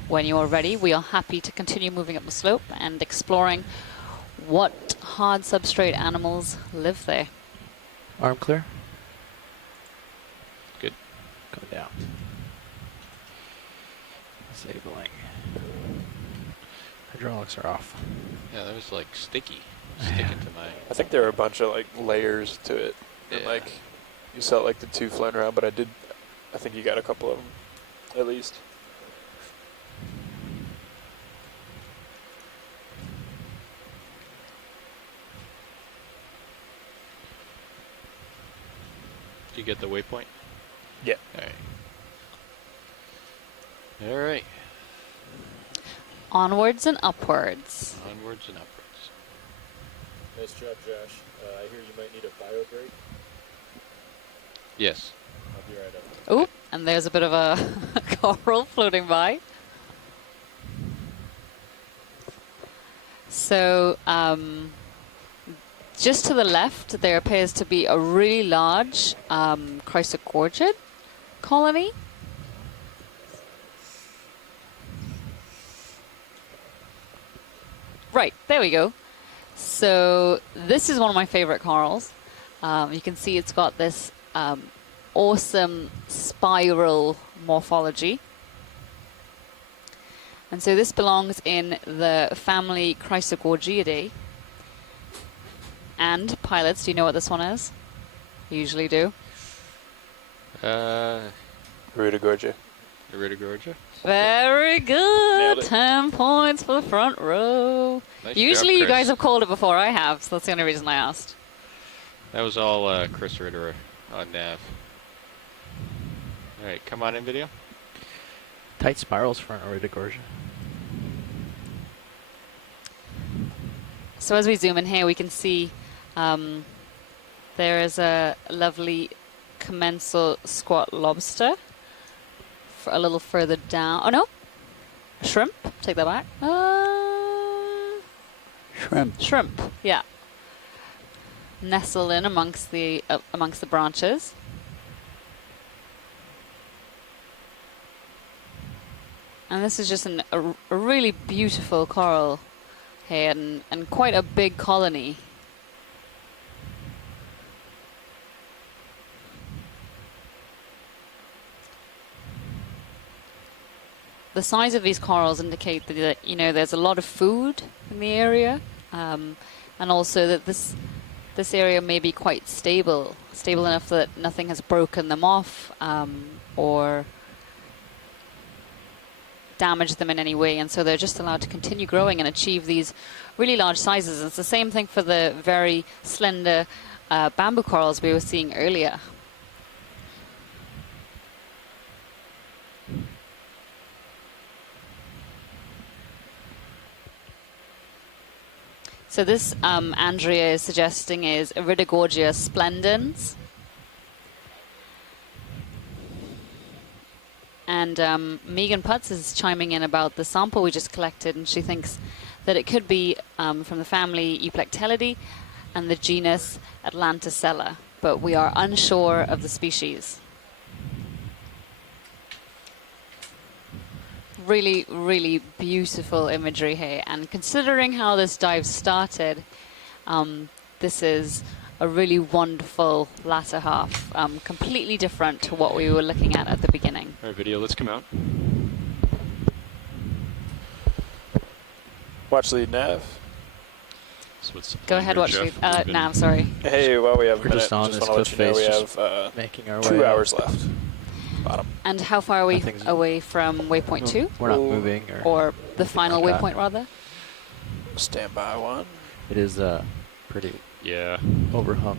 when you are ready, we are happy to continue moving up the slope and exploring what hard substrate animals live there. Arm clear. Good. Come down. Disabling. Hydraulics are off. Yeah, that was like sticky. Sticking to my... I think there are a bunch of like layers to it. Yeah. And like, you saw like the two floating around, but I think you got a couple of them, at least. Did you get the waypoint? Yeah. All right. All right. Onwards and upwards. Onwards and upwards. Nice job, Josh. I hear you might need a bio break. Yes. I'll be right up. Oop, and there's a bit of a coral floating by. So, just to the left, there appears to be a really large Chrysogorgid colony. Right, there we go. So this is one of my favorite corals. You can see it's got this awesome spiral morphology. And so this belongs in the family Chrysogorgiidae. And pilots, do you know what this one is? You usually do. Iridogorgia. Iridogorgia. Very good. 10 points for the front row. Nice Usually job, you guys Chris. have called it before I have, so that's the only reason I asked. That was all Chris Ritter on nav. All right, come on in, video. Tight spirals for an Iridogorgia. So as we zoom in here, we can see there is a lovely commensal squat lobster a little further down. Oh no, shrimp. Take that back. Shrimp. Yeah. Nestled in amongst the branches. And this is just a really beautiful coral here, and quite a big colony. The size of these corals indicate that there's a lot of food in the area, and also that this area may be quite stable enough that nothing has broken them off or damaged them in any way, and so they're just allowed to continue growing and achieve these really large sizes. It's the same thing for the very slender bamboo corals we were seeing earlier. So this, Andrea is suggesting, is Iridogorgia splendens. And Megan Putz is chiming in about the sample we just collected, and she thinks that it could be from the family Euplectellidae and the genus Atlanticella, but we are unsure of the species. Really, really beautiful imagery here, and considering how this dive started, this is a really wonderful latter half, completely different to what we were looking at the beginning. All right, video, let's come out. Watch lead nav. Go ahead, watch lead nav, sorry. Hey, while we have a We're minute, just on just this want to let cliff you know face, we have making our 2 way hours left. Bottom. And how far are we away from waypoint 2? We're not moving. Or the final like that. waypoint, rather? Stand by one. It is pretty overhung.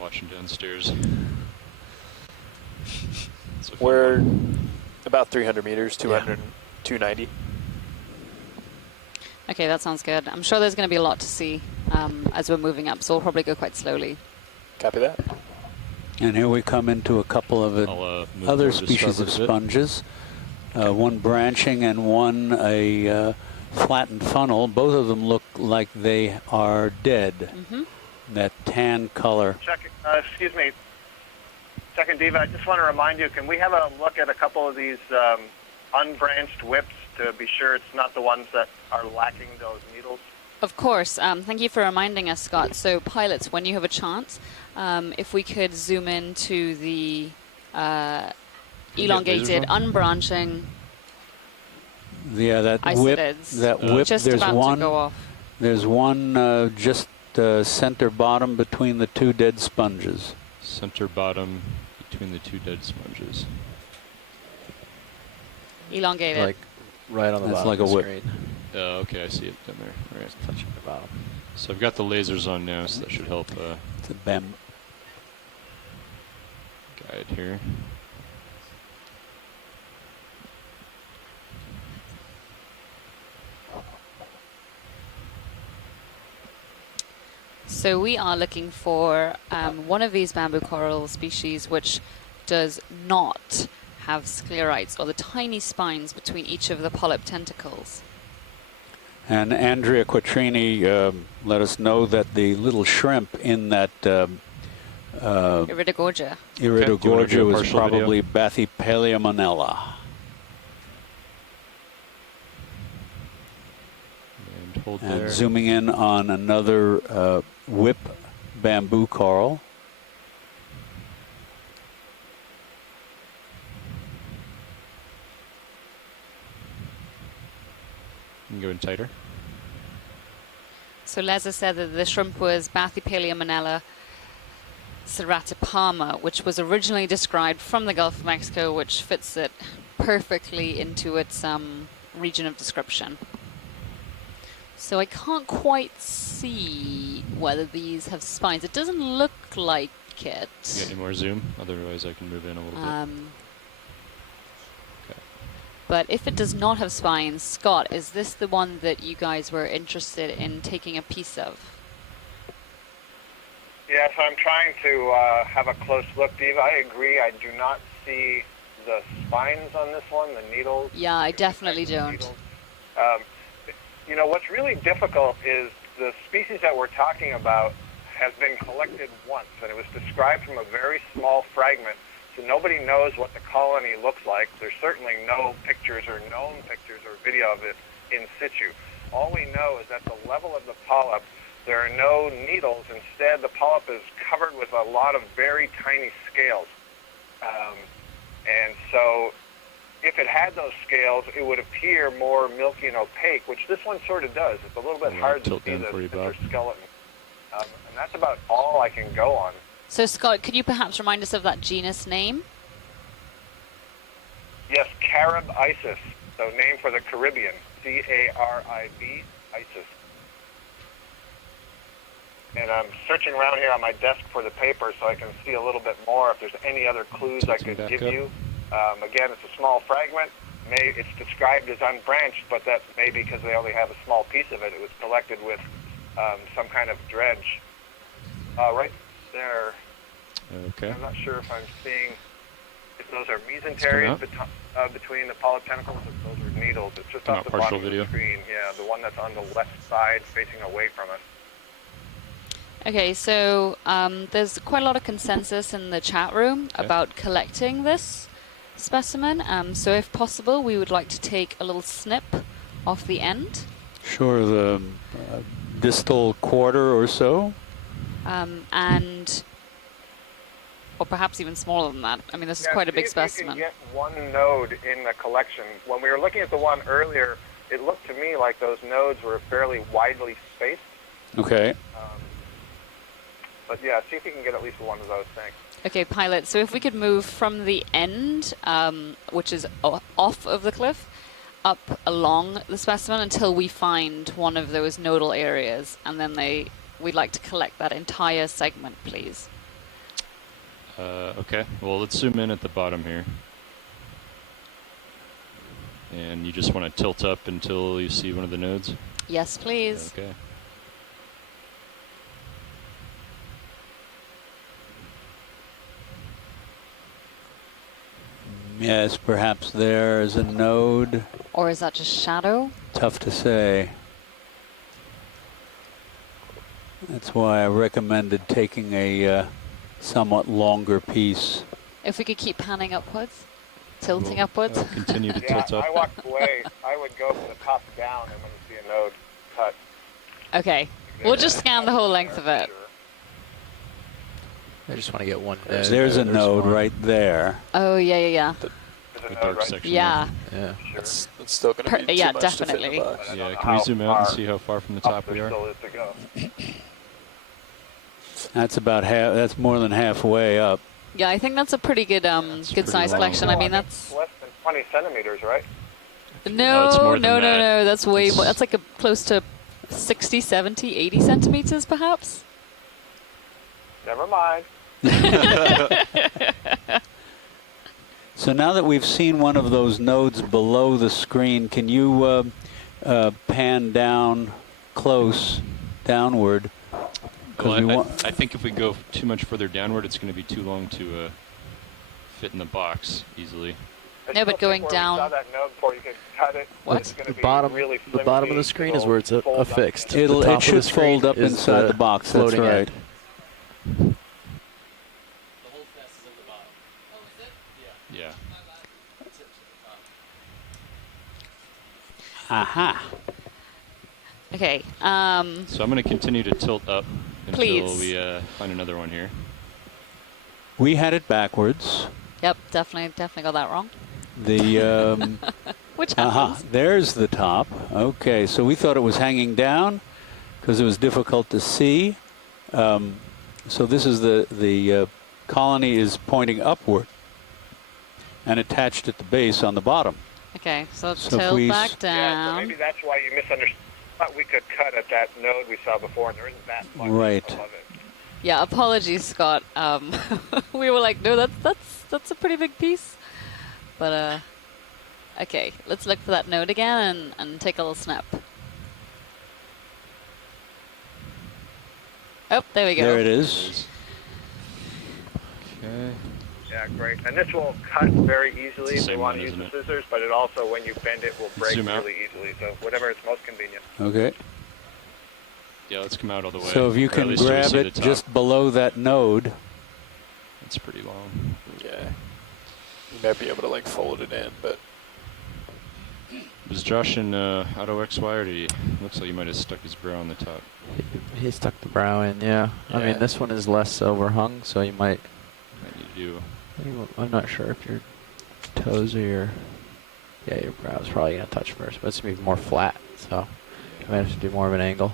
Watching downstairs. We're about 300 meters, 200, 290. Okay, that sounds good. I'm sure there's going to be a lot to see as we're moving up, so we'll probably go quite slowly. Copy that. And here we come into a couple of other species of sponges. One branching and one a flattened funnel. Both of them look like they are dead. That tan color. Excuse me. Second Diva, I just want to remind you, can we have a look at a couple of these unbranched whips to be sure it's not the ones that are lacking those needles? Of course. Thank you for reminding us, Scott. So pilots, when you have a chance, if we could zoom into the elongated, unbranching that whip. That whip. Just there's about one. To go off. There's one just center bottom between the two dead sponges. Center bottom between the two dead sponges. Elongated. Like right on the That's bottom like of a the whip. screen. Oh, okay, I see it down there. All right. Touching the bottom. So I've got the lasers on now, so that should help It's a bam. guide here. So we are looking for one of these bamboo coral species which does not have sclerites, or the tiny spines between each of the polyp tentacles. And Andrea Quattrini let us know that the little shrimp in that Iridogorgia. Iridogorgia was probably Bathypaleomonella. And hold And there. zooming in on another whip bamboo coral. You can go in tighter. So Leza said that the shrimp was Bathypaleomonella ceratopalma, which was originally described from the Gulf of Mexico, which fits it perfectly into its region of description. So I can't quite see whether these have spines. It doesn't look like it. You got any more zoom? Otherwise I can move in a little bit. But if it does not have spines, Scott, is this the one that you guys were interested in taking a piece of? Yes, I'm trying to have a close look, Diva. I agree. I do not see the spines on this one, the needles. Yeah, I definitely don't. You know, what's really difficult is the species that we're talking about has been collected once, and it was described from a very small fragment. So nobody knows what the colony looks like. There's certainly no pictures or known pictures or video of it in situ. All we know is at the level of the polyp, there are no needles. Instead, the polyp is covered with a lot of very tiny scales. And so if it had those scales, it would appear more milky and opaque, which this one sort of does. It's a little bit hard to see the skeleton. And that's about all I can go on. So, Scott, could you perhaps remind us of that genus name? Yes, Carib Isis, so name for the Caribbean, C-A-R-I-B, Isis. And I'm searching around here on my desk for the paper so I can see a little bit more if there's any other clues I could give you. Again, it's a small fragment. It's described as unbranched, but that may be because they only have a small piece of it. It was collected with some kind of dredge. Right there. Okay. I'm not sure if I'm seeing if those are mesenteries between the polyp tentacles, if those are needles. It's just off the bottom of the screen. Yeah, the one that's on the left side facing away from us. Okay, so there's quite a lot of consensus in the chat room about collecting this specimen. So if possible, we would like to take a little snip off the end. Sure, the distal quarter or so. Or perhaps even smaller than that. I mean, this is quite a big specimen. You can get one node in the collection. When we were looking at the one earlier, it looked to me like those nodes were fairly widely spaced. Okay. But yeah, see if you can get at least one of those. Thanks. Okay, pilot. So if we could move from the end, which is off of the cliff, up along the specimen until we find one of those nodal areas, and then we'd like to collect that entire segment, please. Okay, well, let's zoom in at the bottom here. And you just want to tilt up until you see one of the nodes? Yes, please. Okay. Yes, perhaps there is a node. Or is that just shadow? Tough to say. That's why I recommended taking a somewhat longer piece. If we could keep panning upwards, tilting upwards. Continue to tilt up. I walked away. I would go from the top down, and when you see a node cut. Okay, we'll just scan the whole length of it. I just want to get one node. There's a node right there. Oh, yeah. The dark section. Yeah. Yeah. It's still going to be too much to fit in the box. Yeah, can we zoom out and see how far from the top we are? That's about half. That's more than halfway up. Yeah, I think that's a pretty good good size collection. I mean, that's less than 20 centimeters, right? no. That's way more. That's like close to 60, 70, 80 centimeters, perhaps. Never mind. So now that we've seen one of those nodes below the screen, can you pan down close, downward? Well, I think if we go too much further downward, it's going to be too long to fit in the box easily. No, but going down. Saw that node before you could cut it. What? The bottom of the screen is where it's affixed. It should fold up inside the box. That's right. Yeah. Aha. Okay. So I'm going to continue to tilt up until we find another one here. We had it backwards. Yep, definitely got that wrong. The which happens. There's the top. Okay, so we thought it was hanging down because it was difficult to see. So this is the colony is pointing upward and attached at the base on the bottom. Okay, so tilt back down. Yeah, so maybe that's why you misunderstood. Thought we could cut at that node we saw before, and there isn't that much above it. Yeah, apologies, Scott. We were like, no, that's a pretty big piece. But okay, let's look for that node again and take a little snap. Oh, there we go. There it is. Okay. Yeah, great. And this will cut very easily if you want to use the scissors, but it also, when you bend it, will break really easily. So whatever is most convenient. Okay. Yeah, let's come out all the way. So if you can grab it just below that node. It's pretty long. Yeah. You might be able to like fold it in, but. Was Josh in Auto XY, or did he? Looks like he might have stuck his brow on the top. He stuck the brow in, yeah. I mean, this one is less overhung, so you might need to do. I'm not sure if your toes or your brow's probably gonna touch first, but it's gonna be more flat, so you might have to do more of an angle.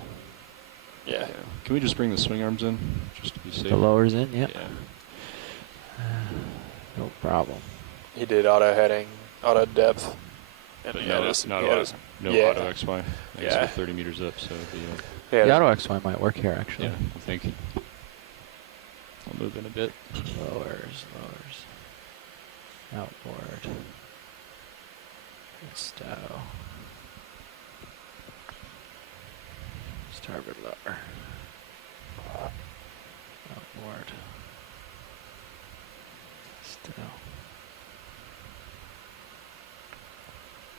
Yeah. Can we just bring the swing arms in, just to be safe? The lowers in, yep. Yeah. No problem. He did auto heading, auto depth. And But no auto XY. I guess we're 30 meters up, so the auto XY might work here, actually. Yeah, I think. I'll move in a bit. Lowers. Outboard. Stow. Starboard lower. Outboard. Stow.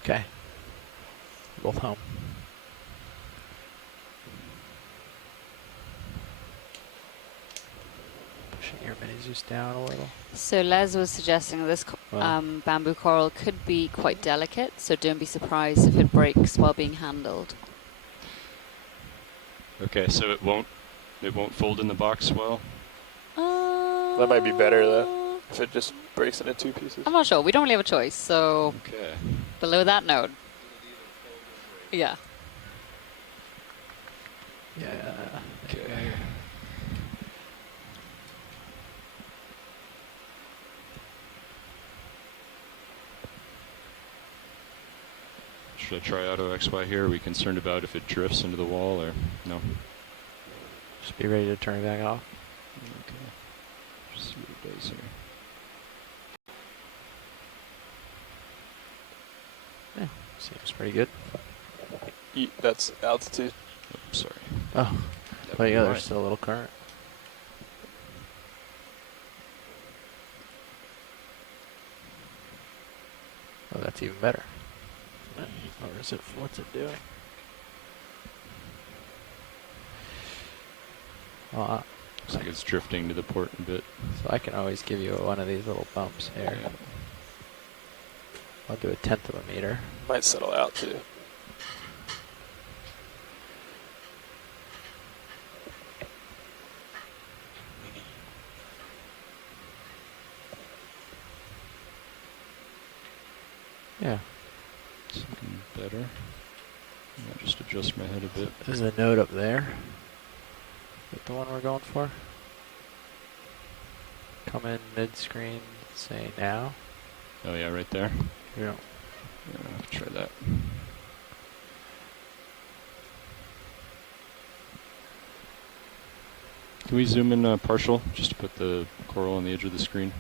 Okay. Both home. Pushing your mini Zeus down a little. So Les was suggesting this bamboo coral could be quite delicate, so don't be surprised if it breaks while being handled. Okay, so it won't fold in the box well? That might be better though, if it just breaks into two pieces. I'm not sure. We don't really have a choice, so okay. Below that node. Yeah. Yeah. Okay. Should I try auto XY here? Are we concerned about if it drifts into the wall or no? Just be ready to turn it back off. Okay. Just see what it does here. Yeah, seems pretty good. That's altitude. Oh, sorry. Oh, That but yeah, would be there's right. still a little current. Oh, that's even better. Or is it? What's it doing? Well, Looks like it's drifting to the port a bit. so I can always give you one of these little bumps here. Yeah. I'll do 1/10 of a meter. Might settle out too. Yeah. It's looking better. I'll just adjust my head a bit. There's a note up there. Is that the one we're going for? Come in mid-screen, say now. Oh yeah, right there. Yeah. Yeah, I'll have to try that. Can we zoom in partial, just to put the coral on the edge of the screen?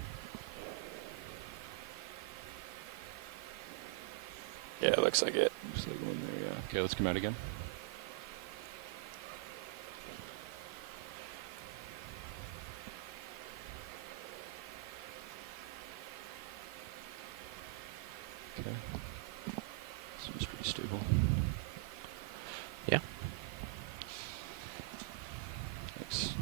Yeah, it looks like it. Looks like one there, yeah. Okay, let's come out again. Okay. Seems pretty stable. Yeah. Thanks.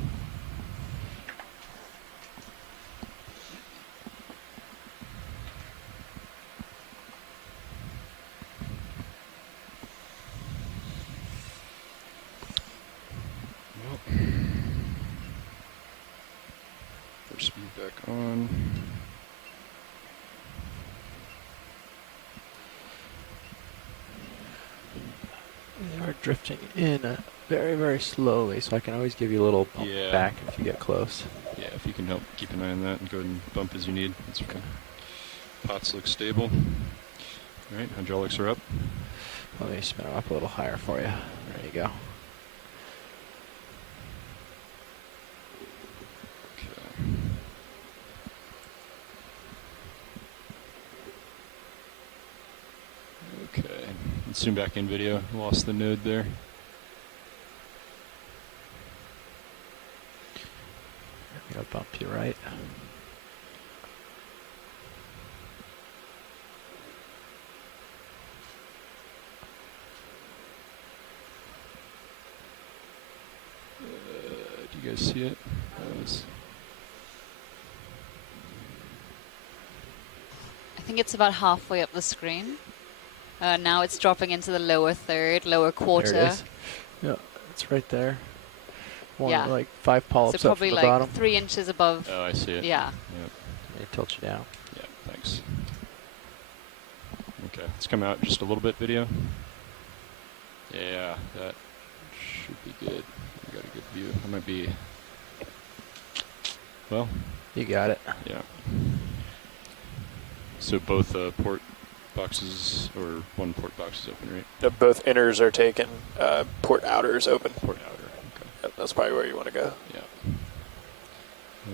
First speed back on. They are drifting in very, very slowly, so I can always give you a little bump Yeah. back if you get close. Yeah, if you can help keep an eye on that and go ahead and bump as you need, that's okay. Pots look stable. Alright, hydraulics are up. Let me spin them up a little higher for you. There you go. Okay, let's zoom back in video. Lost the node there. I'm going to bump you right. Do you guys see it? I think it's about halfway up the screen. Now it's dropping into the lower third, lower quarter. There it is. Yeah, it's right there. One, Yeah. like 5 polyps So up from probably the like bottom. 3 inches above. Oh, I see it. Yeah. Yep. They tilt you down. Yeah, thanks. Okay, let's come out just a little bit video. Yeah, that should be good. I got a good view. I might be... Well... You got it. Yeah. So both port boxes, or one port box is open, right? Both inners are taken. Port outer is open. Port outer, okay. Yep, that's probably where you want to go. Yeah.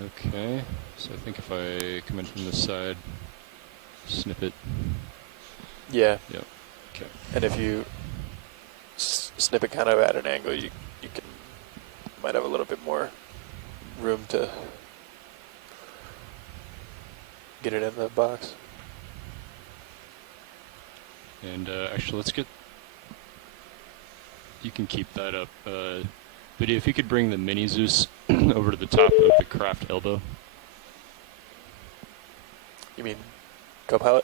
Okay, so I think if I come in from this side, snip it. Yeah. Yep. Okay. And if you snip it kind of at an angle, you might have a little bit more room to get it in the box. And actually, let's get... You can keep that up. Video, if you could bring the mini Zeus over to the top of the craft elbow. You mean co-pilot?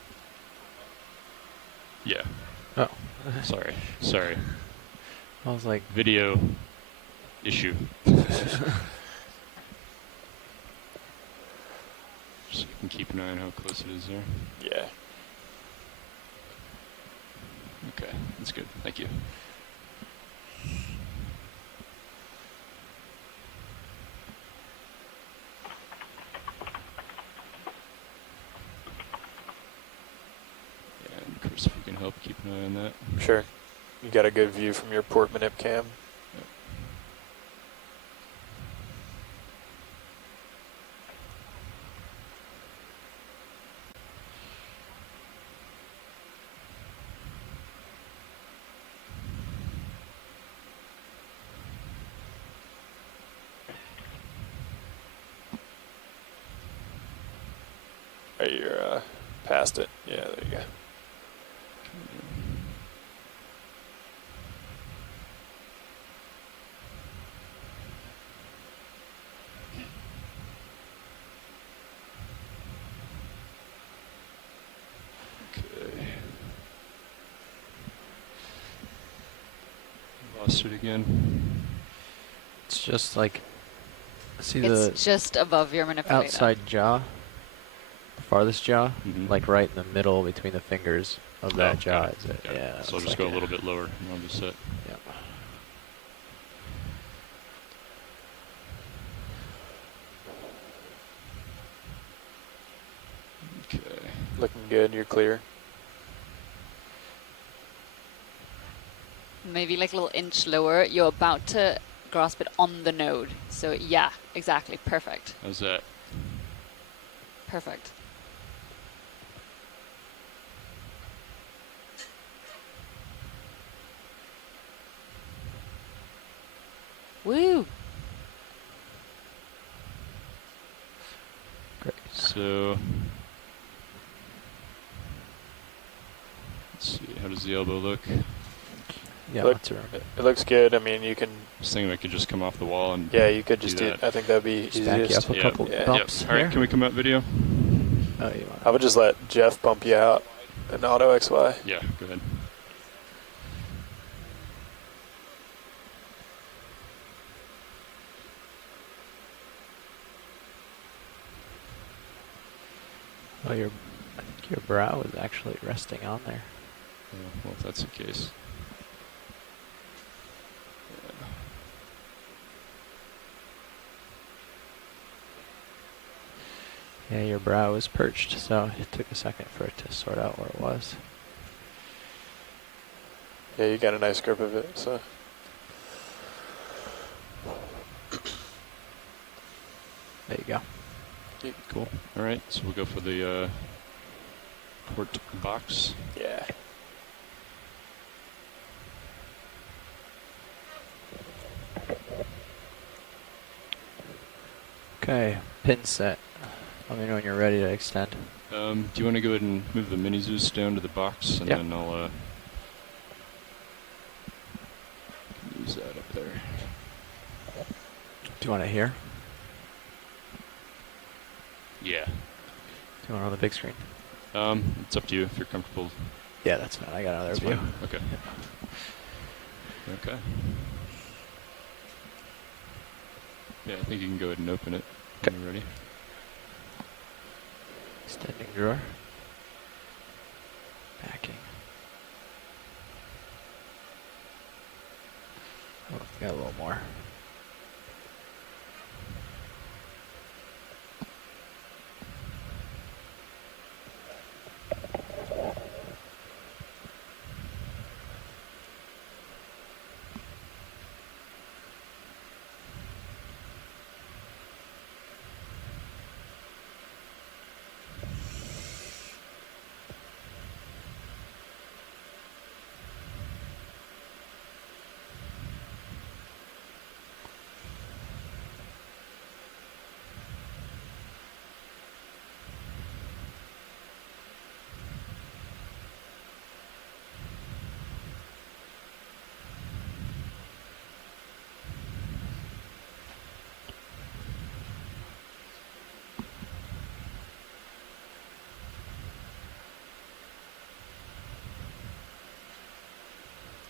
Yeah. Oh. Sorry. I was like... Video issue. So you can keep an eye on how close it is there. Yeah. Okay, that's good. Thank you. And cruise Shrimps, if you can help keep an eye on that. Sure. You got a good view from your port manip cam. Right, you're past it. Yeah, there you go. Lost it again. It's just like, see It's just above your manipulator. outside jaw, the farthest jaw, like right in the middle between the fingers of that jaw. Is it? Yeah. So I'll just go a little bit lower and I'll be set. Yeah. Okay. Looking good. You're clear. Maybe like a little inch lower. You're about to grasp it on the node. So yeah, exactly. Perfect. How's that? Perfect. Woo! Great. So, let's see, how does the elbow look? Yeah, it looks good. I mean, you can. I was thinking I could just come off the wall and. Yeah, you could just do do. that. I think that'd be Just back you easiest. up a couple bumps. All right, can we come out video? Oh, you want? I would just let Jeff bump you out in auto XY. Yeah, go ahead. Oh, I think your brow is actually resting on there. Well, if that's the case. Yeah, your brow is perched, so it took a second for it to sort out where it was. Yeah, you got a nice grip of it. So. There you go. Cool. All right, so we'll go for the port box. Yeah. Okay, pin set. Let me know when you're ready to extend. Do you want to go ahead and move the mini Zeus down to the box, and then I'll use that up there. Do you want it here? Yeah. Do you want it on the big screen? It's up to you if you're comfortable. Yeah, that's fine. I got another That's view. fine. Okay. Okay. Yeah, I think you can go ahead and open it when you're ready. Extending drawer. Backing. Oh, got a little more.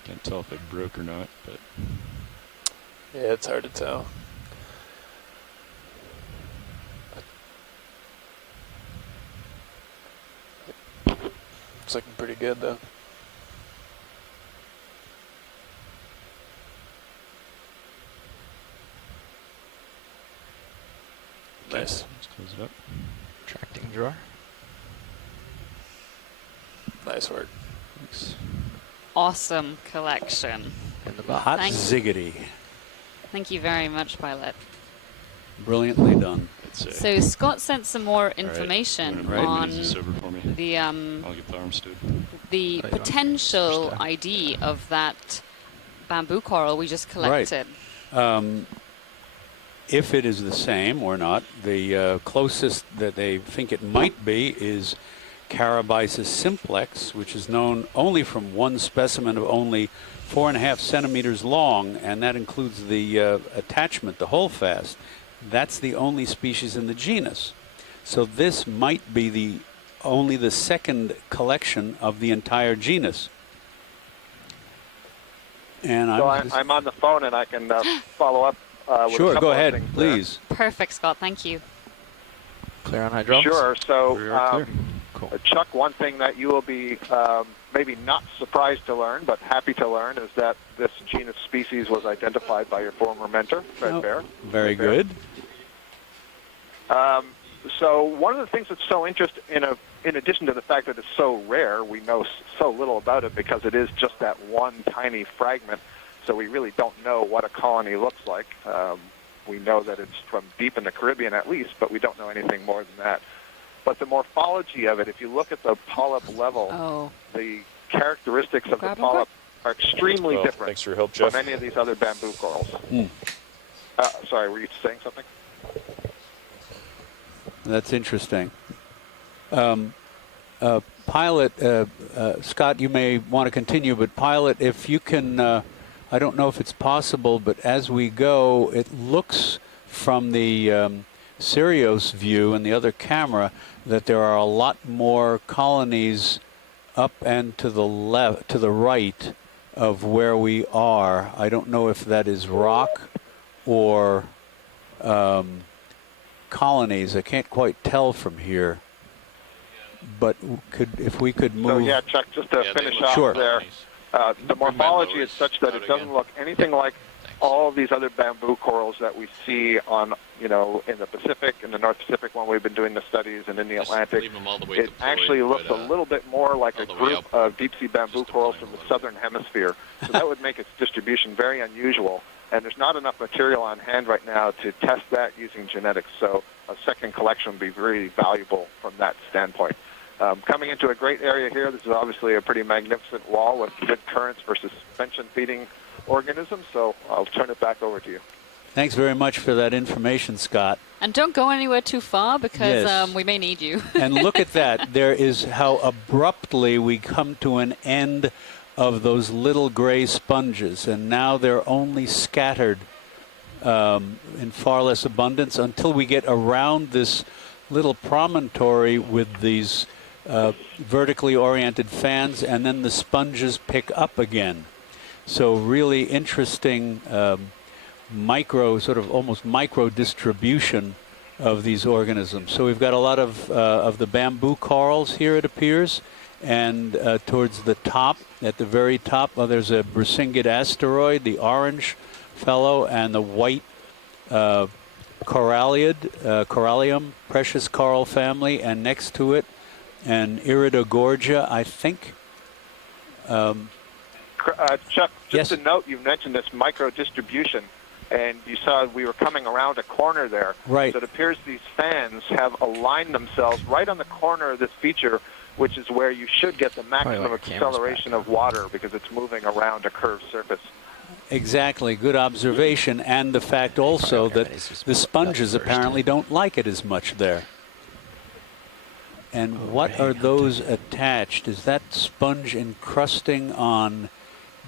Can't tell if it broke or not, but Yeah, it's hard to tell. It's looking pretty good though. Nice. let's close it up. Tracting drawer. Nice work. Awesome collection. Hot ziggity. Thank you very much, Pilot. Brilliantly done. So Scott sent some more information on the potential ID of that bamboo coral we just collected. Right. If it is the same or not, the closest that they think it might be is Carabisus simplex, which is known only from one specimen of only 4.5 centimeters long, and that includes the attachment, the holdfast. That's the only species in the genus. So this might be only the second collection of the entire genus. And so I'm on the phone and I can follow up with sure, a couple go ahead, of things please. Perfect, Scott. Thank you. Clear on hydraulics? Sure. So, cool. Chuck, one thing that you will be maybe not surprised to learn, but happy to learn, is that this genus species was identified by your former mentor, Fred Bear. Very good. So one of the things that's so interesting, in addition to the fact that it's so rare, we know so little about it because it is just that one tiny fragment, so we really don't know what a colony looks like. We know that it's from deep in the Caribbean at least, but we don't know anything more than that. But the morphology of it, if you look at the polyp level, the characteristics of the polyp are extremely different thanks for your help, Jeff. from any of these other bamboo corals. Sorry, were you saying something? That's interesting. Pilot, Scott, you may want to continue, but Pilot, if you can, I don't know if it's possible, but as we go, it looks from the Sirius view and the other camera that there are a lot more colonies up and to the left, to the right of where we are. I don't know if that is rock or colonies. I can't quite tell from here. But if we could move. So yeah, Chuck, just to finish off there, the morphology is such that it doesn't look anything like all of these other bamboo corals that we see on, in the Pacific, in the North Pacific when we've been doing the studies, and in the Atlantic. It actually looks a little bit more like a group of deep-sea bamboo corals from the southern hemisphere. So that would make its distribution very unusual. And there's not enough material on hand right now to test that using genetics. So a second collection would be very valuable from that standpoint. Coming into a great area here, this is obviously a pretty magnificent wall with good currents for suspension-feeding organisms, so I'll turn it back over to you. Thanks very much for that information, Scott. And don't go anywhere too far because we may need you. And look at that. There is how abruptly we come to an end of those little gray sponges, and now they're only scattered in far less abundance until we get around this little promontory with these vertically oriented fans, and then the sponges pick up again. So really interesting almost micro distribution of these organisms. So we've got a lot of the bamboo corals here, it appears, and towards the top, at the very top, there's a Brisingid asteroid, the orange fellow, and the white Corallium, precious coral family, and next to it, an Iridogorgia, I think. Chuck, just to note, you mentioned this micro-distribution, and you saw we were coming around a corner there. Right. So it appears these fans have aligned themselves right on the corner of this feature, which is where you should get the maximum acceleration of water because it's moving around a curved surface. Exactly. Good observation. And the fact also that the sponges apparently don't like it as much there. And what are those attached? Is that sponge encrusting on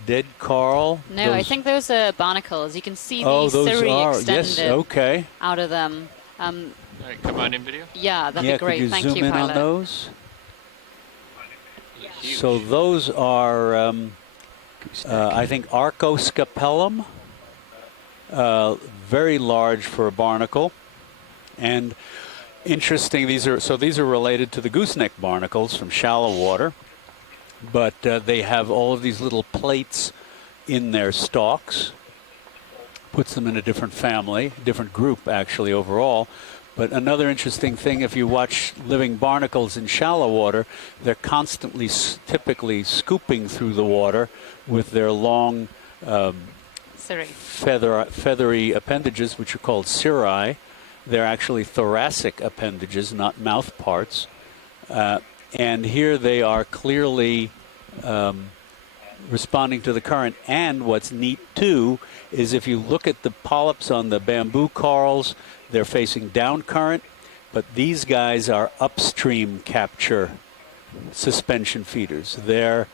dead coral? No, I think those are barnacles. You can see the cirri extended out of them. All right, come on in video. Yeah, that'd be great. Could Thank you zoom in Pilot. on those? So those are, I think, Archoscapellum, very large for a barnacle, and interesting. These are related to the gooseneck barnacles from shallow water, but they have all of these little plates in their stalks. Puts them in a different family, different group actually overall. But another interesting thing, if you watch living barnacles in shallow water, they're constantly, typically scooping through the water with their long feathery appendages, which are called cirri. They're actually thoracic appendages, not mouth parts. And here they are clearly responding to the current. And what's neat, too, is if you look at the polyps on the bamboo corals, they're facing down current, but these guys are upstream capture suspension feeders. Their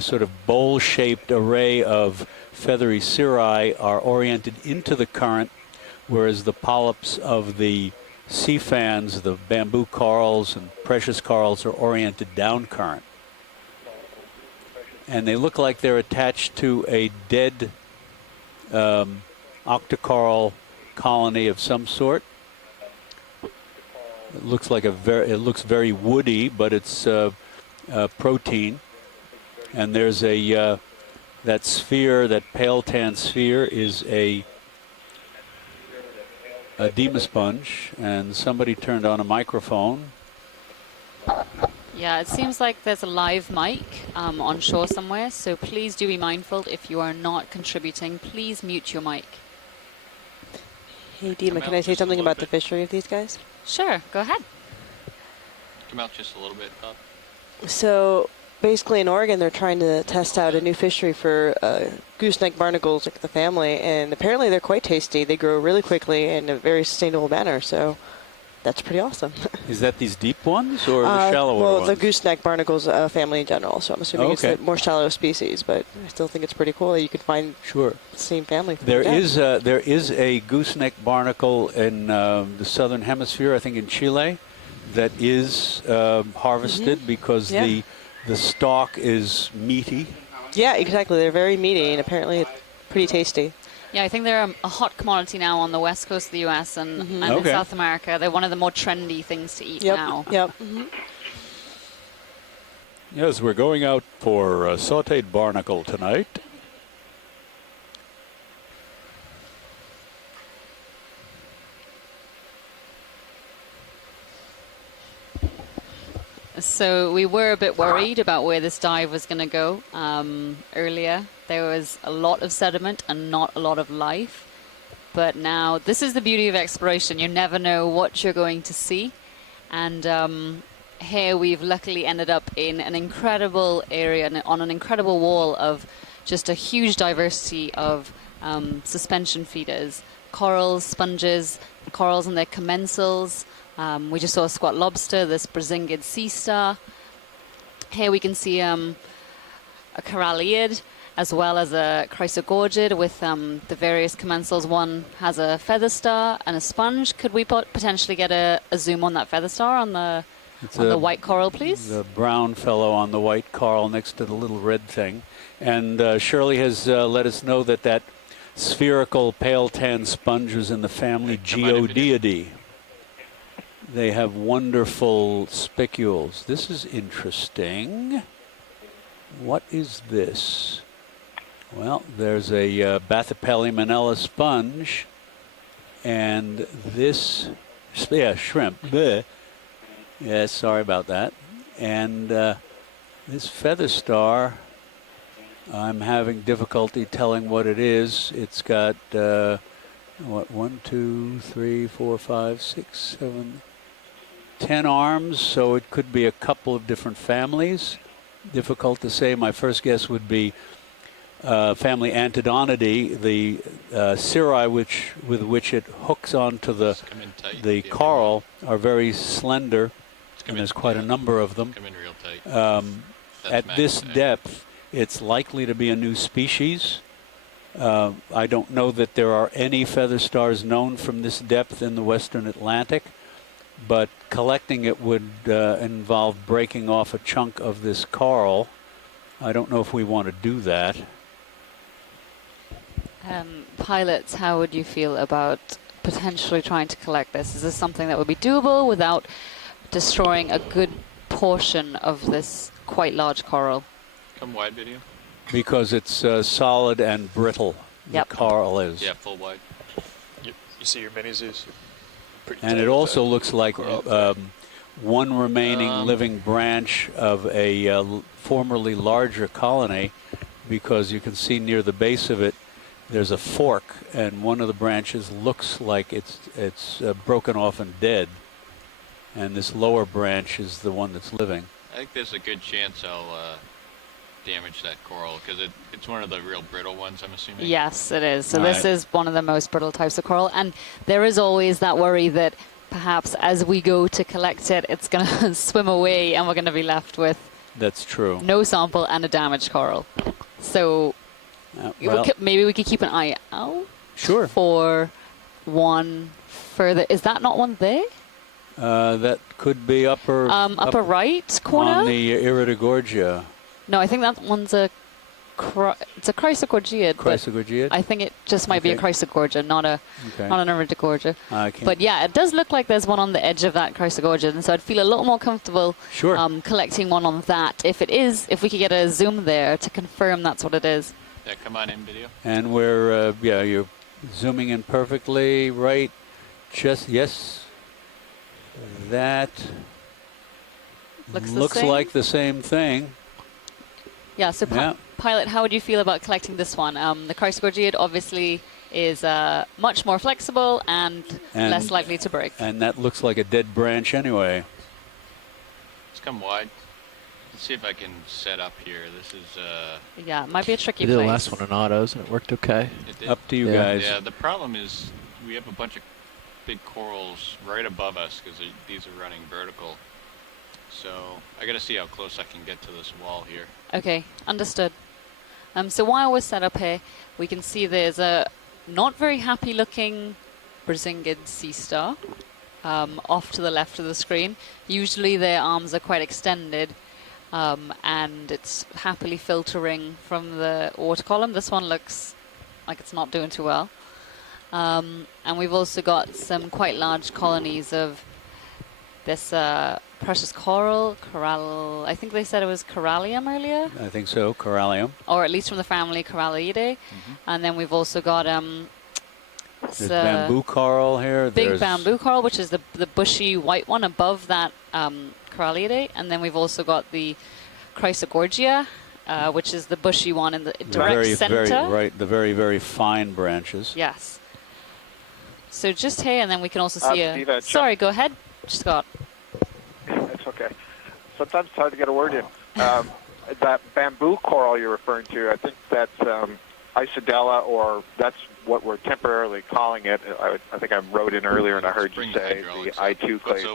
sort of bowl-shaped array of feathery cirri are oriented into the current, whereas the polyps of the sea fans, the bamboo corals and precious corals, are oriented down current. And they look like they're attached to a dead octocoral colony of some sort. It looks like it looks very woody, but it's protein. And there's that sphere, that pale tan sphere, is a edema sponge, and somebody turned on a microphone. Yeah, it seems like there's a live mic on shore somewhere, so please do be mindful. If you are not contributing, please mute your mic. Hey, Dima, can I say something about the fishery of these guys? Sure, go ahead. Come out just a little bit, Bob. So basically in Oregon, they're trying to test out a new fishery for gooseneck barnacles, like the family, and apparently they're quite tasty. They grow really quickly in a very sustainable manner, so that's pretty awesome. Is that these deep ones or the shallower ones? Well, the gooseneck barnacles family in general, so I'm assuming it's a more shallow species, but I still think it's pretty cool that you could find the same family. There is a gooseneck barnacle in the southern hemisphere, I think in Chile, that is harvested because the stalk is meaty. Yeah, exactly. They're very meaty and apparently pretty tasty. Yeah, I think they're a hot commodity now on the west coast of the U.S. and in South America. They're one of the more trendy things to eat now. Yep. Yes, we're going out for sautéed barnacle tonight. So we were a bit worried about where this dive was going to go earlier. There was a lot of sediment and not a lot of life. But now, this is the beauty of exploration. You never know what you're going to see. And here we've luckily ended up in an incredible area, on an incredible wall of just a huge diversity of suspension feeders. Corals, sponges, corals and their commensals. We just saw a squat lobster, this Brazingid sea star. Here we can see a coralliid as well as a chrysogorgid with the various commensals. One has a feather star and a sponge. Could we potentially get a zoom on that feather star on the white coral, please? The brown fellow on the white coral next to the little red thing. And Shirley has let us know that spherical pale tan sponge was in the family Geodeidae. They have wonderful spicules. This is interesting. What is this? Well, there's a Bathypelli sponge, and this, shrimp. Bleh. Yeah, sorry about that. And this feather star, I'm having difficulty telling what it is. It's got, 1, 2, 3, 4, 5, 6, 7, 10 arms, so it could be a couple of different families. Difficult to say. My first guess would be family Antidonidae. The cirri with which it hooks onto the coral are very slender, and there's quite a number of them. At this depth, it's likely to be a new species. I don't know that there are any feather stars known from this depth in the western Atlantic, but collecting it would involve breaking off a chunk of this coral. I don't know if we want to do that. Pilots, how would you feel about potentially trying to collect this? Is this something that would be doable without destroying a good portion of this quite large coral? Come wide video. Because it's solid and brittle. Yep. The coral is. Yeah, full wide. You see your mini zoos? And it also looks like one remaining living branch of a formerly larger colony, because you can see near the base of it there's a fork, and one of the branches looks like it's broken off and dead, and this lower branch is the one that's living. I think there's a good chance I'll damage that coral, because it's one of the real brittle ones, I'm assuming. Yes, it is. So this is one of the most brittle types of coral, and there is always that worry that perhaps as we go to collect it, it's going to swim away and we're going to be left with That's true. no sample and a damaged coral. So maybe we could keep an eye out for one further. Is that not one there? That could be upper right corner? On the Iridogorgia. No, I think that one's it's a Chrysogorgiid. Chrysogorgiid? I think it just might be a Chrysogorgia, not an Iridogorgia. Okay. But yeah, it does look like there's one on the edge of that Chrysogorgiid, and so I'd feel a little more comfortable collecting one on that. If we could get a zoom there to confirm that's what it is. Yeah, come on in, video. And we're, you're zooming in perfectly right. Yes. That looks like the same thing. Yeah, so Pilot, how would you feel about collecting this one? The Chrysogorgiid obviously is much more flexible and less likely to break. And that looks like a dead branch anyway. Let's come wide. Let's see if I can set up here. This is... yeah, it might be a tricky place. We did the last one in autos, and it worked okay. It did. Up to you guys. Yeah, the problem is we have a bunch of big corals right above us, because these are running vertical. So I got to see how close I can get to this wall here. Okay, understood. So while we're set up here, we can see there's a not very happy looking Brazingid sea star off to the left of the screen. Usually their arms are quite extended, and it's happily filtering from the water column. This one looks like it's not doing too well. And we've also got some quite large colonies of this precious coral, I think they said it was corallium earlier. I think so, corallium. Or at least from the family Coralliidae. And then we've also got there's bamboo coral here. Big bamboo coral, which is the bushy white one above that Coralliidae. And then we've also got the Chrysogorgia, which is the bushy one in the direct center. The very, very fine branches. Yes. So just here, and then we can also see sorry, go ahead, Scott. That's okay. Sometimes it's hard to get a word in. That bamboo coral you're referring to, I think that's Isidella, or that's what we're temporarily calling it. I think I wrote in earlier and I heard you say the I2 clade.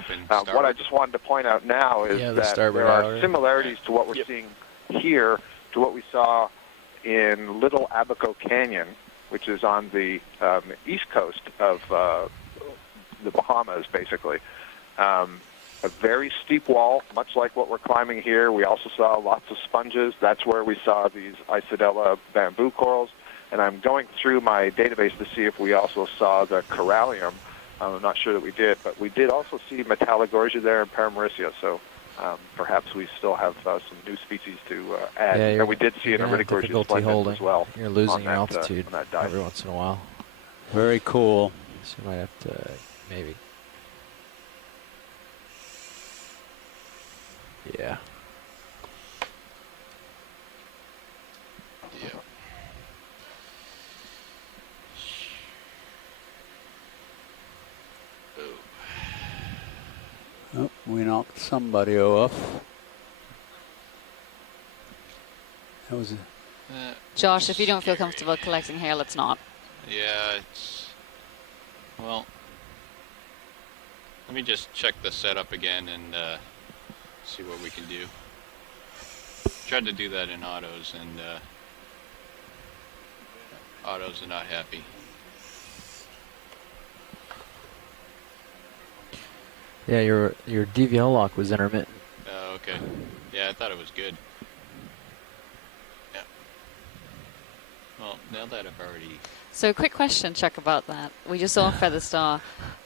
What I just wanted to point out now is that there are similarities to what we're seeing here to what we saw in Little Abaco Canyon, which is on the east coast of the Bahamas, basically. A very steep wall, much like what we're climbing here. We also saw lots of sponges. That's where we saw these Isidella bamboo corals. And I'm going through my database to see if we also saw the corallium. I'm not sure that we did, but we did also see Metallogorgia there and Paramaricia. So perhaps we still have some new species to add. And we did see an Iridogorgia splendid as well. You're losing your altitude every once in a while. Very cool. So you might have to maybe... Yeah. Oh, we knocked somebody off. That was Josh, if you don't feel comfortable collecting here, let's not. Yeah, well, let me just check the setup again and see what we can do. Tried to do that in autos, and autos are not happy. Yeah, your DVL lock was intermittent. Oh, okay. Yeah, I thought it was good. Yeah. Well, now that I've already... So quick question, Chuck, about that. We just saw a feather star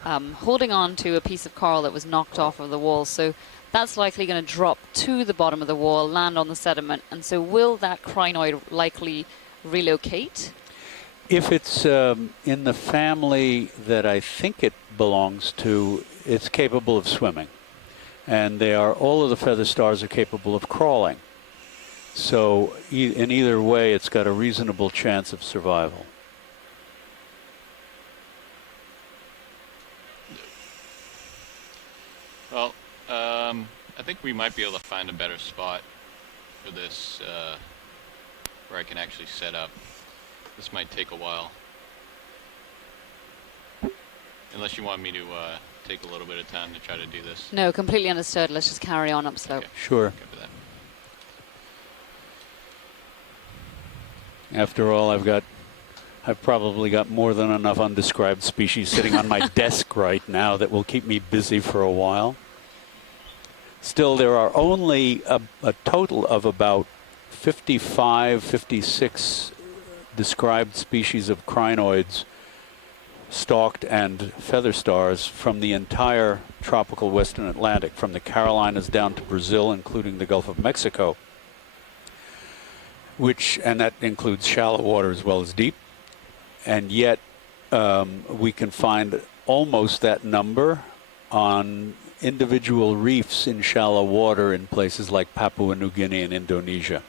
holding on to a piece of coral that was knocked off of the wall. So that's likely going to drop to the bottom of the wall, land on the sediment. And so will that crinoid likely relocate? If it's in the family that I think it belongs to, it's capable of swimming. And all of the feather stars are capable of crawling. So in either way, it's got a reasonable chance of survival. Well, I think we might be able to find a better spot for this where I can actually set up. This might take a while. Unless you want me to take a little bit of time to try to do this. No, completely understood. Let's just carry on upslope. Okay. Sure. After all, I've probably got more than enough undescribed species sitting on my desk right now that will keep me busy for a while. Still, there are only a total of about 55, 56 described species of crinoids, stalked and feather stars from the entire tropical western Atlantic, from the Carolinas down to Brazil, including the Gulf of Mexico, and that includes shallow water as well as deep. And yet we can find almost that number on individual reefs in shallow water in places like Papua New Guinea and Indonesia.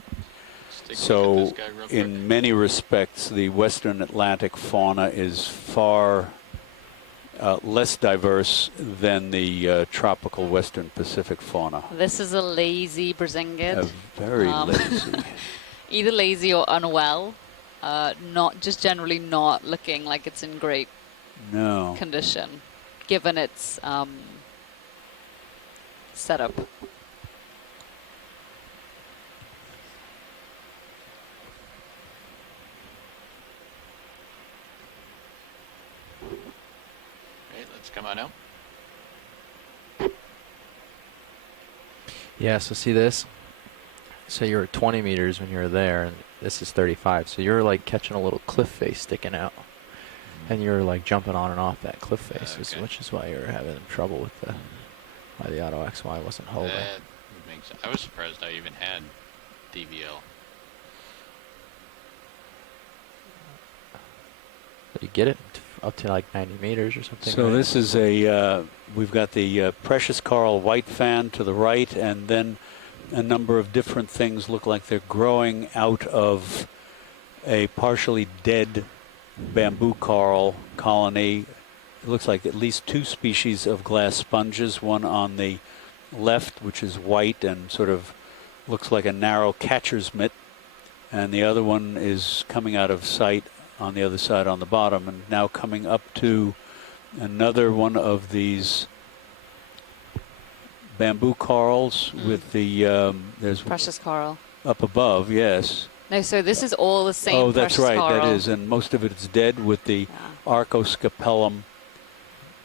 So in many respects, the western Atlantic fauna is far less diverse than the tropical western Pacific fauna. This is a lazy Brazingid. Very lazy. Either lazy or unwell. Generally not looking like it's in great condition, given its setup. Come on out. Yeah, so see this? So you're at 20 meters when you're there, and this is 35. So you're like catching a little cliff face sticking out. And you're like jumping on and off that cliff face, which is why you're having trouble with why the Auto XY wasn't holding. That makes sense. I was surprised I even had DVL. You get it up to like 90 meters or something. So right? this is we've got the precious coral white fan to the right, and then a number of different things look like they're growing out of a partially dead bamboo coral colony. It looks like at least 2 species of glass sponges, one on the left, which is white and sort of looks like a narrow catcher's mitt, and the other one is coming out of sight on the other side on the bottom, and now coming up to another one of these bamboo corals with the there's precious coral up above. Yes. No, so this is all the same. Oh, that's right. Coral. That is, and most of it is dead with the Archoscapellum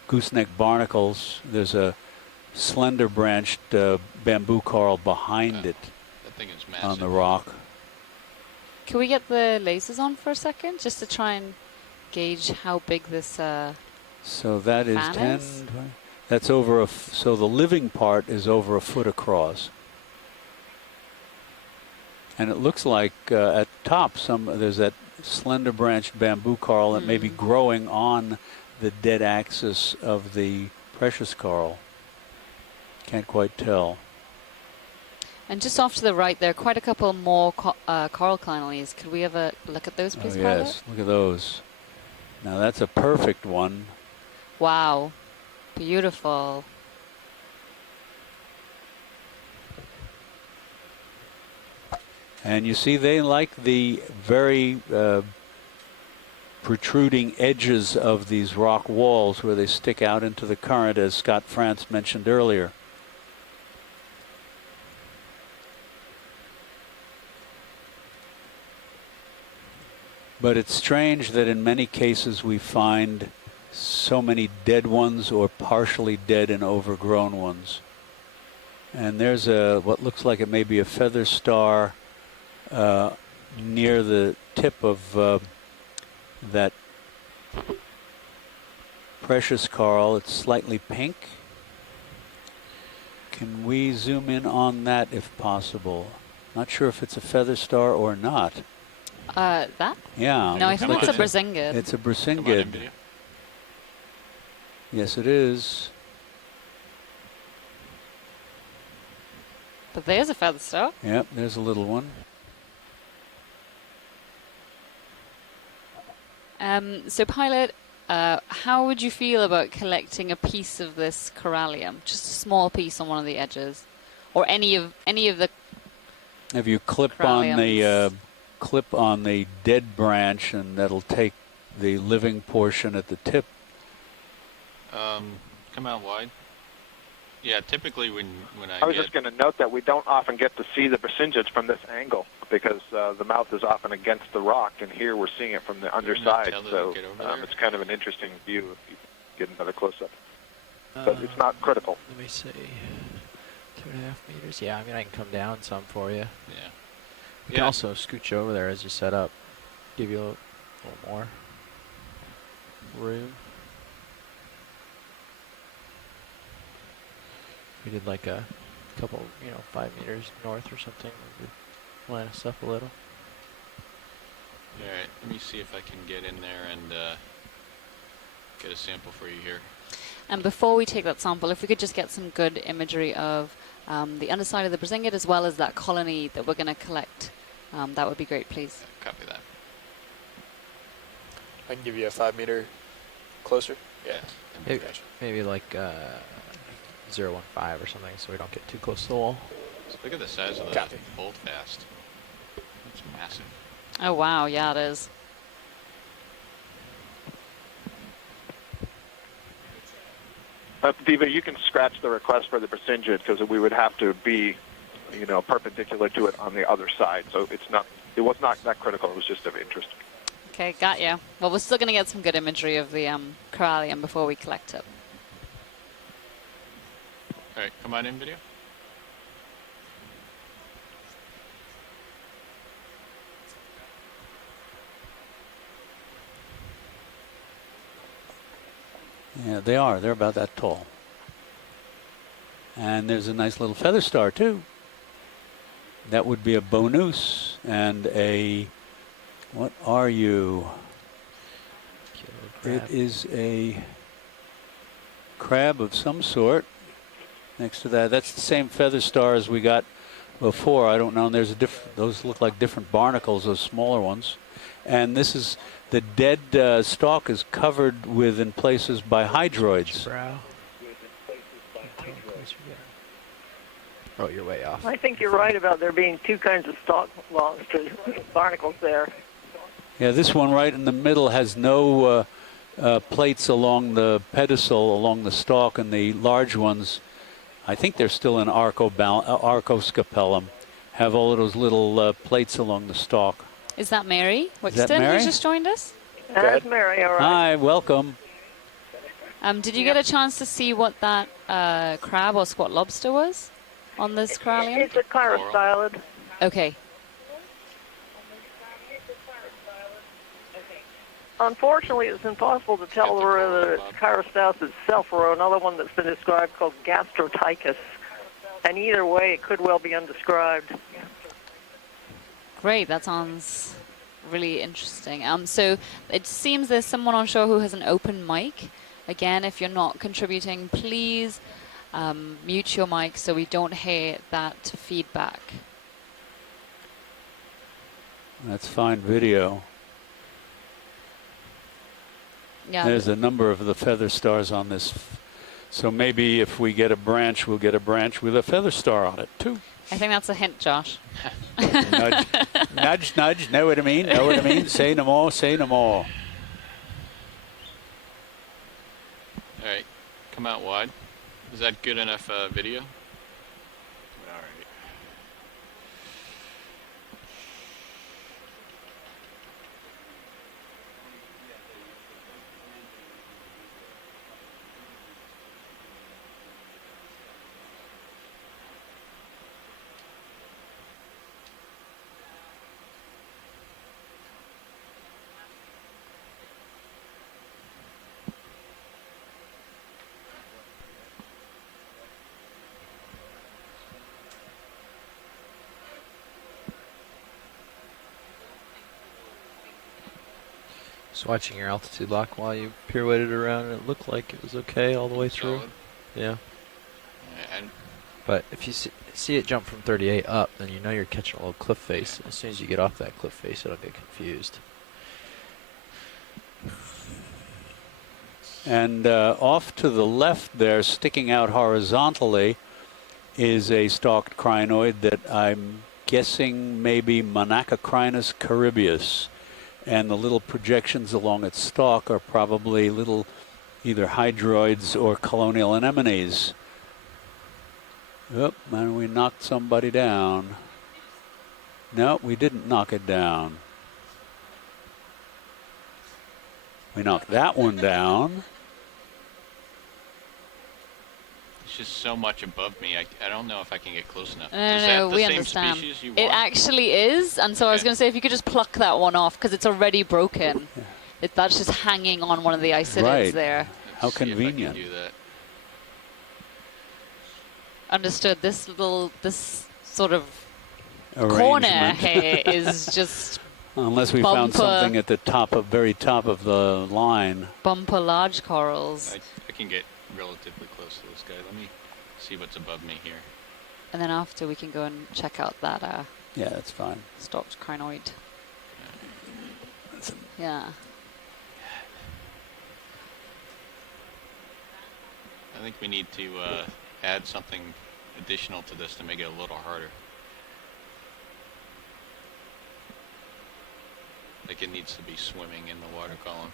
gooseneck barnacles. There's a slender branched bamboo coral behind it That thing is massive. on the rock. Can we get the lasers on for a second, just to try and gauge how big this So that is fan 10. is? That's over so the living part is over a foot across. And it looks like at top there's that slender branched bamboo coral that may be growing on the dead axis of the precious coral. Can't quite tell. And just off to the right, there are quite a couple more coral colonies. Could we have a look at those, please, Pilot? Yes, look at those. Now that's a perfect one. Wow. Beautiful. And you see they like the very protruding edges of these rock walls where they stick out into the current, as Scott France mentioned earlier. But it's strange that in many cases we find so many dead ones or partially dead and overgrown ones. And there's what looks like it may be a feather star near the tip of that precious coral. It's slightly pink. Can we zoom in on that if possible? Not sure if it's a feather star or not. That? Yeah. No, I think it's a like brisingid. It's a brisingid. Yes, it is. But there's a feather star. Yep, there's a little one. So, Pilot, how would you feel about collecting a piece of this corallium? Just a small piece on one of the edges, or any of the. If you clip on the dead branch, and that'll take the living portion at the tip. Come out wide. Yeah, typically when I was just going to note that we don't often get to see the brasingids from this angle because the mouth is often against the rock, and here we're seeing it from the underside. So it's kind of an interesting view if you get another close-up. But it's not critical. Let me see. 2.5 meters. Yeah, I mean, I can come down some for you. Yeah. You can also scooch over there as you set up. Give you a little more room. We did like a couple, 5 meters north or something. We line us up a little. All right, let me see if I can get in there and get a sample for you here. And before we take that sample, if we could just get some good imagery of the underside of the brisingid as well as that colony that we're going to collect, that would be great, please. Copy that. I can give you a 5 meter closer. Yeah. Maybe like 0.15 or something, so we don't get too close to the wall. Look at the size of the holdfast. It's massive. Oh wow, yeah, it is. Diva, you can scratch the request for the brisingid because we would have to be, perpendicular to it on the other side. So it was not that critical. It was just of interest. Okay, got you. Well, we're still going to get some good imagery of the corallium before we collect it. All right, come on in, video. Yeah, they are. They're about that tall. And there's a nice little feather star, too. That would be a bonus and a... What are you? It is a crab of some sort. Next to that, that's the same feather star as we got before. I don't know. And there's those look like different barnacles, those smaller ones. And this is the dead stalk is covered with in places by hydroids. Oh, you're way off. I think you're right about there being two kinds of stalk barnacles there. Yeah, this one right in the middle has no plates along the pedicel, along the stalk, and the large ones, I think they're still in archoscapellum, have all of those little plates along the stalk. Is that Mary Wixton Is that Mary? who just joined us? That's Mary, all right. Hi, welcome. Did you get a chance to see what that crab or squat lobster was on this corallium? It's a chirostylid. Okay. Unfortunately, it's impossible to tell whether it's Chirostylus itself or another one that's been described called Gastrotychus. And either way, it could well be undescribed. Great, that sounds really interesting. So it seems there's someone on shore who has an open mic. Again, if you're not contributing, please mute your mic so we don't hear that feedback. That's fine video. Yeah. There's a number of the feather stars on this. So maybe if we get a branch, we'll get a branch with a feather star on it, too. I think that's a hint, Josh. Nudge, nudge, nudge. Know what I mean? Know what I mean? Say no more, say no more. All right, come out wide. Is that good enough video? Just watching your altitude lock while you pirouetted around, and it looked like it was okay all the way through. Solid. Yeah. And But if you see it jump from 38 up, then you know you're catching a little cliff face. As soon as you get off that cliff face, it'll get confused. And off to the left there, sticking out horizontally, is a stalked crinoid that I'm guessing maybe Monachocrinus caribeus. And the little projections along its stalk are probably little either hydroids or colonial anemones. Yep, and we knocked somebody down. No, we didn't knock it down. We knocked that one down. it's just so much above me. I don't know if I can get close enough. No, Is that the we same understand. species you It want? actually is, and so I was going to say if you could just pluck that one off because it's already broken. That's just hanging on one of the isolids Right. there. How convenient. Do that. Understood. This sort of corner Arrangement. here is just Unless we found bumper. something at the very top of the line. bumper large corals. I can get relatively close to this guy. Let me see what's above me here. And then after we can go and check out that Yeah, that's fine. stalked crinoid. Yeah. I think we need to add something additional to this to make it a little harder. Like it needs to be swimming in the water column.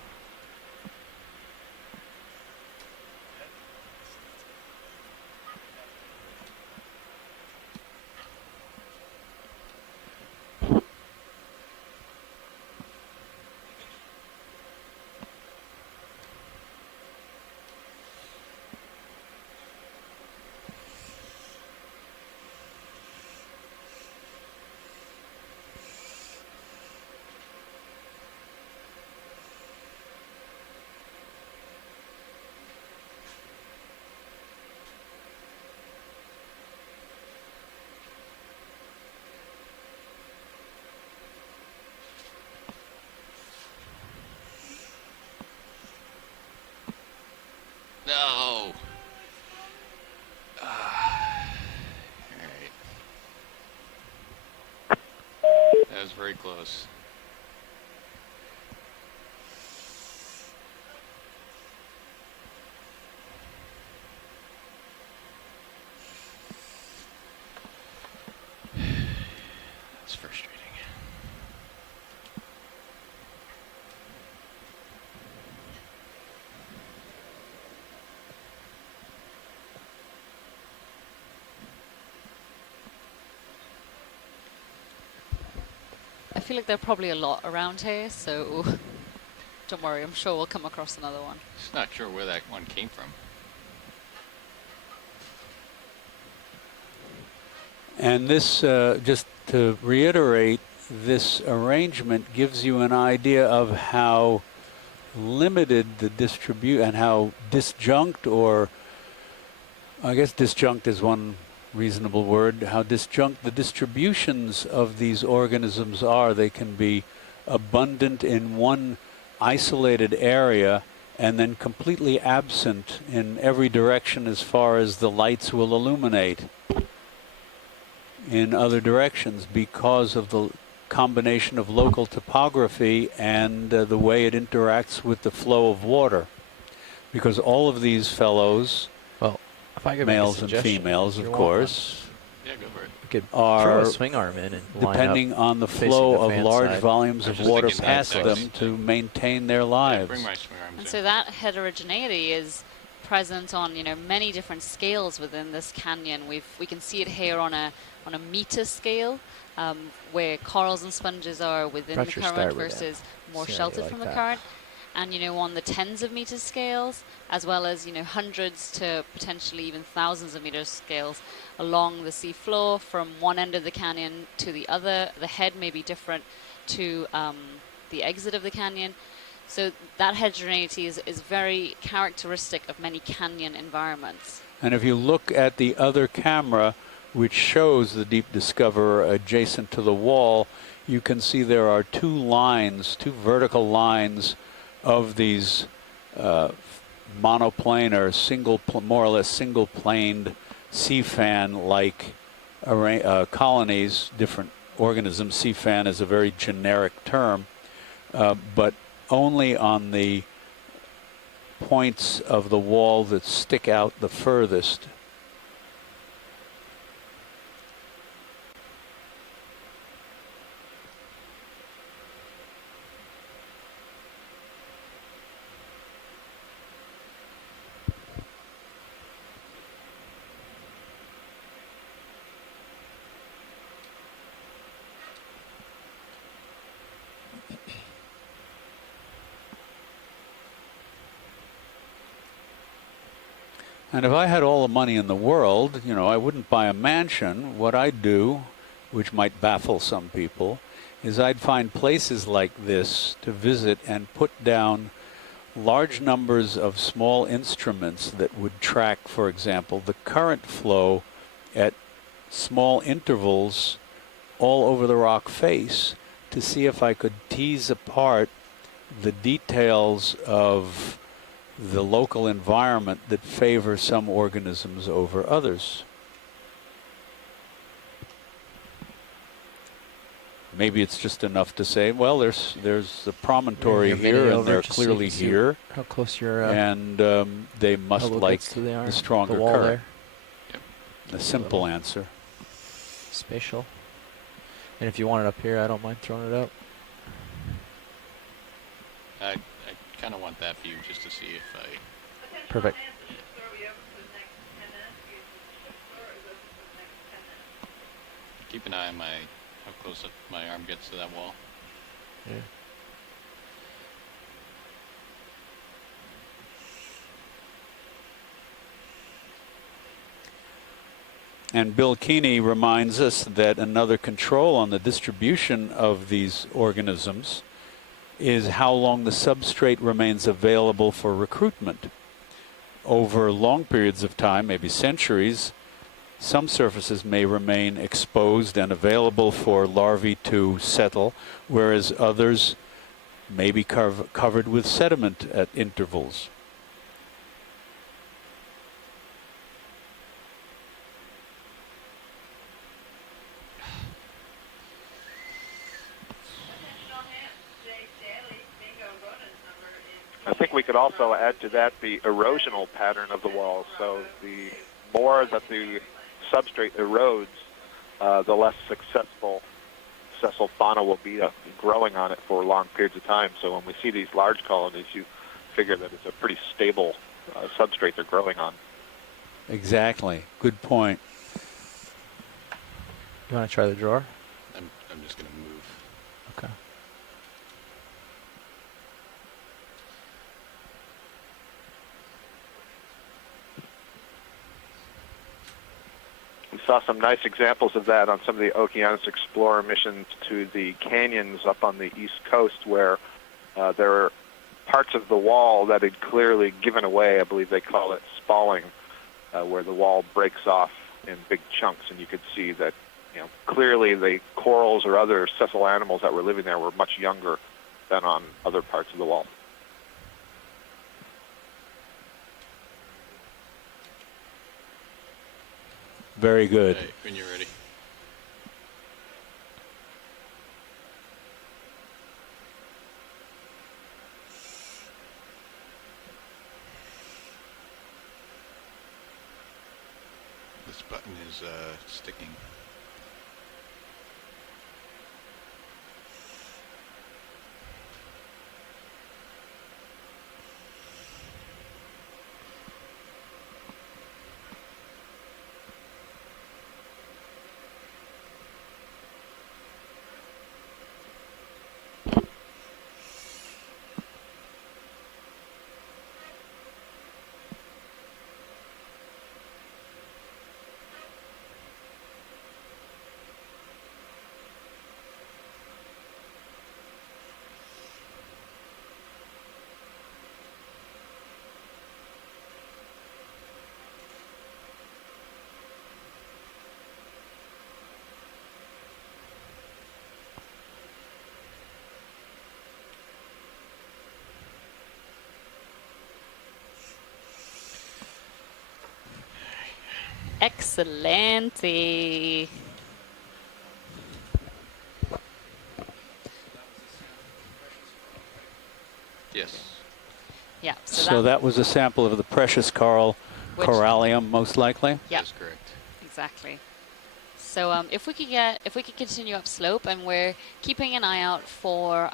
No. Alright. That was very close. That's frustrating. I feel like there are probably a lot around here, so don't worry, I'm sure we'll come across another one. Just not sure where that one came from. And this, just to reiterate, this arrangement gives you an idea of how limited the and how disjunct, or I guess disjunct is one reasonable word, how disjunct the distributions of these organisms are. They can be abundant in one isolated area and then completely absent in every direction as far as the lights will illuminate in other directions because of the combination of local topography and the way it interacts with the flow of water. Because all of these fellows, well, if I could make a males and suggestion, females, if of you course, Yeah, go for it. We could are throw a swing arm in and line depending up on the facing flow the of fan large side. volumes I of was just water thinking past that them next. to maintain their Yeah, lives. bring my swing arms And in. so that heterogeneity is present on many different scales within this canyon. We can see it here on a meter scale, where corals and sponges are within the Pressure current starboard versus more See how sheltered you like from the that. current. And on the tens of meter scales, as well as hundreds to potentially even thousands of meters scales along the sea floor from one end of the canyon to the other. The head may be different to the exit of the canyon. So that heterogeneity is very characteristic of many canyon environments. And if you look at the other camera, which shows the Deep Discoverer adjacent to the wall, you can see there are two vertical lines of these monoplane or more or less single-planed sea fan-like colonies, different organisms. Sea fan is a very generic term, but only on the points of the wall that stick out the furthest. And if I had all the money in the world, you know, I wouldn't buy a mansion. What I'd do, which might baffle some people, is I'd find places like this to visit and put down large numbers of small instruments that would track, for example, the current flow at small intervals all over the rock face to see if I could tease apart the details of the local environment that favor some organisms over others. Maybe it's just enough to say, well, there's a promontory here, and they're clearly here, how close you're, and they must like the stronger wall current. There. A simple answer. Spatial. And if you want it up here, I don't mind throwing it up. I kind of want that view just to see if I... Perfect. Keep an eye on how close my arm gets to that wall. Yeah. And Bill Keeney reminds us that another control on the distribution of these organisms is how long the substrate remains available for recruitment. Over long periods of time, maybe centuries, some surfaces may remain exposed and available for larvae to settle, whereas others may be covered with sediment at intervals. I think we could also add to that the erosional pattern of the walls. So the more that the substrate erodes, the less successful fauna will be growing on it for long periods of time. So when we see these large colonies, you figure that it's a pretty stable substrate they're growing on. Exactly. Good point. You want to try the drawer? I'm just going to move. Okay. We saw some nice examples of that on some of the Okeanos Explorer missions to the canyons up on the east coast, where there are parts of the wall that had clearly given away. I believe they call it spalling, where the wall breaks off in big chunks, and you could see that, you know, clearly the corals or other sessile animals that were living there were much younger than on other parts of the wall. Very good. Okay, when you're ready. This button is sticking. Excelente. Yes. Yeah. So that was a sample of the precious coral, corallium, most likely. Yeah. That's correct. Exactly. So if we could continue upslope, and we're keeping an eye out for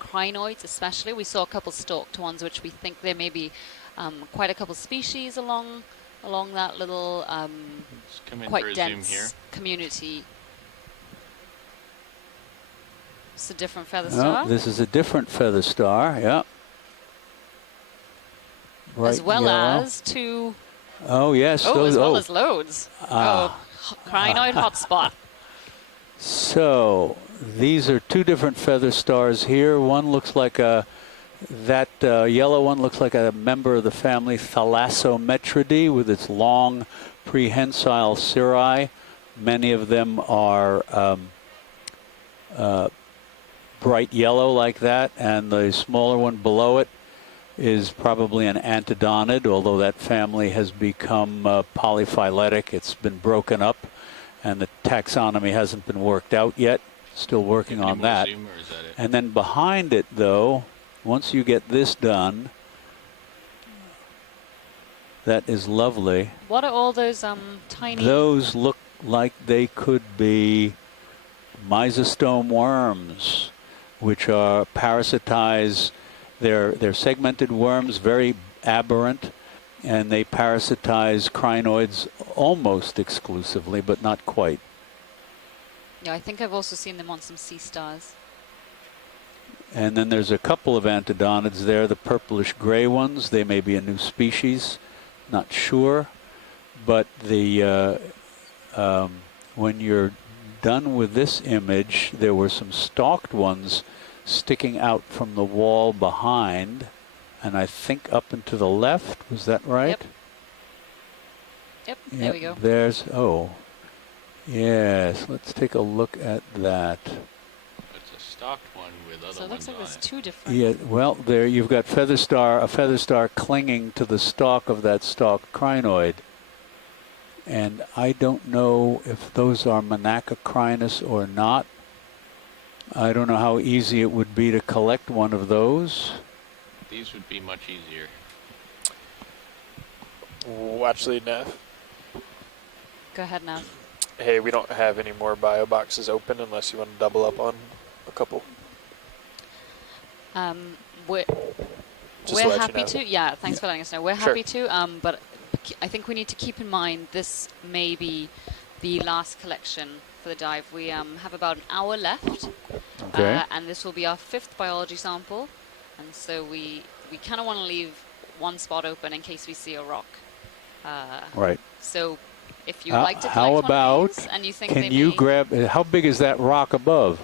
crinoids, especially. We saw a couple stalked ones, which we think there may be quite a couple species along that little quite dense community. It's a different feather star. Oh, this is a different feather star. Yeah. As well as two. Oh yes. Oh, those, as well as loads. Crinoid hotspot. So these are two different feather stars here. One looks like that yellow one looks like a member of the family Thalassometridae with its long prehensile cirri. Many of them are bright yellow like that, and the smaller one below it is probably an antedonid, although that family has become polyphyletic. It's been broken up, and the taxonomy hasn't been worked out yet. Still working on that. And then behind it, though, once you get this done, that is lovely. What are all those tiny? Those look like they could be Mesostome worms, which are parasitize. They're segmented worms, very aberrant, and they parasitize crinoids almost exclusively, but not quite. Yeah, I think I've also seen them on some sea stars. And then there's a couple of antedonids there, the purplish gray ones. They may be a new species, not sure. But the when you're done with this image, there were some stalked ones sticking out from the wall behind, and I think up and to the left. Was that right? Yep, there we go. There's, oh, yes, let's take a look at that. It's a stalked one with other So it looks like there's two different. Yeah, well, there you've got a feather star clinging to the stalk of that stalked crinoid. And I don't know if those are Monachocrinus or not. I don't know how easy it would be to collect one of those. These would be much easier. Actually, Neff. Go ahead, Neff. Hey, we don't have any more bio boxes open unless you want to double up on a couple. We're happy to. Yeah, thanks for letting us know. We're happy to. But I think we need to keep in mind this may be the last collection for the dive. We have about an hour left, and this will be our 5th biology sample, and so we kind of want to leave one spot open in case we see a rock. Right. So if you like to collect how about, one of these and you think can you grab, how big is that rock above?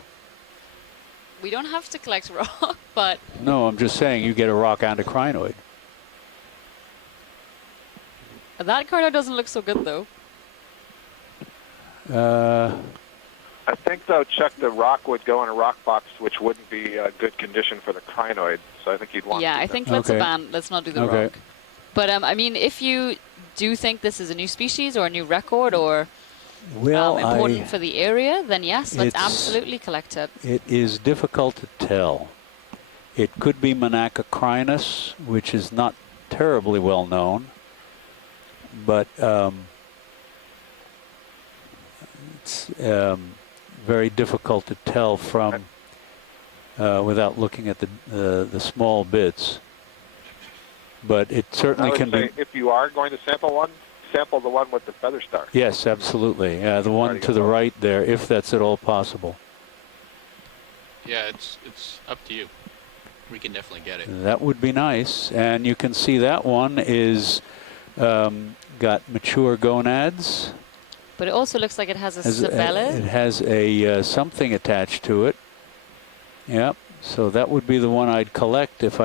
We don't have to collect a rock, but... No, I'm just saying you get a rock and a crinoid. That crinoid doesn't look so good, though. I think, though, Chuck, the rock would go in a rock box, which wouldn't be a good condition for the crinoid. So I think you'd want. Yeah, I think let's not do the rock. But I mean, if you do think this is a new species or a new record or important for the area, then yes, let's absolutely collect it. It is difficult to tell. It could be Monachocrinus, which is not terribly well known, but it's very difficult to tell from without looking at the small bits. But it certainly can be. If you are going to sample one, sample the one with the feather star. Yes, absolutely. The one to the right there, if that's at all possible. Yeah, it's up to you. We can definitely get it. That would be nice. And you can see that one is got mature gonads. But it also looks like it has a sabella. It has a something attached to it. Yep. So that would be the one I'd collect if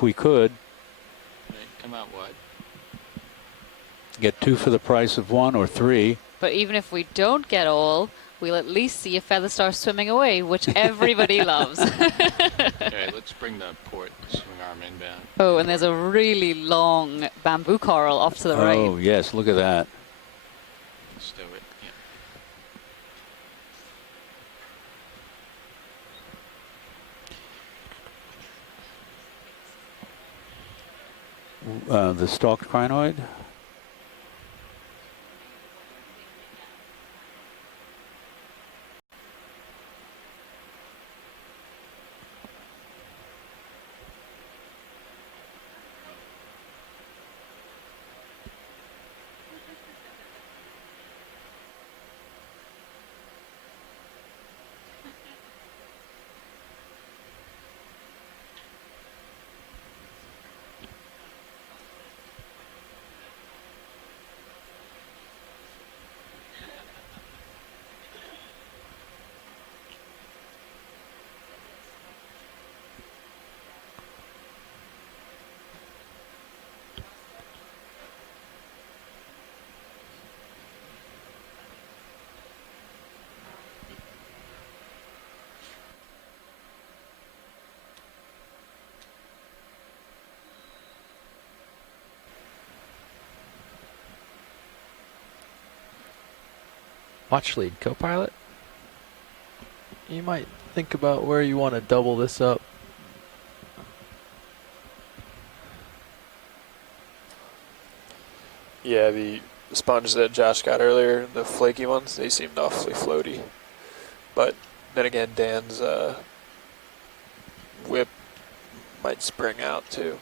we could. Come out what? Get 2 for the price of 1 or 3. But even if we don't get all, we'll at least see a feather star swimming away, which everybody loves. Okay, let's bring the port swing arm inbound. Oh, and there's a really long bamboo coral off to the right. Oh, yes, look at that. Stow it. Yeah. The stalked crinoid. Watch lead, co-pilot. You might think about where you want to double this up. Yeah, the sponges that Josh got earlier, the flaky ones, they seemed awfully floaty. But then again, Dan's whip might spring out too.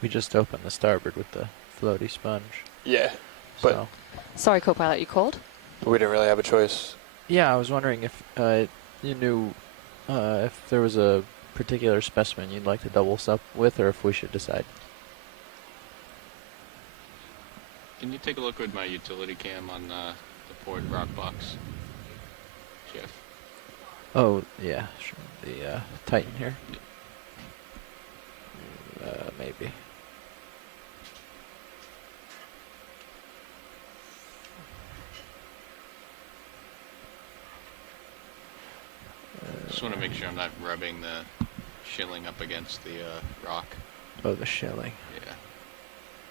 We just opened the starboard with the floaty sponge. Yeah, but so. Sorry, co-pilot, you called? We didn't really have a choice. Yeah, I was wondering if you knew if there was a particular specimen you'd like to double us up with, or if we should decide. Can you take a look with my utility cam on the port rock box, Jeff? Oh, yeah, sure. The Titan here. Maybe. Just want to make sure I'm not rubbing the shilling up against the rock. Oh, the shilling. Yeah.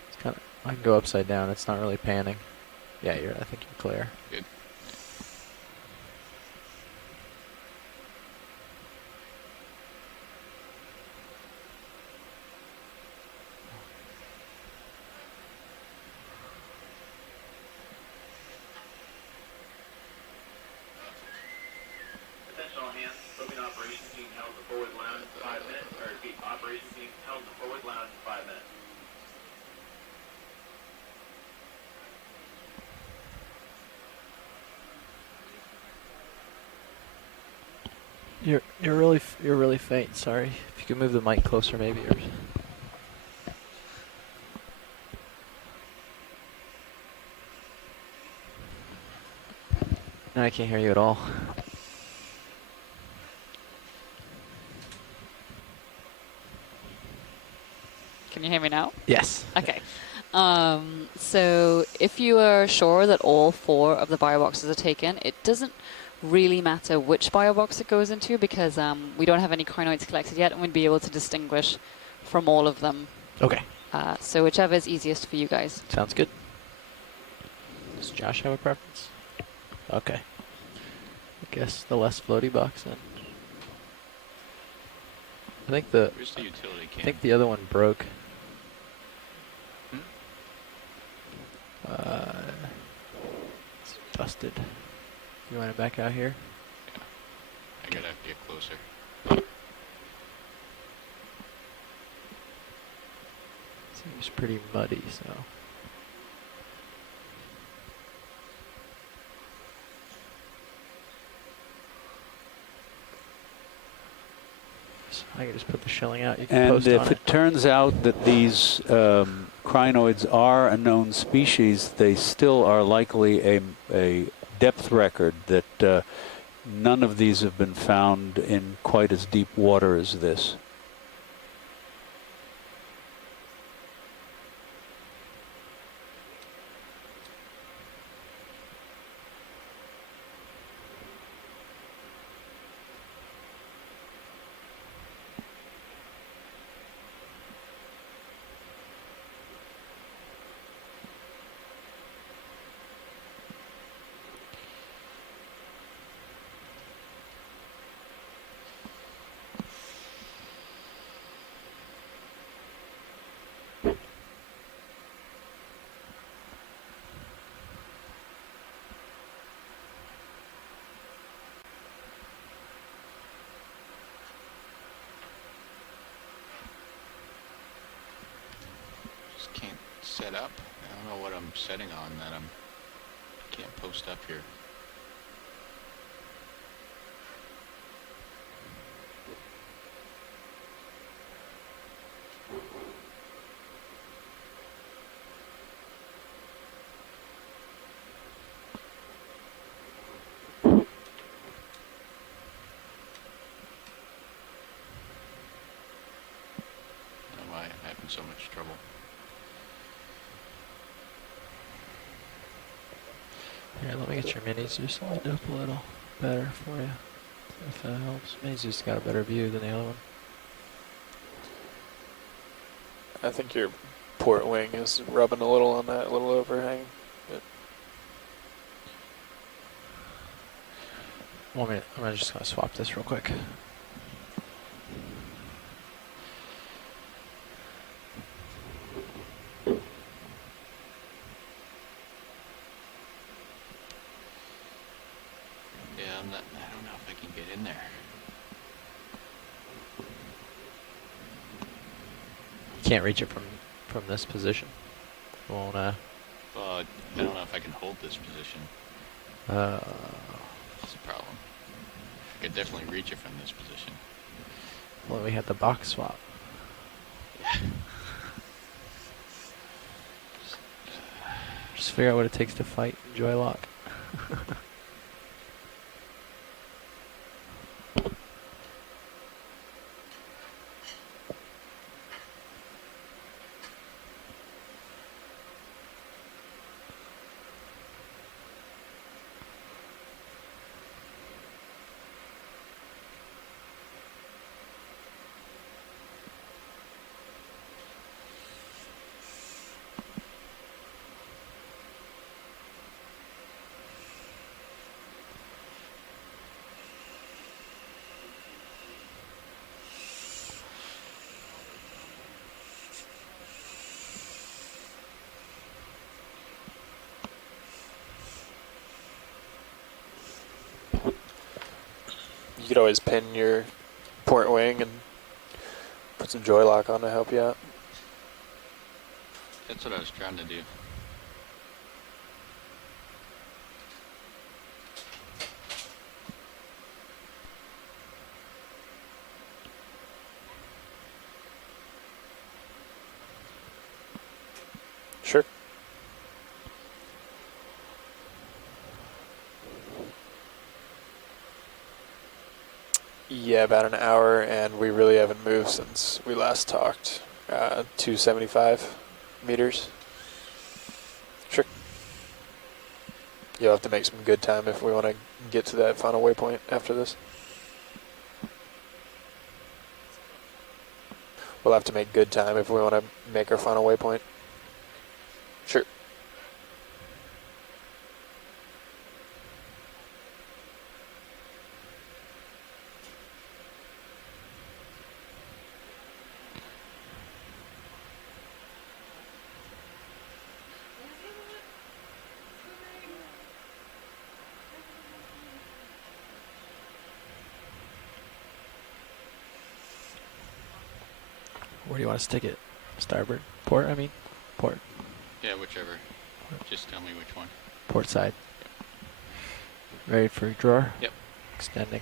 It's kind of. I can go upside down. It's not really panning. Yeah, I think you're clear. Good. Attention all hands. Moving operations being held in the forward lounge in 5 minutes. Or repeat, operations being held in the forward lounge in 5 minutes. You're really faint. Sorry. If you could move the mic closer, maybe. Or no, I can't hear you at all. Can you hear me now? Yes. Okay. So if you are sure that all 4 of the bioboxes are taken, it doesn't really matter which biobox it goes into, because we don't have any crinoids collected yet, and we'd be able to distinguish from all of them. Okay. So whichever is easiest for you guys. Sounds good. Does Josh have a preference? Okay. I guess the less floaty box then. I think Where's the utility cam? I think the other one broke. It's busted. You want it back out here? Yeah. I gotta get closer. Seems pretty muddy, so. I can just put the shelling out. You can And post if on it turns out that these crinoids are a known species, they still are likely a depth record that none of these have been found in quite as deep water as this. set up. I don't know what I'm setting on that I can't post up here. So much trouble. Here, let me get your mini Zeus lined up a little better for you, if that helps. Mini Zeus got a better view than the other one. I think your port wing is rubbing a little on that little overhang. One minute, I'm just gonna swap this real quick. I don't know if I can get in there. You can't reach it from this position. It won't. Well, I don't know if I can hold this position. That's the problem. I could definitely reach it from this position. Well, we had the box swap. Yeah. Just figure out what it takes to fight Joy Lock. You could always pin your port wing and put some joy lock on to help you out. That's what I was trying to do. Sure. Yeah, about an hour, and we really haven't moved since we last talked. 275 meters. Sure. You'll have to make some good time if we want to get to that final waypoint after this. We'll have to make good time if we want to make our final waypoint. Sure. Where do you want to stick it? Starboard? Port, I mean? Port. Yeah, whichever. Just tell me which one. Port side. Ready for drawer? Yep. Extending.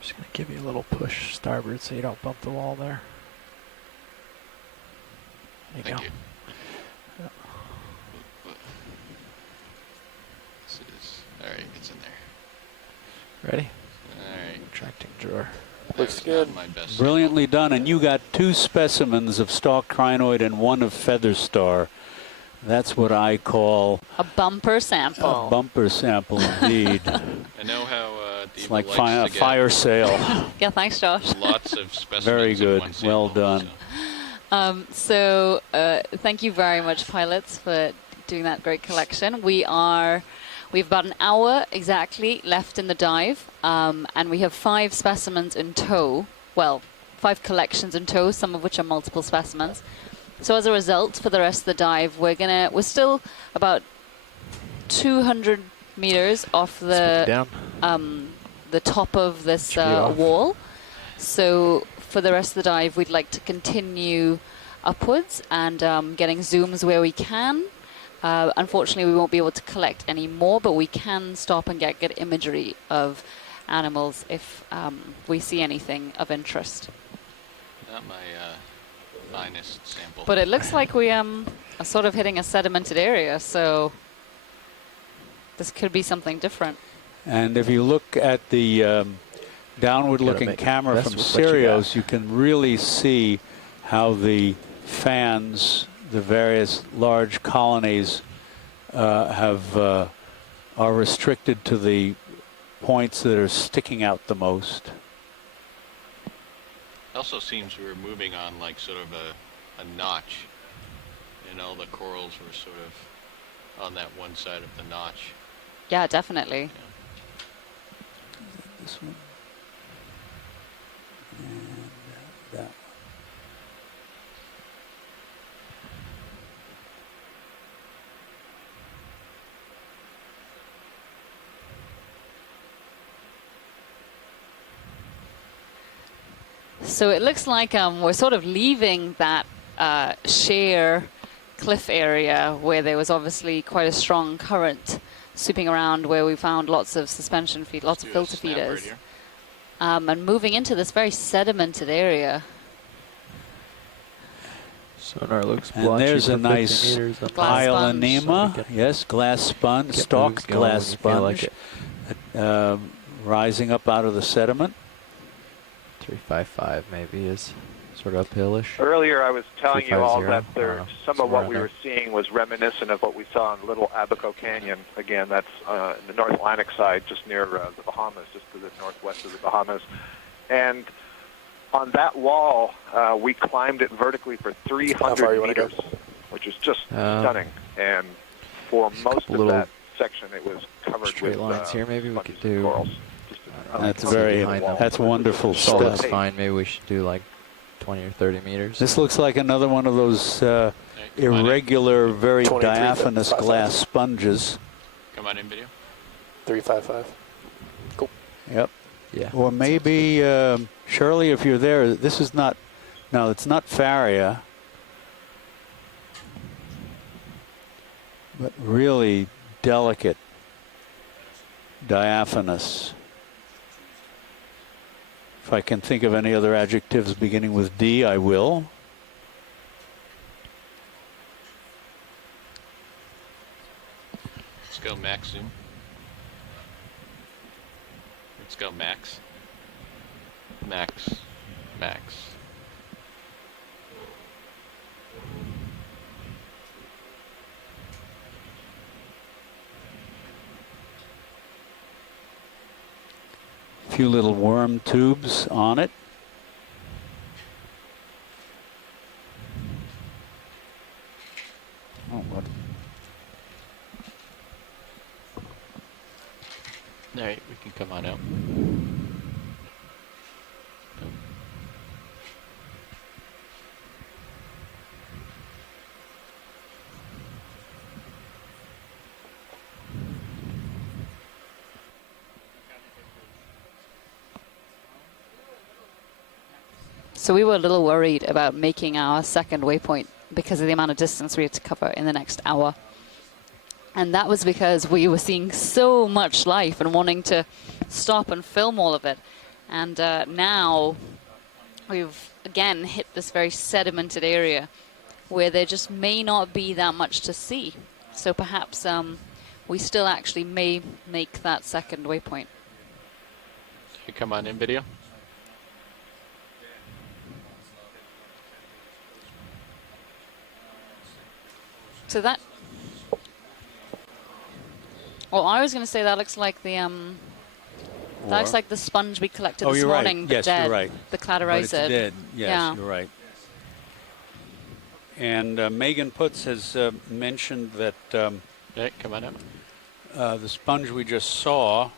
Just going to give you a little push starboard so you don't bump the wall there. There you Thank go. you. Yeah. This is, all right, it's in there. Ready? All right. Retracting drawer. Looks good. My best. Brilliantly done, and you got 2 specimens of stalked crinoid and 1 of feather star. That's what I call a bumper sample. A bumper sample, indeed. I know how It's like a fire sale. Yeah, thanks, Josh. Lots of specimens. Very in good. one sample, Well done. So thank you very much, pilots, for doing that great collection. We've about an hour exactly left in the dive, and we have 5 specimens in tow. Well, 5 collections in tow, some of which are multiple specimens. So as a result, for the rest of the dive, we're still about 200 meters off the top of this wall. So for the rest of the dive, we'd like to continue upwards and getting zooms where we can. Unfortunately, we won't be able to collect any more, but we can stop and get good imagery of animals if we see anything of interest. Not my finest sample. But it looks like we are sort of hitting a sedimented area, so this could be something different. And if you look at the downward-looking camera from Sirius, you can really see how the fans, the various large colonies, are restricted to the points that are sticking out the most. Also seems we were moving on like sort of a notch, and all the corals were sort of on that one side of the notch. Yeah, definitely. This one. And that one. So it looks like we're sort of leaving that sheer cliff area where there was obviously quite a strong current sweeping around, where we found lots of suspension feed, lots of filter feeders, right, and moving into this very sedimented area. Sonar looks blotchy. And there's a nice Hyalonema, yes, glass sponge, stalked glass sponge, rising up out of the sediment. 355 maybe is sort of uphillish. Earlier I was telling you all that some of what we there. were seeing was reminiscent of what we saw in Little Abaco Canyon. Again, that's in the North Atlantic side, just near the Bahamas, just to the northwest of the Bahamas. And on that wall, we climbed it vertically for 300 meters, which is just stunning. And for most of that section, it was covered straight with lines here. Maybe we could do corals. That's wonderful stuff. That's fine. Maybe we should do like 20 or 30 meters. This looks like another one of those irregular, very diaphanous glass sponges. Come on in, video. 355. Cool. Yep. Yeah. Or maybe, Shirley, if you're there, this is not, no, it's not Faria. But really delicate, diaphanous. If I can think of any other adjectives beginning with D, I will. Let's go max zoom. Let's go max. Max. Max. A few little worm tubes on it. Oh, what? All right, we can come on out. So we were a little worried about making our second waypoint because of the amount of distance we had to cover in the next hour. And that was because we were seeing so much life and wanting to stop and film all of it. And now we've, again, hit this very sedimented area where there just may not be that much to see. So perhaps we still actually may make that second waypoint. You come on in, video. So that, well, I was going to say that looks like the That looks like the sponge we collected Oh, this you're morning, right. but Yes, dead. you're right. The But cladorizid. it's dead. Yes, Yeah. you're right. And Megan Putz has mentioned that Hey, come on up. the sponge we just saw,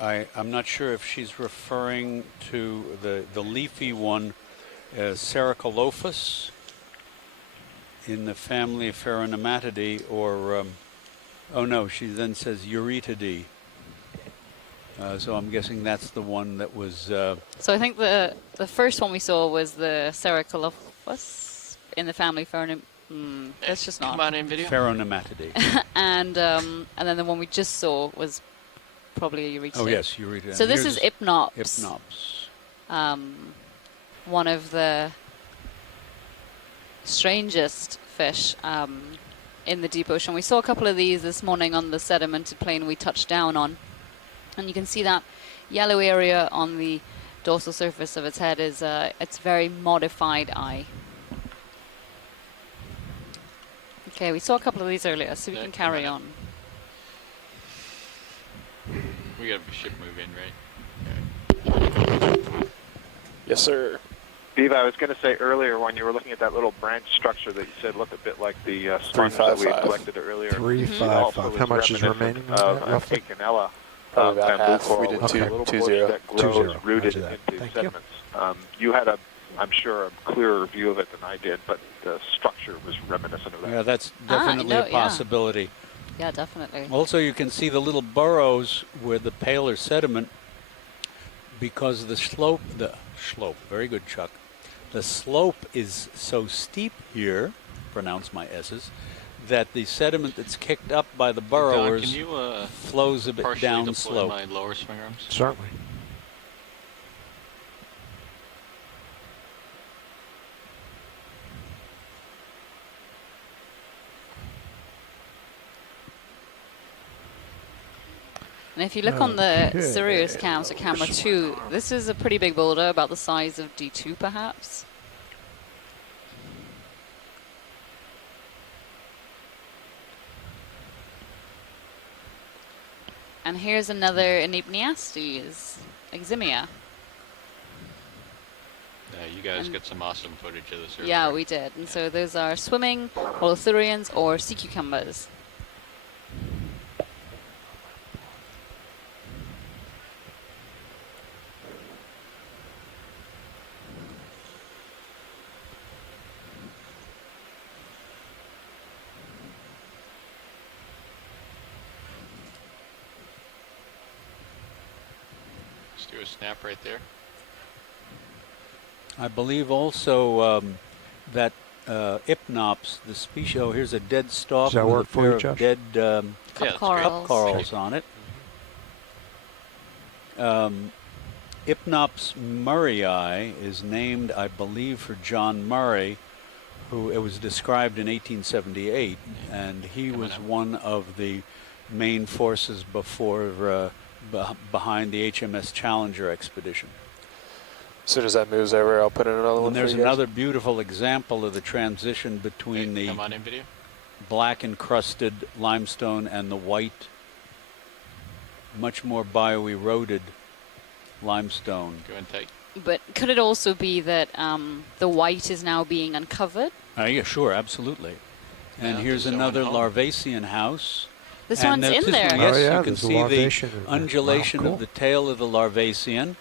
I'm not sure if she's referring to the leafy one, Sericolophus, in the family of Pheronematidae, or, oh no, she then says Euretidae. So I'm guessing that's the one that was... So I think the first one we saw was the Sericolophus in the family it's just not. Come on in, video. Pheronematidae. And then the one we just saw was probably a Euretidae. Oh yes, Euretidae. So this is Hypnops. Hypnops. One of the strangest fish in the deep ocean. We saw a couple of these this morning on the sedimented plain we touched down on. And you can see that yellow area on the dorsal surface of its head is its very modified eye. Okay, we saw a couple of these earlier, so we can carry on. We got a ship move in, right? Yes, sir. Steve, I was going to say earlier when you were looking at that little branch structure that you said looked a bit like the sponge that we collected earlier. 355. How much is remaining on that, roughly? Acanella, Probably about bamboo half. coral. We did It's a little portion that grows rooted into sediments. You had I'm sure, a clearer view of it than I did, but the structure was reminiscent of that. Yeah, that's definitely a possibility. Yeah, definitely. Also, you can see the little burrows with the paler sediment because the slope, very good, Chuck. The slope is so steep here, pronounce my S's, that the sediment that's kicked up by the burrowers Don, can you, flows a bit down deploy slope. my lower swing arms? Certainly. And if you look on the Sirius cam, so camera 2, this is a pretty big boulder, about the size of D2 perhaps. And here's another Anibniastes, Eximia. You guys got some awesome footage of this earlier. Yeah, we did. And so those are swimming holothurians or sea cucumbers. Let's do a snap right there. I believe also that Hypnops, the species. Oh, here's a dead stalk Does that with work a for pair you, of Josh? dead cup corals on it. Hypnops murrayi is named, I believe, for John Murray, who it was described in 1878, and he was one of the main forces before behind the HMS Challenger expedition. As soon as that moves over, I'll put in another one. And there's for you guys. another beautiful example of the transition between the Come on in, video. black encrusted limestone and the white, much more bioeroded limestone. Go and take. But could it also be that the white is now being uncovered? Yeah, sure, absolutely. And here's another Larvacean house. This And one's in there. Yes, Oh, yeah, you can there's a see the larvation in there. undulation Wow, cool. of the tail of the Larvacean.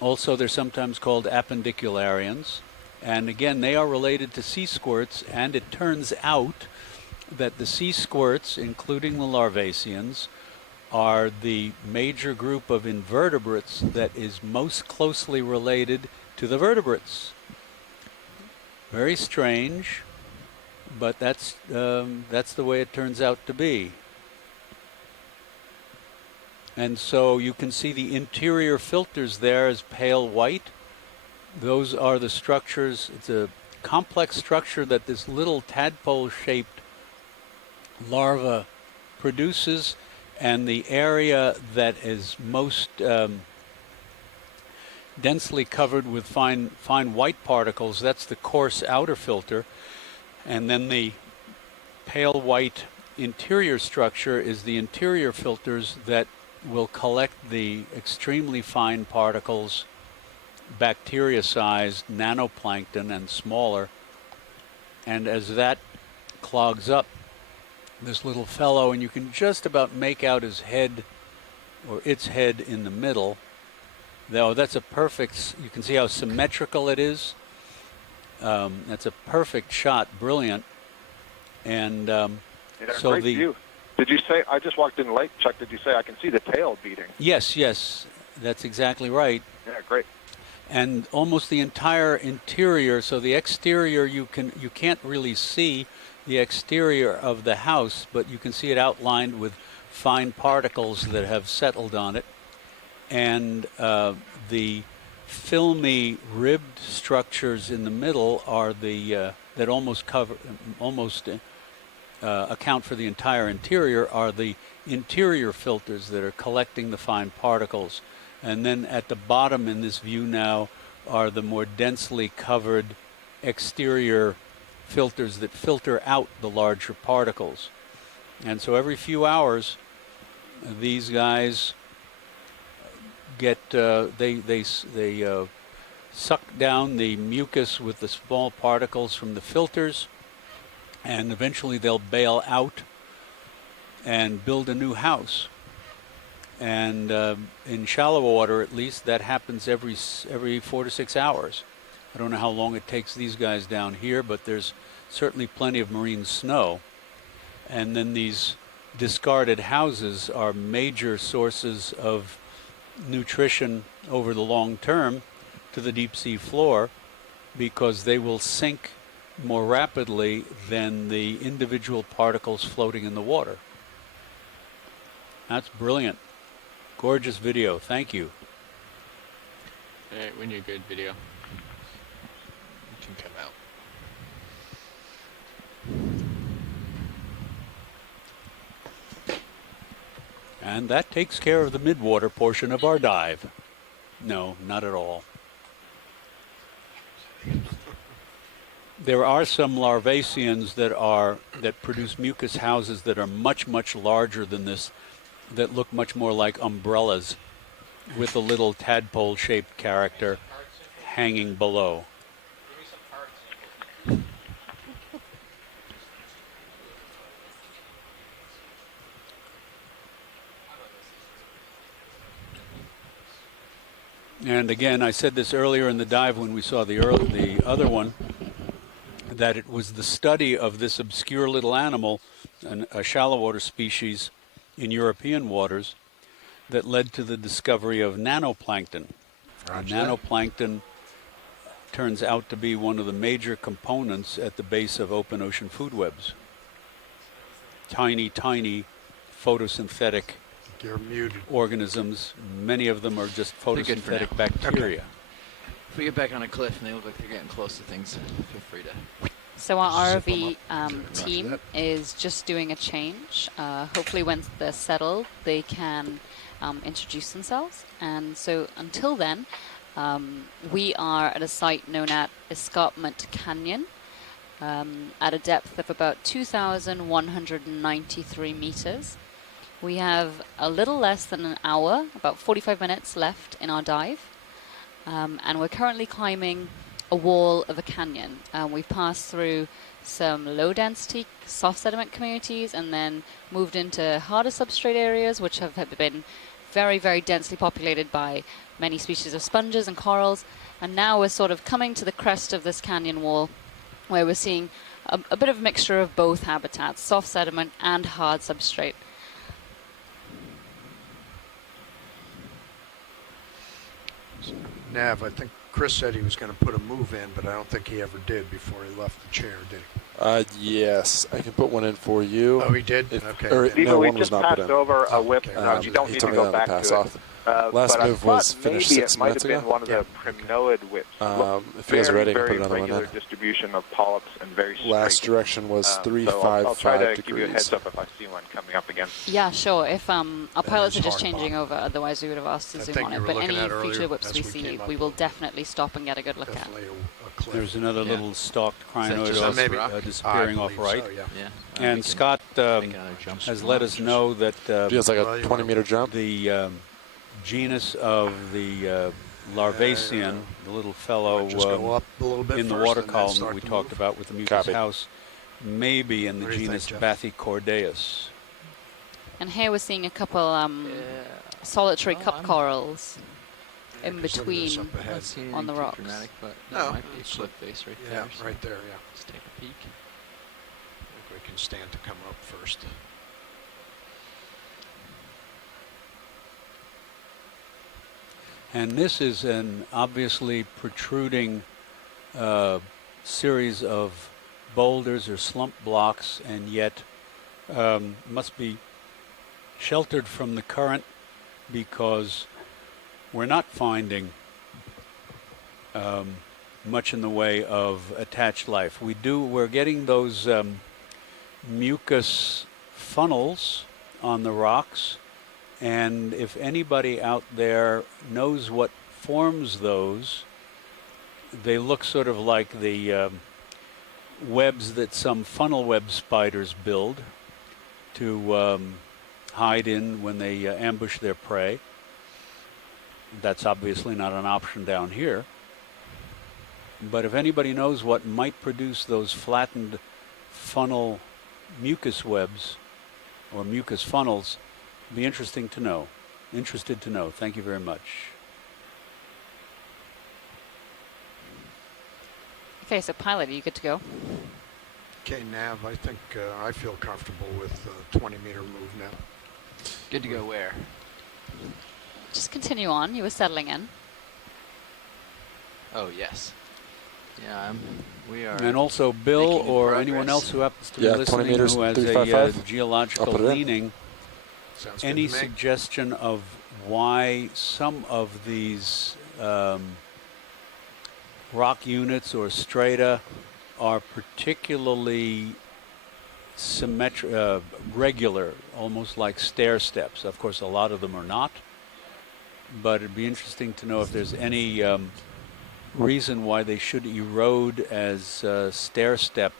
Also, they're sometimes called appendicularians. And again, they are related to sea squirts, and it turns out that the sea squirts, including the Larvaceans, are the major group of invertebrates that is most closely related to the vertebrates. Very strange, but that's the way it turns out to be. And so you can see the interior filters there as pale white. Those are the structures. It's a complex structure that this little tadpole-shaped larva produces, and the area that is most densely covered with fine white particles, that's the coarse outer filter, and then the pale white interior structure is the interior filters that will collect the extremely fine particles, bacteria-sized nanoplankton and smaller, and as that clogs up this little fellow, and you can just about make out his head or its head in the middle. Though that's a perfect, you can see how symmetrical it is. That's a perfect shot, brilliant. And so great view. Did you say, I just walked in late, Chuck, did you say I can see the tail beating? Yes, that's exactly right. Yeah, great. And almost the entire interior, so the exterior you can't really see the exterior of the house, but you can see it outlined with fine particles that have settled on it. And the filmy ribbed structures in the middle are the that almost account for the entire interior, are the interior filters that are collecting the fine particles. And then at the bottom in this view now are the more densely covered exterior filters that filter out the larger particles. And so every few hours these guys get they suck down the mucus with the small particles from the filters, and eventually they'll bail out and build a new house. And in shallow water, at least, that happens every 4 to 6 hours. I don't know how long it takes these guys down here, but there's certainly plenty of marine snow. And then these discarded houses are major sources of nutrition over the long term to the deep sea floor, because they will sink more rapidly than the individual particles floating in the water. That's brilliant. Gorgeous video. Thank you. All right, when you're good, video. You can come out. And that takes care of the midwater portion of our dive. No, not at all. There are some larvaceans that produce mucus houses that are much, much larger than this, that look much more like umbrellas with a little tadpole-shaped character hanging below. And again, I said this earlier in the dive when we saw the other one, that it was the study of this obscure little animal, a shallow water species in European waters, that led to the discovery of nanoplankton. Nanoplankton turns out to be one of the major components at the base of open ocean food webs. Tiny, tiny photosynthetic organisms. Many of them are just photosynthetic bacteria. Okay. If we get back on a cliff and they look like they're getting close to things, feel free to... So our ROV team is just doing a change. Hopefully once they're settled, they can introduce themselves. And so until then, we are at a site known as Escarpment Canyon at a depth of about 2,193 meters. We have a little less than an hour, about 45 minutes left in our dive. And we're currently climbing a wall of a canyon. We've passed through some low-density soft sediment communities and then moved into harder substrate areas, which have been very, very densely populated by many species of sponges and corals. And now we're sort of coming to the crest of this canyon wall, where we're seeing a bit of a mixture of both habitats, soft sediment and hard substrate. Nav, I think Chris said he was going to put a move in, but I don't think he ever did before he left the chair, did he? Yes, I can put one in for you. Oh, he did? Okay. Or, Steve, no, we one was just not put passed in. over a whip. You don't he need told to me go that back pass to off. it. Last but move I was thought finished maybe 6 it might minutes have been ago. one of the primnoid whips. If you guys are ready, I can put very another one regular in. distribution of polyps and very straight. Last direction was So 355 I'll try to degrees. give you a heads up if I see one coming up again. Yeah, sure. If our pilots are just hard changing over, ototherwise we would have asked to I zoom think on you it. were But looking any at earlier future whips as we we see, came up we will definitely stop and get a good look at. There's another little stalked crinoid disappearing off right. So, yeah. And Scott has let us know that It's like a 20-meter jump. The genus of the Larvacean, the little fellow Just go up a little bit in the first water and then column that start we to talked move. about with the mucus Copy. house, may be in the What do you genus think, Jeff? Bathycordeus. And here we're seeing a couple solitary cup corals in between on the rocks. Dramatic, but No, that might be a it's cliff face right Yeah, there. so right there, yeah. Let's take a peek. I think we can stand to come up first. And this is an obviously protruding series of boulders or slump blocks, and yet must be sheltered from the current because we're not finding much in the way of attached life. We're getting those mucus funnels on the rocks, and if anybody out there knows what forms those, they look sort of like the webs that some funnel web spiders build to hide in when they ambush their prey. That's obviously not an option down here. But if anybody knows what might produce those flattened funnel mucus webs or mucus funnels, it'd be interesting to know. Interested to know. Thank you very much. Okay, so pilot, are you good to go? Okay, Nav, I think I feel comfortable with 20-meter move now. Good to go where? Just continue on. You were settling in. Oh, yes. Yeah, we are. And also Bill making or progress. anyone else who happens to be 20 listening meters, who has 355. a geological I'll put it in. leaning, Sounds good any to me. suggestion of why some of these rock units or strata are particularly regular, almost like stair steps? Of course, a lot of them are not, but it'd be interesting to know if there's any reason why they should erode as stair step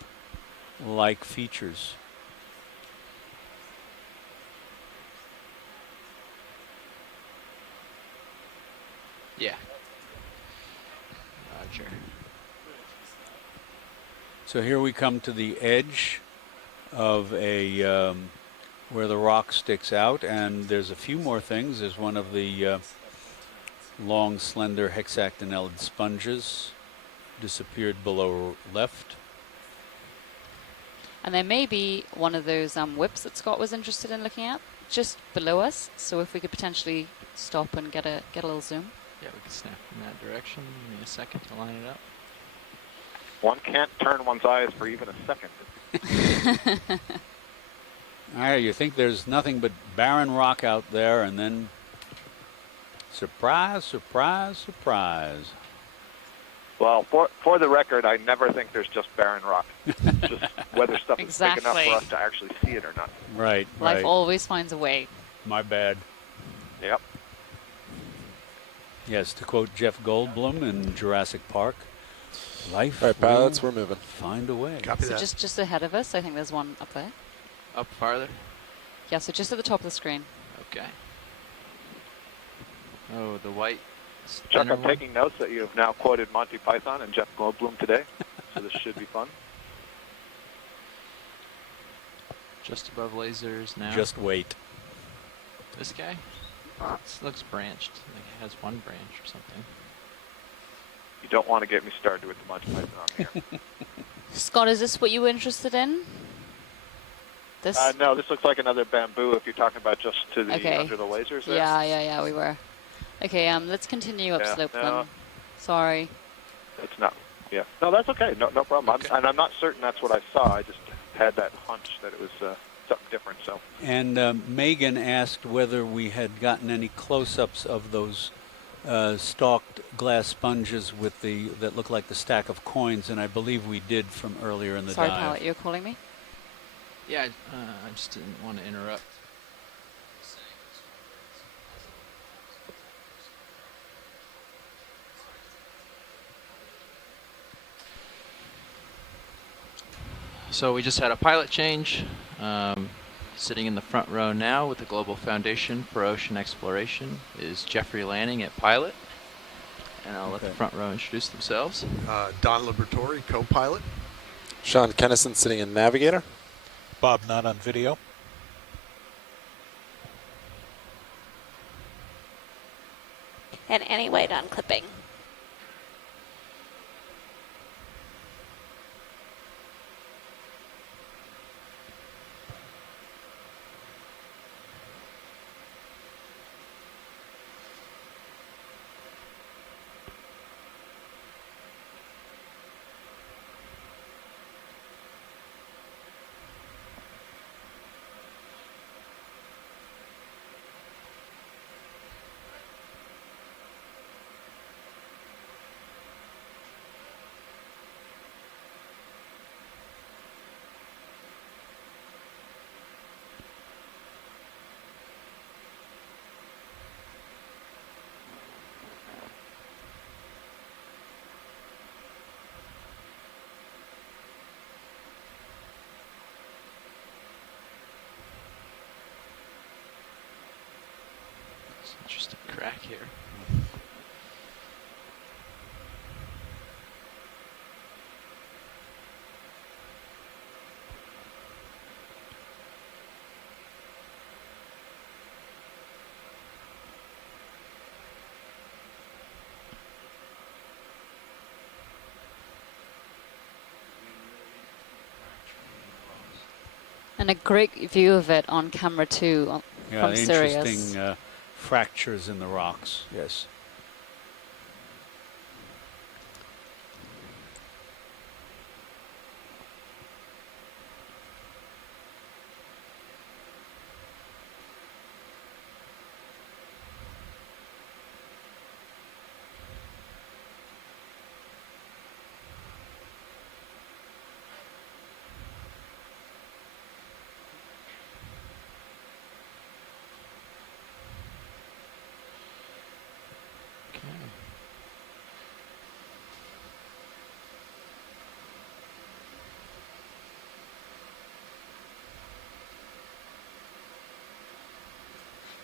like features. Yeah. Roger. So here we come to the edge of a where the rock sticks out, and there's a few more things. There's one of the long, slender hexactinellid sponges disappeared below left. And there may be one of those whips that Scott was interested in looking at just below us. So if we could potentially stop and get a little zoom. Yeah, we can snap in that direction. Give me a second to line it up. One can't turn one's eyes for even a second. All right, you think there's nothing but barren rock out there, and then surprise, surprise, surprise. Well, for the record, I never think there's just barren rock. Just whether stuff is big enough for us to actually see it or not. Right, Life right. always finds a way. My bad. Yep. Yes, to quote Jeff Goldblum in Jurassic Park, life All right, pilots, will we're moving. find a way. Copy So that. just ahead of us, I think there's one up there. Up farther? Yeah, so just at the top of the screen. Okay. Oh, the white. Chuck, thinner I'm one? taking notes that you have now quoted Monty Python and Jeff Goldblum today, so this should be fun. Just above lasers now. Just wait. This guy? This looks branched. Like it has one branch or something. You don't want to get me started with the Monty Python here. Scott, is this what you were interested in? This? No, this looks like another bamboo if you're talking about just to the Okay. under the lasers there. Yeah, we were. Okay, let's continue upslope no. then. Sorry. It's not. Yeah. No, that's okay. No problem. I'm not certain that's what I saw. I just had that hunch that it was something different. So. And Megan asked whether we had gotten any close-ups of those stalked glass sponges with that look like the stack of coins, and I believe we did from earlier in the Sorry, dive. Pilot, you're calling me? Yeah, I just didn't want to interrupt. So we just had a pilot change. Sitting in the front row now with the Global Foundation for Ocean Exploration is Jeffrey Lanning at pilot. And I'll let the front row introduce themselves. Don Liberatore, co-pilot. Sean Kennison sitting in navigator. Bob not on video. And Annie White on clipping. Interesting crack here. And a great view of it on camera too, from Sirius. Interesting fractures in the rocks. Yes.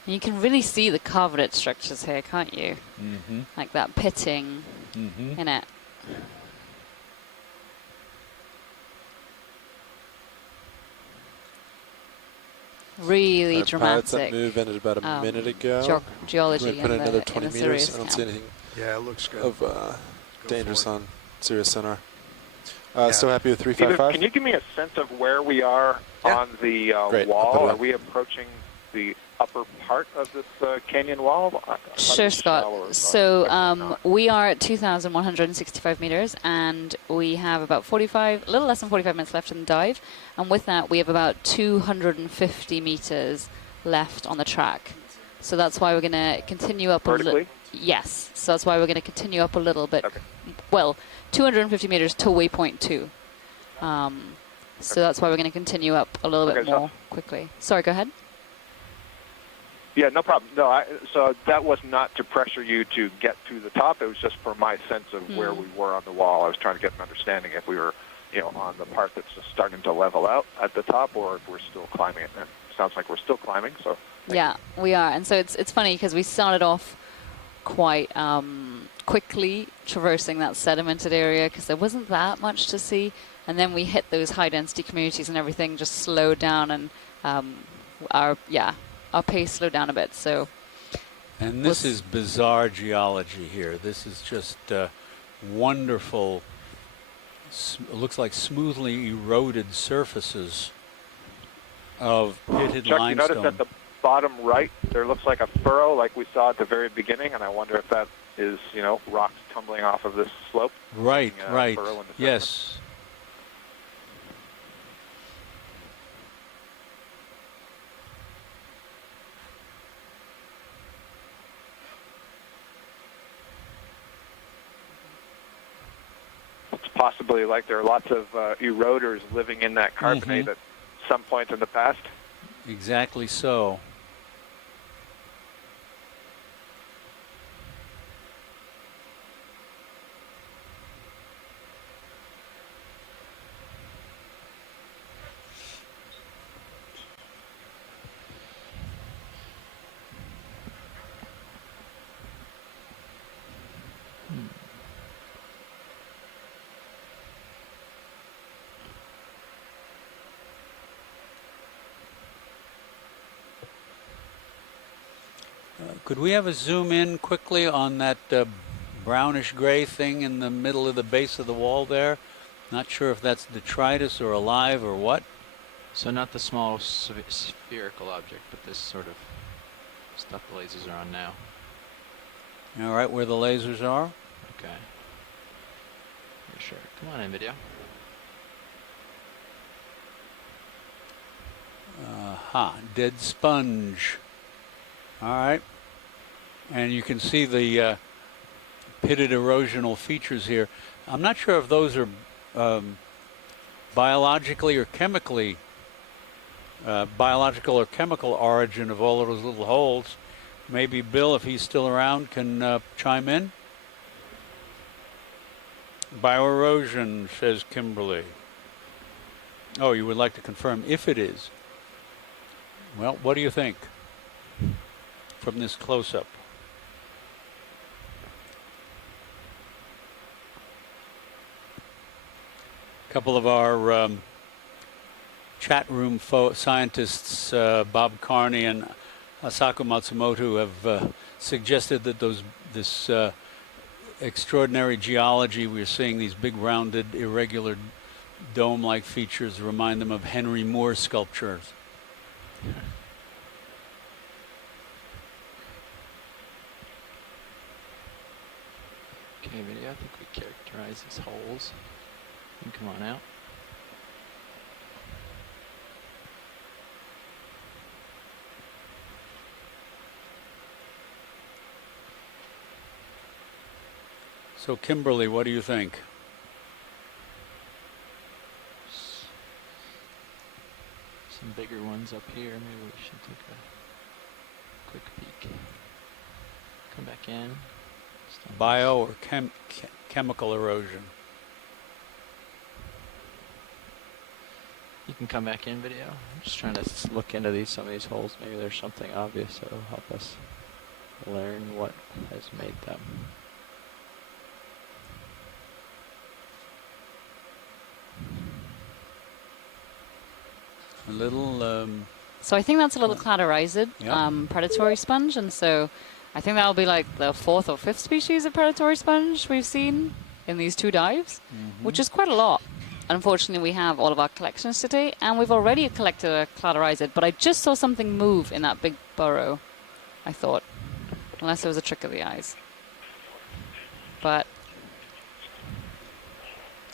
And you can really see the carbonate structures here, can't you? Mm-hmm. Like that pitting in it. Really dramatic. That move ended about a minute ago. Geology. Put in another 20 in the meters. Sirius I don't see anything it looks good. of dangerous on Sirius Sonar. Still happy with 355? Can you give me a sense of where we are on the wall? Are we approaching the upper part of this canyon wall? Sure, Scott. So we are at 2,165 meters, and we have about a little less than 45 minutes left in the dive. And with that, we have about 250 meters left on the track. So that's why we're going to continue up a little. Yes. So that's why we're going to continue up a little bit. Okay. Well, 250 meters to waypoint 2. So that's why we're going to continue up a little bit more quickly. Sorry, go ahead. Yeah, no problem. No, so that was not to pressure you to get to the top. It was just for my sense of where we were on the wall. I was trying to get an understanding if we were, on the part that's just starting to level out at the top, or if we're still climbing it. And it sounds like we're still climbing. So yeah, we are. And so it's funny because we started off quite quickly traversing that sedimented area because there wasn't that much to see, and then we hit those high density communities and everything just slowed down, and our pace slowed down a bit. So, and this is bizarre geology here. This is just wonderful. It looks like smoothly eroded surfaces of pitted Chuck, limestone. you notice at the bottom right there looks like a furrow like we saw at the very beginning, and I wonder if that is, rocks tumbling off of this slope. Right, right. Furrow in the yes. possibly like there are lots of eroders living in that carbonate at some point in the past? Exactly so. Could we have a zoom in quickly on that brownish gray thing in the middle of the base of the wall there? Not sure if that's detritus or alive or what. So not the small spherical object, but this sort of stuff the lasers are on now. All right, where the lasers are? Okay. For sure. Come on in, video. Dead sponge. All right. And you can see the pitted erosional features here. I'm not sure if those are biologically or chemically, biological or chemical origin of all of those little holes. Maybe Bill, if he's still around, can chime in. Bioerosion, says Kimberly. Oh, you would like to confirm if it is. Well, what do you think from this close-up? A couple of our chat room scientists, Bob Carney and Asako Matsumoto, have suggested that this extraordinary geology, we're seeing these big rounded irregular dome-like features remind them of Henry Moore sculptures. Okay, video, I think we characterize these holes. You can come on out. So Kimberly, what do you think? Some bigger ones up here. Maybe we should take a quick peek. Come back in. Bio or chemical erosion? You can come back in, video. I'm just trying to look into some of these holes. Maybe there's something obvious that will help us learn what has made them. A little. So I think that's a little cladorized predatory sponge, and so I think that'll be like the 4th or 5th species of predatory sponge we've seen in these 2 dives, which is quite a lot. Unfortunately, we have all of our collections today, and we've already collected a cladorized, but I just saw something move in that big burrow, I thought, unless it was a trick of the eyes. But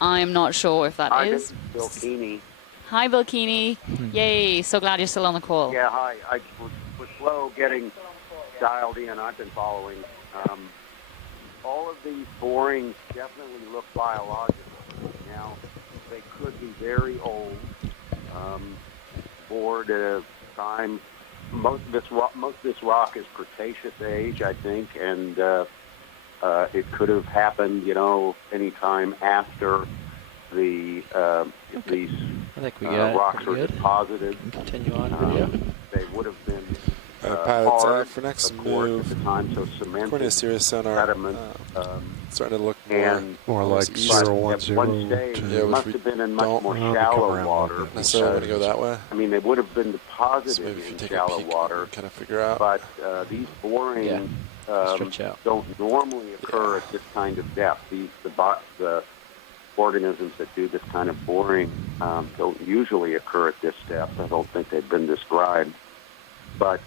I'm not sure if that is. Bill Keeney. Hi, Bill Keeney. Yay, so glad you're still on the call. Yeah, hi. I was slow getting dialed in. I've been following. All of these borings definitely look biological. Now, they could be very old, bored at a time. Most of this rock is Cretaceous age, I think, and it could have happened, any time after these rocks were deposited. Continue on video. They would have been pilots, hard, for next of course, move, at the time, so cemented according to Sirius sonar, sediment. starting to look More like at one stage, it must have been in much more shallow water. Necessarily want to go that way. I mean, they would have been deposited So maybe if you in take shallow a peek, water. kind of figure out. But these borings don't normally occur at this kind of depth. The organisms that do this kind of boring don't usually occur at this depth. I don't think they've been described. But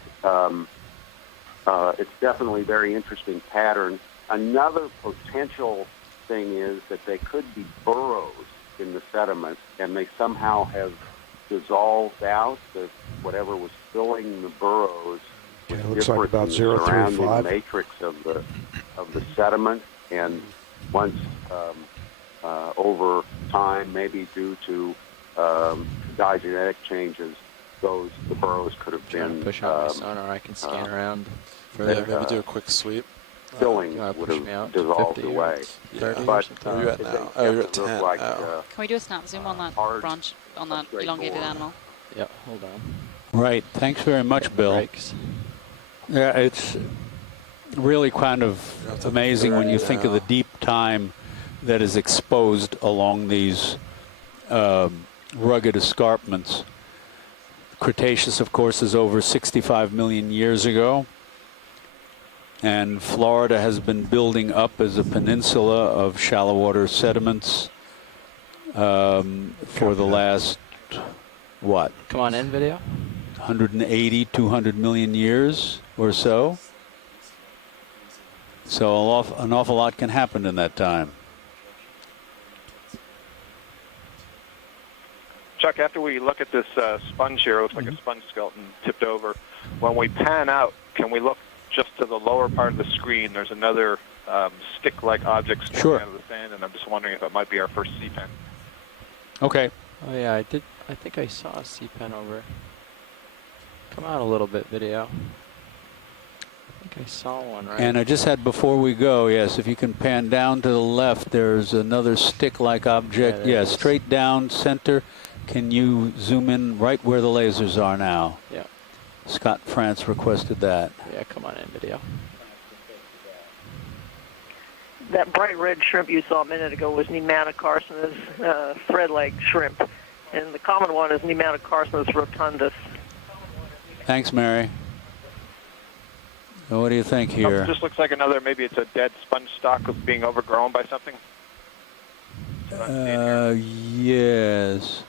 it's definitely a very interesting pattern. Another potential thing is that they could be burrows in the sediment, and they somehow have dissolved out. That whatever was filling the burrows was looks like about different in the surrounding 0.35. matrix of the sediment. And once over time, maybe due to diagenetic changes, the burrows could have been push out my sonar. I can scan around Yeah, further. maybe do a quick sweep. Fillings wanna would push me have out to dissolved 50 or away. 30 or But something? Where are you at it now? doesn't You're at look 10. like, Oh. Can we do a snap zoom on that hard branch, on that elongated board. animal? Yep, hold on. Right. Thanks very much, Bill. Breaks. Yeah, it's really kind of amazing when you think of the deep time that is exposed along these rugged escarpments. Cretaceous, of course, is over 65 million years ago. And Florida has been building up as a peninsula of shallow water sediments for the last, what? Come on in, video. 180, 200 million years or so. So an awful lot can happen in that time. Chuck, after we look at this sponge here, it looks like a sponge skeleton tipped over. When we pan out, can we look just to the lower part of the screen? There's another stick-like object sticking out of the sand, and I'm just wondering if it might be our first sea pen. Okay. Oh yeah, I did. I think I saw a sea pen over. Come out a little bit, video. I think I saw one, right? And I just had before we go, yes, if you can pan down to the left, there's another stick-like object. Yeah, Yeah, straight down, center. Can you zoom in right where the lasers are now? Yeah. Scott France requested that. Yeah, come on in, video. That bright red shrimp you saw a minute ago was Nematocarcinus thread-leg shrimp, and the common one is Nematocarcinus rotundus. Thanks, Mary. So what do you think here? It just looks like another, maybe it's a dead sponge stock being overgrown by something. Yes.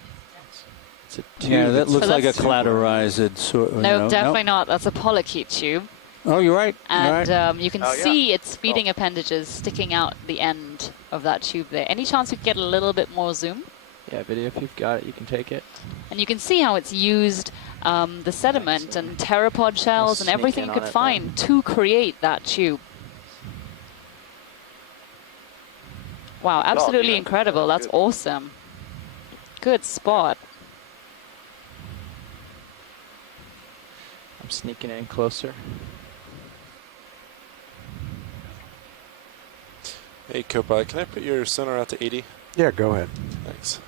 Yeah, that looks like a collateralized sort. No, definitely not. That's a polychaete tube. Oh, you're right. And you can see its feeding appendages sticking out the end of that tube there. Any chance we could get a little bit more zoom? Yeah, video, if you've got it, you can take it. And you can see how it's used the sediment and pteropod shells and everything you could find to create that tube. Wow, absolutely incredible. That's awesome. Good spot. I'm sneaking in closer. Hey, Copilot, can I put your sonar out to 80? Yeah, go ahead. Thanks.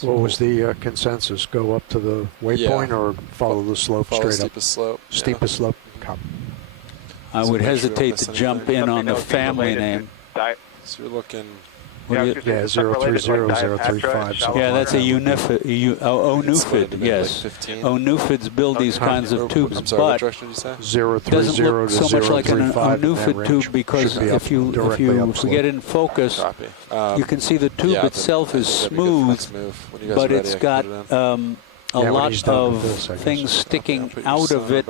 What was the consensus? Go up to the waypoint or follow the slope straight up? Steepest slope. Steepest slope. Copy. I would hesitate to jump in on the family name. So you're looking... Yeah, 030-035. Yeah, that's a onuphid, yes. Onuphids build these kinds of tubes, but it doesn't look so much like an onuphid tube because if we get in focus, you can see the tube itself is smooth, but it's got a lot of things sticking out of it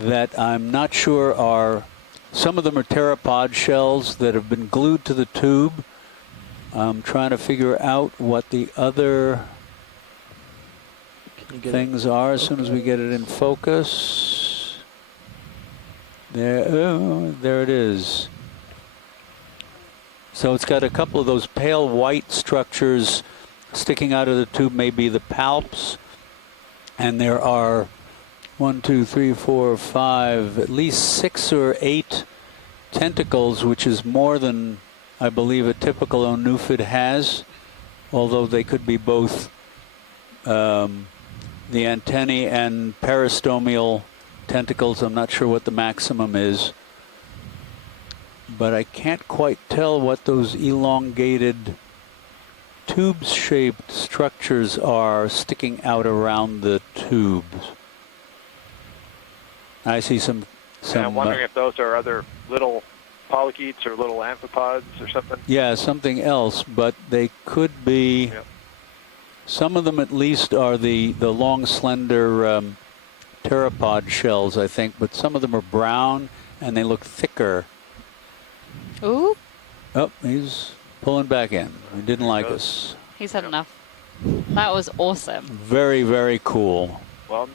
that I'm not sure are... Some of them are pteropod shells that have been glued to the tube. I'm trying to figure out what the other things are as soon as we get it in focus. There it is. So it's got a couple of those pale white structures sticking out of the tube, maybe the palps. And there are 1, 2, 3, 4, 5, at least 6 or 8 tentacles, which is more than I believe a typical onuphid has, although they could be both the antennae and peristomial tentacles. I'm not sure what the maximum is, but I can't quite tell what those elongated tube-shaped structures are sticking out around the tubes. I see some. And I'm wondering if those are other little polychaetes or little amphipods or something. Yeah, something else, but they could be. Yep. Some of them, at least, are the long, slender pteropod shells, I think, but some of them are brown and they look thicker. Ooh. Oh, he's pulling back in. He didn't like us. He's had enough. That was awesome. Very, very cool. Well,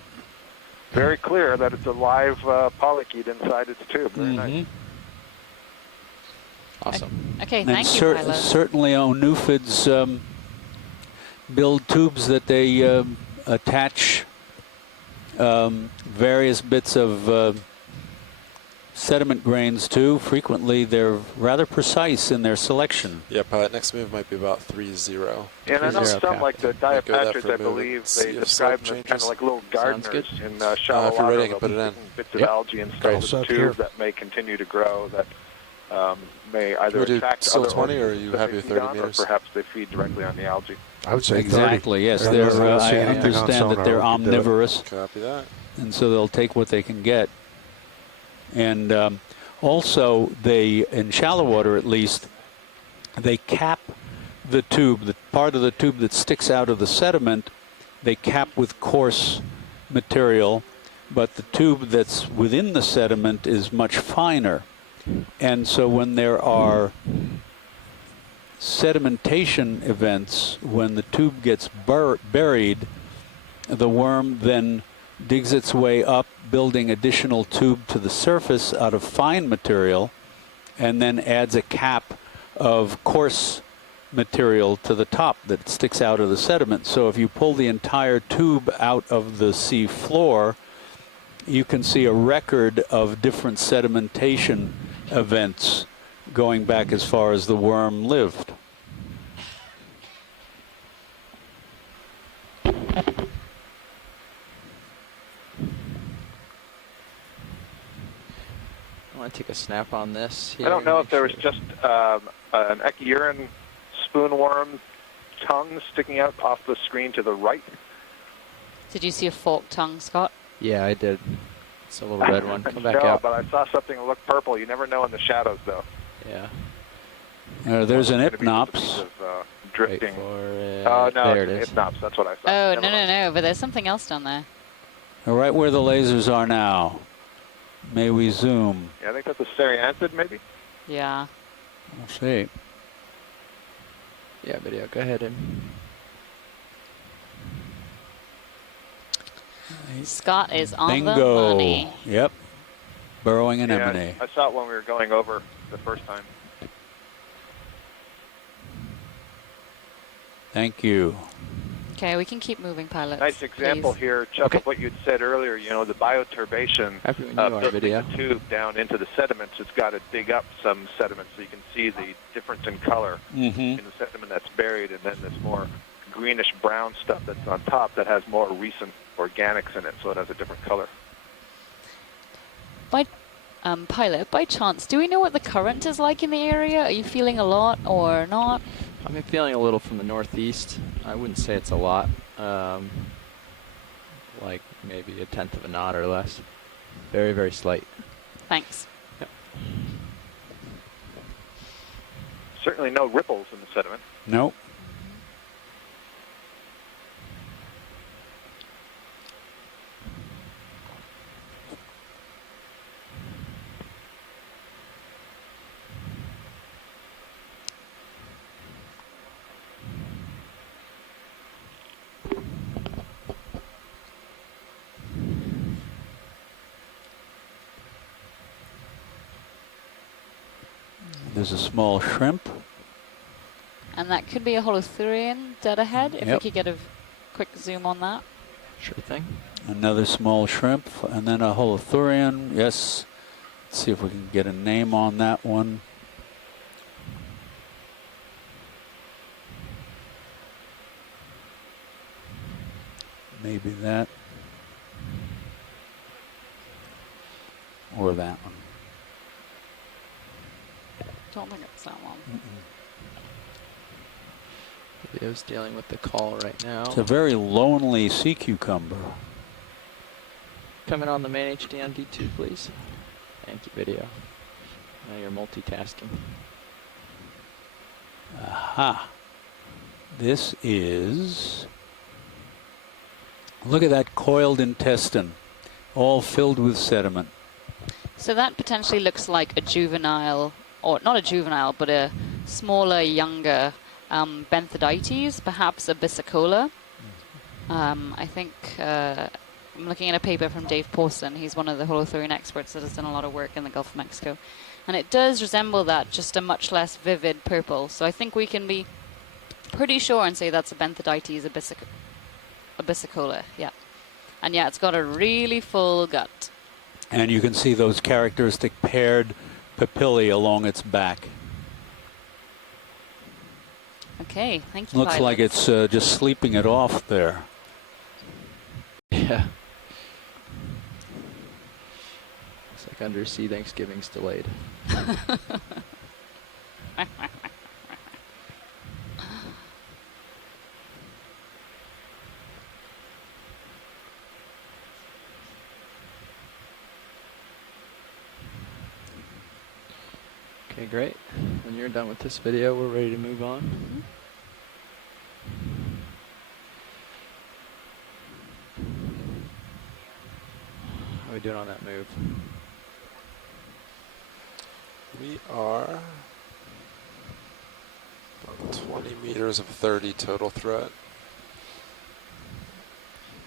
very clear that it's a live polychaete inside its tube. Very nice. Awesome. Okay, And thank you, pilot. certainly Onuphids build tubes that they attach various bits of sediment grains to. Frequently, they're rather precise in their selection. Yeah, pilot. Next move might be about 3-0. And I know some, like the Diapatrids, I believe, they describe them as kind of like little gardeners in shallow if you're water. ready, I can put it in. Bits of algae and stuff in the tube that may continue to grow that may either attract still other 20, or are organisms you that happy they with feed 30 on, meters? Or perhaps they feed directly on the algae. I would say Exactly, 30. yes. I understand that they're omnivorous. Copy that. And so they'll take what they can get. And also, they, in shallow water at least, they cap the tube, the part of the tube that sticks out of the sediment, they cap with coarse material, but the tube that's within the sediment is much finer. And so when there are sedimentation events, when the tube gets buried, the worm then digs its way up, building additional tube to the surface out of fine material, and then adds a cap of coarse material to the top that sticks out of the sediment. So if you pull the entire tube out of the sea floor, you can see a record of different sedimentation events going back as far as the worm lived. I want to take a snap on this here. I don't know if there was just an Echiren spoonworm tongue sticking out off the screen to the right. Did you see a forked tongue, Scott? Yeah, I did. It's a little red one. Come back no, out. but I saw something that looked purple. You never know in the shadows, though. Yeah. There's an Hypnops. Drifting. Oh, no, there it it's is. Hypnops. That's what I saw. Oh, no, but there's something else down there. Right where the lasers are now. May we zoom? Yeah, I think that's a Cereantid, maybe? Yeah. We'll see. Yeah, video. Go ahead and... Scott is on the Bingo. money. Yep. Burrowing anemone. I saw it when we were going over the first time. Thank you. Okay, we can keep moving, pilot. Nice example please. here, Chuck, of what you'd said earlier, you know, the bioturbation of filtering the tube down into the sediments. It's got to dig up some sediment so you can see the difference in color in the sediment that's buried, and then this more greenish brown stuff that's on top that has more recent organics in it, so it has a different color. By pilot, by chance, do we know what the current is like in the area? Are you feeling a lot or not? I've been feeling a little from the northeast. I wouldn't say it's a lot. Like maybe 1/10 of a knot or less. Very, very slight. Thanks. Yep. Certainly no ripples in the sediment. Nope. There's a small shrimp. And that could be a holothurian dead ahead, if we Yep. could get a quick zoom on that. Sure thing. Another small shrimp, and then a holothurian. Yes. Let's see if we can get a name on that one. Maybe that. Or that one. Don't think it's that one. Video's dealing with the call right now. It's a very lonely sea cucumber. Coming on the main HD on D2, please. Thank you, video. Now you're multitasking. Aha. This is... Look at that coiled intestine, all filled with sediment. So that potentially looks like a juvenile, or not a juvenile, but a smaller, younger Benthodites, perhaps a Bisicola. I think I'm looking at a paper from Dave Pawson. He's one of the holothurian experts that has done a lot of work in the Gulf of Mexico. And it does resemble that, just a much less vivid purple. So I think we can be pretty sure and say that's a Benthidites abisicola. Yeah. And yeah, it's got a really full gut. And you can see those characteristic paired papillae along its back. Okay, thank you. Looks pilots. like it's just sleeping it off there. Yeah. It's like undersea Thanksgiving's delayed. Okay, great. When you're done with this video, we're ready to move on. Mm-hmm. How are we doing on that move? We are about 20 meters of 30 total threat.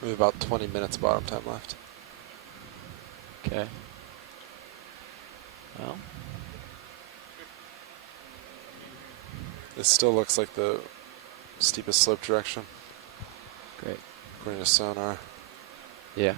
We have about 20 minutes bottom time left. Okay. Well, this still looks like the steepest slope direction. Great. According to sonar. Yeah.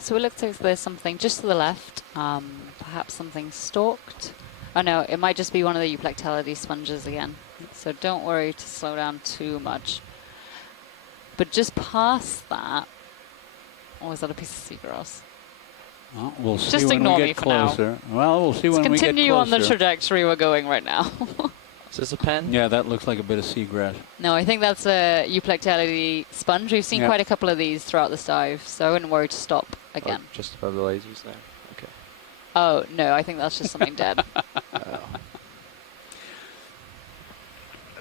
So it looks like there's something just to the left, perhaps something stalked. Oh no, it might just be one of the Euplectalidae sponges again. So don't worry to slow down too much. But just past that, oh, is that a piece of seagrass? Well, we'll see Just when ignore we me get for now. closer. Well, we'll see when we get closer. Continue on the trajectory we're going right now. Is this a pen? Yeah, that looks like a bit of seagrass. No, I think that's a Euplectalidae sponge. We've seen quite a couple of these throughout this dive, so I wouldn't worry to stop again. Oh, just above the lasers there? Okay. Oh, no, I think that's just something dead. I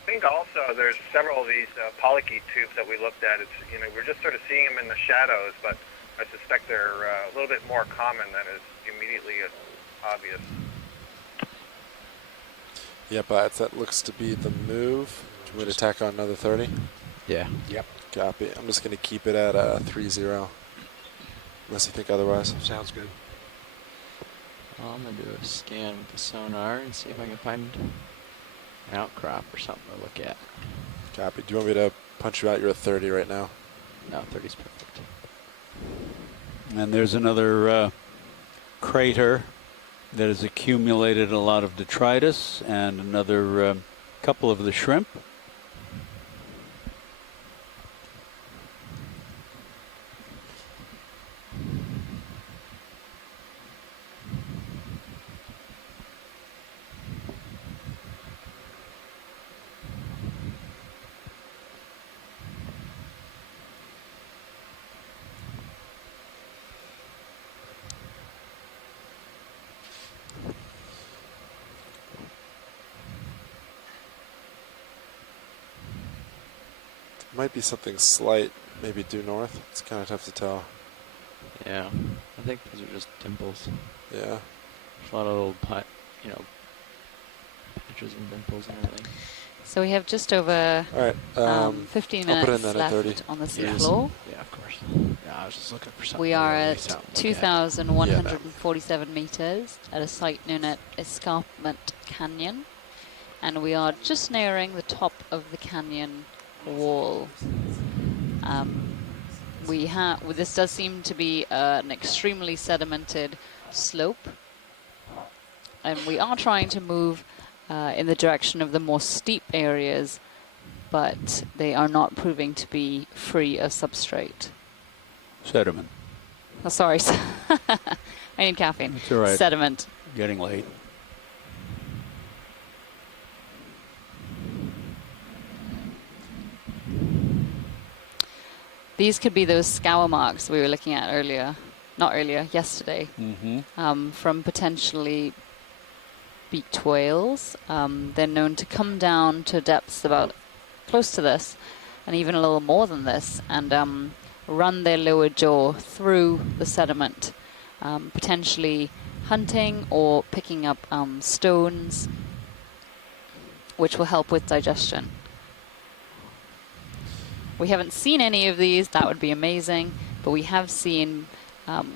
think also there's several of these polychaete tubes that we looked at. It's, you know, we're just sort of seeing them in the shadows, but I suspect they're a little bit more common than is immediately obvious. Yeah, but that looks to be the move. Do you want me to tack on another 30? Yeah. Yep. Copy. I'm just going to keep it at 3-0. Unless you think otherwise. Sounds good. Well, I'm going to do a scan with the sonar and see if I can find an outcrop or something to look at. Copy. Do you want me to punch you out? You're at 30 right now. No, 30's perfect. And there's another crater that has accumulated a lot of detritus, and another couple of the shrimp. Might be something slight, maybe due north. It's kind of tough to tell. Yeah, I think those are just dimples. Yeah. There's a lot of little, patches and dimples and everything. So we have just over 15 minutes left on the seafloor. Yeah, of course. Yeah, I was just looking for something. We are at 2,147 meters at a site known as Escarpment Canyon, and we are just nearing the top of the canyon wall. This does seem to be an extremely sedimented slope, and we are trying to move in the direction of the more steep areas, but they are not proving to be free of substrate. Sediment. Oh, sorry. I need caffeine. It's all right. Sediment. Getting late. These could be those scour marks we were looking at earlier. Not earlier, yesterday. Mm-hmm. From potentially beaked whales. They're known to come down to depths about close to this and even a little more than this, and run their lower jaw through the sediment, potentially hunting or picking up stones, which will help with digestion. We haven't seen any of these. That would be amazing, but we have seen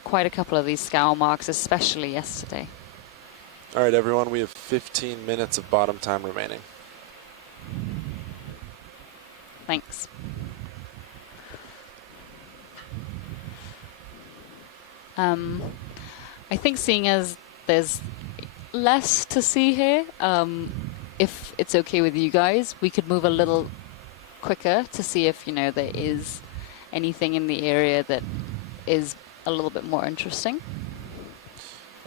quite a couple of these scour marks, especially yesterday. All right, everyone, we have 15 minutes of bottom time remaining. Thanks. I think seeing as there's less to see here, if it's okay with you guys, we could move a little quicker to see if, you know, there is anything in the area that is a little bit more interesting.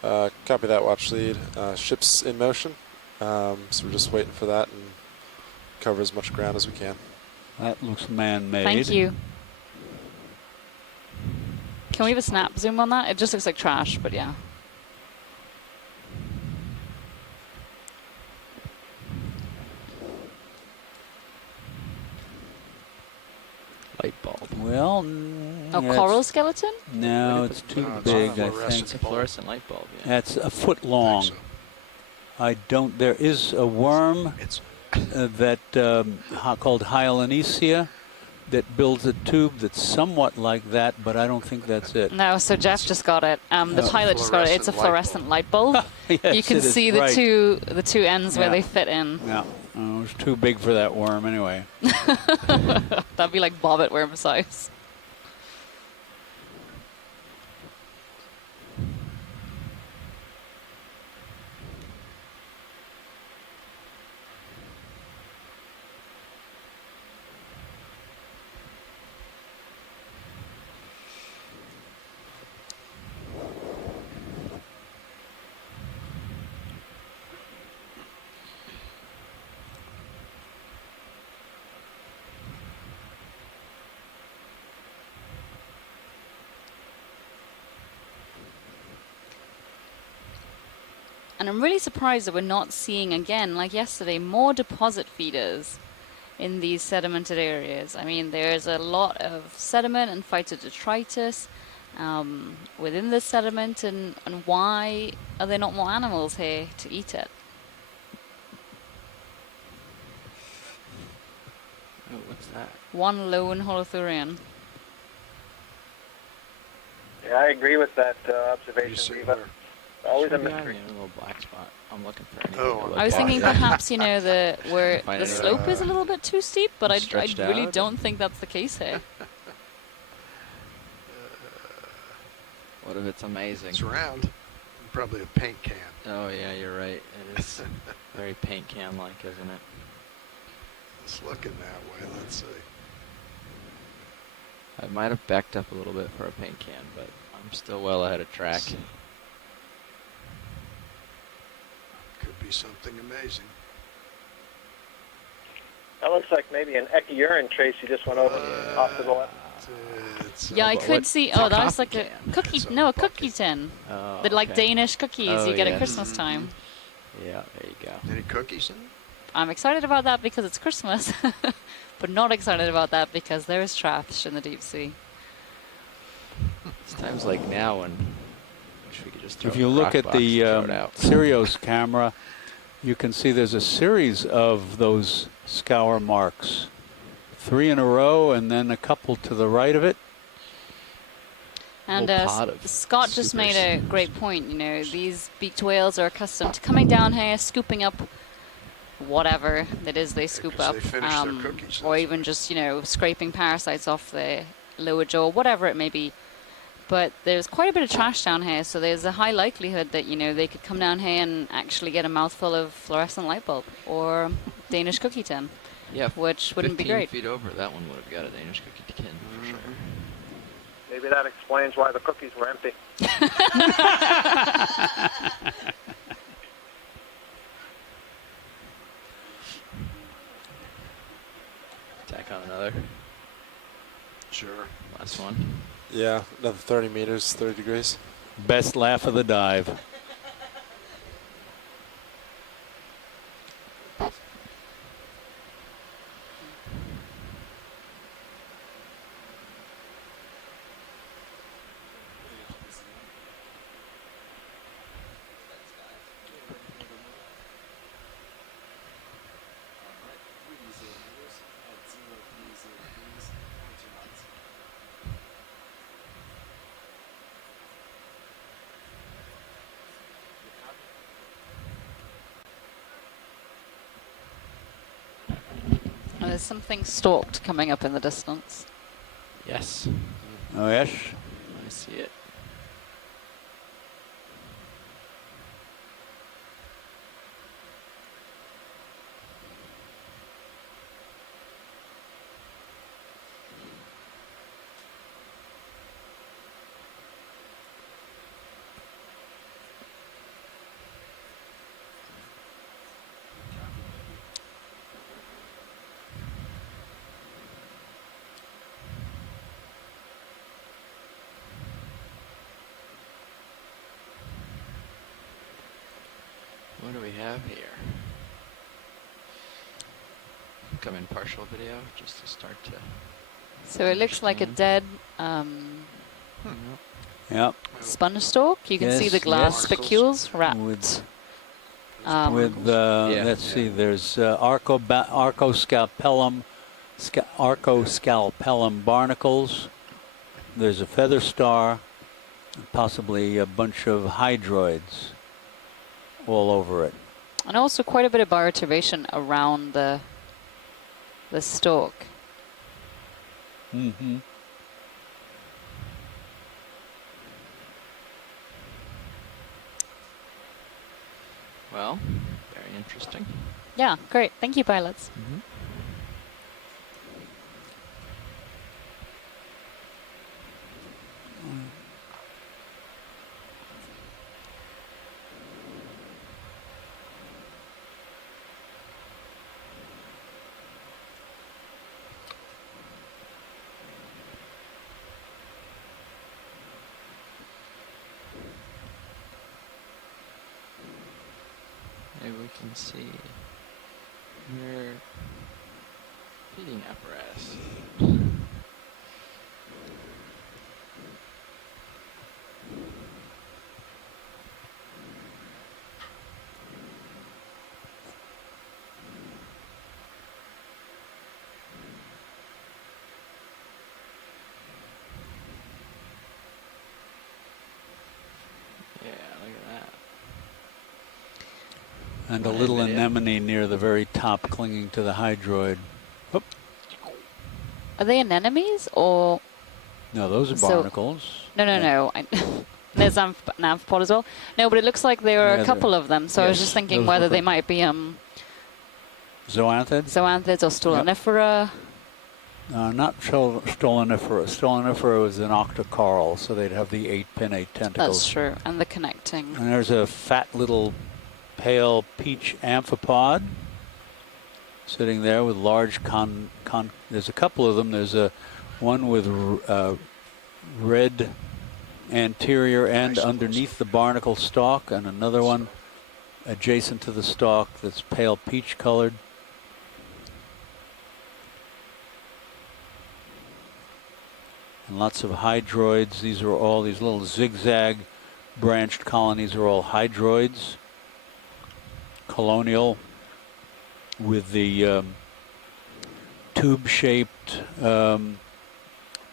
Copy that, watch lead. Ship's in motion, so we're just waiting for that and cover as much ground as we can. That looks man-made. Thank you. Can we have a snap zoom on that? It just looks like trash, but yeah. Light bulb. Well, coral skeleton? No, it's too big, I think. It's a fluorescent light bulb, yeah. That's a foot long. I don't. There is a worm that called Hyalonesia that builds a tube that's somewhat like that, but I don't think that's it. No, so Jeff just got it. The pilot just got it. It's a fluorescent light bulb. Yes, you can see the two ends where they fit in. Yeah, it was too big for that worm anyway. That'd be like bobbit worm size. And I'm really surprised that we're not seeing, again, like yesterday, more deposit feeders in these sedimented areas. I mean, there's a lot of sediment and phytodetritus within the sediment, and why are there not more animals here to eat it? Oh, what's that? One lone holothurian. Yeah, I agree with that observation, Riva. Always a mystery. A little black spot. I'm looking for anything. I was thinking perhaps, you know, where the slope is a little bit too steep, but I really don't think that's the case here. What if it's amazing? It's round. Probably a paint can. Oh, yeah, you're right. It is very paint can-like, isn't it? It's looking that way. Let's see. I might have backed up a little bit for a paint can, but I'm still well ahead of track. Could be something amazing. That looks like maybe an Echiren trace you just went over off to the left. Yeah, I could see. Oh, that's like a cookie. No, a cookie tin. Oh, The like Danish cookies you get at yes. Christmas time. Yeah, there you go. Any cookies in it? I'm excited about that because it's Christmas, but not excited about that because there is trash in the deep sea. It's times like now when wish we could just throw If you a look rock at box the and throw it out. Sirios camera, you can see there's a series of those scour marks. 3 in a row and then a couple to the right of it. And Scott just made a great point. You know, these beaked whales are accustomed to coming down here, scooping up whatever it is they scoop up, or even just, you know, scraping parasites off the lower jaw, whatever it may be. But there's quite a bit of trash down here, so there's a high likelihood that, you know, they could come down here and actually get a mouthful of fluorescent light bulb or Danish cookie tin. Yeah, which wouldn't be 15 great. feet over, that one would have got a Danish cookie tin for sure. Maybe that explains why the cookies were empty. Tack on another. Sure. Last one. Yeah, another 30 meters, 30 degrees. Best laugh of the dive. There's something stalked coming up in the distance. Yes. Oh, yes? I see it. What do we have here? Come in partial video just to start to. So it looks like a dead Yep. sponge stalk. You can see the glass spicules wrapped. With Yeah. let's see, there's Archoscalpellum barnacles. There's a feather star, possibly a bunch of hydroids all over it. And also quite a bit of bioturvation around the stalk. Mm-hmm. Well, very interesting. Yeah, great. Thank you, pilots. Mm-hmm. Maybe we can see your feeding apparatus. Yeah, look at that. And a little anemone near the very top clinging to the hydroid. Oop. Are they anemones or? No, those are barnacles. No. There's an amphipod as well. No, but it looks like there are a couple of them. So I was just thinking whether they might be zoanthids? Zoanthids or stolonifera. Not stolonifera. Stolonifera is an octocoral, so they'd have the 8 pinnate tentacles. That's true, and the connecting. And there's a fat little pale peach amphipod sitting there with large there's a couple of them. There's one with red anterior end underneath the barnacle stalk, and another one adjacent to the stalk that's pale peach colored. And lots of hydroids. These are all these little zigzag branched colonies are all hydroids. Colonial with the tube-shaped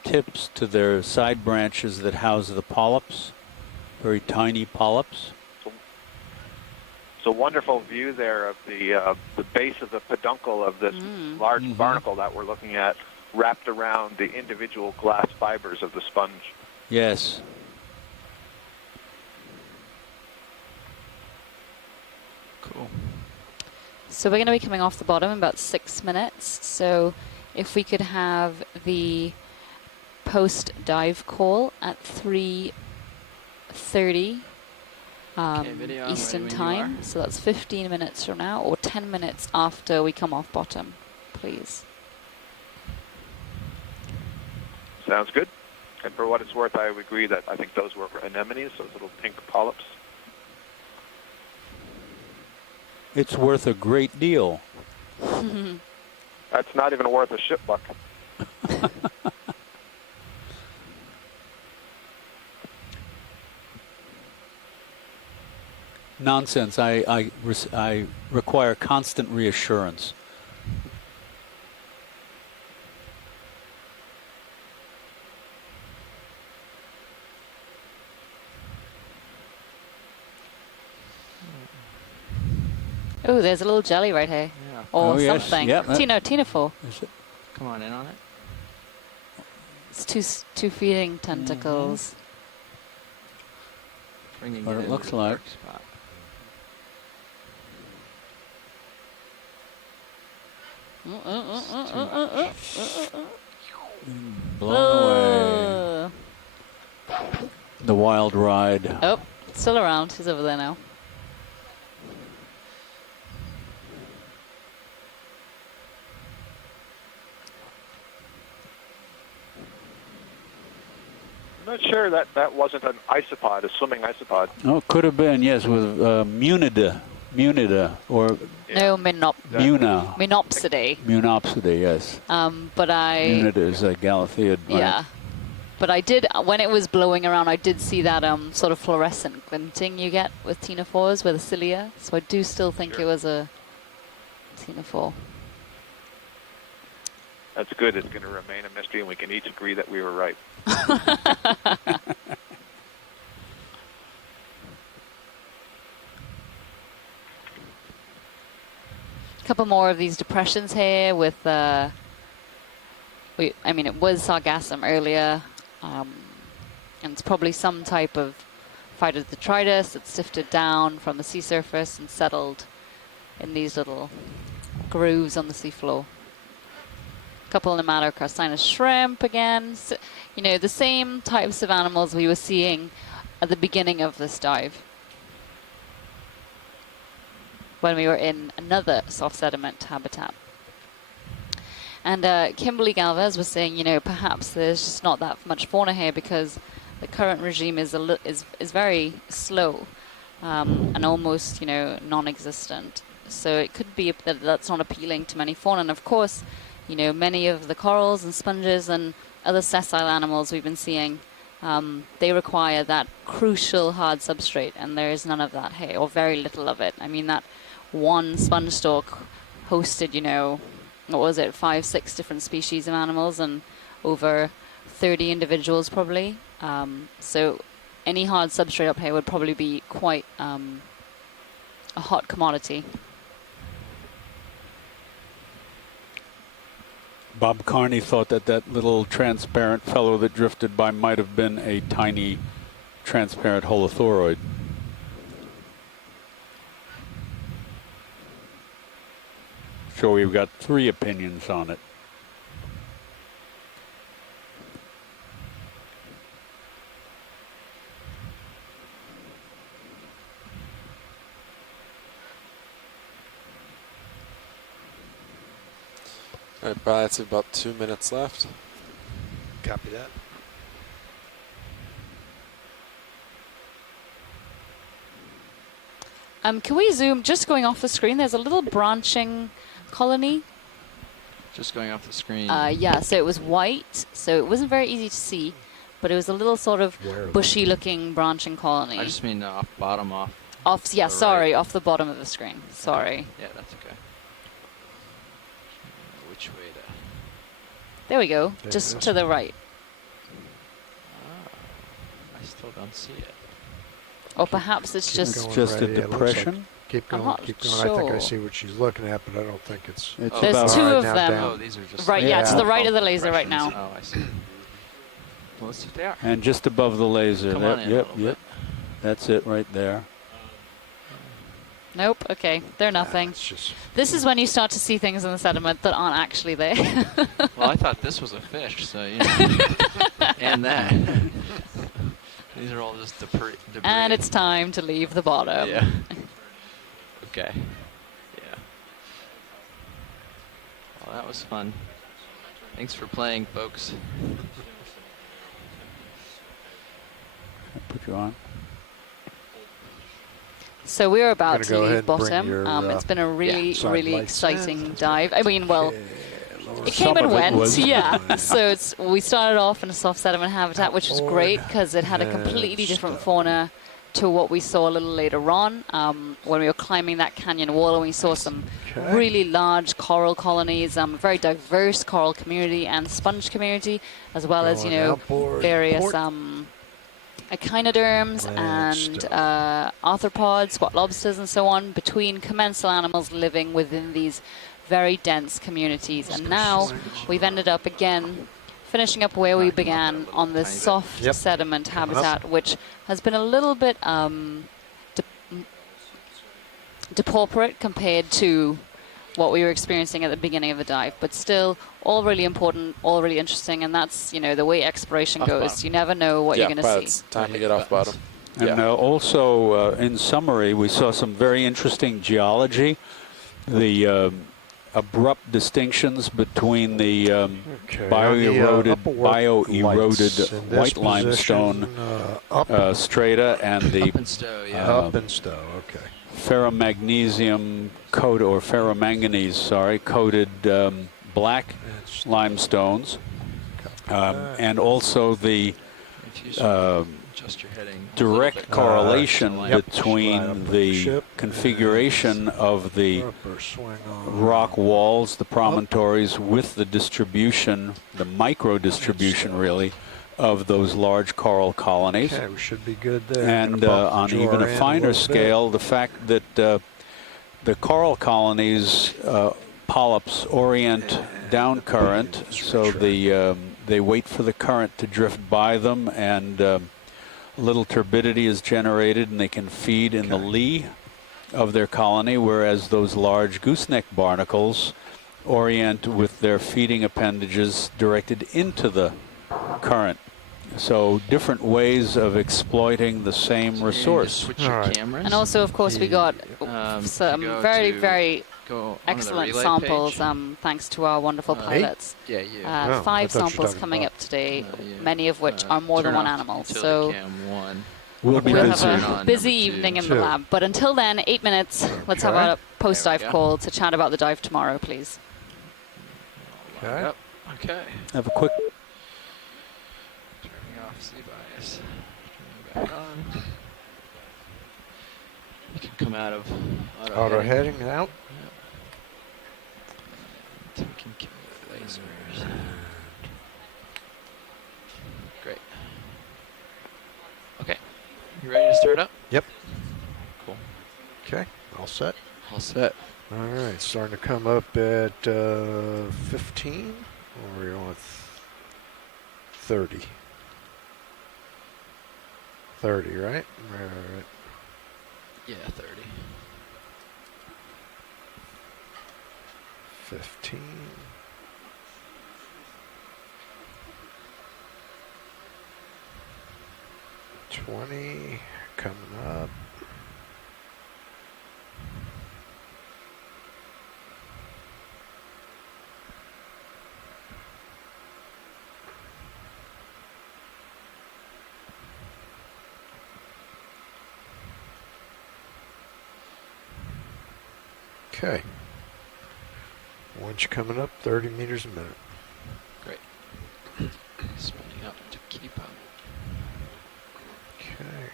tips to their side branches that house the polyps, very tiny polyps. It's a wonderful view there of the base of the peduncle of this large barnacle that we're looking at, wrapped around the individual glass fibers of the sponge. Yes. Cool. So we're going to be coming off the bottom in about 6 minutes. So if we could have the post-dive call at 3:30 Eastern Time. So that's 15 minutes from now, or 10 minutes after we come off bottom, please. Sounds good. And for what it's worth, I would agree that I think those were anemones, those little pink polyps. It's worth a great deal. That's not even worth a ship buck. Nonsense. I require constant reassurance. Oh, there's a little jelly right here. Yeah. or yes. something. Yep, Ctenophore. Come on in on it. It's two feeding tentacles. Bringing What it into looks the like. dark spot. Blown away. The wild ride. Oh, still around. He's over there now. I'm not sure that wasn't an isopod, a swimming isopod. Oh, it could have been, yes, with Munida, or No, Muna. Menopsidae. Munopsidae, yes. But Munida is a Galatheid plant. Yeah. But I did, when it was blowing around, I did see that sort of fluorescent glinting you get with ctenophores, with the cilia. So I do still think it was a ctenophore. That's good. It's going to remain a mystery, and we can each agree that we were right. A couple more of these depressions here with, I mean, it was sargassum earlier, and it's probably some type of phytodetritus that sifted down from the sea surface and settled in these little grooves on the seafloor. A couple of Paneer shrimp again. So, you know, the same types of animals we were seeing at the beginning of this dive when we were in another soft sediment habitat. And Kimberly Galvez was saying, you know, perhaps there's just not that much fauna here because the current regime is very slow and almost, you know, non-existent. So it could be that that's not appealing to many fauna. And of course, you know, many of the corals and sponges and other sessile animals we've been seeing, they require that crucial hard substrate, and there is none of that here, or very little of it. I mean, that one sponge stalk hosted, you know, what was it, 5, 6 different species of animals and over 30 individuals probably. So any hard substrate up here would probably be quite a hot commodity. Bob Carney thought that little transparent fellow that drifted by might have been a tiny transparent holothoroid. So we've got 3 opinions on it. All right, Brian, it's about 2 minutes left. Copy that. Can we zoom, just going off the screen, there's a little branching colony. Just going off the screen. Yeah, so it was white, so it wasn't very easy to see, but it was a little sort of bushy looking branching colony. I just mean off bottom, off. Off, yeah, sorry, right. off the bottom of the screen. Sorry. Yeah, that's okay. Which way to? There we go, There just it is. to the right. I still don't see it. Or perhaps it's Keep just... going, just a right, yeah, it looks depression? like- Keep I'm going, not keep going. I think I sure. see what she's looking at, but I don't think it's... There's about 2 right of now them. down. Oh, these are just right, yeah, to the right of the depressions. laser right now. Oh, I see. Well, let's see if they are. And just above the laser. Come There- on in a yep, little yep. That's it right there. Nope, okay, they're nothing. This is when you start to see things in the sediment that aren't actually there. Well, I thought this was a fish, so you know. And that. These are all just debris. And it's time to leave the bottom. Yeah. Okay. Yeah. Well, that was fun. Thanks for playing, folks. Put you on. So we're about to Go ahead leave and bring bottom. your, It's been a really, side really lights. exciting dive. I mean, well, it came Some and of it went, was. yeah. So we started off in a soft sediment habitat, which was great because it had a completely different fauna to what we saw a little later on when we were climbing that canyon wall, and we saw some really large coral colonies, very diverse coral community and sponge community, as well as, you Going know, outboard. various Port. echinoderms and arthropods, squat lobsters, and so on, between commensal animals living within these very dense communities. And now we've ended up again finishing up where we began on this soft sediment habitat, which has been a little bit depauperate compared to what we were experiencing at the beginning of the dive, but still all really important, all really interesting, and that's, you know, the way exploration goes. You never know what you're going to see. It's time to get off bottom. And also, in summary, we saw some very interesting geology, the abrupt distinctions between the bio-eroded white limestone strata and the up and stow, okay. ferromagnesium coated, or ferromanganese, sorry, coated black limestones, and also the direct correlation between the configuration of the rock walls, the promontories, with the distribution, the micro distribution really, of those large coral colonies. Okay, we should be good there. And on even a finer scale, the fact that the coral colonies, polyps, orient down current, so they wait for the current to drift by them, and little turbidity is generated, and they can feed in the lee of their colony, whereas those large gooseneck barnacles orient with their feeding appendages directed into the current. So different ways of exploiting the same resource. And also, of course, we got some very, very excellent samples, thanks to our wonderful pilots. 5 samples coming up today, many of which are more than one animal. So we'll have a busy evening in the lab. But until then, 8 minutes. Let's have a post-dive call to chat about the dive tomorrow, please. Okay. Okay. Have a quick... C-bias. Back on. You can come out of auto heading out. So we can kill the lasers. Great. Okay. You ready to start up? Yep. Cool. Okay. All set. All set. All right. Starting to come up at 15, or we're on 30. 30, right? Right. Yeah, 30. 15. 20 coming up. Okay. Winch coming up, 30 meters a minute. Great. Spinning up to keep up. Okay.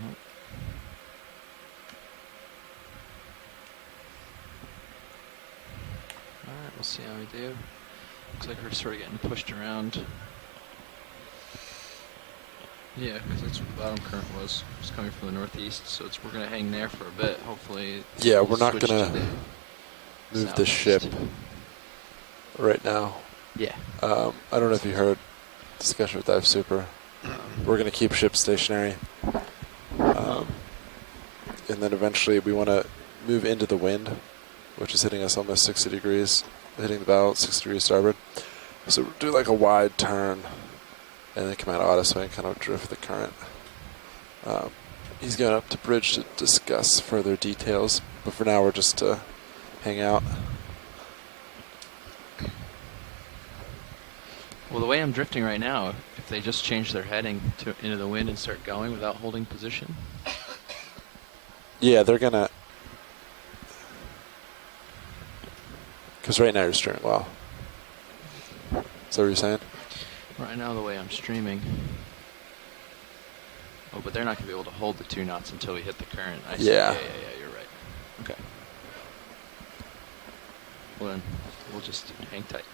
Nope. Alright, we'll see how we do. Looks like we're sort of getting pushed around. Yeah, because that's what the bottom current was. It's coming from the northeast, so we're going to hang there for a bit. Hopefully, yeah, we're not going to move the ship right now. Yeah. I don't know if you heard discussion with Dive Super. We're going to keep ship stationary, and then eventually we want to move into the wind, which is hitting us almost 60 degrees, hitting the bow 60 degrees starboard. So we'll do like a wide turn, and then come out auto swing, kind of drift the current. He's going up to bridge to discuss further details, but for now we're just to hang out. Well, the way I'm drifting right now, if they just change their heading into the wind and start going without holding position. Yeah, they're going to... Because right now you're steering well. Is that what you're saying? Right now, the way I'm streaming. Oh, but they're not going to be able to hold the 2 knots until we hit the current. I see. Yeah. Yeah, you're right. Okay. Well, then, we'll just hang tight.